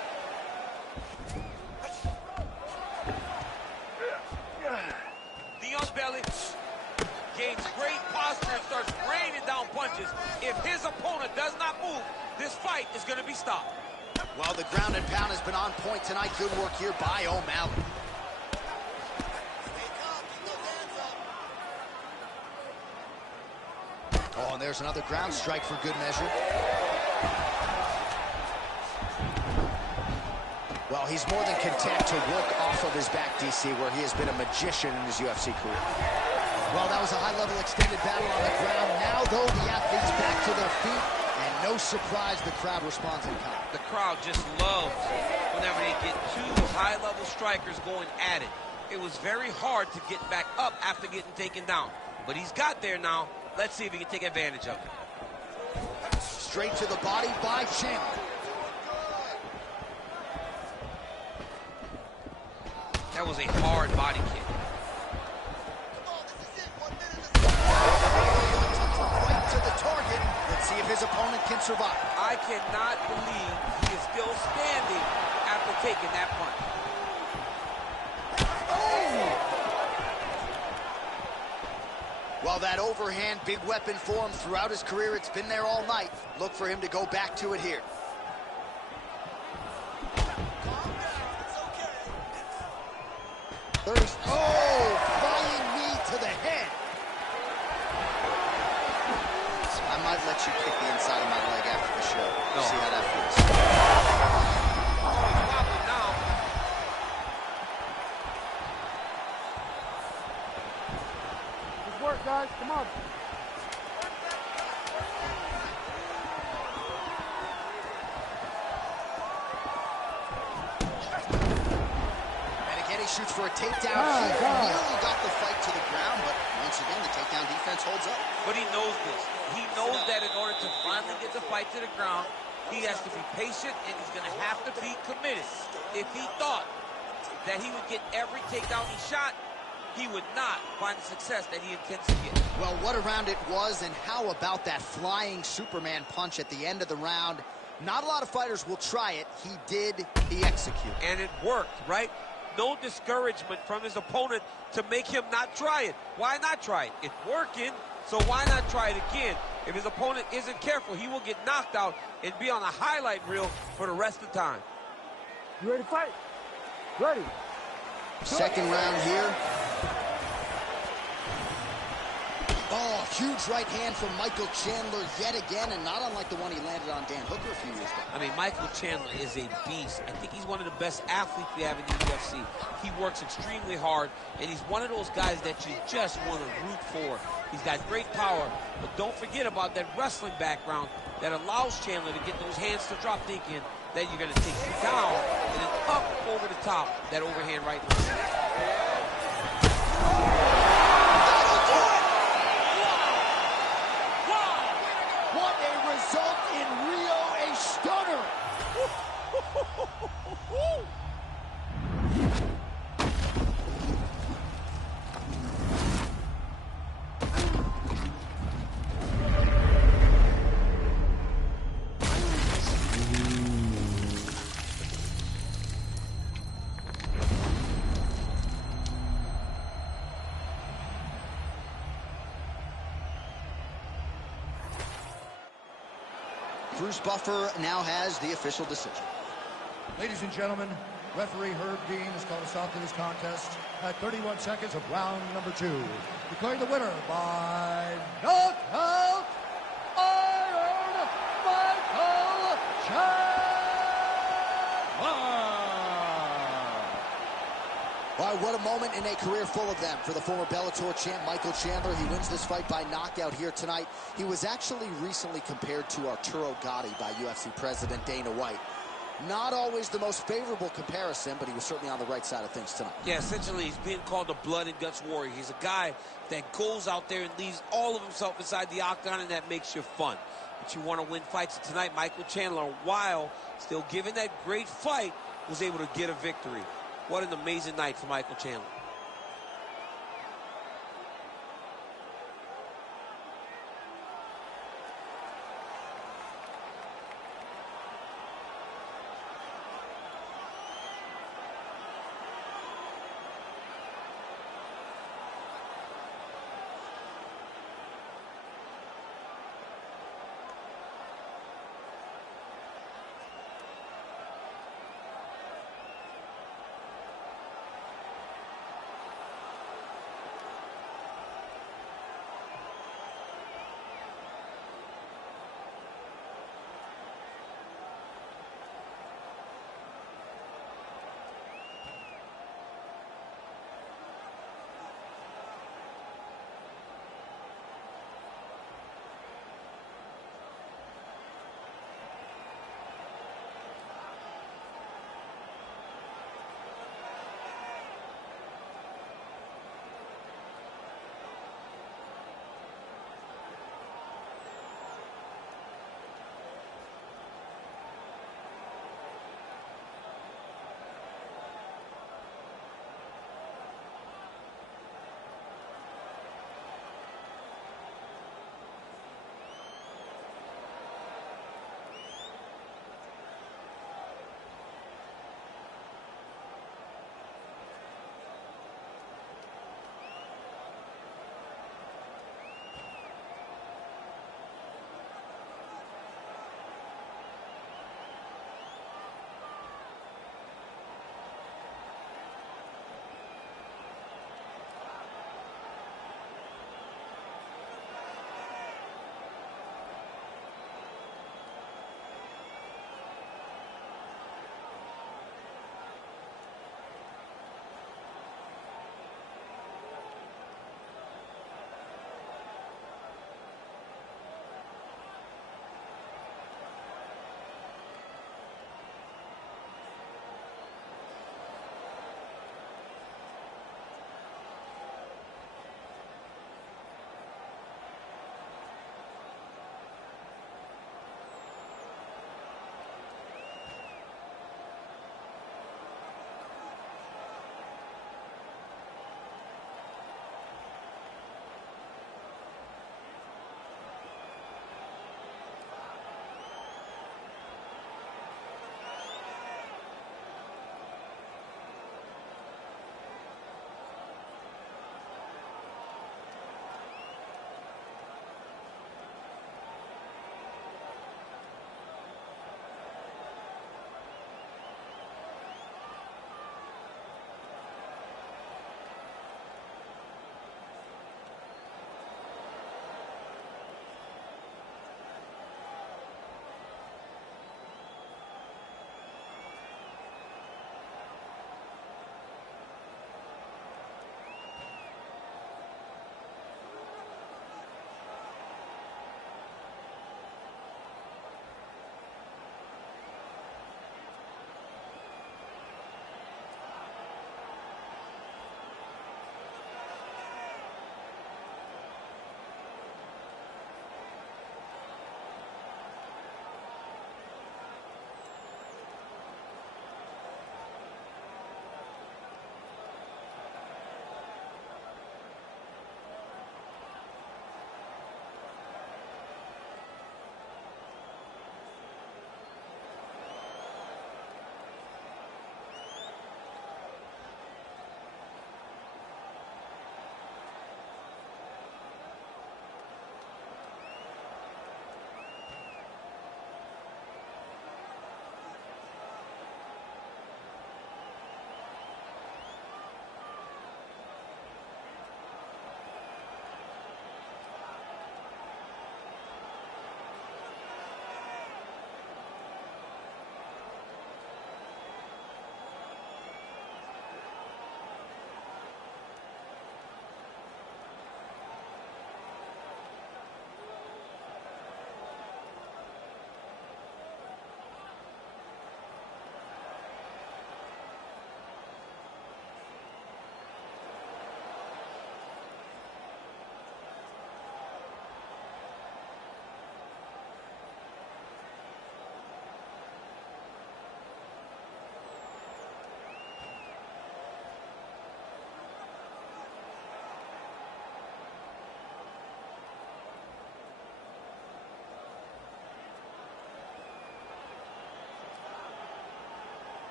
The young belly gains great posture and starts raining down punches. If his opponent does not move, this fight is going to be stopped. Well, the ground and pound has been on point tonight. Good work here by O'Malley. Oh, and there's another ground strike for good measure. Well, he's more than content to work off of his back, DC, where he has been a magician in his UFC career. Well, that was a high-level extended battle on the ground. Now, though, the athletes back to their feet, and no surprise, the crowd responds in kind. The crowd just loves whenever they get two high-level strikers going at it. It was very hard to get back up after getting taken down, but he's got there now. Let's see if he can take advantage of it. Straight to the body by Chandler. That was a hard body kick. Right to the target. Let's see if his opponent can survive. I cannot believe he is still standing after taking that punch. Well, that overhand big weapon for him throughout his career. It's been there all night. Look for him to go back to it here. Flying knee to the head. I might let you kick the inside of my leg after the show. No. See how that feels. Good work, guys. Come on. He shoots for a takedown. He nearly got the fight to the ground, but once again, the takedown defense holds up. But he knows this. He knows that in order to finally get the fight to the ground, he has to be patient, and he's going to have to be committed. If he thought that he would get every takedown he shot, he would not find the success that he intends to get. Well, what a round it was, and how about that flying Superman punch at the end of the round? Not a lot of fighters will try it. He did. He executed. And it worked, right? No discouragement from his opponent to make him not try it. Why not try it? It's working, so why not try it again? If his opponent isn't careful, he will get knocked out and be on a highlight reel for the rest of the time. You ready to fight? Ready. Second round here. Oh, huge right hand from Michael Chandler yet again, and not unlike the one he landed on Dan Hooker a few years back. I mean, Michael Chandler is a beast. I think he's one of the best athletes we have in the UFC. He works extremely hard, and he's one of those guys that you just want to root for. He's got great power, but don't forget about that wrestling background that allows Chandler to get those hands to drop, thinking that you're going to take you down and then up over the top, that overhand right hand. Bruce Buffer now has the official decision. Ladies and gentlemen, referee Herb Dean has called a stop to this contest at 31 seconds of round number 2. Declaring the winner by knockout, Iron Michael Chandler! All right, what a moment in a career full of them for the former Bellator champ Michael Chandler. He wins this fight by knockout here tonight. He was actually recently compared to Arturo Gatti by UFC president Dana White. Not always the most favorable comparison, but he was certainly on the right side of things tonight. Yeah, essentially, he's being called a blood and guts warrior. He's a guy that goes out there and leaves all of himself inside the octagon, and that makes you fun. But you want to win fights. And tonight, Michael Chandler, while still giving that great fight, was able to get a victory. What an amazing night for Michael Chandler.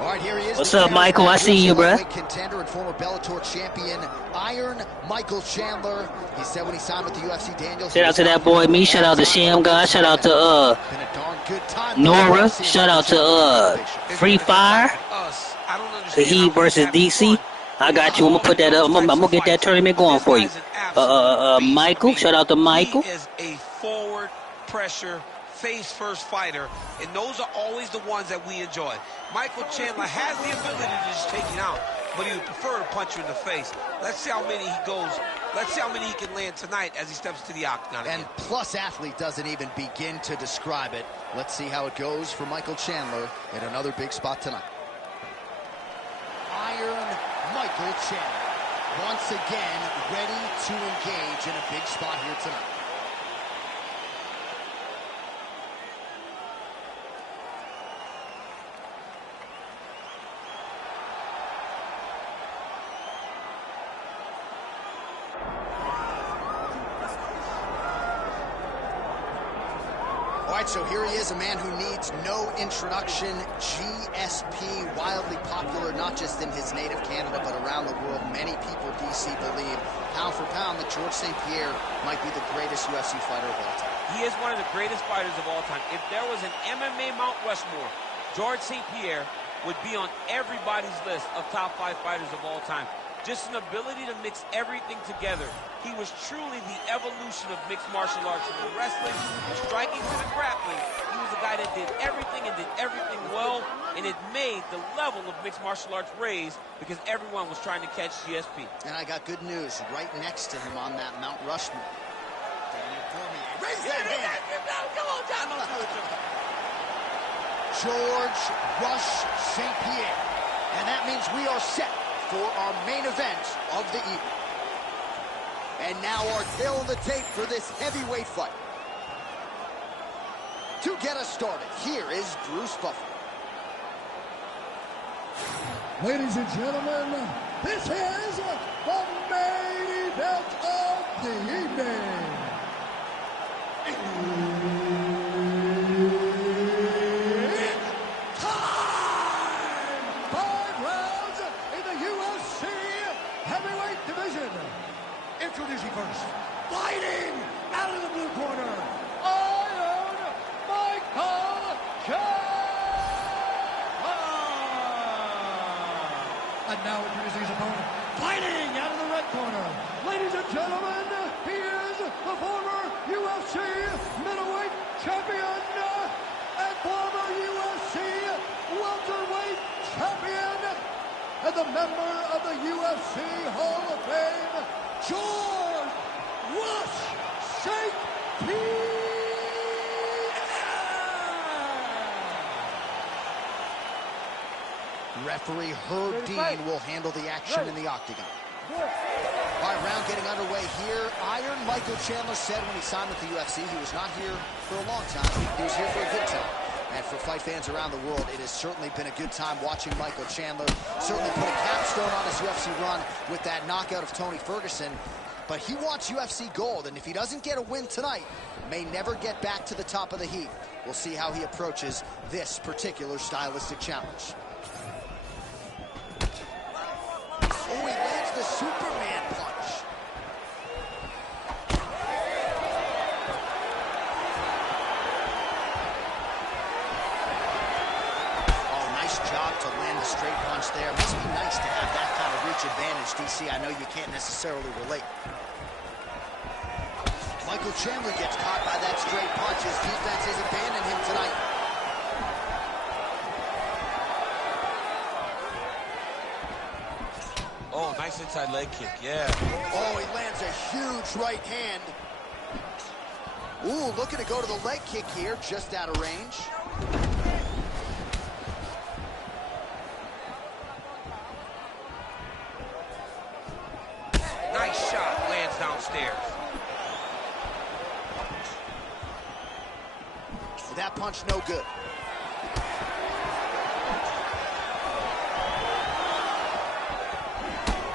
All right, here he is. What's up, Michael? I see you, bruh. Contender and former Bellator champion, Iron Michael Chandler. He said when he signed with the UFC, Daniels. Shout out to that boy me. Shout out to Sham God. Shout out to Been a darn good time. Nora. Shout out to Free Fire. The Heat versus DC. I got you. I'm gonna put that up. I'm gonna get that tournament going for you. Michael. Shout out to Michael. He is a forward pressure, face-first fighter, and those are always the ones that we enjoy. Michael Chandler has the ability to just take you out, but he would prefer to punch you in the face. Let's see how many he goes. Let's see how many he can land tonight as he steps to the octagon again. And Plus Athlete doesn't even begin to describe it. Let's see how it goes for Michael Chandler in another big spot tonight. Iron Michael Chandler, once again ready to engage in a big spot here tonight. All right, so here he is, a man who needs no introduction. GSP, wildly popular, not just in his native Canada, but around the world. Many people, DC, believe, pound for pound, that Georges St-Pierre might be the greatest UFC fighter of all time. He is one of the greatest fighters of all time. If there was an MMA Mount Rushmore, Georges St-Pierre would be on everybody's list of top 5 fighters of all time. Just an ability to mix everything together. He was truly the evolution of mixed martial arts, from wrestling to striking to the grappling. He was a guy that did everything and did everything well, and it made the level of mixed martial arts raise because everyone was trying to catch GSP. And I got good news. Right next to him on that Mount Rushmore, Daniel Cormier. Raise that hand! Come on, John, don't do it to him. Georges Rush St-Pierre. And that means we are set for our main event of the evening. And now our tail of the tape for this heavyweight fight. To get us started, here is Bruce Buffer. Ladies and gentlemen, this is the main event of the evening. It's time! 5 rounds in the UFC heavyweight division. Introducing first, fighting out of the blue corner, Iron Michael Chandler. And now introducing his opponent, fighting out of the red corner. Ladies and gentlemen, he is the former UFC middleweight champion and former UFC welterweight champion and the member of the UFC Hall of Fame, Georges Rush St-Pierre. Referee Herb Dean will handle the action in the octagon. All right, round getting underway here. Iron Michael Chandler said when he signed with the UFC he was not here for a long time. He was here for a good time. And for fight fans around the world, it has certainly been a good time watching Michael Chandler. Certainly put a capstone on his UFC run with that knockout of Tony Ferguson. But he wants UFC gold, and if he doesn't get a win tonight, may never get back to the top of the heap. We'll see how he approaches this particular stylistic challenge. Oh, he lands the Superman punch. Oh, nice job to land the straight punch there. Must be nice to have that kind of reach advantage, DC. I know you can't necessarily relate. Michael Chandler gets caught by that straight punch. His defense has abandoned him tonight. Oh, nice inside leg kick, yeah. Oh, he lands a huge right hand. Ooh, looking to go to the leg kick here, just out of range. Nice shot, lands downstairs. That punch no good.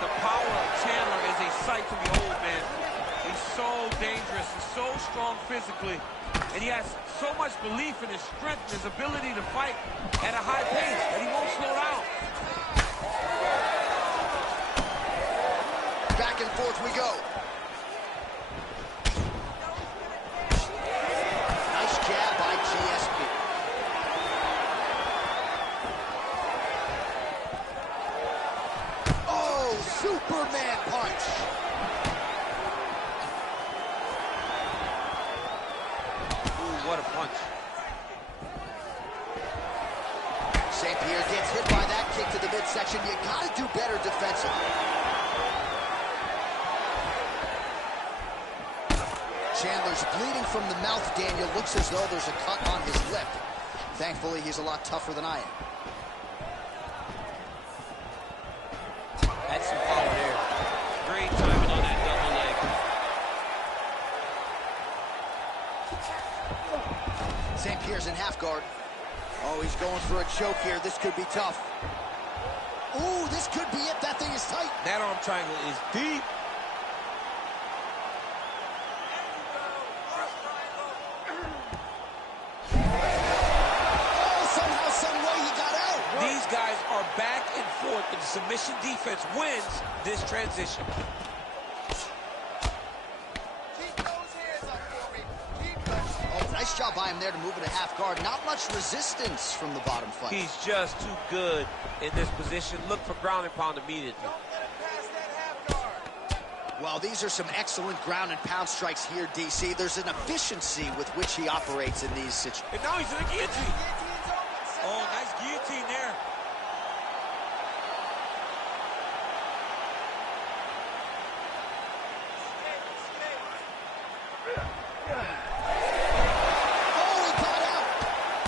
The power of Chandler is a sight to behold, man. He's so dangerous just so strong physically, and he has so much belief in his strength and his ability to fight at a high pace that he won't slow down. Back and forth we go. Nice jab by GSP. Oh, Superman punch. Ooh, what a punch. St. Pierre gets hit by that kick to the midsection. You gotta do better defensively. Chandler's bleeding from the mouth, Daniel. Looks as though there's a cut on his lip. Thankfully, he's a lot tougher than I am. That's some power there. Great timing on that double leg. St. Pierre's in half guard. Oh, he's going for a choke here. This could be tough. Ooh, this could be it. That thing is tight. That arm triangle is deep. These guys are back and forth, and the submission defense wins this transition. Keep those hands up for me. Keep those. Oh, nice job by him there to move into half guard. Not much resistance from the bottom fight. He's just too good in this position. Look for ground and pound immediately. Don't let him pass that half guard. Well, these are some excellent ground and pound strikes here, DC. There's an efficiency with which he operates in these situations. And now he's in the guillotine. Guillotine's open. Set Oh, up. nice guillotine there.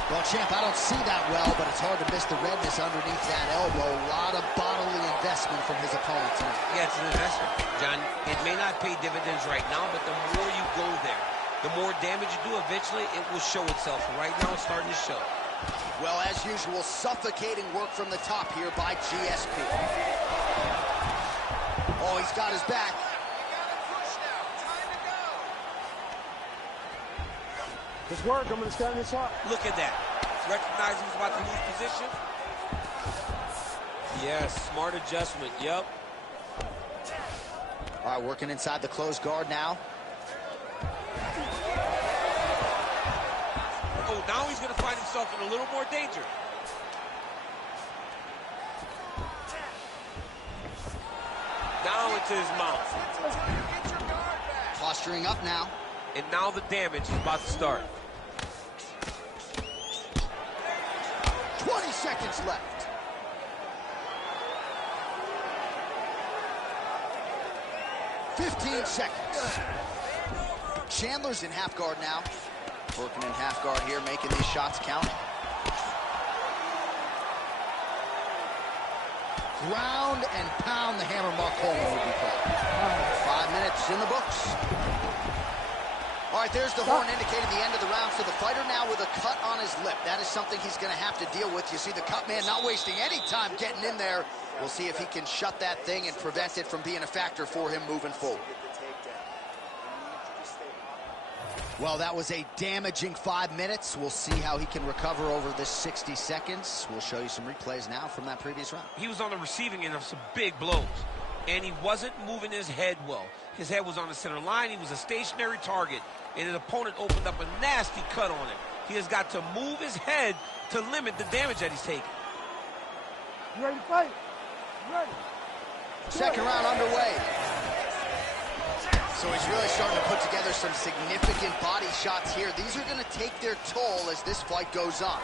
Well, champ, I don't see that well, but it's hard to miss the redness underneath that elbow. A lot of bodily investment from his opponent tonight. Yeah, it's an investment, John. It may not pay dividends right now, but the more you go there, the more damage you do, eventually it will show itself. Right now, it's starting to show. Well, as usual, suffocating work from the top here by GSP. Oh, he's got his back. You gotta push now. Time to go. Good work. I'm going to stand this up. Look at that. Recognize he's about to lose position. Yes, smart adjustment. Yep. All right, working inside the closed guard now. Oh, now he's going to find himself in a little more danger. Now into his mouth. Get your guard back. Posturing up now. And now the damage is about to start. 20 seconds left. $15 seconds. Chandler's in half guard now. Working in half guard here, making these shots count. Ground and pound the hammer Mark Coleman will be playing. 5 minutes in the books. All right, there's the horn indicating the end of the round. So the fighter now with a cut on his lip. That is something he's going to have to deal with. You see the cut man not wasting any time getting in there. We'll see if he can shut that thing and prevent it from being a factor for him moving forward. Well, that was a damaging 5 minutes. We'll see how he can recover over this 60 seconds. We'll show you some replays now from that previous round. He was on the receiving end of some big blows, and he wasn't moving his head well. His head was on the center line. He was a stationary target, and his opponent opened up a nasty cut on him. He has got to move his head to limit the damage that he's taking. You ready to fight? You ready? Second round underway. So he's really starting to put together some significant body shots here. These are going to take their toll as this fight goes on.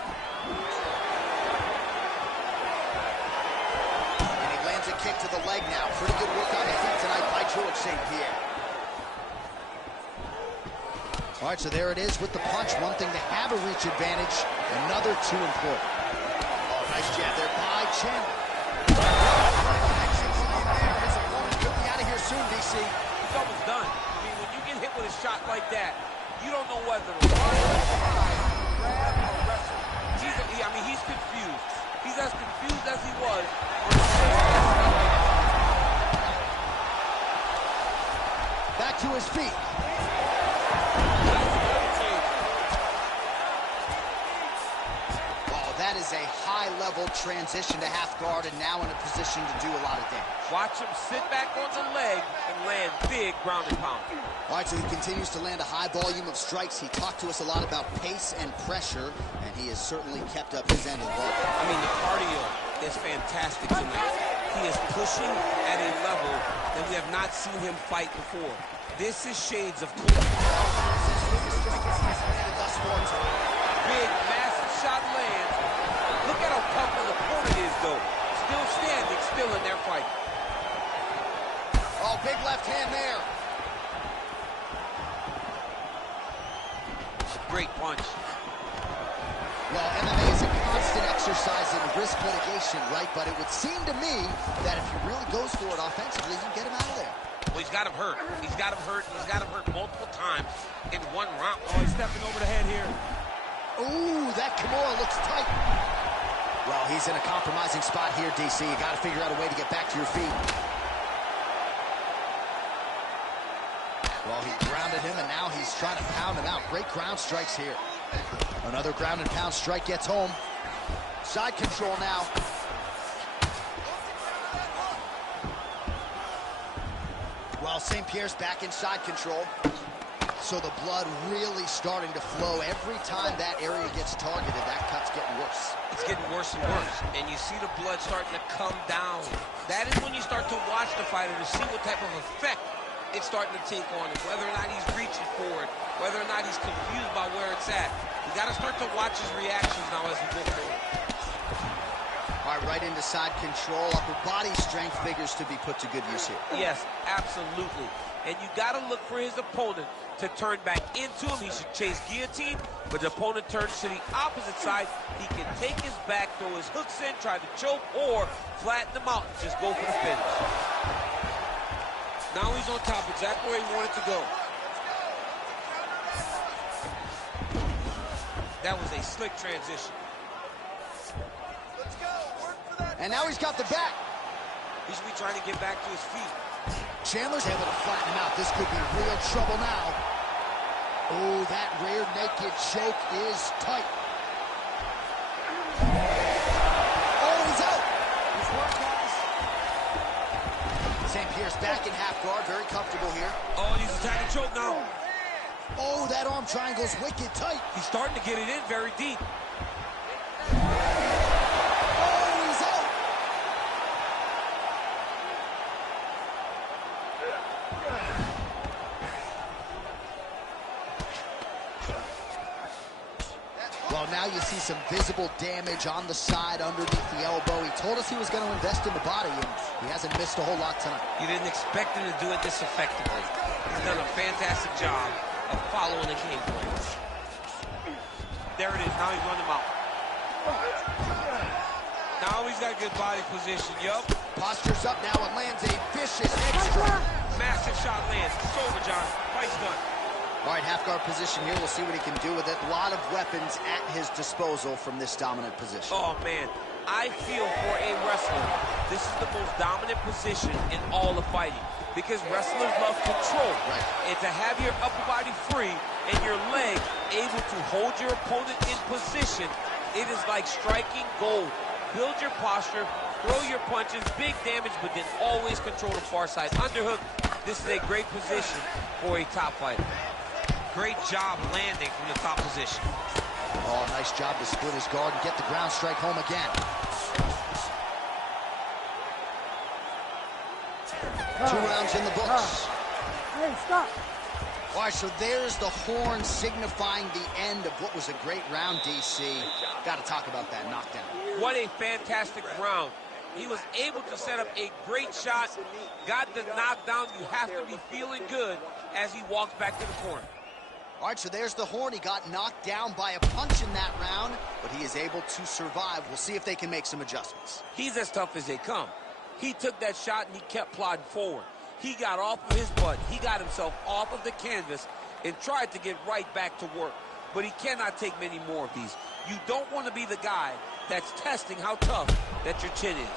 And he lands a kick to the leg now. Pretty good work on the feet tonight by George St. Pierre. All right, so there it is with the punch. One thing to have a reach advantage, another too important. Oh, nice jab there by Chandler. His opponent could be out of here soon, DC. It's almost done. I mean, when you get hit with a shot like that, you don't know whether to run, grab, or wrestle. He's confused. He's as confused as he was. Back to his feet. high-level transition to half guard and now in a position to do a lot of damage. Watch him sit back on the leg and land big ground and pound. All right, so he continues to land a high volume of strikes. He talked to us a lot about pace and pressure, and he has certainly kept up his end of the ball. I mean, the cardio is fantastic tonight. He is pushing at a level that we have not seen him fight before. This is shades of Cole. Big, massive shot lands. Look at how tough an opponent is, though. Still standing, still in their fight. Oh, big left hand there. Great punch. Well, MMA is a constant exercise in risk mitigation, right? But it would seem to me that if he really goes for it offensively, you can get him out of there. Well, he's got him hurt. He's got him hurt. He's got him hurt multiple times in one round. Oh, he's stepping over the head here. Ooh, that Kimura looks tight. Well, he's in a compromising spot here, DC. You got to figure out a way to get back to your feet. Well, he grounded him, and now he's trying to pound him out. Great ground strikes here. Another ground and pound strike gets home. Side control now. Well, St. Pierre's back in side control. So the blood really starting to flow. Every time that area gets targeted, that cut's getting worse. It's getting worse and worse. And you see the blood starting to come down. That is when you start to watch the fighter to see what type of effect it's starting to take on him. Whether or not he's reaching for it, whether or not he's confused by where it's at. You got to start to watch his reactions now as we go forward. All right, right into side control. Upper body strength figures to be put to good use here. Yes, absolutely. And you got to look for his opponent to turn back into him. He should chase guillotine, but the opponent turns to the opposite side. He can take his back, throw his hooks in, try to choke, or flatten him out and just go for the finish. Now he's on top, exactly where he wanted to go. That was a slick transition. And now he's got the back. He should be trying to get back to his feet. Chandler's able to flatten him out. This could be real trouble now. Oh, that rear naked choke is tight. Oh, he's out. He's worked, guys. St. Pierre's back in half guard, very comfortable here. Oh, he's attacking choke now. Oh, that arm triangle's wicked tight. He's starting to get it in very deep. Well, now you see some visible damage on the side underneath the elbow. He told us he was going to invest in the body, and he hasn't missed a whole lot tonight. You didn't expect him to do it this effectively. He's done a fantastic job of following the game plan. There it is. Now he's running him out. Now he's got good body position. Yup. Postures up now and lands a vicious head strike. Massive shot lands. It's over, John. Fight's done. All right, half guard position here. We'll see what he can do with it. A lot of weapons at his disposal from this dominant position. Oh, man. I feel for a wrestler, this is the most dominant position in all of fighting because wrestlers love control. Right. And to have your upper body free and your leg able to hold your opponent in position, it is like striking gold. Build your posture, throw your punches, big damage, but then always control the far side. Underhook, this is a great position for a top fighter. Great job landing from the top position. Oh, nice job to split his guard and get the ground strike home again. 2 rounds in the books. Hey, stop. All right, so there's the horn signifying the end of what was a great round, DC. Got to talk about that knockdown. What a fantastic round. He was able to set up a great shot, got the knockdown. You have to be feeling good as he walks back to the corner. All right, so there's the horn. He got knocked down by a punch in that round, but he is able to survive. We'll see if they can make some adjustments. He's as tough as they come. He took that shot and he kept plodding forward. He got off of his butt. He got himself off of the canvas and tried to get right back to work. But he cannot take many more of these. You don't want to be the guy that's testing how tough that your chin is.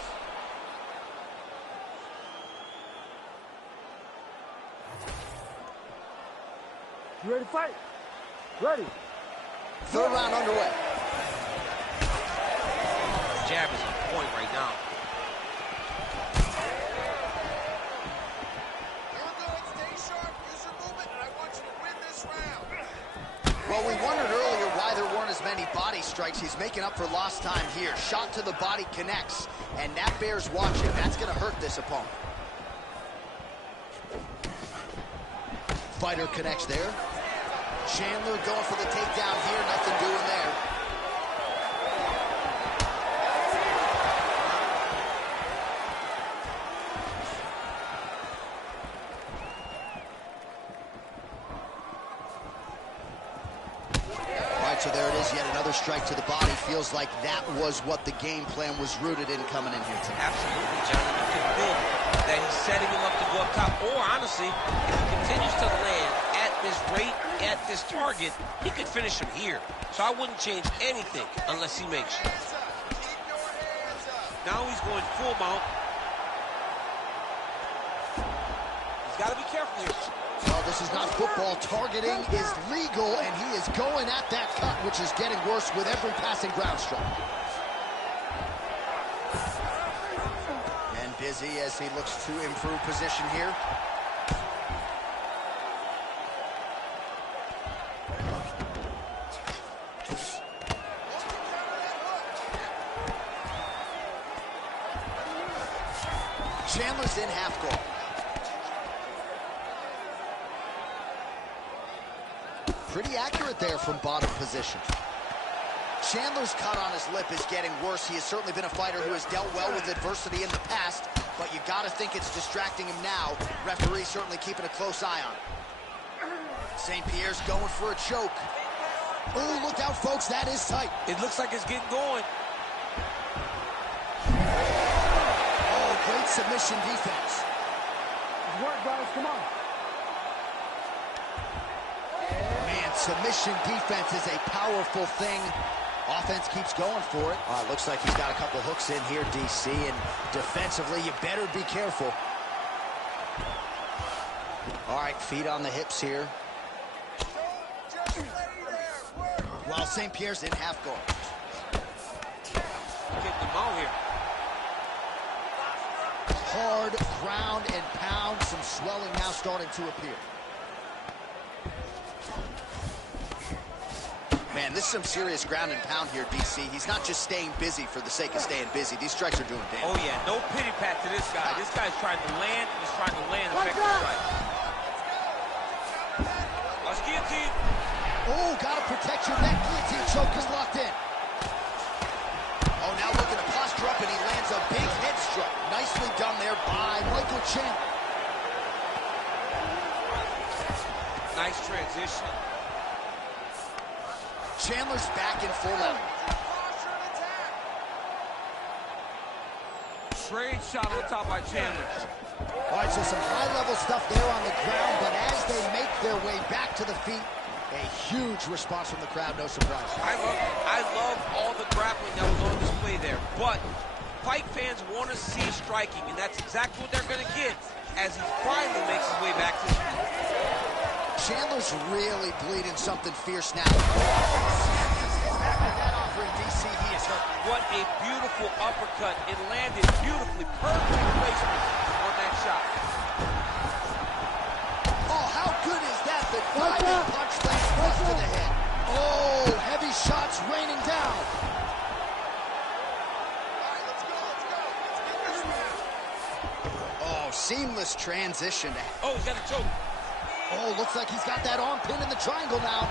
You ready to fight? Ready. 3rd round underway. jab is on point right now. You're good. Stay sharp. Use your movement, and I want you to win this round. Well, we wondered earlier why there weren't as many body strikes. He's making up for lost time here. Shot to the body connects, and that bears watching. That's going to hurt this opponent. Fighter connects there. Chandler going for the takedown here. Nothing doing there. So there it is, yet another strike to the body. Feels like that was what the game plan was rooted in coming in here tonight. Absolutely, John. You can feel that he's setting him up to go up top. Or, honestly, if he continues to land at this rate, at this target, he could finish him here. So I wouldn't change anything unless he makes it. Now he's going full mount. He's got to be careful here. Well, this is not football. Targeting is legal, and he is going at that cut, which is getting worse with every passing ground strike. And busy as he looks to improve position here. Chandler's in half guard. Pretty accurate there from bottom position. Chandler's cut on his lip is getting worse. He has certainly been a fighter who has dealt well with adversity in the past, but you got to think it's distracting him now. Referee certainly keeping a close eye on it. St. Pierre's going for a choke. Oh, look out, folks. That is tight. It looks like it's getting going. Oh, great submission defense. Good work, guys. Come on. Submission defense is a powerful thing. Offense keeps going for it. Looks like he's got a couple hooks in here, DC, and defensively, you better be careful. All right, feet on the hips here. While St. Pierre's in half guard. Getting them out here. Hard ground and pound. Some swelling now starting to appear. Man, this is some serious ground and pound here, DC. He's not just staying busy for the sake of staying busy. These strikes are doing damage. Oh, yeah. No pity pat to this guy. This guy's trying to land. He's trying to land effective strike. Watch guillotine. Oh, got to protect your neck. Guillotine choke is locked in. Oh, now looking to posture up, and he lands a big head strike. Nicely done there by Michael Chandler. Nice transition. Chandler's back in full level. Great shot on top by Chandler. All right, so some high-level stuff there on the ground, but as they make their way back to the feet, a huge response from the crowd, no surprise. I love all the grappling that was on display there, but fight fans want to see striking, and that's exactly what they're going to get as he finally makes his way back to the feet. Chandler's really bleeding something fierce now. DC, he is hurt. What a beautiful uppercut. It landed beautifully. Perfect placement on that shot. Oh, how good is that? The diving punch lands close to the head. Oh, heavy shots raining down. All right, let's go. Let's get this round. Oh, seamless transition. Oh, he's got a choke. Oh, looks like he's got that arm pin in the triangle now.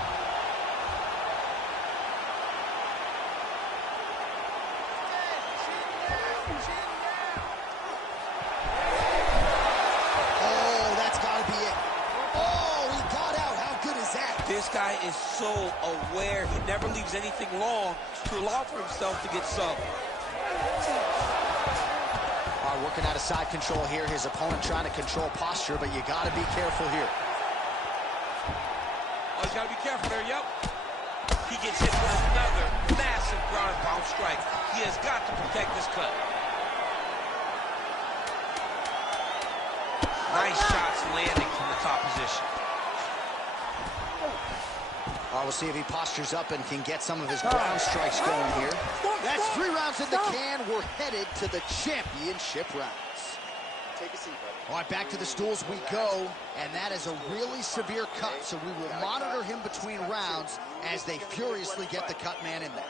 Oh, that's got to be it. Oh, he got out. How good is that? This guy is so aware. He never leaves anything long to allow for himself to get subbed. All right, working out of side control here. His opponent trying to control posture, but you got to be careful here. Oh, he's got to be careful there, yep. He gets hit with another massive ground and pound strike. He has got to protect this cut. Nice shots landing from the top position. We'll see if he postures up and can get some of his ground strikes going here. That's 3 rounds in the can. We're headed to the championship rounds. Take a seat, buddy. All right, back to the stools we go, and that is a really severe cut, so we will monitor him between rounds as they furiously get the cut man in there.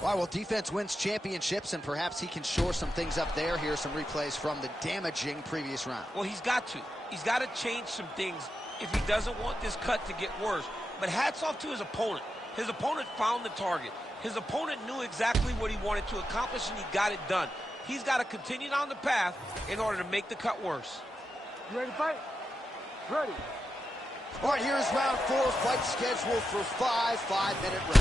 All right, well, defense wins championships, and perhaps he can shore some things up there. Here are some replays from the damaging previous round. Well, he's got to. He's got to change some things if he doesn't want this cut to get worse. But hats off to his opponent. His opponent found the target. His opponent knew exactly what he wanted to accomplish, and he got it done. He's got to continue down the path in order to make the cut worse. You ready to fight? Ready. All right, here's round 4. Fight scheduled for 5 5-minute rounds.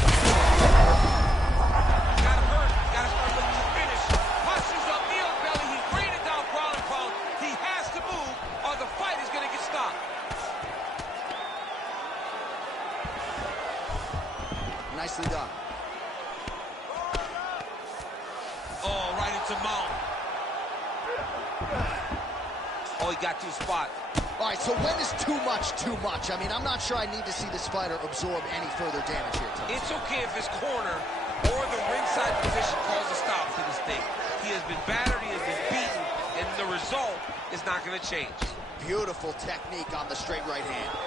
Got him hurt. Got to start looking to finish. Punches up, knee on belly. He's raining down ground and pound. He has to move, or the fight is going to get stopped. Nicely done. Oh, right into mount. Oh, he got to the spot. All right, so when is too much too much? I mean, I'm not sure I need to see this fighter absorb any further damage here, Tom. It's okay if his corner or the ringside position calls a stop to this thing. He has been battered, he has been beaten, and the result is not going to change. Beautiful technique on the straight right hand.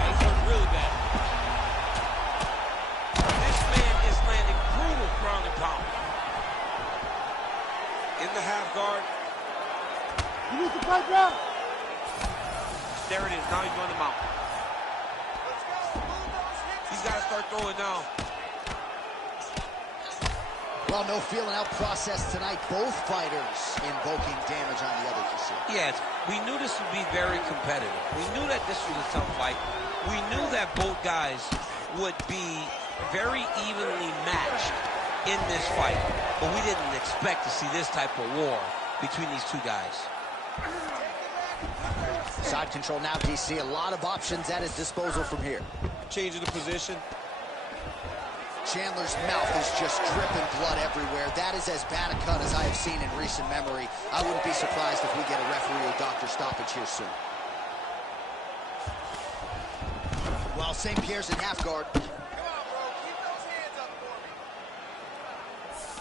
He's hurt really bad. This man is landing brutal ground and pound. In the half guard. You need to fight now. There it is. Now he's going to mount. He's got to start throwing now. Well, no feeling out process tonight. Both fighters invoking damage on the other, you see. Yes, we knew this would be very competitive. We knew that this was a tough fight. We knew that both guys would be very evenly matched in this fight. But we didn't expect to see this type of war between these two guys. Side control now, DC. A lot of options at his disposal from here. Changing the position. Chandler's mouth is just dripping blood everywhere. That is as bad a cut as I have seen in recent memory. I wouldn't be surprised if we get a referee or doctor stoppage here soon. Well, St. Pierre's in half guard. Come on, bro. Keep those hands up for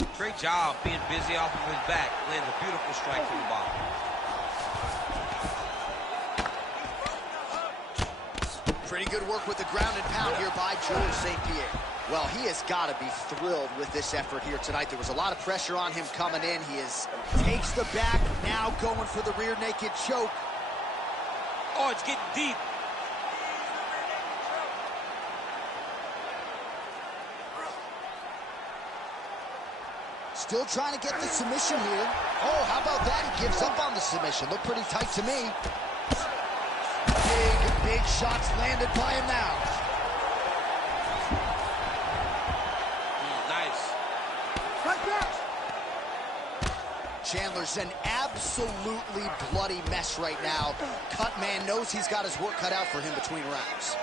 me. Great job being busy off of his back. Lands a beautiful strike from the bottom. Pretty good work with the ground and pound here by George St. Pierre. Well, he has got to be thrilled with this effort here tonight. There was a lot of pressure on him coming in. He takes the back, now going for the rear naked choke. Oh, it's getting deep. Still trying to get the submission here. Oh, how about that? He gives up on the submission. Looked pretty tight to me. Big shots landed by him now. Nice. Chandler's an absolutely bloody mess right now. Cut man knows he's got his work cut out for him between rounds.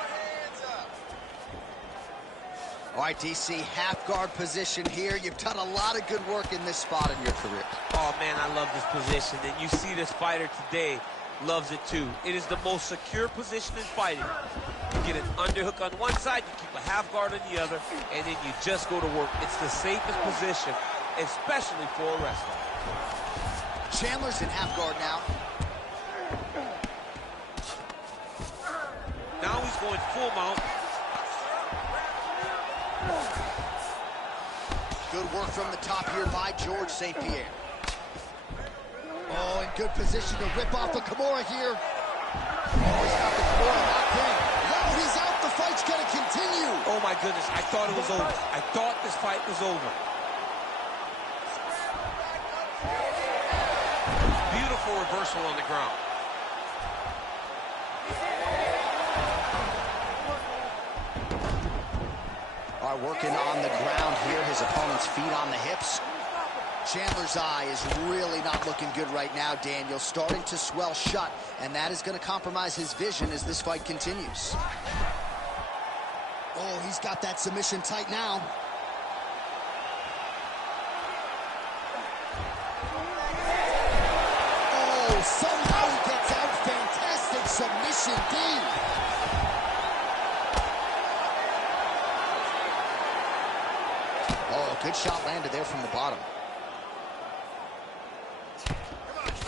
All right, DC, half guard position here. You've done a lot of good work in this spot in your career. Oh, man, I love this position. And you see this fighter today loves it, too. It is the most secure position in fighting. You get an underhook on one side, you keep a half guard on the other, and then you just go to work. It's the safest position, especially for a wrestler. Chandler's in half guard now. Now he's going full mount. Good work from the top here by George St. Pierre. Oh, in good position to rip off the Kimura here. Oh, he's got the Kimura knocked in. Now he's out. The fight's going to continue. Oh, my goodness. I thought it was over. I thought this fight was over. Beautiful reversal on the ground. All right, working on the ground here. His opponent's feet on the hips. Chandler's eye is really not looking good right now, Daniel. Starting to swell shut, and that is going to compromise his vision as this fight continues. Oh, he's got that submission tight now. Oh, somehow he gets out. Fantastic submission, D. Oh, good shot landed there from the bottom.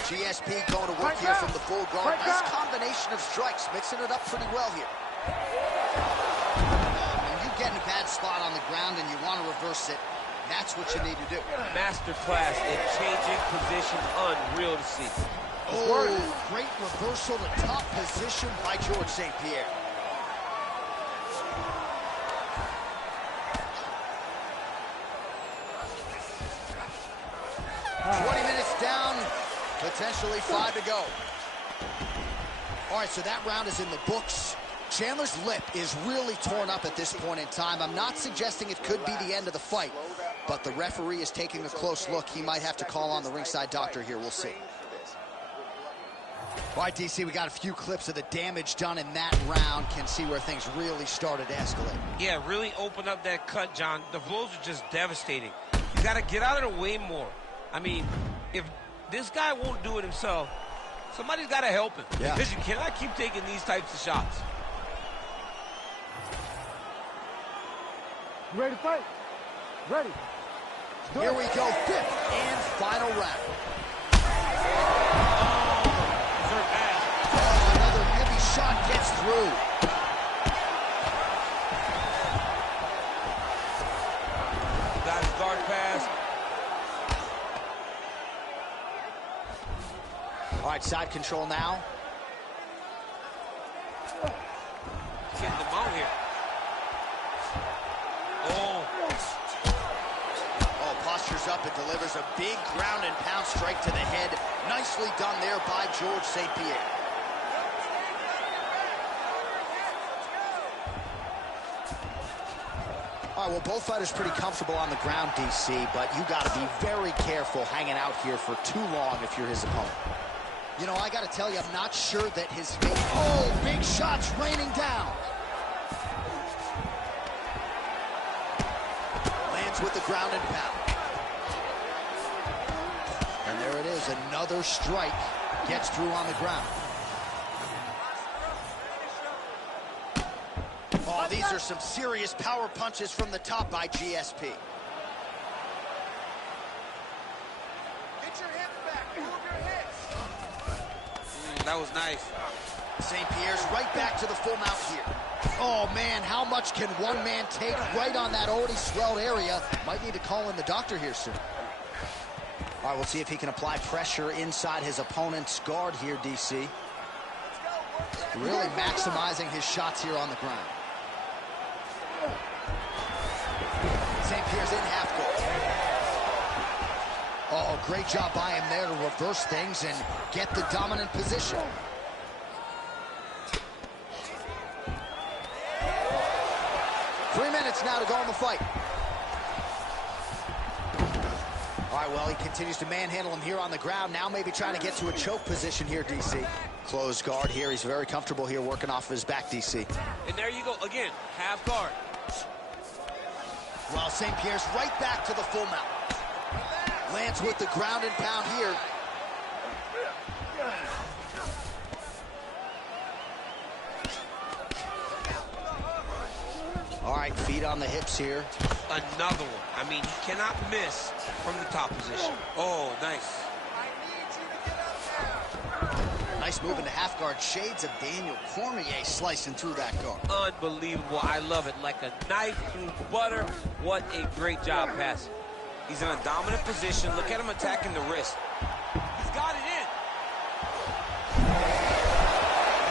GSP going to work here from the full guard. Nice combination of strikes, mixing it up pretty well here. When you get in a bad spot on the ground and you want to reverse it, that's what you need to do. Masterclass in changing position, unreal to see. Oh, great reversal to top position by George St. Pierre. Potentially 5 to go. All right, so that round is in the books. Chandler's lip is really torn up at this point in time. I'm not suggesting it could be the end of the fight, but the referee is taking a close look. He might have to call on the ringside doctor here. We'll see. All right, DC, we got a few clips of the damage done in that round. Can see where things really started to escalate. Yeah, really opened up that cut, John. The blows are just devastating. You got to get out of the way more. I mean, if this guy won't do it himself, somebody's got to help him. Yeah. Because you cannot keep taking these types of shots. You ready to fight? Ready. Here we go, 5th and final round. Oh, another heavy shot gets through. Got his guard pass. All right, side control now. Getting them out here. Oh, postures up and delivers a big ground and pound strike to the head. Nicely done there by George St. Pierre. All right, well, both fighters pretty comfortable on the ground, DC, but you got to be very careful hanging out here for too long if you're his opponent. You know, I got to tell you, I'm not sure that his fate... Oh, big shots raining down. Lands with the ground and pound. And there it is, another strike gets through on the ground. Oh, these are some serious power punches from the top by GSP. Get your hips back. Move your hips. that was nice. St. Pierre's right back to the full mount here. Oh, man, how much can one man take right on that already swelled area? Might need to call in the doctor here soon. All right, we'll see if he can apply pressure inside his opponent's guard here, DC. Really maximizing his shots here on the ground. St. Pierre's in half guard. Oh, great job by him there to reverse things and get the dominant position. Three minutes now to go in the fight. All right, well, he continues to manhandle him here on the ground. Now maybe trying to get to a choke position here, DC. Closed guard here. He's very comfortable here working off of his back, DC. And there you go, again, half guard. Well, St. Pierre's right back to the full mount. Lands with the ground and pound here. All right, feet on the hips here. Another one. I mean, you cannot miss from the top position. Oh, nice. Nice move into half guard. Shades of Daniel Cormier slicing through that guard. Unbelievable. I love it. Like a knife through butter. What a great job passing. He's in a dominant position. Look at him attacking the wrist. He's got it in.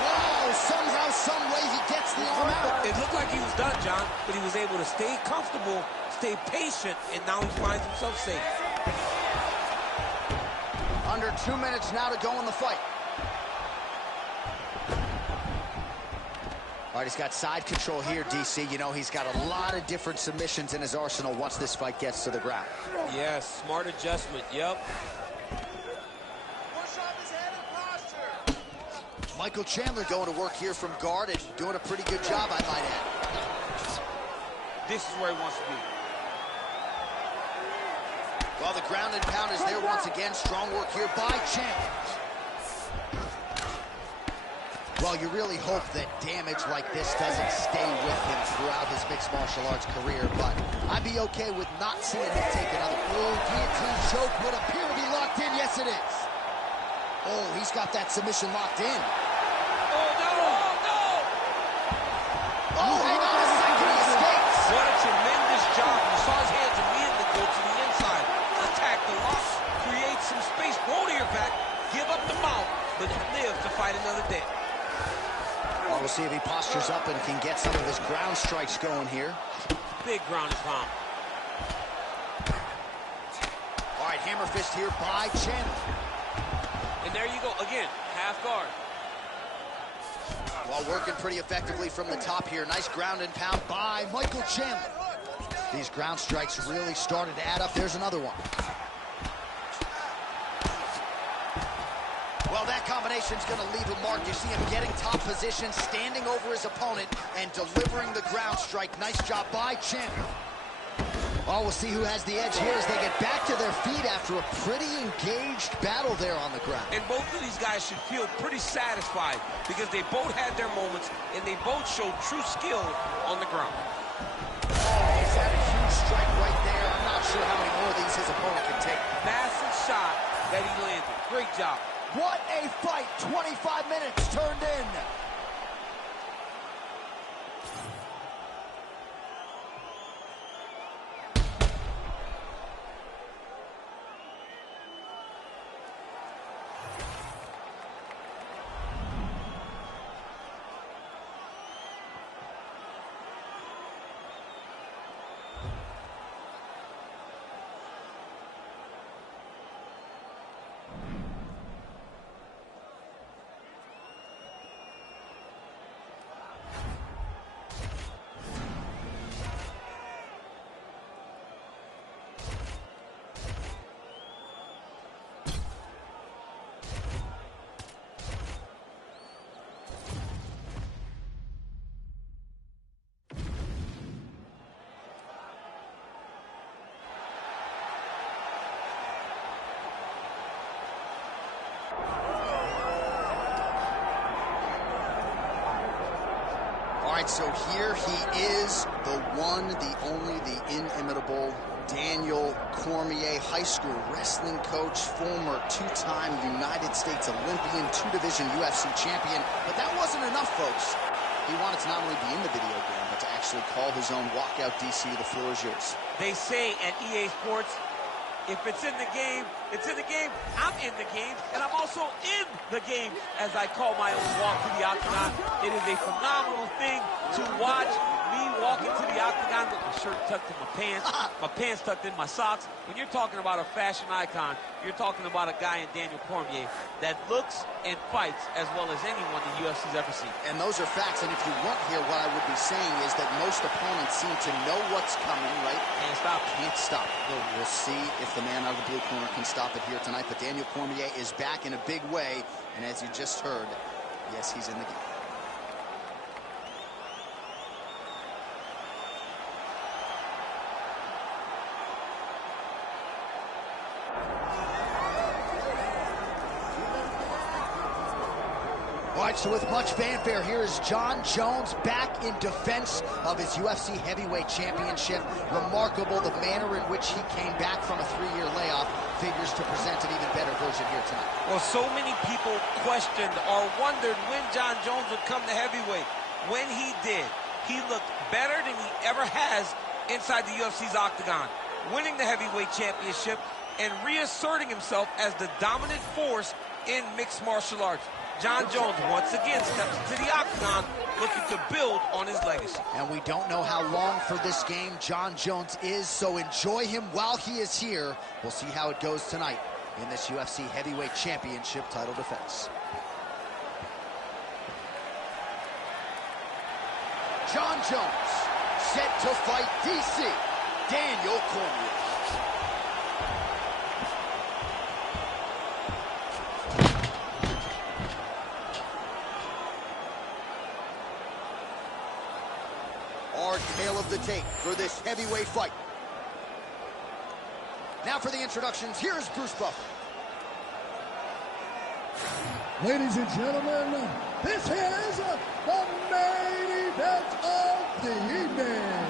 Wow, somehow, some way he gets the arm out. It looked like he was done, John, but he was able to stay comfortable, stay patient, and now he finds himself safe. Under 2 minutes now to go in the fight. All right, he's got side control here, DC. You know, he's got a lot of different submissions in his arsenal once this fight gets to the ground. Yes, smart adjustment, yep. Push off his head and posture. Michael Chandler going to work here from guard and doing a pretty good job, I might add. This is where he wants to be. Well, the ground and pound is there once again. Strong work here by Chandler. Well, you really hope that damage like this doesn't stay with him throughout his mixed martial arts career, but I'd be okay with not seeing him take another. Oh, guillotine choke would appear to be locked in. Yes, it is. Oh, he's got that submission locked in. Oh, no, no! Oh, hang on a second, he escapes. What a tremendous job. You saw his hands immediately go to the inside. Attack the lock, create some space, roll to your back, give up the mount, but live to fight another day. Well, we'll see if he postures up and can get some of his ground strikes going here. Big ground and pound. All right, hammer fist here by Chandler. And there you go, again, half guard. While working pretty effectively from the top here. Nice ground and pound by Michael Chandler. These ground strikes really started to add up. There's another one. Well, that combination's going to leave a mark. You see him getting top position, standing over his opponent, and delivering the ground strike. Nice job by Chandler. Oh, we'll see who has the edge here as they get back to their feet after a pretty engaged battle there on the ground. And both of these guys should feel pretty satisfied because they both had their moments and they both showed true skill on the ground. Oh, he's had a huge strike right there. I'm not sure how many more of these his opponent can take. Massive shot that he landed. Great job. What a fight. 25 minutes turned in. All right, so here he is, the one, the only, the inimitable Daniel Cormier, high school wrestling coach, former two-time United States Olympian, two-division UFC champion. But that wasn't enough, folks. He wanted to not only be in the video game, but to actually call his own walkout. DC, the floor is yours. They say at EA Sports, if it's in the game, it's in the game. I'm in the game, and I'm also in the game as I call my own walk to the octagon. It is a phenomenal thing to watch me walk into the octagon with my shirt tucked in my pants tucked in my socks. When you're talking about a fashion icon, you're talking about a guy in Daniel Cormier that looks and fights as well as anyone the UFC's ever seen. And those are facts, and if you weren't here, what I would be saying is that most opponents seem to know what's coming, right? Can't stop. Can't stop. We'll see if the man out of the blue corner can stop it here tonight, but Daniel Cormier is back in a big way, and as you just heard, yes, he's in the game. All right, so with much fanfare, here is Jon Jones back in defense of his UFC heavyweight championship. Remarkable the manner in which he came back from a 3-year layoff figures to present an even better version here tonight. Well, so many people questioned or wondered when Jon Jones would come to heavyweight. When he did, he looked better than he ever has inside the UFC's octagon, winning the heavyweight championship and reasserting himself as the dominant force in mixed martial arts. Jon Jones once again steps into the octagon looking to build on his legacy. And we don't know how long for this game Jon Jones is, so enjoy him while he is here. We'll see how it goes tonight in this UFC heavyweight championship title defense. Jon Jones set to fight DC Daniel Cormier. Our tale of the tape for this heavyweight fight. Now for the introductions, here's Bruce Buffer. Ladies and gentlemen, this is the main event of the evening.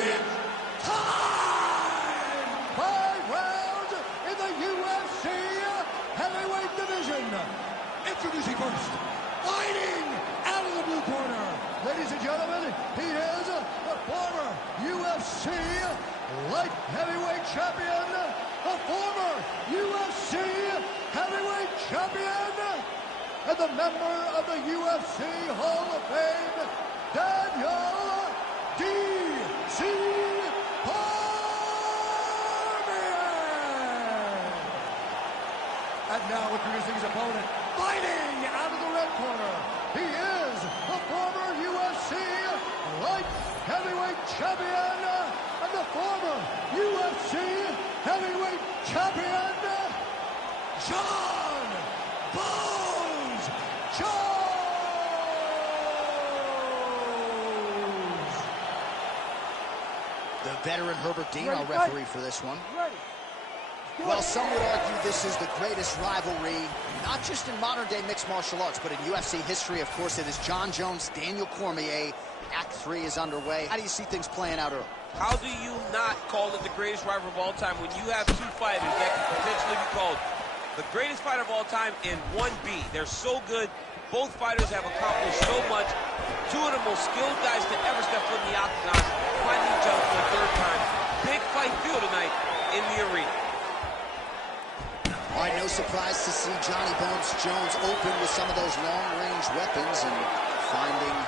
It's time! 5 rounds in the UFC heavyweight division. Introducing first, fighting out of the blue corner. Ladies and gentlemen, he is the former UFC light heavyweight champion, the former UFC heavyweight champion, and the member of the UFC Hall of Fame, Daniel D.C. Cormier. And now introducing his opponent, fighting out of the red corner, he is the former UFC light heavyweight champion and the former UFC heavyweight champion, Jon Bones Jones. The veteran Herbert Dean, our referee for this one. Well, some would argue this is the greatest rivalry, not just in modern-day mixed martial arts, but in UFC history. Of course, it is Jon Jones, Daniel Cormier. Act 3 is underway. How do you see things playing out early? How do you not call it the greatest rivalry of all time when you have two fighters that can potentially be called the greatest fighter of all time in 1B? They're so good. Both fighters have accomplished so much. Two of the most skilled guys to ever step foot in the octagon, finding each other for the third time. Big fight feel tonight in the arena. All right, no surprise to see Johnny Bones Jones open with some of those long-range weapons and finding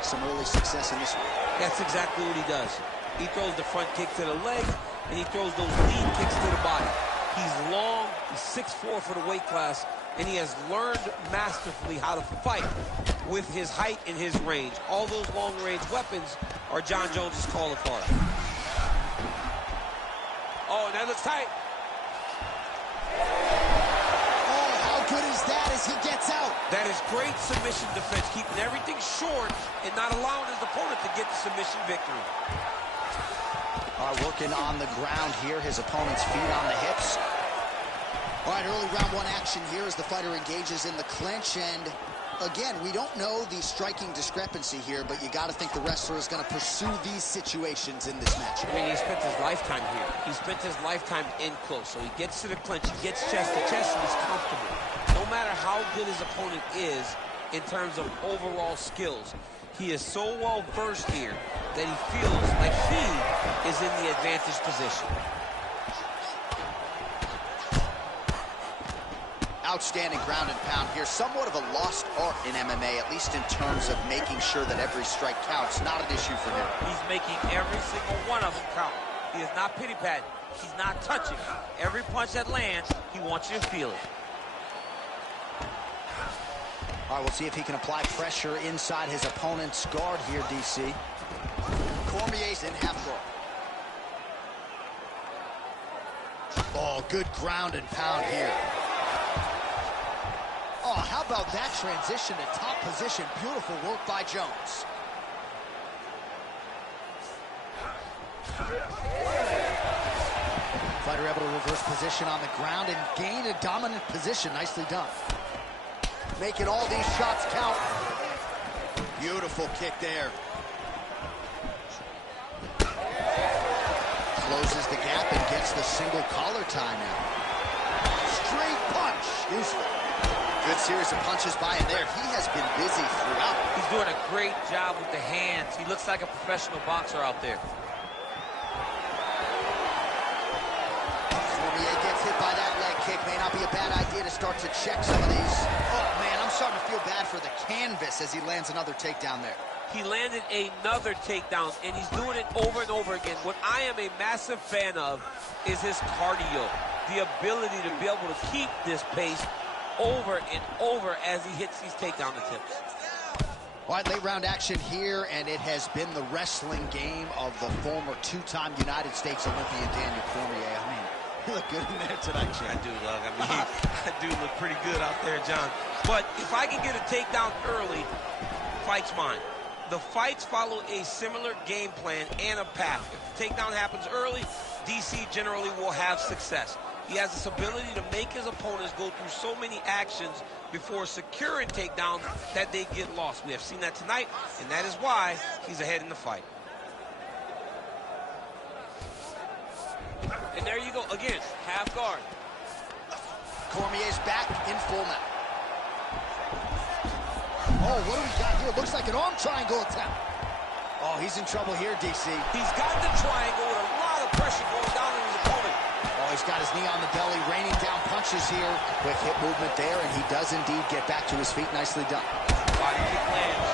some early success in this one. That's exactly what he does. He throws the front kick to the leg, and he throws those lead kicks to the body. He's long, he's 6'4" for the weight class, and he has learned masterfully how to fight with his height and his range. All those long-range weapons are Jon Jones' calling card. Oh, and that looks tight. Oh, how good is that as he gets out? That is great submission defense, keeping everything short and not allowing his opponent to get the submission victory. All right, working on the ground here, his opponent's feet on the hips. All right, early round 1 action here as the fighter engages in the clinch, and again, we don't know the striking discrepancy here, but you got to think the wrestler is going to pursue these situations in this match. I mean, he spent his lifetime here. He spent his lifetime in close, so he gets to the clinch, he gets chest to chest, and he's comfortable. No matter how good his opponent is in terms of overall skills, he is so well versed here that he feels like he is in the advantage position. Outstanding ground and pound here. Somewhat of a lost art in MMA, at least in terms of making sure that every strike counts. Not an issue for him. He's making every single one of them count. He is not pity-patting. He's not touching. Every punch that lands, he wants you to feel it. All right, we'll see if he can apply pressure inside his opponent's guard here, DC. Cormier's in half guard. Oh, good ground and pound here. Oh, how about that transition to top position? Beautiful work by Jones. Fighter able to reverse position on the ground and gain a dominant position. Nicely done. Making all these shots count. Beautiful kick there. Closes the gap and gets the single collar tie now. Straight punch. Useful. Good series of punches by him there. He has been busy throughout. He's doing a great job with the hands. He looks like a professional boxer out there. Cormier gets hit by that leg kick. May not be a bad idea to start to check some of these. Oh, man, I'm starting to feel bad for the canvas as he lands another takedown there. He landed another takedown, and he's doing it over and over again. What I am a massive fan of is his cardio, the ability to be able to keep this pace over and over as he hits these takedown attempts. All right, late round action here, and it has been the wrestling game of the former two-time United States Olympian Daniel Cormier. I mean, you look good in there tonight, Jim. I do, Lug. I mean, I do look pretty good out there, John. But if I can get a takedown early, fight's mine. The fights follow a similar game plan and a path. If the takedown happens early, DC generally will have success. He has this ability to make his opponents go through so many actions before securing takedowns that they get lost. We have seen that tonight, and that is why he's ahead in the fight. And there you go, again, half guard. Cormier's back in full mount. Oh, what do we got here? Looks like an arm triangle attempt. Oh, he's in trouble here, DC. He's got the triangle with a lot of pressure going down on his opponent. Oh, he's got his knee on the belly, raining down punches here. Quick hip movement there, and he does indeed get back to his feet. Nicely done. Body kick lands.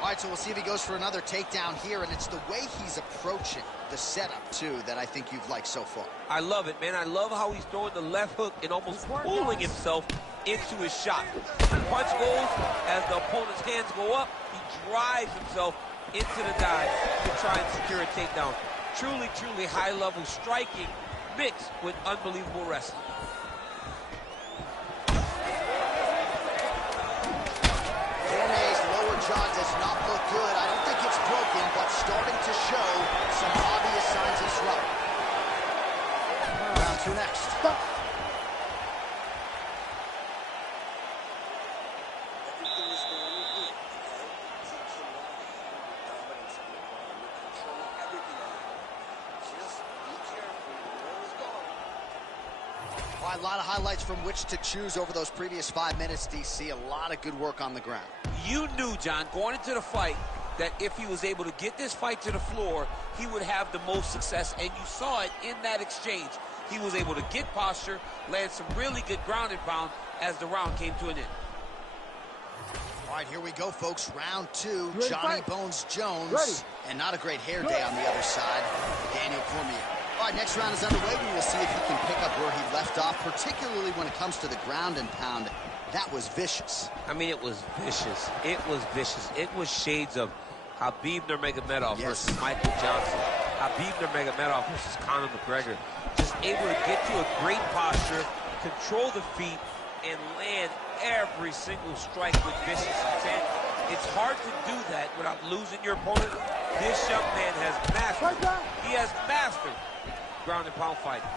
All right, so we'll see if he goes for another takedown here, and it's the way he's approaching the setup, too, that I think you've liked so far. I love it, man. I love how he's throwing the left hook and almost pulling himself into his shot. The punch goes, as the opponent's hands go up, he drives himself into the dive to try and secure a takedown. Truly, truly high-level striking mixed with unbelievable wrestling. Cormier's lower jaw does not look good. I don't think it's broken, but starting to show some obvious signs of trouble. Round 2 next. Everything is going good, okay? Keep your long hand dominance on the ground. You're controlling everything around you. Just be careful. Where is going? All right, a lot of highlights from which to choose over those previous 5 minutes, DC. A lot of good work on the ground. You knew, John, going into the fight, that if he was able to get this fight to the floor, he would have the most success, and you saw it in that exchange. He was able to get posture, land some really good ground and pound as the round came to an end. All right, here we go, folks. Round 2, Ready, Johnny fight. Bones Jones. Ready. And not a great hair day on the other side, Daniel Cormier. All right, next round is underway. We will see if he can pick up where he left off, particularly when it comes to the ground and pound. That was vicious. I mean, it was vicious. It was vicious. It was shades of Khabib Nurmagomedov versus Michael Johnson. Khabib Nurmagomedov versus Conor McGregor. Just able to get to a great posture, control the feet, and land every single strike with vicious intent. It's hard to do that without losing your opponent. This young man has mastered. He has mastered ground and pound fighting.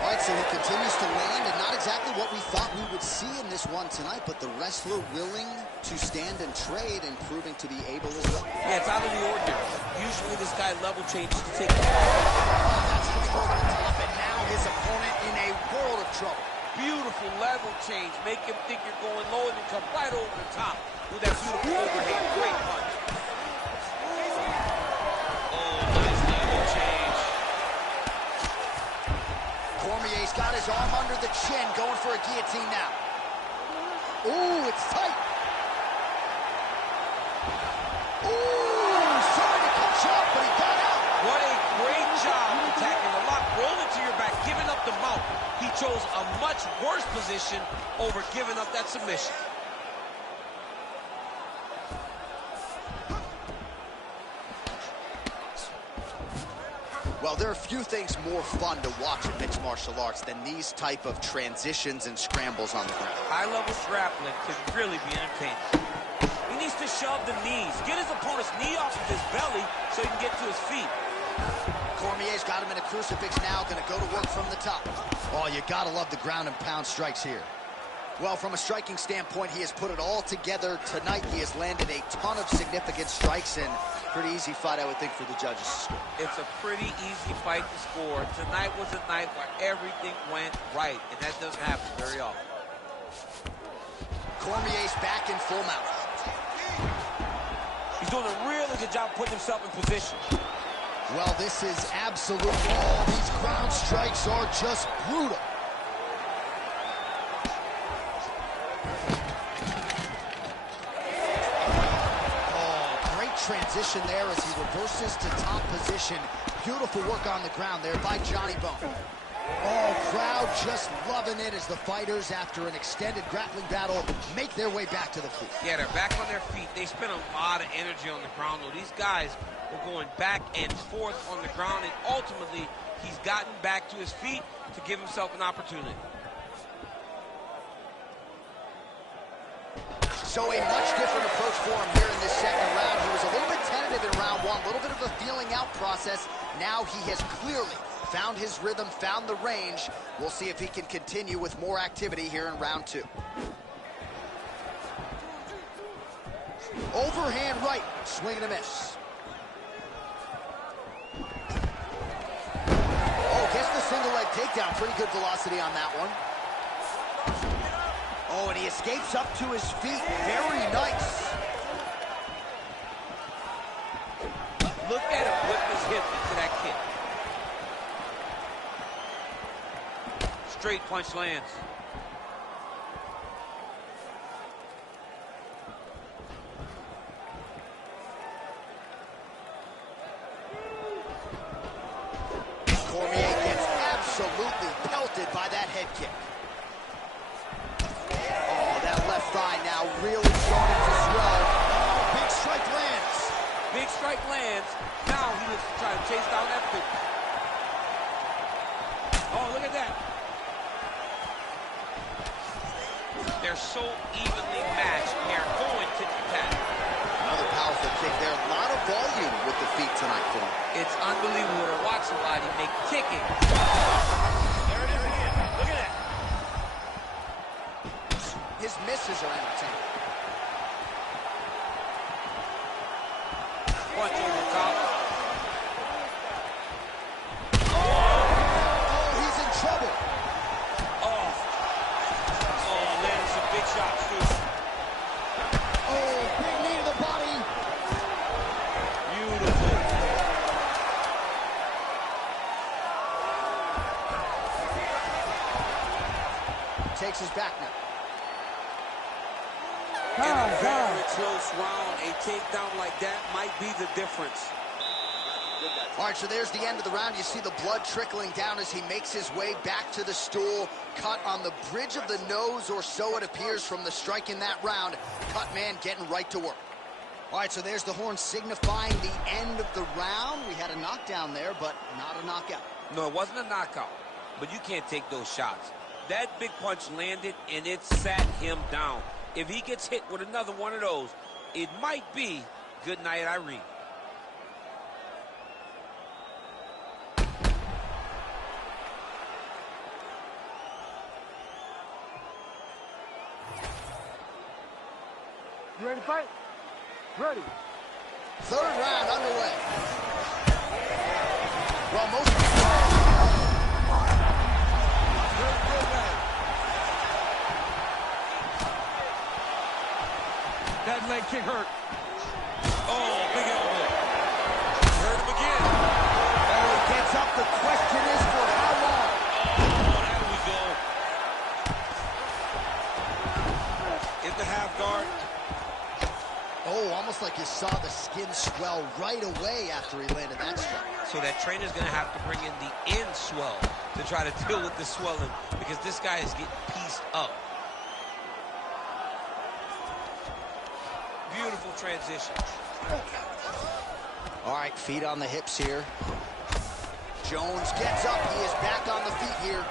All right, so he continues to land, and not exactly what we thought we would see in this one tonight, but the wrestler willing to stand and trade and proving to be able as well. Yeah, it's out of the ordinary. Usually this guy level changes to take the That's the over the top, and now his opponent in a world of trouble. beautiful level change. Make him think you're going low and then come right over the top with that beautiful overhand. Great punch. Oh, nice level change. Cormier's got his arm under the chin, going for a guillotine now. Ooh, it's tight. Ooh, sorry to catch up, but he got out. What a great job attacking the lock, rolling to your back, giving up the mount. He chose a much worse position over giving up that submission. Well, there are few things more fun to watch in mixed martial arts than these type of transitions and scrambles on the ground. High-level grappling can really be entertaining. He needs to shove the knees, get his opponent's knee off of his belly so he can get to his feet. Cormier's got him in a crucifix now, gonna go to work from the top. Oh, you gotta love the ground and pound strikes here. Well, from a striking standpoint, he has put it all together tonight. He has landed a ton of significant strikes, and pretty easy fight, I would think, for the judges to score. It's a pretty easy fight to score. Tonight was a night where everything went right, and that doesn't happen very often. Cormier's back in full mount. He's doing a really good job putting himself in position. Well, this is absolutely all. These ground strikes are just brutal. Oh, great transition there as he reverses to top position. Beautiful work on the ground there by Johnny Bone. Oh, crowd just loving it as the fighters, after an extended grappling battle, make their way back to the feet. Yeah, they're back on their feet. They spent a lot of energy on the ground, though. These guys were going back and forth on the ground, and ultimately, he's gotten back to his feet to give himself an opportunity. So a much different approach for him here in this second round. He was a little bit tentative in round one, a little bit of a feeling out process. Now he has clearly found his rhythm, found the range. We'll see if he can continue with more activity here in round two. Overhand right, swing and a miss. Oh, gets the single leg takedown. Pretty good velocity on that one. Oh, and he escapes up to his feet. Very nice. Look at him whip his hip into that kick. Straight punch lands. Cormier gets absolutely pelted by that head kick. Oh, that left thigh now really starting to swell. Oh, big strike lands. Big strike lands. Now he looks to try to chase down that kick. Oh, look at that. They're so evenly matched. They're going tit-for-tat. Another powerful kick there. A lot of volume with the feet tonight for him. It's unbelievable to watch somebody make kicking. There it is again. Look at that. His misses are entertaining. Punch over top. Oh, he's in trouble. Oh, landing some big shots, too. Oh, big knee to the body. Beautiful. Takes his back now. In a very close round, a takedown like that might be the difference. All right, so there's the end of the round. You see the blood trickling down as he makes his way back to the stool. Cut on the bridge of the nose, or so it appears from the strike in that round. Cut man getting right to work. All right, so there's the horn signifying the end of the round. We had a knockdown there, but not a knockout. No, it wasn't a knockout, but you can't take those shots. That big punch landed, and it sat him down. If he gets hit with another one of those, it might be good night, Irene. You ready to fight? Ready. Third round underway. Well, most That leg kick hurt. Oh, big elbow. Hurt him again. oh, he gets up. The question is for how long? Oh, there we go. In the half guard. Oh, almost like you saw the skin swell right away after he landed that strike. So that trainer's going to have to bring in the end swell to try to deal with the swelling, because this guy is getting pieced up. Beautiful transition. All right, feet on the hips here. Jones gets up. He is back on the feet here.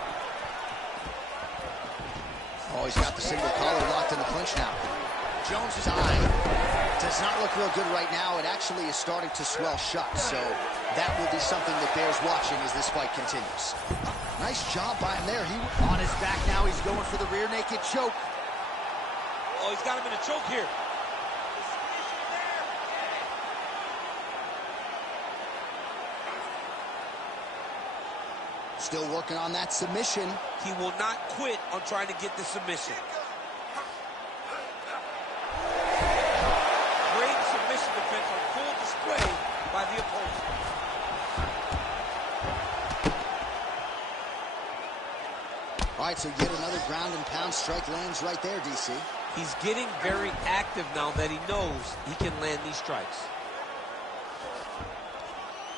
Oh, he's got the single collar locked in the clinch now. Jones's eye does not look real good right now. It actually is starting to swell shut, so that will be something that bears watching as this fight continues. Nice job by him there. He on his back now. He's going for the rear naked choke. Oh, he's got him in a choke here. Still working on that submission. He will not quit on trying to get the submission. Great submission defense on full display by the opponent. All right, so yet another ground and pound strike lands right there, DC. He's getting very active now that he knows he can land these strikes.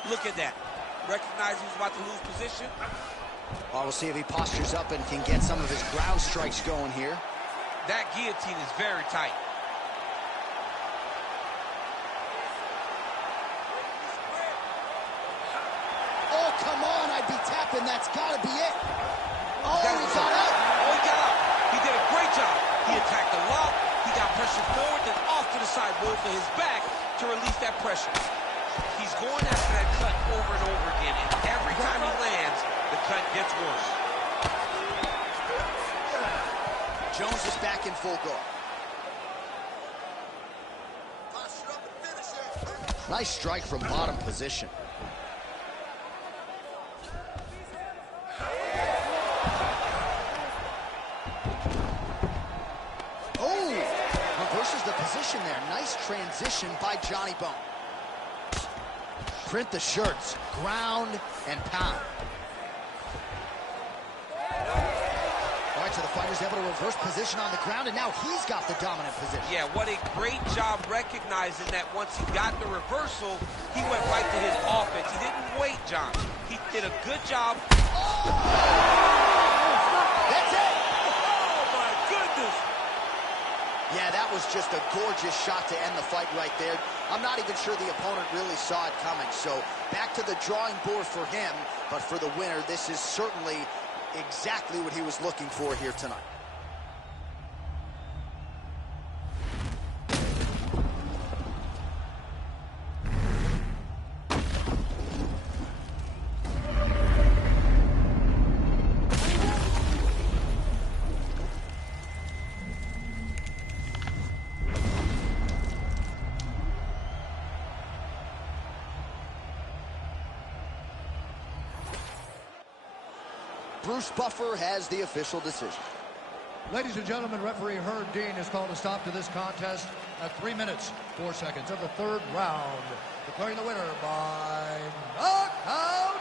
Look at that. Recognize he was about to lose position. Well, we'll see if he postures up and can get some of his ground strikes going here. That guillotine is very tight. Oh, come on, I'd be tapping. That's got to be it. Oh, he got out. Oh, he got out. He did a great job. He attacked the lock. He got pressure both of his back to release that pressure. He's going after that cut over and over again, and every time he lands, the cut gets worse. Jones is back in full guard. Nice strike from bottom position. Reverses the position there. Nice transition by Johnny Bone. Print the shirts. Ground and pound. All right, so the fighter's able to reverse position on the ground, and now he's got the dominant position. Yeah, what a great job recognizing that once he got the reversal, he went right to his offense. He didn't wait, John. He did a good job. Oh! That's it! Oh, my goodness! Yeah, that was just a gorgeous shot to end the fight right there. I'm not even sure the opponent really saw it coming. So back to the drawing board for him. But for the winner, this is certainly exactly what he was looking for here tonight. Bruce Buffer has the official decision. Ladies and gentlemen, referee Herb Dean has called a stop to this contest at 3 minutes, 4 seconds of the third round. Declaring the winner by knockout,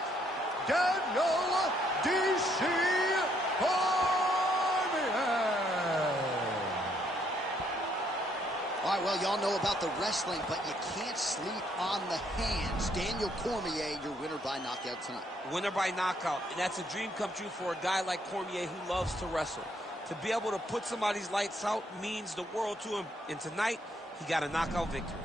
Daniel D.C. Cormier. All right, well, y'all know about the wrestling, but you can't sleep on the hands. Daniel Cormier, your winner by knockout tonight. Winner by knockout, and that's a dream come true for a guy like Cormier who loves to wrestle. To be able to put somebody's lights out means the world to him, and tonight, he got a knockout victory.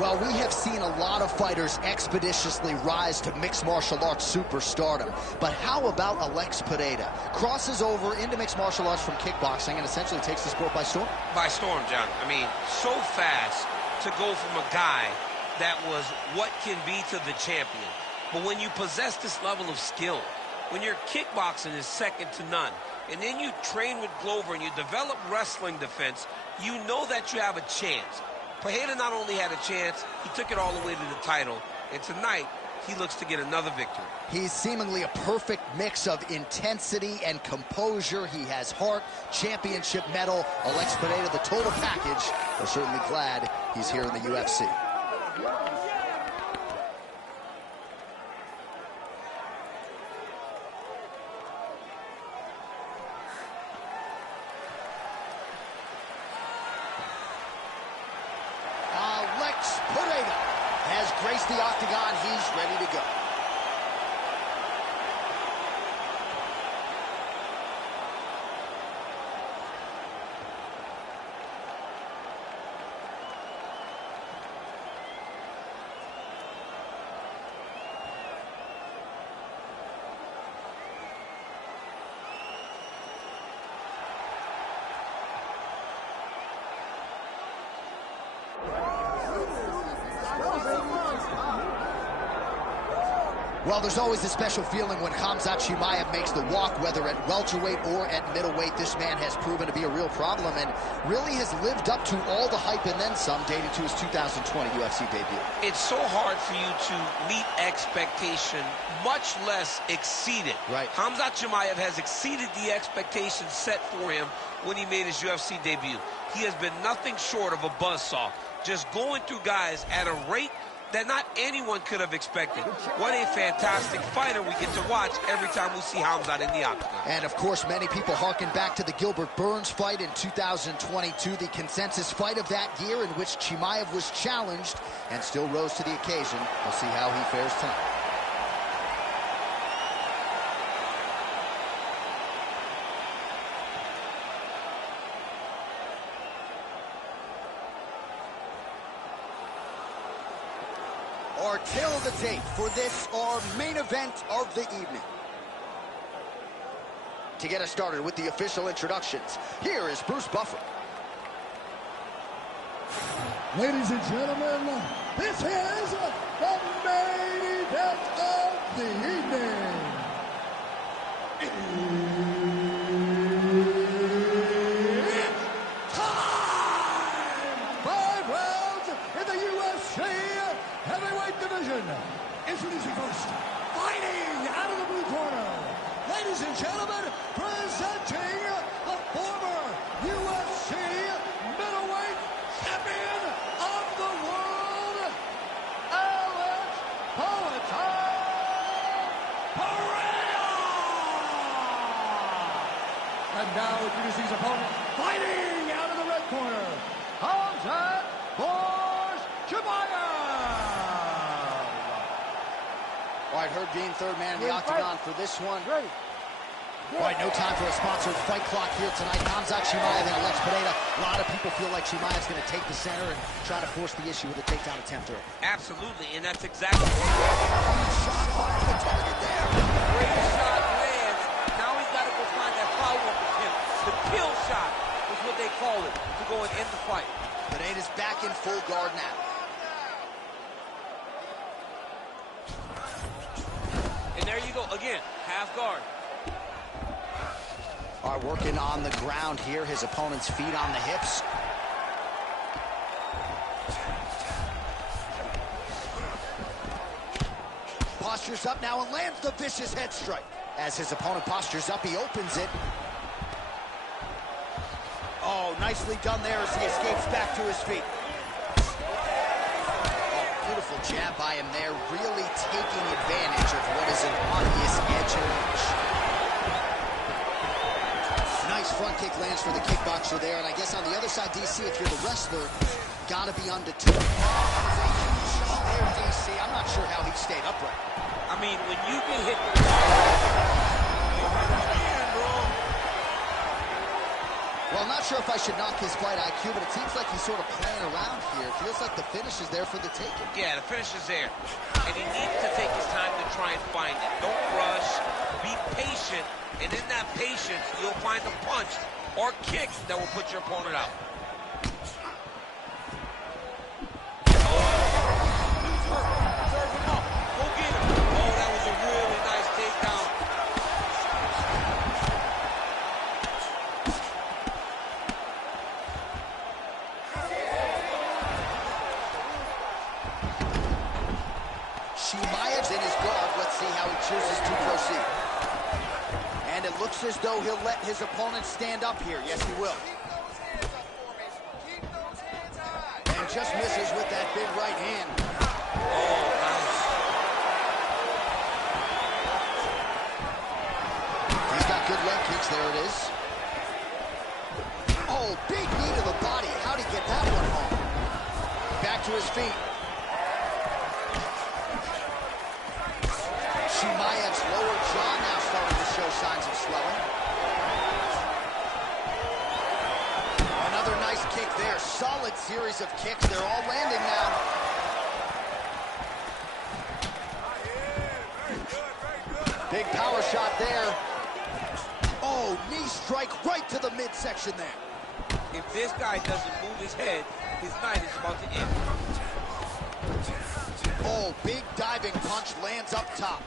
Well, we have seen a lot of fighters expeditiously rise to mixed martial arts superstardom. But how about Alex Pereira? Crosses over into mixed martial arts from kickboxing and essentially takes the sport by storm? By storm, John. I mean, so fast to go from a guy that was what can be to the champion. But when you possess this level of skill, when your kickboxing is second to none, and then you train with Glover and you develop wrestling defense, you know that you have a chance. Pereira not only had a chance, he took it all the way to the title. And tonight, he looks to get another victory. He's seemingly a perfect mix of intensity and composure. He has heart, championship medal. Alex Pereira, the total package. We're certainly glad he's here in the UFC. Pereira has graced the octagon. He's ready to go. Well, there's always a special feeling when Khamzat Chimaev makes the walk, whether at welterweight or at middleweight. This man has proven to be a real problem and really has lived up to all the hype and then some, dating to his 2020 UFC debut. It's so hard for you to meet expectation, much less exceed it. Right. Khamzat Chimaev has exceeded the expectations set for him when he made his UFC debut. He has been nothing short of a buzzsaw, just going through guys at a rate that not anyone could have expected. What a fantastic fighter we get to watch every time we see Khamzat in the octagon. And of course, many people harken back to the Gilbert Burns fight in 2022, the consensus fight of that year in which Chimaev was challenged and still rose to the occasion. We'll see how he fares tonight. Our tale of the tape for this, our main event of the evening. To get us started with the official introductions, here is Bruce Buffer. Ladies and gentlemen, this is the main event of the evening. It's time! 5 rounds in the UFC heavyweight division. Introducing first, fighting out of the blue corner. Ladies and gentlemen, presenting the former UFC middleweight champion of the world, Alex Pereira! And now introducing his opponent, fighting out of the red corner, Khamzat Chimaev! All right, Herb Dean, third man in the octagon for this one. Ready. All right, no time for a sponsored fight clock here tonight. Khamzat Chimaev and Alex Pereira. A lot of people feel like Chimaev's going to take the center and try to force the issue with a takedown attempt early. Absolutely, and that's exactly what Shot off the target there. Great shot lands. Now he's got to go find that follow-up attempt. The kill shot is what they call it, to go and end the fight. Pereira's back in full guard now. And there you go, again, half guard. All right, working on the ground here. His opponent's feet on the hips. Postures up now and lands the vicious head strike. As his opponent postures up, he opens it. Oh, nicely done there as he escapes back to his feet. Oh, beautiful jab by him there, really taking advantage of what is an obvious edge and reach. Nice front kick lands for the kickboxer there, and I guess on the other side, DC, if you're the wrestler, gotta be undeterred. That was a huge shot there, DC. I'm not sure how he stayed upright. I mean, when you get hit... Well, I'm not sure if I should knock his fight IQ, but it seems like he's sort of playing around here. It feels like the finish is there for the taking. Yeah, the finish is there. And he needs to take his time to try and find it. Don't rush. Be patient. And in that patience, you'll find a punch or kick that will put your opponent out. Serve him up. Go get him. Oh, that was a really nice takedown. Chimaev's in his guard. Let's see how he chooses to proceed. And it looks as though he'll let his opponent stand up here. Yes, he will. And just misses with that big right hand. Oh, nice. He's got good leg kicks. There it is. Oh, big knee to the body. How'd he get that one home? Back to his feet. Chimaev's lower jaw now starting to show signs of swelling. Another nice kick there. Solid series of kicks. They're all landing now. Big power shot there. Oh, knee strike right to the midsection there. If this guy doesn't move his head, his night is about to end. Oh, big diving punch lands up top.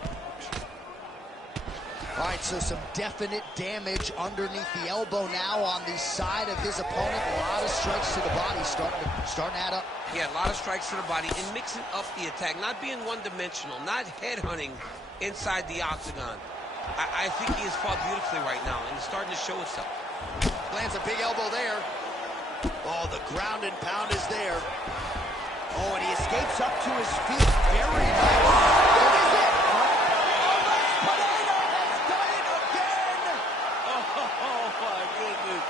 All right, so some definite damage underneath the elbow now on the side of his opponent. A lot of strikes to the body starting to add up. Yeah, a lot of strikes to the body and mixing up the attack, not being one-dimensional, not headhunting inside the octagon. I think he has fought beautifully right now, and it's starting to show itself. Lands a big elbow there. Oh, the ground and pound is there. Oh, and he escapes up to his feet. Very nice. What is it? Oh, my goodness.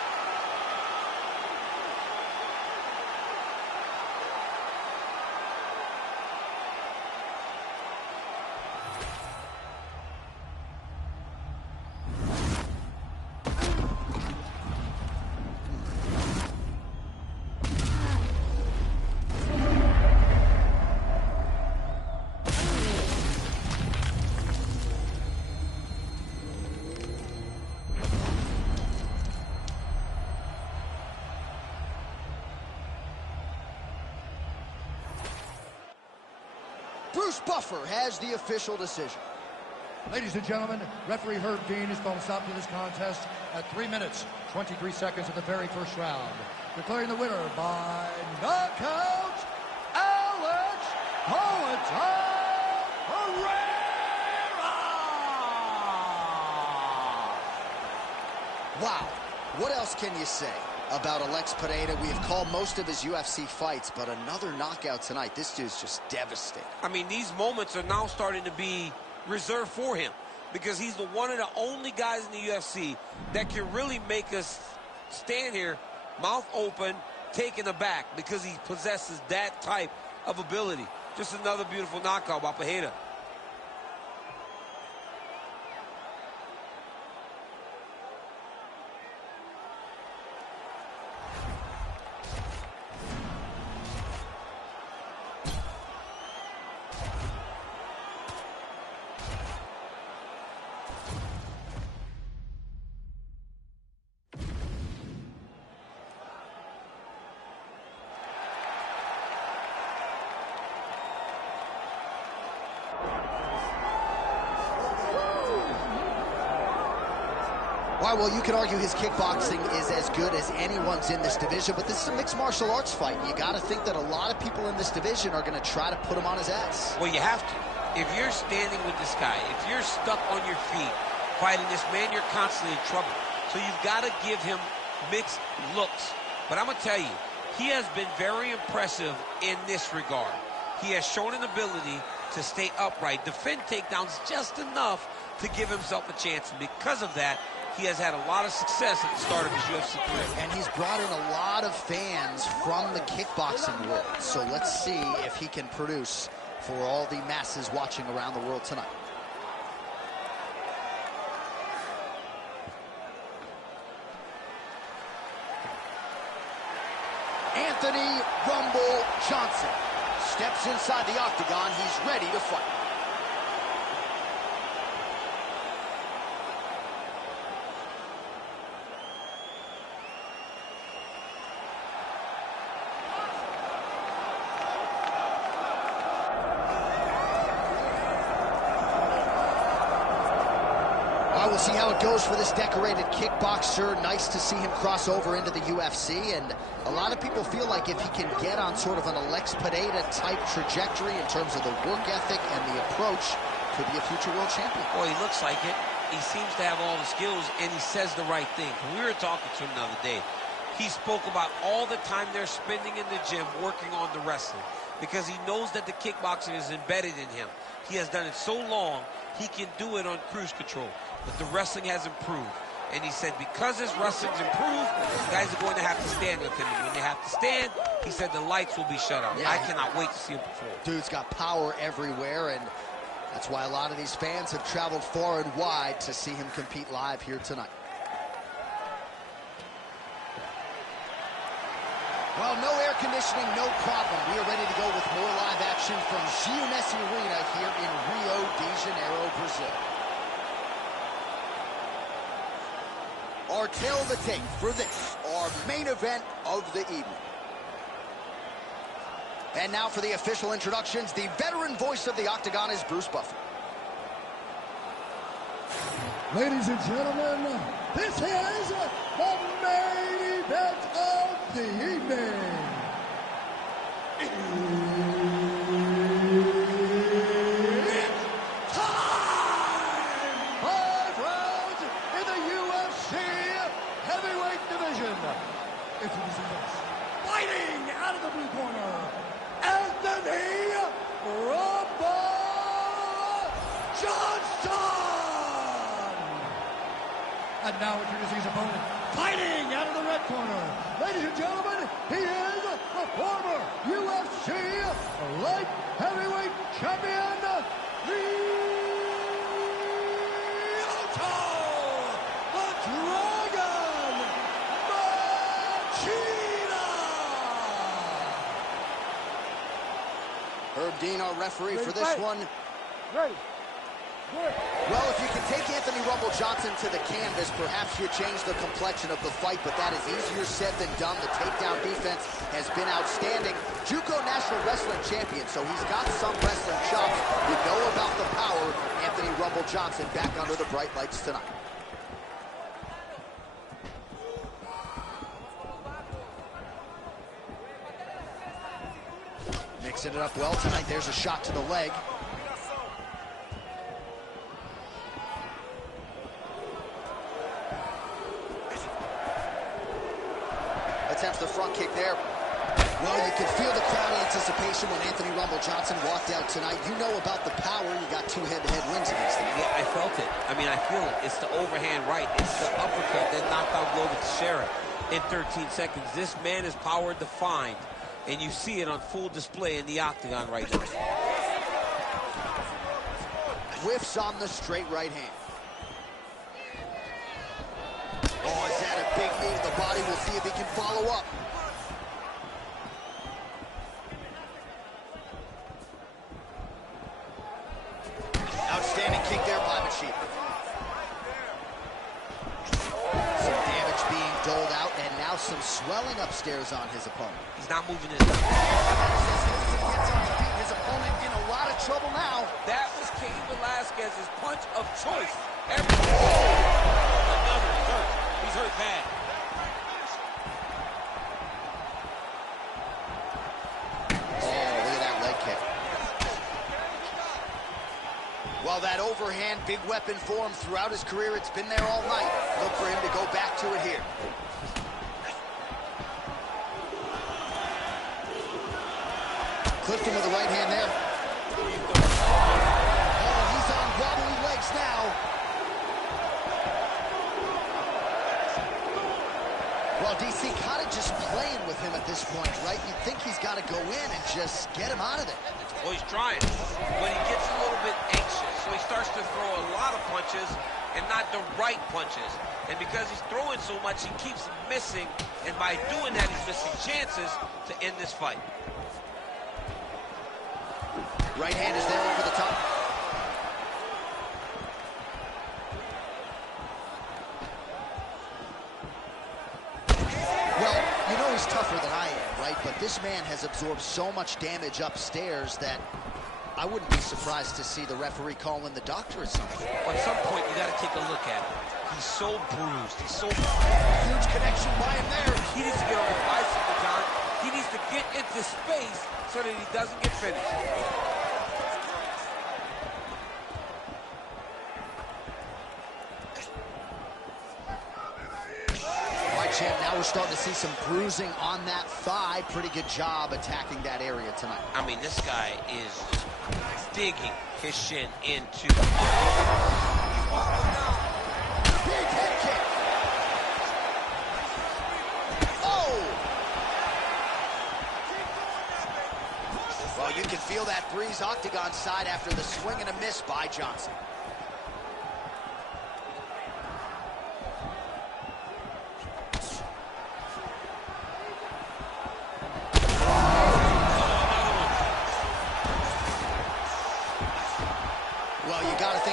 Bruce Buffer has the official decision. Ladies and gentlemen, referee Herb Dean is going to stop to this contest at 3 minutes, 23 seconds of the very first round. Declaring the winner by knockout, Alex Herrera! Wow, what else can you say about Alex Pereira? We have called most of his UFC fights, but another knockout tonight. This dude's just devastating. I mean, these moments are now starting to be reserved for him because he's the one of the only guys in the UFC that can really make us stand here, mouth open, taken aback, because he possesses that type of ability. Just another beautiful knockout by Pereira. Why, well, you could argue his kickboxing is as good as anyone's in this division, but this is a mixed martial arts fight. You got to think that a lot of people in this division are going to try to put him on his ass. Well, you have to. If you're standing with this guy, if you're stuck on your feet fighting this man, you're constantly in trouble. So you've got to give him mixed looks. But I'm going to tell you, he has been very impressive in this regard. He has shown an ability to stay upright, defend takedowns just enough to give himself a chance. And because of that, he has had a lot of success at the start of his UFC career. And he's brought in a lot of fans from the kickboxing world. So let's see if he can produce for all the masses watching around the world tonight. Anthony Rumble Johnson steps inside the octagon. He's ready to fight. We'll see how it goes for this decorated kickboxer. Nice to see him cross over into the UFC, and a lot of people feel like if he can get on sort of an Alex Pereira type trajectory in terms of the work ethic and the approach, could be a future world champion. Well, he looks like it. He seems to have all the skills, and he says the right thing. We were talking to him the other day. He spoke about all the time they're spending in the gym working on the wrestling because he knows that the kickboxing is embedded in him. He has done it so long, he can do it on cruise control. But the wrestling has improved. And he said because his wrestling's improved, guys are going to have to stand with him. And when they have to stand, he said the lights will be shut off. Yeah. I cannot wait to see him perform. Dude's got power everywhere, and that's why a lot of these fans have traveled far and wide to see him compete live here tonight. Well, no air conditioning, no problem. We are ready to go with more live action from Giannessi Arena here in Rio de Janeiro, Brazil. Our tail of the tape for this, our main event of the evening. And now for the official introductions, the veteran voice of the Octagon is Bruce Buffer. Ladies and gentlemen, this is the main event of the evening. It's time! 5 rounds in the UFC heavyweight division. Introducing us, fighting out of the blue corner, Anthony Rumble Johnson! And now introducing his opponent, fighting out of the red corner. Ladies and gentlemen, he is the former UFC light heavyweight champion, Lyoto the Dragon Machida! Herb Dean, our referee for this one. Ready. Well, if you can take Anthony Rumble Johnson to the canvas, perhaps you change the complexion of the fight, but that is easier said than done. The takedown defense has been outstanding. JUCO National Wrestling Champion, so he's got some wrestling chops. You know about the power. Anthony Rumble Johnson back under the bright lights tonight. Mixing it up well tonight. There's a shot to the leg. Attempts the front kick there. Well, you can feel the crowd anticipation when Anthony Rumble Johnson walked out tonight. You know about the power. You got 2 head-to-head wins against him. Yeah, I felt it. I mean, I feel it. It's the overhand right. It's the uppercut that knocked out Glover Teixeira in 13 seconds. This man is power defined, and you see it on full display in the Octagon right now. Whiffs on the straight right hand. Oh, is that a big knee to the body? We'll see if he can follow up. Outstanding kick there by Machida. Some damage being doled out, and now some swelling upstairs on his opponent. He's not moving his Gets on his feet. His opponent in a lot of trouble now. That was Cain Velasquez's punch of choice. Another, he's hurt. He's hurt bad. Oh, look at that leg kick. Well, that overhand big weapon for him throughout his career. It's been there all night. Look for him to go back to it here. Clipped him with the right hand there. Oh, he's on wobbly legs now. Well, DC kind of just playing with him at this point, right? You think he's got to go in and just get him out of there. Well, he's trying, but he gets a little bit anxious, so he starts to throw a lot of punches and not the right punches. And because he's throwing so much, he keeps missing, and by doing that, he's missing chances to end this fight. Right hand is there over the top. Well, you know he's tougher than I am, right? But this man has absorbed so much damage upstairs that I wouldn't be surprised to see the referee call in the doctor at some point. At some point, you got to take a look at him. He's so bruised. He's so... Huge connection by him there. He needs to get on his bicycle, John. He needs to get into space so that he doesn't get finished. Champ, now we're starting to see some bruising on that thigh. Pretty good job attacking that area tonight. I mean, this guy is digging his shin into... Big head kick. Oh! Well, you can feel that breeze Octagon side after the swing and a miss by Johnson.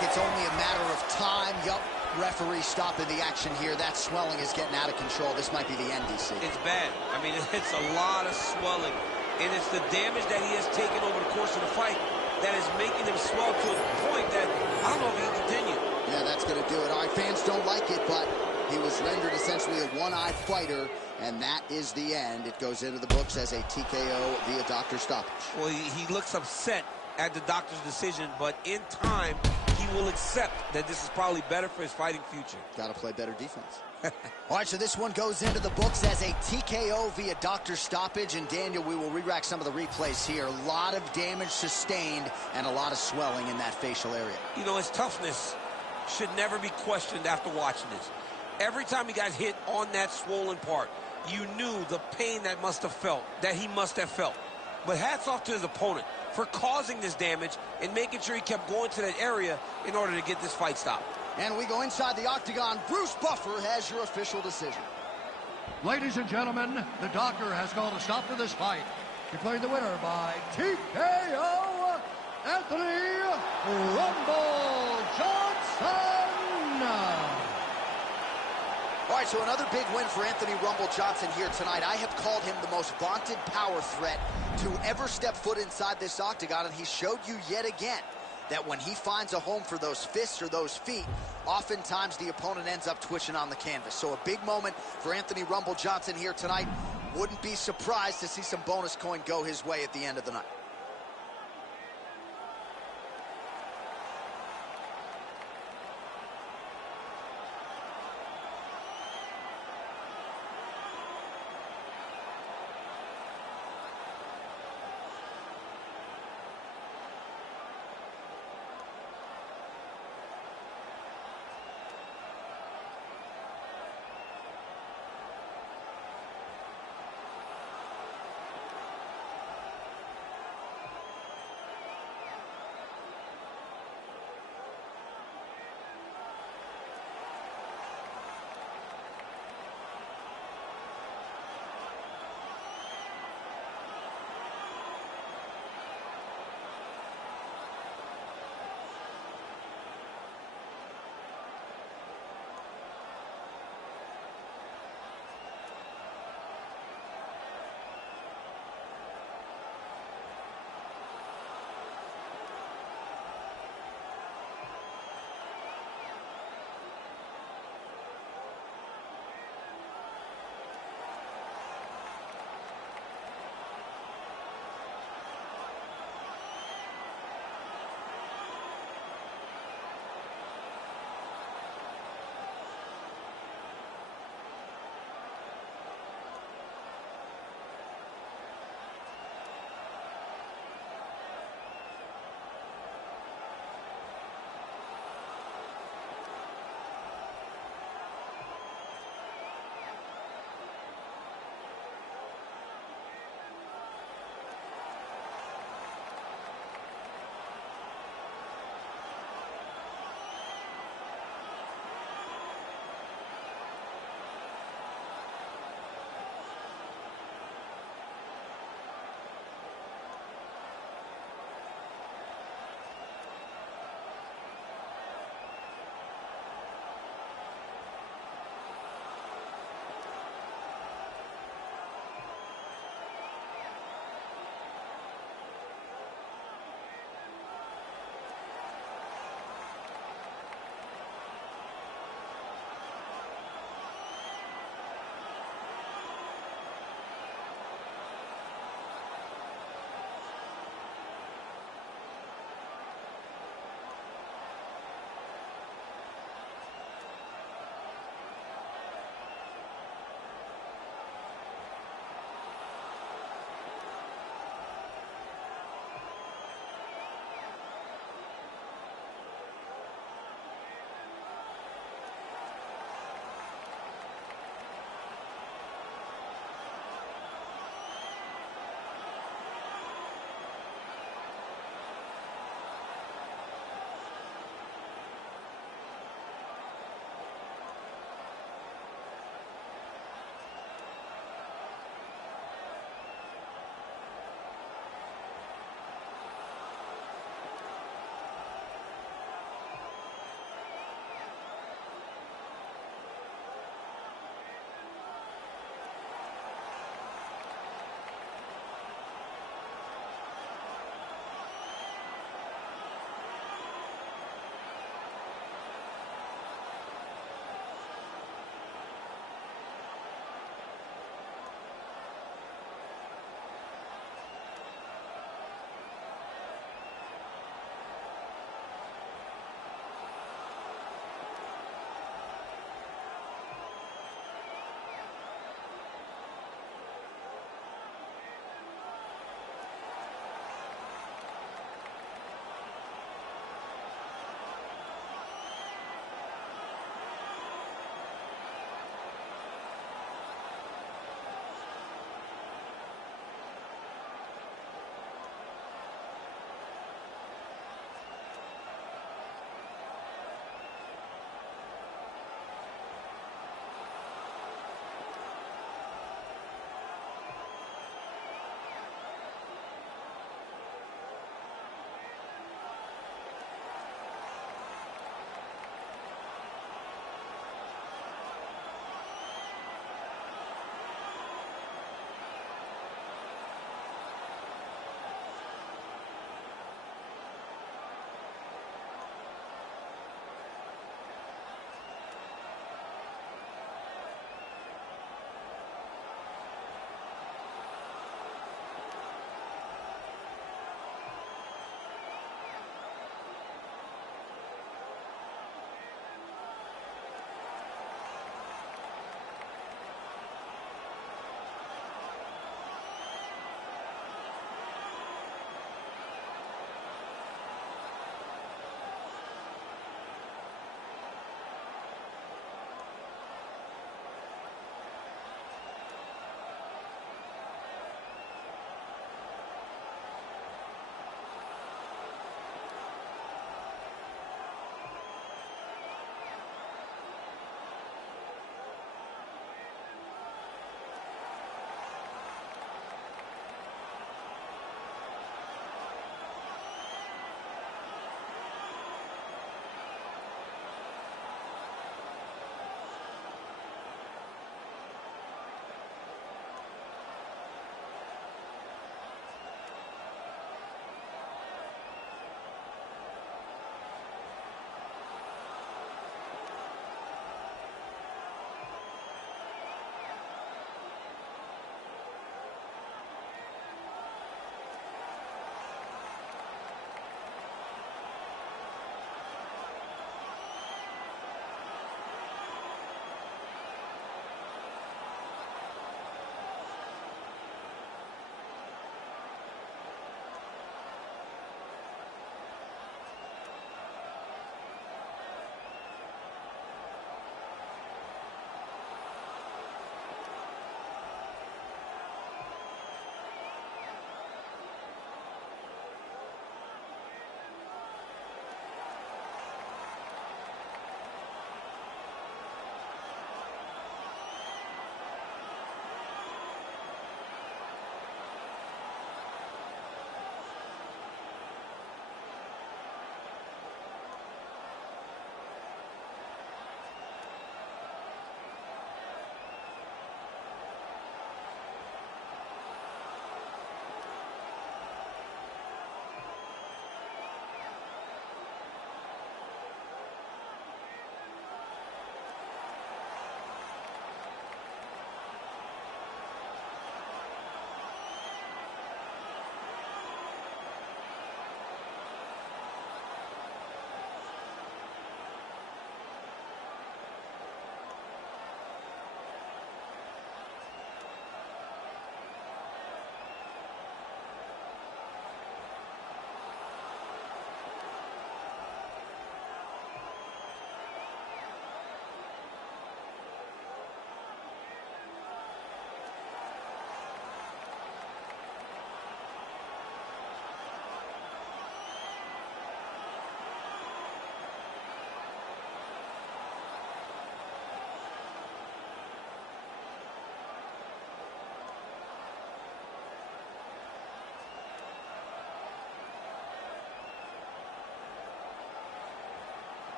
It's only a matter of time. Yup, referee stopping the action here. That swelling is getting out of control. This might be the end, DC. It's bad. I mean, it's a lot of swelling And it's the damage that he has taken over the course of the fight that is making him swell to a point that I don't know if he can continue. Yeah, that's going to do it. All right, fans don't like it, but he was rendered essentially a one-eyed fighter, and that is the end. It goes into the books as a TKO via doctor stoppage. Well, he looks upset at the doctor's decision, but in time, he will accept that this is probably better for his fighting future. Got to play better defense. All right, so this one goes into the books as a TKO via doctor stoppage. And, Daniel, we will re-rack some of the replays here. A lot of damage sustained and a lot of swelling in that facial area. You know, his toughness should never be questioned after watching this. Every time he got hit on that swollen part, you knew the pain that he must have felt. But hats off to his opponent for causing this damage and making sure he kept going to that area in order to get this fight stopped. And we go inside the octagon. Bruce Buffer has your official decision. Ladies and gentlemen, the doctor has called a stop to this fight, declaring the winner by TKO, Anthony Rumble Johnson. All right, so another big win for Anthony Rumble Johnson here tonight. I have called him the most vaunted power threat to ever step foot inside this octagon, and he showed you yet again that when he finds a home for those fists or those feet, oftentimes the opponent ends up twitching on the canvas. So a big moment for Anthony Rumble Johnson here tonight. Wouldn't be surprised to see some bonus coin go his way at the end of the night.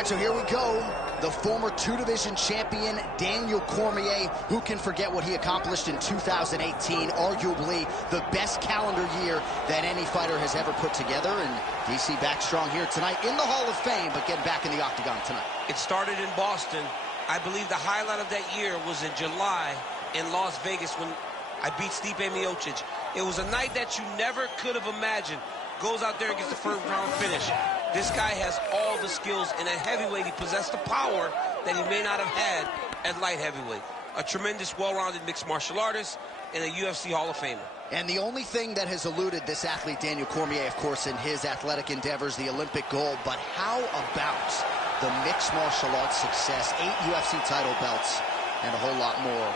right, so here we go. The former two-division champion, Daniel Cormier. Who can forget what he accomplished in 2018? Arguably the best calendar year that any fighter has ever put together. And DC back strong here tonight in the Hall of Fame, but getting back in the octagon tonight. It started in Boston. I believe the highlight of that year was in July in Las Vegas when I beat Stipe Miocic. It was a night that you never could have imagined. Goes out there and gets the first round finish. This guy has all the skills, and at heavyweight, he possessed the power that he may not have had at light heavyweight. A tremendous, well-rounded mixed martial artist and a UFC Hall of Famer. And the only thing that has eluded this athlete, Daniel Cormier, of course, in his athletic endeavors, the Olympic gold. But how about the mixed martial arts success? 8 UFC title belts and a whole lot more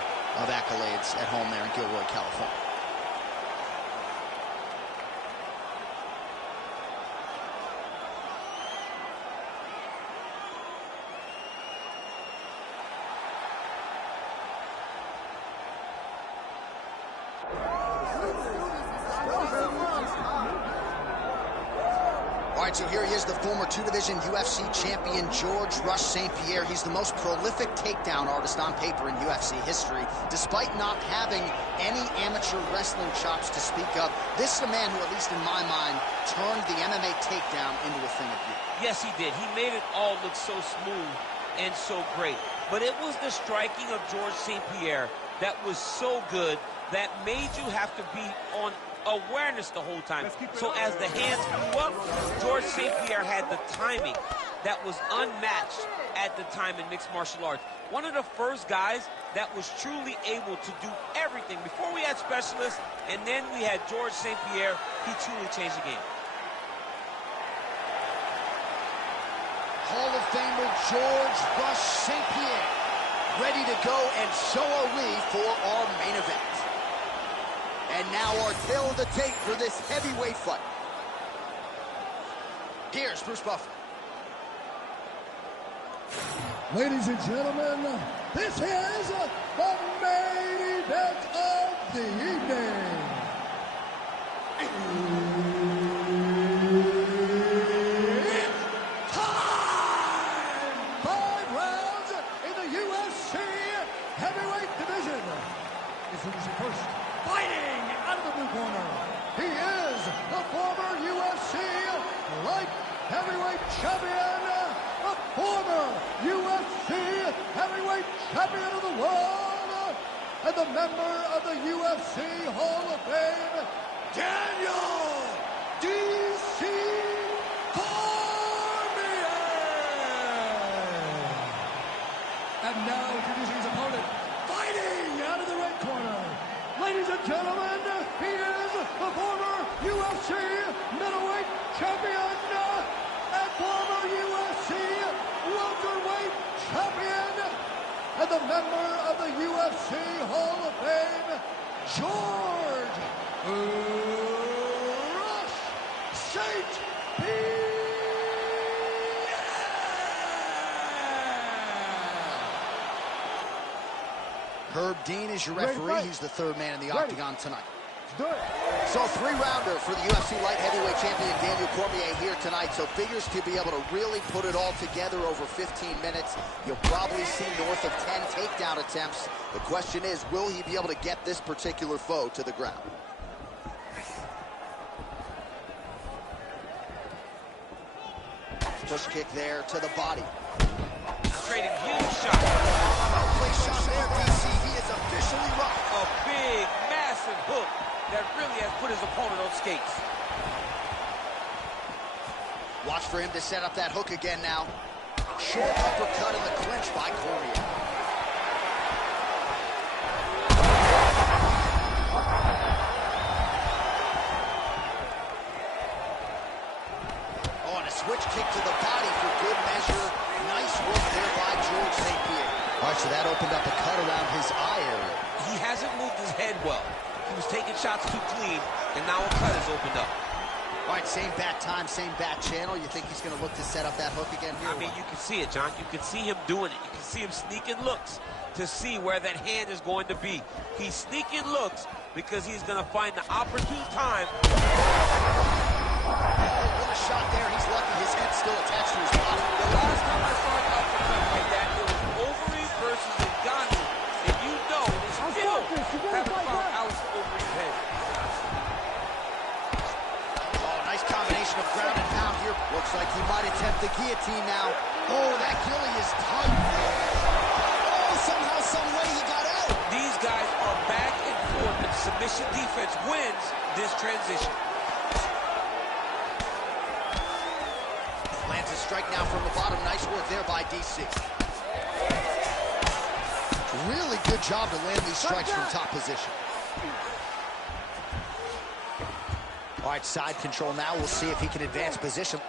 of accolades at home there in Gilroy, California. All right, so here he is, the former two-division UFC champion, George Rush St. Pierre. He's the most prolific takedown artist on paper in UFC history. Despite not having any amateur wrestling chops to speak of, this is a man who, at least in my mind, turned the MMA takedown into a thing of beauty. Yes, he did. He made it all look so smooth and so great. But it was the striking of George St. Pierre that was so good that made you have to be on awareness the whole time. So as the hands flew up, George St. Pierre had the timing that was unmatched at the time in mixed martial arts. One of the first guys that was truly able to do everything. Before we had specialists, and then we had George St. Pierre, he truly changed the game. Hall of Famer George Rush St. Pierre, ready to go, and so are we for our main event. And now our tale of the tape for this heavyweight fight. Here's Bruce Buffer. Ladies and gentlemen, this is the main event of the evening. It's time! 5 rounds in the UFC heavyweight division. Introducing first, fighting out of the blue corner. He is the former UFC light heavyweight champion, the former UFC heavyweight champion of the world, and the member of the UFC Hall of Fame, Daniel D.C. Cormier. And now introducing his opponent, fighting out of the red corner. Ladies and gentlemen, he is the former UFC middleweight champion and former UFC welterweight champion and the member of the UFC Hall of Fame, George Rush St. Pierre. Herb Dean is your referee. He's the third man in the octagon tonight. So 3-rounder for the UFC light heavyweight champion Daniel Cormier here tonight. So figures to be able to really put it all together over 15 minutes. You'll probably see north of 10 takedown attempts. The question is, will he be able to get this particular foe to the ground? Push kick there to the body. Trading huge shots. Well-placed shot there, DC. He is officially rocked. A big, massive hook that really has put his opponent on skates. Watch for him to set up that hook again now. Short uppercut in the clinch by Cormier. Oh, and a switch kick to the body for good measure. Nice work there by George St. Pierre. All right, so that opened up a cut around his eye area. He hasn't moved his head well. He was taking shots too clean, and now a cut has opened up. All right, same bat time, same bat channel. You think he's going to look to set up that hook again here? I mean, you can see it, John. You can see him doing it. You can see him sneaking looks to see where that hand is going to be. He's sneaking looks because he's going to find the opportune time. With a shot there, he's lucky his head's still attached to his body. The last time I saw an uppercut like that, it was Overeem versus Ngannou. And you know, they still haven't found Alistair Overeem's head. Oh, nice combination of ground and pound here. Looks like he might attempt the guillotine now. Oh, that gilly is tight. Oh, somehow, some way he got out. These guys are back and forth, and submission defense wins this transition. Lands a strike now from the bottom. Nice work there by DC. Really good job to land these strikes from top position. All right, side control now. We'll see if he can advance position.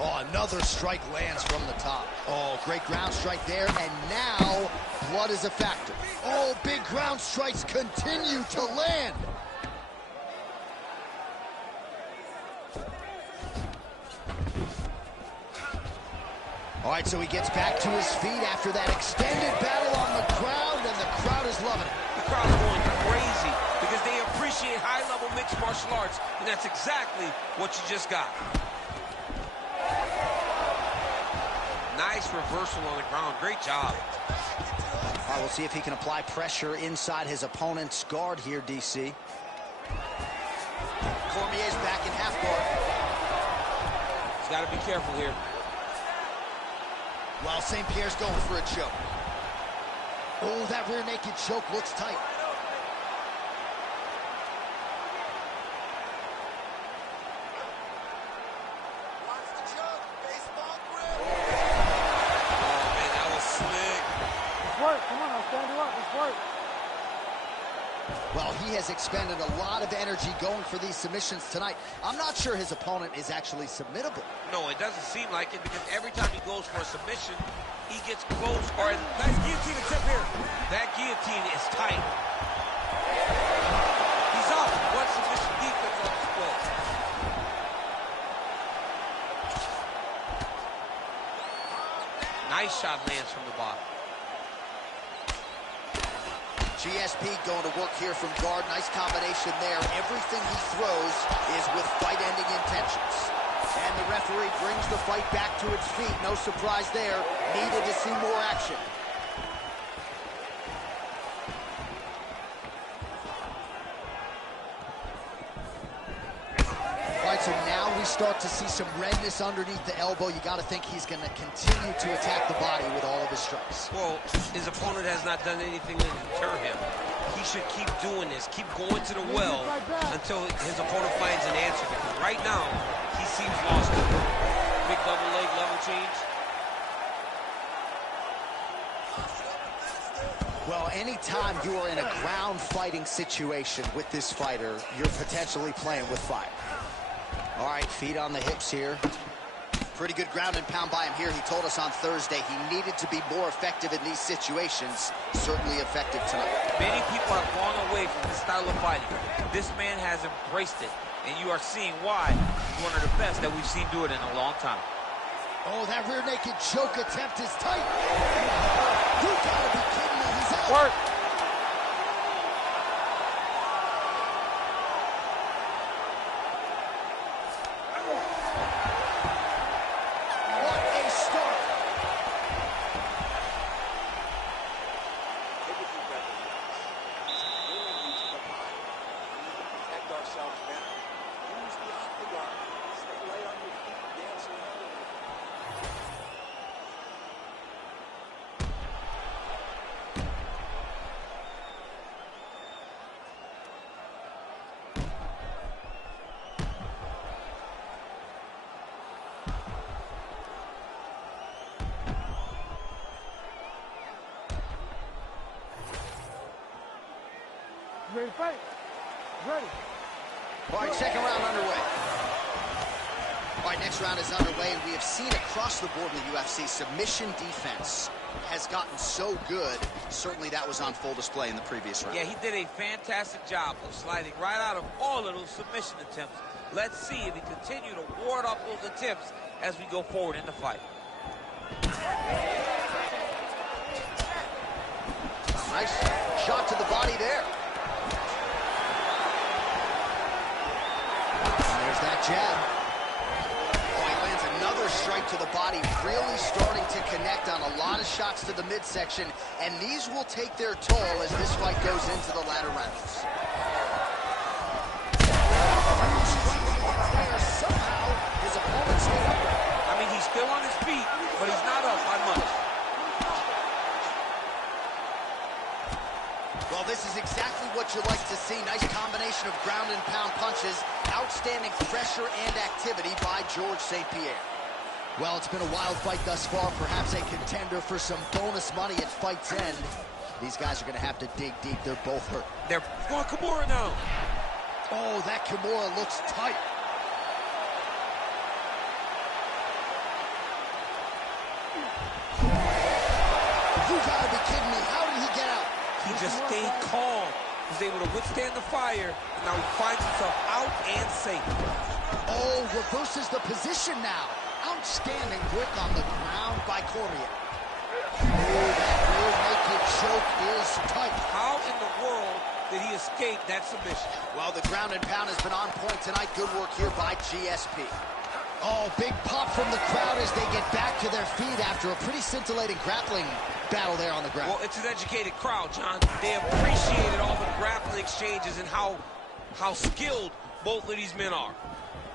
Oh, another strike lands from the top. Oh, great ground strike there, and now blood is a factor. Oh, big ground strikes continue to land. All right, so he gets back to his feet after that extended battle on the ground, and the crowd is loving it. The crowd's going crazy because they appreciate high-level mixed martial arts, and that's exactly what you just got. Nice reversal on the ground. Great job. All right, we'll see if he can apply pressure inside his opponent's guard here, DC. Cormier's back in half guard. He's got to be careful here. While St. Pierre's going for a choke. Oh, that rear naked choke looks tight. Watch the choke. Baseball grip. Oh, man, that was slick. Let's work. Come on, I'll stand you up. Let's work. Well, he has expended a lot of energy going for these submissions tonight. I'm not sure his opponent is actually submittable. No, it doesn't seem like it because every time he goes for a submission, he gets close. Or nice guillotine attempt here. That guillotine is tight. He's up. One submission defense on display. Nice shot lands from the bottom. GSP going to work here from guard. Nice combination there. Everything he throws is with fight-ending intentions. And the referee brings the fight back to its feet. No surprise there. Needed to see more action. All right, so now we start to see some redness underneath the elbow. You got to think he's going to continue to attack the body with all of his strikes. Well, his opponent has not done anything to deter him. He should keep doing this, keep going to the well until his opponent finds an answer. Because right now, he seems lost. Big double leg level change. Well, anytime you are in a ground fighting situation with this fighter, you're potentially playing with fire. All right, feet on the hips here. Pretty good ground and pound by him here. He told us on Thursday he needed to be more effective in these situations. Certainly effective tonight. Many people have gone away from this style of fighting. This man has embraced it, and you are seeing why he's one of the best that we've seen do it in a long time. Oh, that rear naked choke attempt is tight. You gotta be kidding me. He's out. Work. Ready to fight? Ready. All right, second round underway. All right, next round is underway, and we have seen across the board in the UFC, submission defense has gotten so good. Certainly that was on full display in the previous round. Yeah, he did a fantastic job of sliding right out of all of those submission attempts. Let's see if he continue to ward off those attempts as we go forward in the fight. Nice shot to the body there. And there's that jab. strike to the body really starting to connect on a lot of shots to the midsection, and these will take their toll as this fight goes into the latter rounds. Somehow, his opponent stayed up. I mean, he's still on his feet, but he's not up by much. Well, this is exactly what you like to see. Nice combination of ground and pound punches. Outstanding pressure and activity by Georges St-Pierre. Well, it's been a wild fight thus far. Perhaps a contender for some bonus money at fight's end. These guys are going to have to dig deep. They're both hurt. They're going Kimura now. Oh, that Kimura looks tight. You gotta be kidding me. How did he get out? He just stayed calm. He was able to withstand the fire. And now he finds himself out and safe. Oh, reverses the position now. Outstanding work on the ground by Cormier. Oh, that rear naked choke is tight. How in the world did he escape that submission? Well, the ground and pound has been on point tonight. Good work here by GSP. Oh, big pop from the crowd as they get back to their feet after a pretty scintillating grappling battle there on the ground. Well, it's an educated crowd, John. They appreciated all the grappling exchanges and how skilled both of these men are.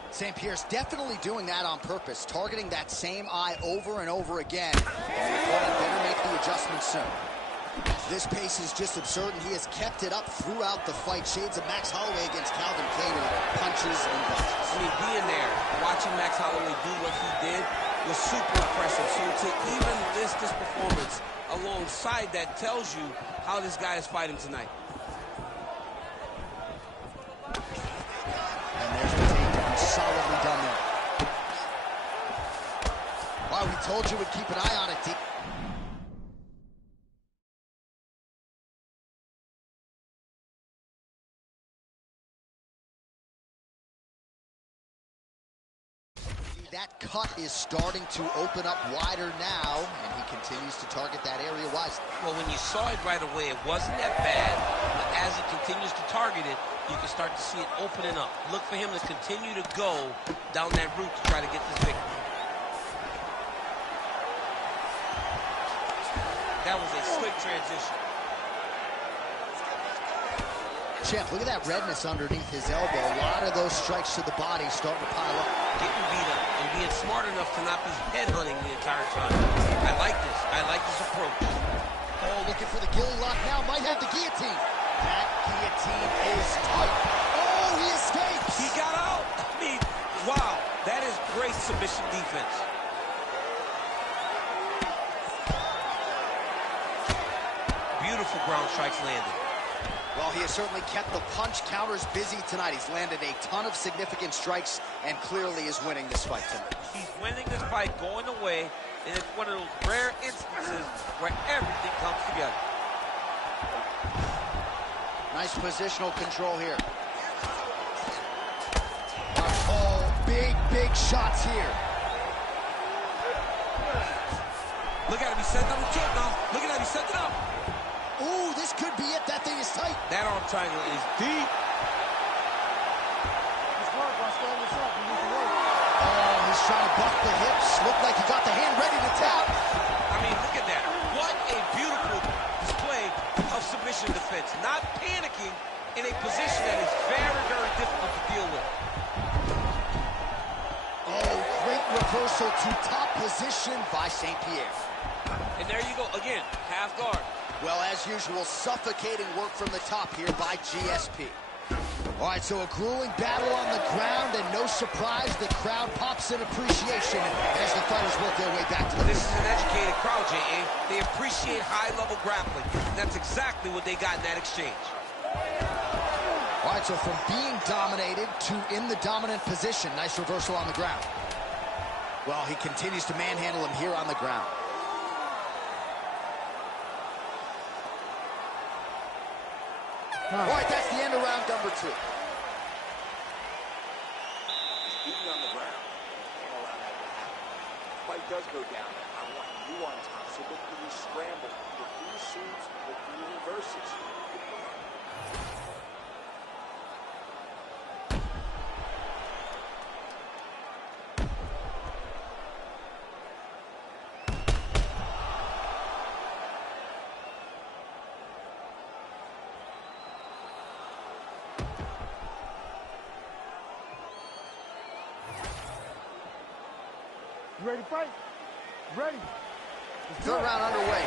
St-Pierre's definitely doing that on purpose, targeting that same eye over and over again. And the opponent better make the adjustment soon. This pace is just absurd, and he has kept it up throughout the fight. Shades of Max Holloway against Calvin Kattar, punches and punches. I mean, being there, watching Max Holloway do what he did was super impressive. So to even list this performance alongside that tells you how this guy is fighting tonight. And there's the takedown, solidly done there. Wow, we told you we'd keep an eye on it, D. That cut is starting to open up wider now, and he continues to target that area wisely. Well, when you saw it right away, it wasn't that bad, but as he continues to target it, you can start to see it opening up. Look for him to continue to go down that route to try to get this victory. That was a slick transition. Champ, look at that redness underneath his elbow. A lot of those strikes to the body starting to pile up. Getting beat up and being smart enough to not be headhunting the entire time. I like this. I like this approach. Oh, looking for the gilly lock now. Might have the guillotine. That guillotine is tight. Oh, he escapes. He got out. I mean, wow. That is great submission defense. Beautiful ground strikes landed. Well, he has certainly kept the punch counters busy tonight. He's landed a ton of significant strikes and clearly is winning this fight tonight. He's winning this fight going away, and it's one of those rare instances where everything comes together. Nice positional control here. Oh, big shots here. Look at him, he's setting up the choke now. Look at him, he's setting up. Ooh, this could be it. That thing is tight. That arm triangle is deep. Oh, he's trying to buck the hips. Looked like he got the hand ready to tap. I mean, look at that. What a beautiful display of submission defense. Not panicking in a position that is very, very difficult to deal with. Oh, great reversal to top position by St-Pierre. And there you go. Again, half guard. Well, as usual, suffocating work from the top here by GSP. All right, so a grueling battle on the ground, and no surprise, the crowd pops in appreciation as the fighters work their way back to the... This is an educated crowd, J.A. They appreciate high-level grappling. That's exactly what they got in that exchange. All right, so from being dominated to in the dominant position, nice reversal on the ground. Well, he continues to manhandle him here on the ground. All right, that's the end of round number 2. He's beating on the ground. Can't allow that to happen. The fight does go down. I want you on top. So look for these scrambles, look for these shoots, look for your reverses. You ready to fight? Ready. Third round underway.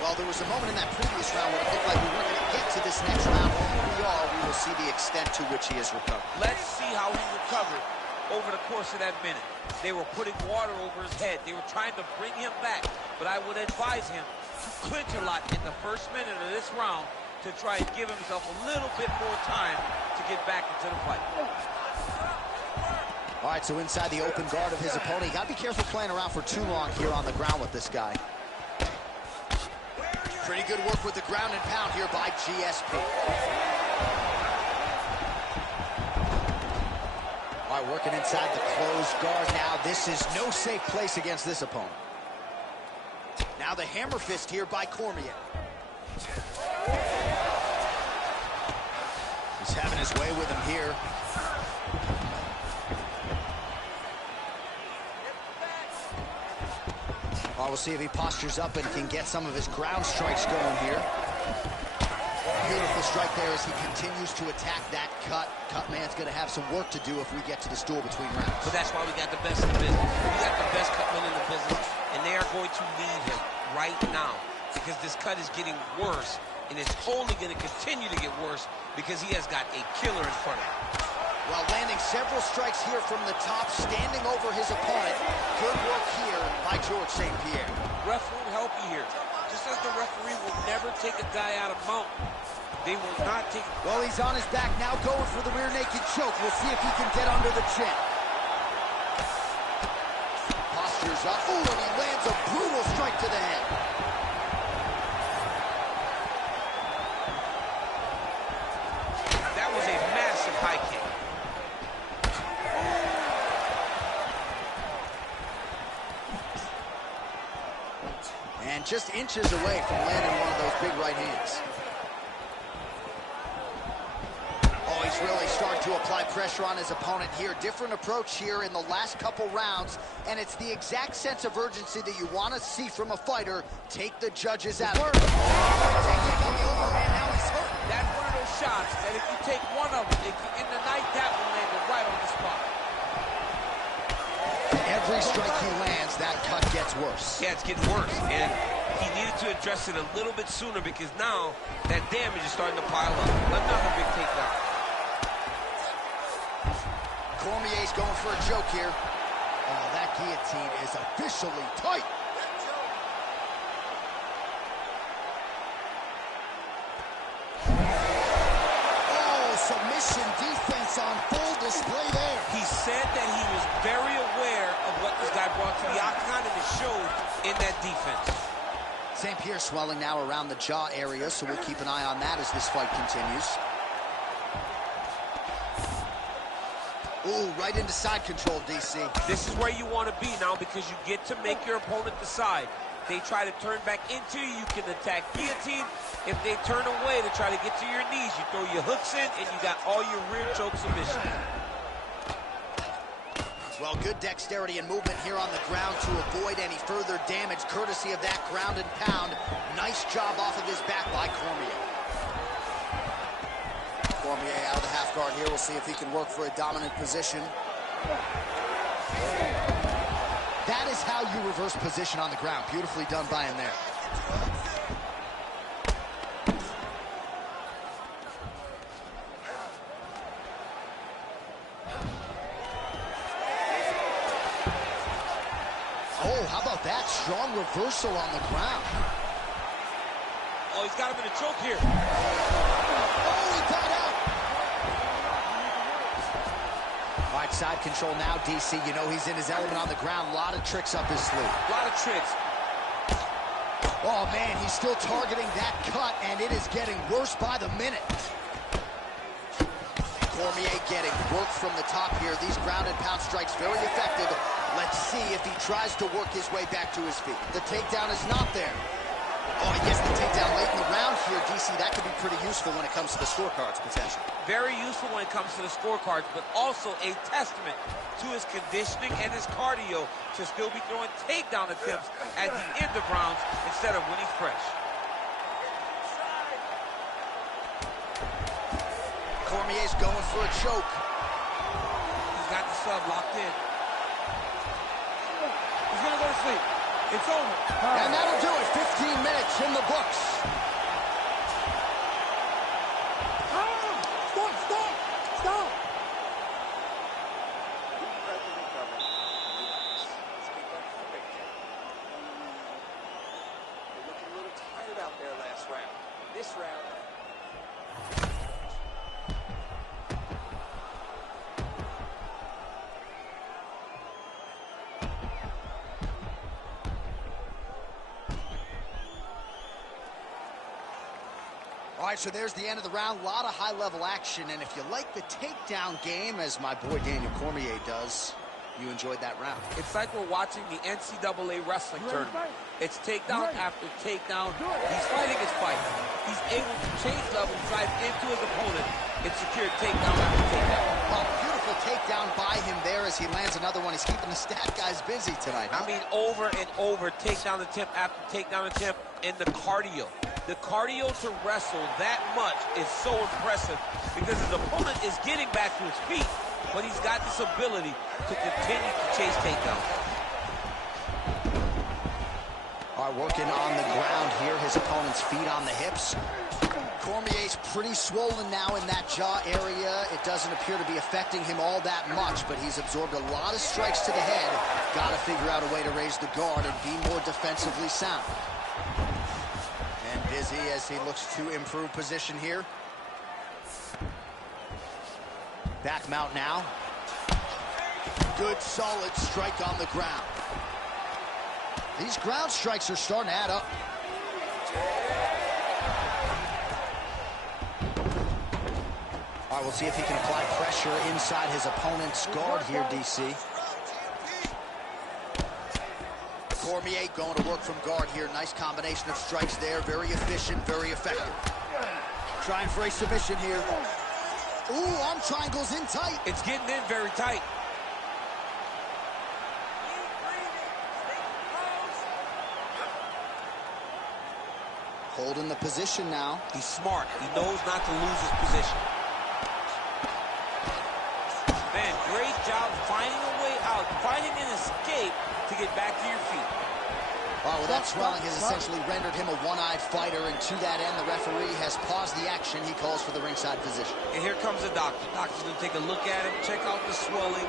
Well, there was a moment in that previous round where it looked like we weren't going to get to this next round. Here we are. We will see the extent to which he has recovered. Let's see how he recovered over the course of that minute. They were putting water over his head. They were trying to bring him back. But I would advise him to clinch a lot in the first minute of this round to try and give himself a little bit more time to get back into the fight. All right, so inside the open guard of his opponent. You got to be careful playing around for too long here on the ground with this guy. Pretty good work with the ground and pound here by GSP. All right, working inside the closed guard now. This is no safe place against this opponent. Now the hammer fist here by Cormier. He's having his way with him here. We'll see if he postures up and can get some of his ground strikes going here. Beautiful strike there as he continues to attack that cut. Cutman's going to have some work to do if we get to the stool between rounds. But that's why we got the best in the business. We got the best cutman in the business, and they are going to need him right now because this cut is getting worse, and it's only going to continue to get worse because he has got a killer in front of him. While landing several strikes here from the top, standing over his opponent. Good work here by George St. Pierre. Ref won't help you here. Just as the referee will never take a guy out of mount, they will not take... Well, he's on his back now, going for the rear naked choke. We'll see if he can get under the chin. Postures up. Ooh, and he lands a brutal strike to the head. That was a massive high kick. And just inches away from landing one of those big right hands. Oh, he's really starting to apply pressure on his opponent here. Different approach here in the last couple rounds, and it's the exact sense of urgency that you want to see from a fighter. Take the judges out. That's one of those shots that if you take one of them, in the night, that will land it right on the spot. Every strike he lands, that cut gets worse. Yeah, it's getting worse, and he needed to address it a little bit sooner because now that damage is starting to pile up. Another big takedown. Cormier's going for a choke here. Oh, that guillotine is officially tight. Oh, submission defense on full display there. He said that he was very aware of what this guy brought to the octagon, and it showed in that defense. St. Pierre swelling now around the jaw area, so we'll keep an eye on that as this fight continues. Ooh, right into side control, DC. This is where you want to be now because you get to make your opponent decide. They try to turn back into you, you can attack guillotine. If they turn away to try to get to your knees, you throw your hooks in and you got all your rear choke submission. Well, good dexterity and movement here on the ground to avoid any further damage, courtesy of that ground and pound. Nice job off of his back by Cormier. Cormier out of the half guard here. We'll see if he can work for a dominant position. That is how you reverse position on the ground. Beautifully done by him there. Oh, how about that? Strong reversal on the ground. Oh, he's got him in a choke here. Oh, he got out. All right, side control now, DC. You know he's in his element on the ground. A lot of tricks up his sleeve. A lot of tricks. Oh, man, he's still targeting that cut, and it is getting worse by the minute. Cormier getting work from the top here. These ground and pound strikes very effective. Let's see if he tries to work his way back to his feet. The takedown is not there. Oh, he gets the takedown late in the round here, DC. That could be pretty useful when it comes to the scorecards, potentially. Very useful when it comes to the scorecards, but also a testament to his conditioning and his cardio to still be throwing takedown attempts at the end of rounds instead of when he's fresh. Cormier's going for a choke. He's got the sub locked in. gonna go to sleep. It's over. And that'll do it. 15 minutes in the books. Stop! Deep breath and recover. Relax. Let's get that heart rate down. You're looking a little tired out there last round. This round, All right, so there's the end of the round. A lot of high-level action, and if you like the takedown game, as my boy Daniel Cormier does, you enjoyed that round. It's like we're watching the NCAA wrestling tournament. It's takedown after takedown. He's fighting his fight. He's able to change levels, drive into his opponent, and secure takedown after takedown. Oh, beautiful takedown by him there as he lands another one. He's keeping the stat guys busy tonight, huh? I mean, over and over, takedown attempt after takedown attempt, and the cardio. The cardio to wrestle that much is so impressive because his opponent is getting back to his feet, but he's got this ability to continue to chase takedowns. All right, working on the ground here. His opponent's feet on the hips. Cormier's pretty swollen now in that jaw area. It doesn't appear to be affecting him all that much, but he's absorbed a lot of strikes to the head. Got to figure out a way to raise the guard and be more defensively sound. And busy as he looks to improve position here. Back mount now. Good, solid strike on the ground. These ground strikes are starting to add up. All right, we'll see if he can apply pressure inside his opponent's guard here, DC. Cormier going to work from guard here. Nice combination of strikes there. Very efficient, very effective. Trying for a submission here. Ooh, arm triangles in tight. It's getting in very tight. Holding the position now. He's smart. He knows not to lose his position. Man, great job finding a way out, finding an escape to get back to your feet. Oh, well, that swelling has essentially rendered him a one-eyed fighter, and to that end, the referee has paused the action. He calls for the ringside physician. And here comes the doctor. Doctor's going to take a look at him, check out the swelling,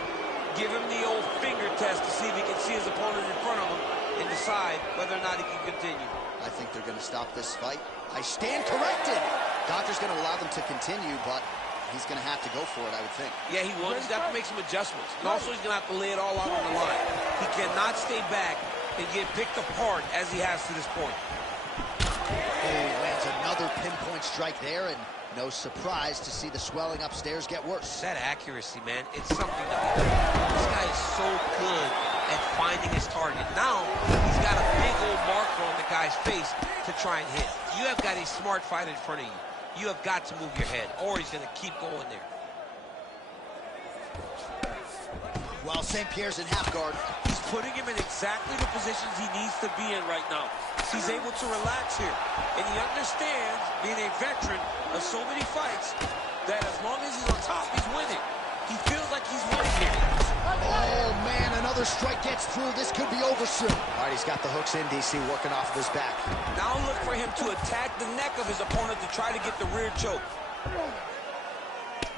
give him the old finger test to see if he can see his opponent in front of him and decide whether or not he can continue. I think they're going to stop this fight. I stand corrected. Doctor's going to allow them to continue, but he's going to have to go for it, I would think. Yeah, he will. He's got to make some adjustments. And also, he's going to have to lay it all out on the line. He cannot stay back and get picked apart as he has to this point. Oh, lands another pinpoint strike there, and no surprise to see the swelling upstairs get worse. That accuracy, man, it's something to behold. This guy is so good at finding his target. Now, he's got a big old marker on the guy's face to try and hit. You have got a smart fight in front of you. You have got to move your head, or he's going to keep going there. While St. Pierre's in half guard. He's putting him in exactly the positions he needs to be in right now. He's able to relax here. And he understands, being a veteran of so many fights, that as long as he's on top, he's winning. He feels like he's winning here. Oh, man, another strike gets through. This could be over soon. All right, he's got the hooks in, DC, working off of his back. Now look for him to attack the neck of his opponent to try to get the rear choke.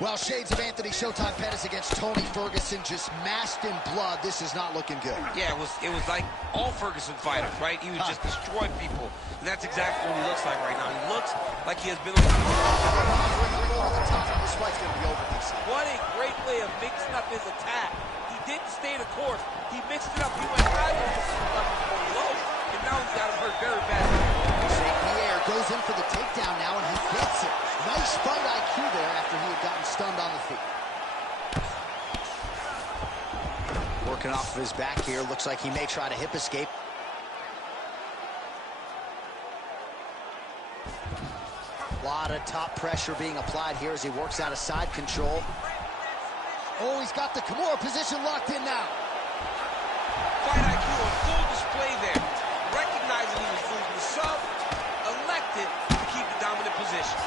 Well, shades of Anthony Showtime Pettis against Tony Ferguson, just masked in blood. This is not looking good. Yeah, it was like all Ferguson fighters, right? He would just destroy people. And that's exactly what he looks like right now. He looks like he has been on the top. This fight's going to be over, DC. What a great way of mixing up his attack. He didn't stay the course. He mixed it up. He went high with going low, and now he's got him hurt very badly. St. Pierre goes in for the takedown now, and he gets it. Nice fight IQ there after he had gotten stunned on the feet. Working off of his back here. Looks like he may try to hip escape. A lot of top pressure being applied here as he works out of side control. Oh, he's got the Kimura position locked in now. Fight IQ on full display there. Recognizing he was losing the sub, elected to keep the dominant position.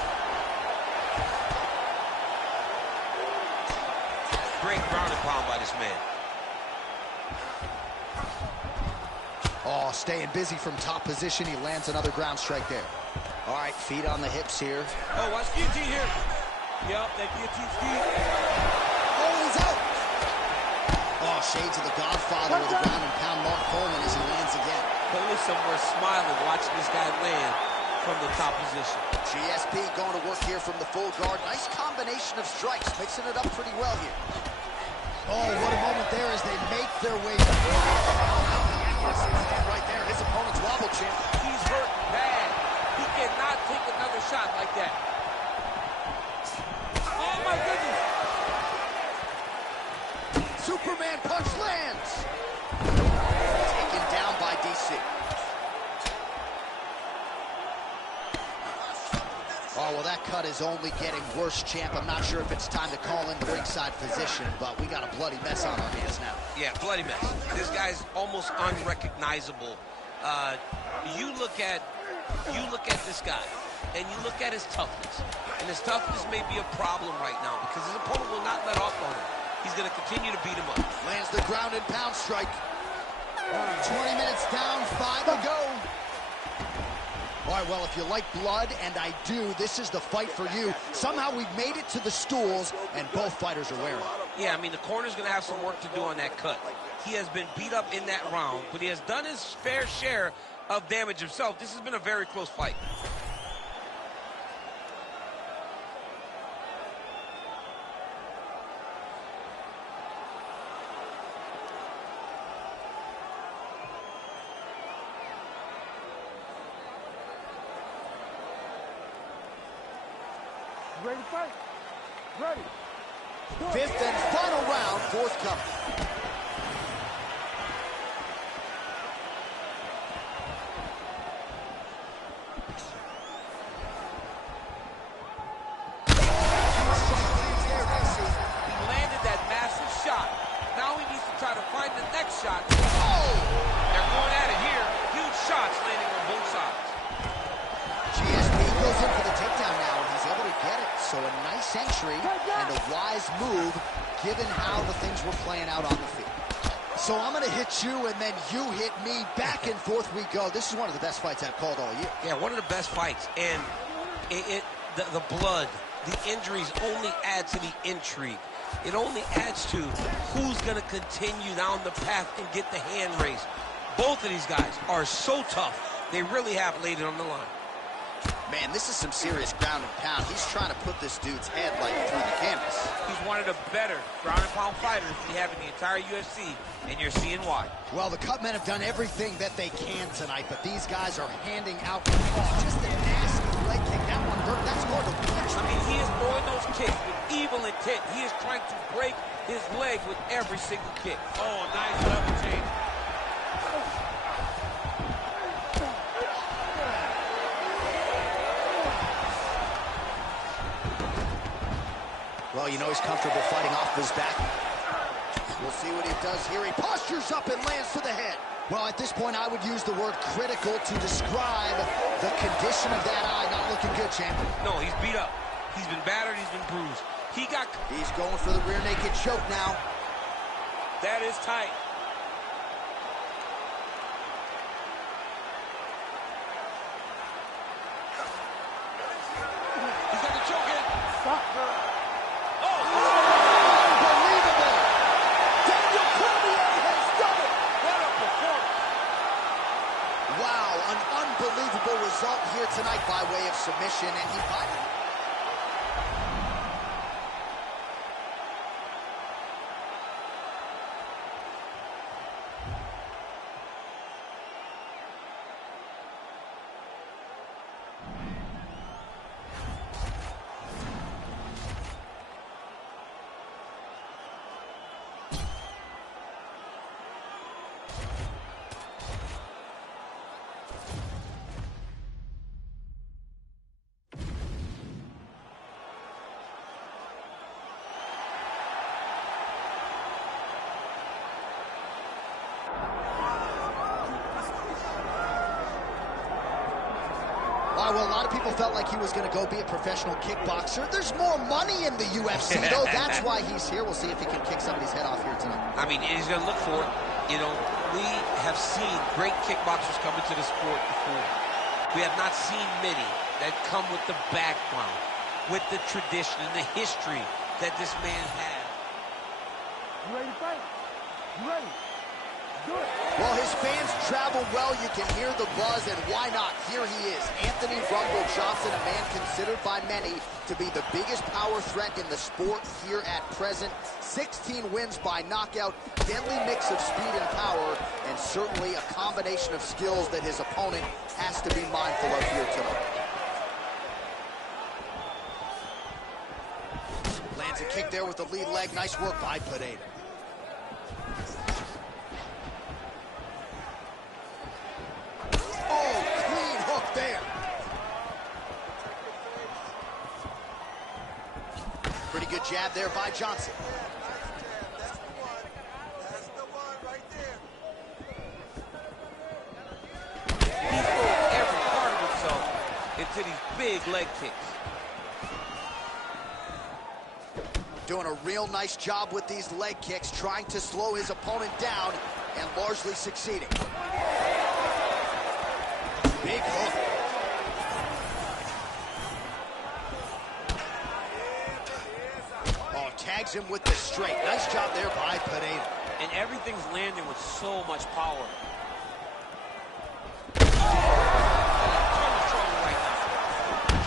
Great ground and pound by this man. Oh, staying busy from top position. He lands another ground strike there. All right, feet on the hips here. Oh, watch guillotine here. Yep, that guillotine ski. Oh, he's out. Oh, shades of the Godfather with the ground and pound Mark Coleman as he lands again. Coleman somewhere smiling, watching this guy land from the top position. GSP going to work here from the full guard. Nice combination of strikes, mixing it up pretty well here. Oh, what a moment there as they make their way right there. His opponent's wobble champ. He's hurt bad. He cannot take another shot like that. Oh, my goodness. Superman punch lands. Taken down by DC. Oh, well, that cut is only getting worse, champ. I'm not sure if it's time to call in the ringside physician, but we got a bloody mess on our hands now. Yeah, bloody mess. This guy's almost unrecognizable. You look at this guy, and you look at his toughness, and his toughness may be a problem right now because his opponent will not let off on him. He's going to continue to beat him up. Lands the ground and pound strike. 20 minutes down, 5 to go. All right, well, if you like blood, and I do, this is the fight for you. Somehow we've made it to the stools, and both fighters are wearing it. Yeah, I mean, the corner's going to have some work to do on that cut. He has been beat up in that round, but he has done his fair share of damage himself. This has been a very close fight. Ready to fight? Ready. Fifth and final round, forthcoming. He landed that massive shot. Now he needs to try to find the next shot. Oh! They're going at it here. Huge shots landing on both sides. GSP goes in for the takedown now, and he's able to get it. So a nice entry and a wise move, given how the things were playing out on the field. So I'm going to hit you, and then you hit me. Back and forth we go. This is one of the best fights I've called all year. Yeah, one of the best fights. And the blood, the injuries only add to the intrigue. It only adds to who's going to continue down the path and get the hand raised. Both of these guys are so tough. They really have laid it on the line. Man, this is some serious ground and pound. He's trying to put this dude's head like through the canvas. He's one of the better ground and pound fighters we have in the entire UFC, and you're seeing why. Well, the Cutmen have done everything that they can tonight, but these guys are handing out just a nasty leg kick. That one hurt. That's going to punch. I mean, he is throwing those kicks with evil intent. He is trying to break his leg with every single kick. Oh, nice level change. Well, you know he's comfortable fighting off his back. We'll see what he does here. He postures up and lands to the head. Well, at this point, I would use the word critical to describe the condition of that eye. Not looking good, champ. No, he's beat up. He's been battered. He's been bruised. He's going for the rear naked choke now. That is tight. He's got the choke in. Stop her. Unbelievable! Daniel Cormier has done it! What a performance. Wow, an unbelievable result here tonight by way of submission, and he might. Well, a lot of people felt like he was going to go be a professional kickboxer. There's more money in the UFC, though. That's why he's here. We'll see if he can kick somebody's head off here tonight. I mean, he's going to look for it. You know, We have seen great kickboxers come into the sport before. We have not seen many that come with the background, with the tradition and the history that this man has. You ready to fight? You ready? Do it. Well, his fans travel well. You can hear the buzz, and why not? Here he is, Anthony Rumble Johnson, a man considered by many to be the biggest power threat in the sport here at present. 16 wins by knockout, deadly mix of speed and power, and certainly a combination of skills that his opponent has to be mindful of here tonight. Lands a kick there with the lead leg. Nice work by Pineda. Oh, clean hook there. Pretty good jab there by Johnson. That's the one right there. He's throwing every part of himself into these big leg kicks. Doing a real nice job with these leg kicks, trying to slow his opponent down and largely succeeding. Big hook. Oh, tags him with the straight. Nice job there by Pineda. And everything's landing with so much power.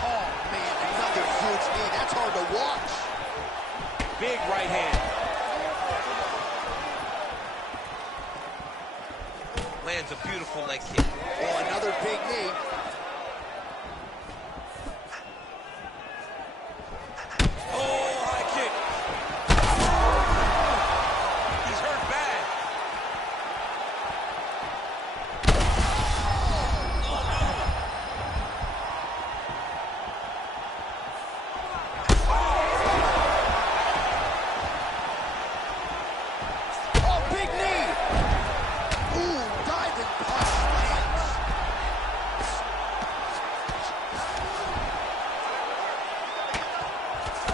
Oh, man, another huge knee. That's hard to watch. Big right hand. Lands a beautiful leg kick. Oh, another big knee. Oh, high kick. He's hurt bad. Oh, big knee. Ooh, diving punch lands.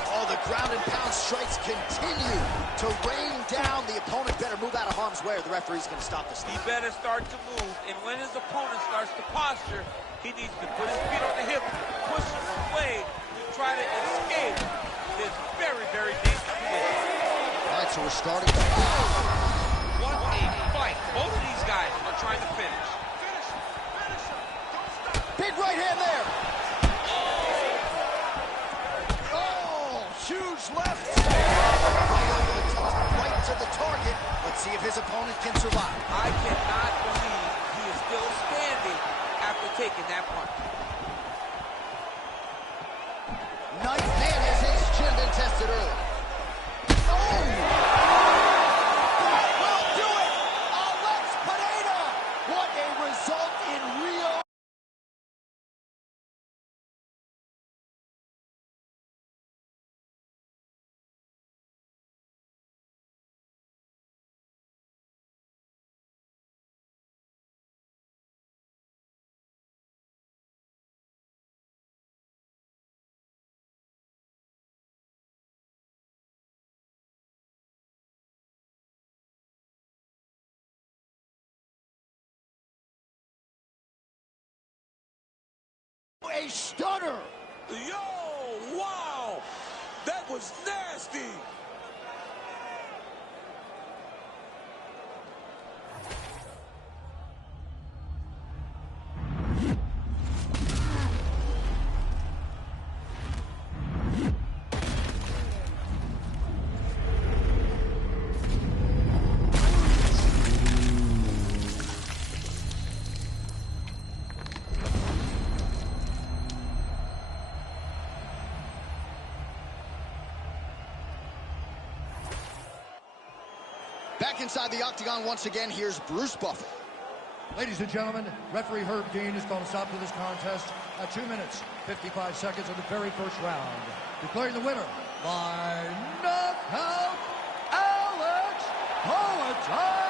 Oh, the ground and pound strikes continue to rain down. The opponent better move out of harm's way or the referee's going to stop this. He better start to move, and when his opponent starts to posture, he needs to put his feet on the hip, push him away to try to escape this very, very dangerous position. All right, so we're starting. What a fight. Both of these guys are trying to finish. Big right hand there. Oh, huge left. Right over the top, right to the target. Let's see if his opponent can survive. I cannot believe he is still standing after taking that punch. Nice man, has his chin been tested early. Oh! That will do it! Alex Pineda! What a result in Rio. A stunner! Yo, wow! That was nasty! Back inside the octagon once again, here's Bruce Buffer. Ladies and gentlemen, referee Herb Dean has called a stop to this contest at 2 minutes, 55 seconds of the very first round. Declaring the winner by knockout, Alex Poatan.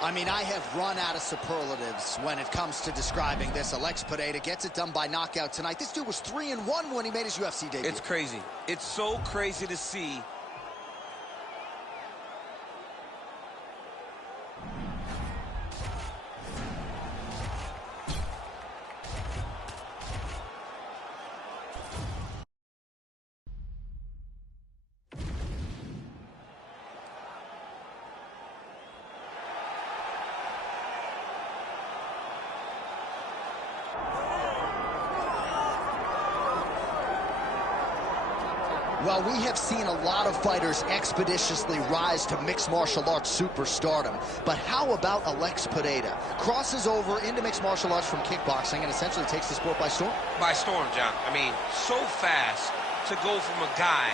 I mean, I have run out of superlatives when it comes to describing this. Alex Pereira gets it done by knockout tonight. This dude was 3-1 when he made his UFC debut. It's crazy. It's so crazy to see. Well, we have seen a lot of fighters expeditiously rise to mixed martial arts superstardom. But how about Alex Pereira? Crosses over into mixed martial arts from kickboxing and essentially takes the sport by storm? By storm, John. I mean, so fast to go from a guy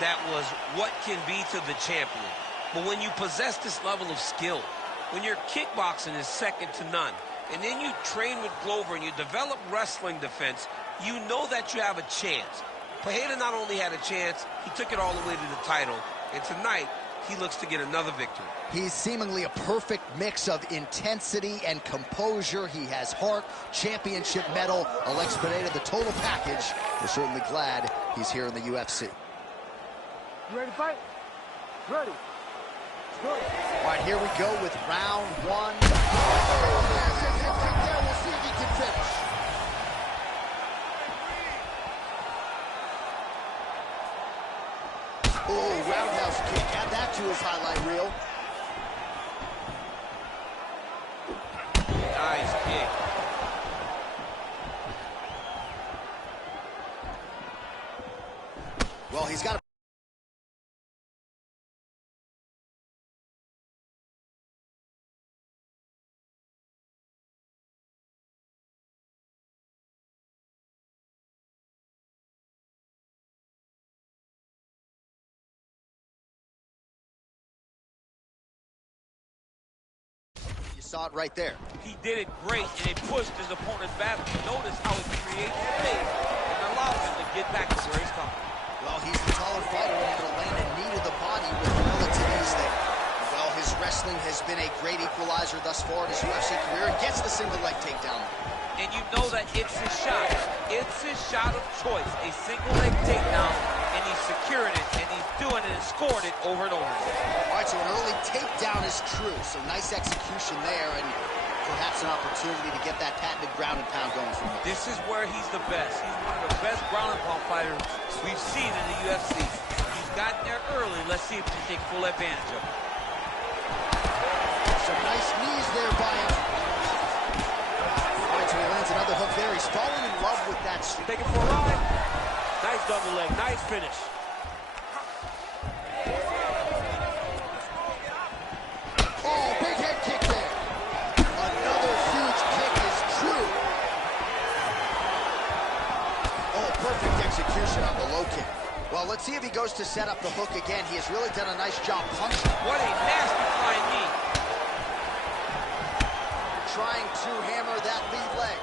that was what can be to the champion. But when you possess this level of skill, when your kickboxing is second to none, and then you train with Glover and you develop wrestling defense, you know that you have a chance. Pereira not only had a chance, he took it all the way to the title. And tonight, he looks to get another victory. He's seemingly a perfect mix of intensity and composure. He has heart, championship medal. Alex Pereira, the total package. We're certainly glad he's here in the UFC. You ready to fight? Ready. Good. All right, here we go with round one. We'll see if he can finish. Oh, roundhouse kick. Add that to his highlight reel. Nice kick. Well, he's got a saw it right there. He did it great, and it pushed his opponent back. Notice how it creates space and allows him to get back to where he's coming. Well, he's the taller fighter and able to land a knee to the body with relative ease there. Well, his wrestling has been a great equalizer thus far in his UFC career and gets the single leg takedown. And you know that it's his shot. It's his shot of choice. A single leg takedown, and he's secured it, and he's doing it and scored it over and over again. All right, so an early takedown is true. So nice execution there and perhaps an opportunity to get that patented ground and pound going from him. This is where he's the best. He's one of the best ground and pound fighters we've seen in the UFC. He's gotten there early. Let's see if he can take full advantage of it. Some nice knees there by him. All right, so he lands another hook there. He's fallen in love with that. Take it for a ride. Nice double leg. Nice finish. Oh, big head kick there. Another huge kick is true. Oh, perfect execution on the low kick. Well, let's see if he goes to set up the hook again. He has really done a nice job punching. What a nasty flying knee. Trying to hammer that lead leg.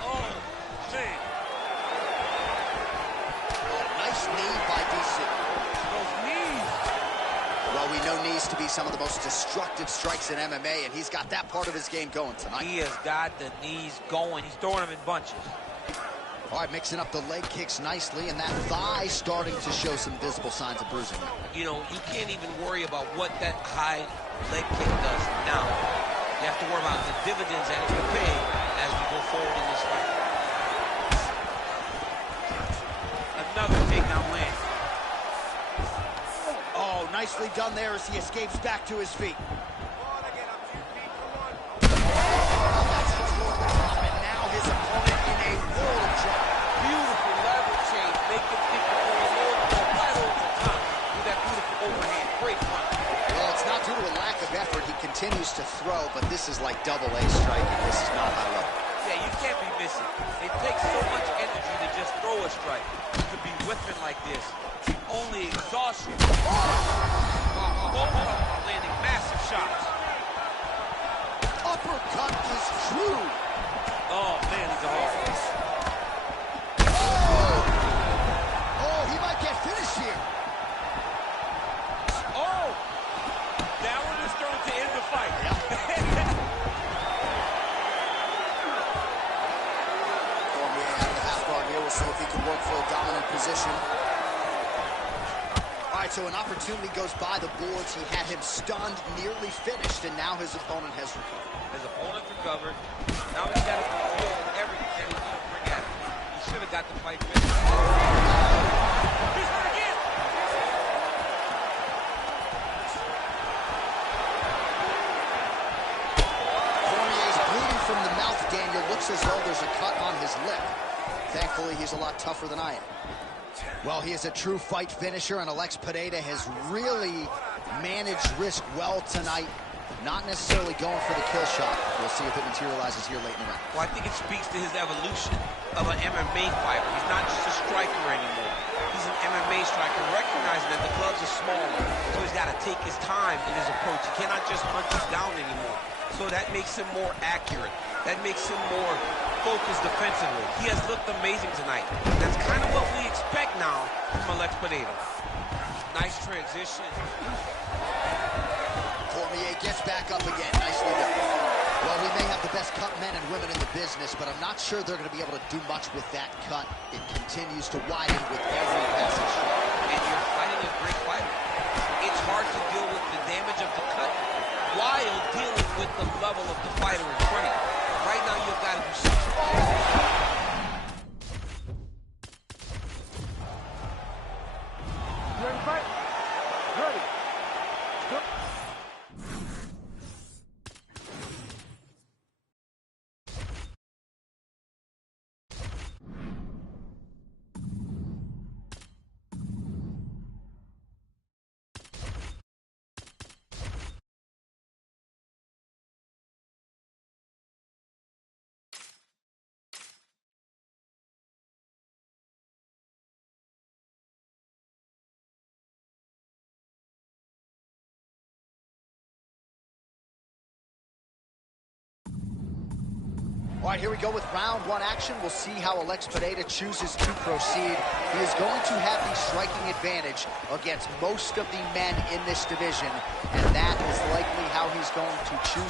Oh, man. Oh, nice knee by DC. Those knees. Well, we know knees to be some of the most destructive strikes in MMA, and he's got that part of his game going tonight. He has got the knees going. He's throwing them in bunches. All right, mixing up the leg kicks nicely, and that thigh starting to show some visible signs of bruising. You know, you can't even worry about what that high leg kick does now. You have to worry about the dividends that it will pay as we go forward in this fight. Another takedown land. Oh, nicely done there as he escapes back to his feet. Beautiful level change. Make him think he's going low, right over the top with that beautiful overhand. Great punch. Well, it's not due to a lack of effort. He continues to throw, but this is like double-A striking. This is not high level. Yeah, you can't be missing. It takes so much energy to just throw a strike. To be whipping like this, only exhaustion. Both are landing massive shots. Uppercut is true. Oh, man, he's a hard one. Oh, he might get finished here. Oh! for a dominant position. All right, so an opportunity goes by the boards. He had him stunned, nearly finished, and now his opponent has recovered. His opponent recovered. Now he's got to feel everything that he's going to bring at him. He should have got the fight finished. He's hurt again. Cormier's bleeding from the mouth, Daniel. Looks as though there's a cut on his lip. Thankfully, he's a lot tougher than I am. Well, he is a true fight finisher, and Alex Pereira has really managed risk well tonight. Not necessarily going for the kill shot. We'll see if it materializes here late in the round. Well, I think it speaks to his evolution of an MMA fighter. He's not just a striker anymore. He's an MMA striker, recognizing that the gloves are smaller, so he's got to take his time in his approach. He cannot just punch you down anymore. So that makes him more accurate. That makes him more focused defensively. He has looked amazing tonight. That's kind of what we expect now from Alex Pereira. Nice transition. Cormier gets back up again. Nicely done. Well, we may have the best cut men and women in the business, but I'm not sure they're going to be able to do much with that cut. It continues to widen with every passage. And you're fighting a great fighter. It's hard to deal with the damage of the cut while dealing with the level of the fighter in front of you. Right now, you've got to do something. You ready to fight? Ready. All right, here we go with round one action. We'll see how Alex Pereira chooses to proceed. He is going to have the striking advantage against most of the men in this division, and that is likely how he's going to choose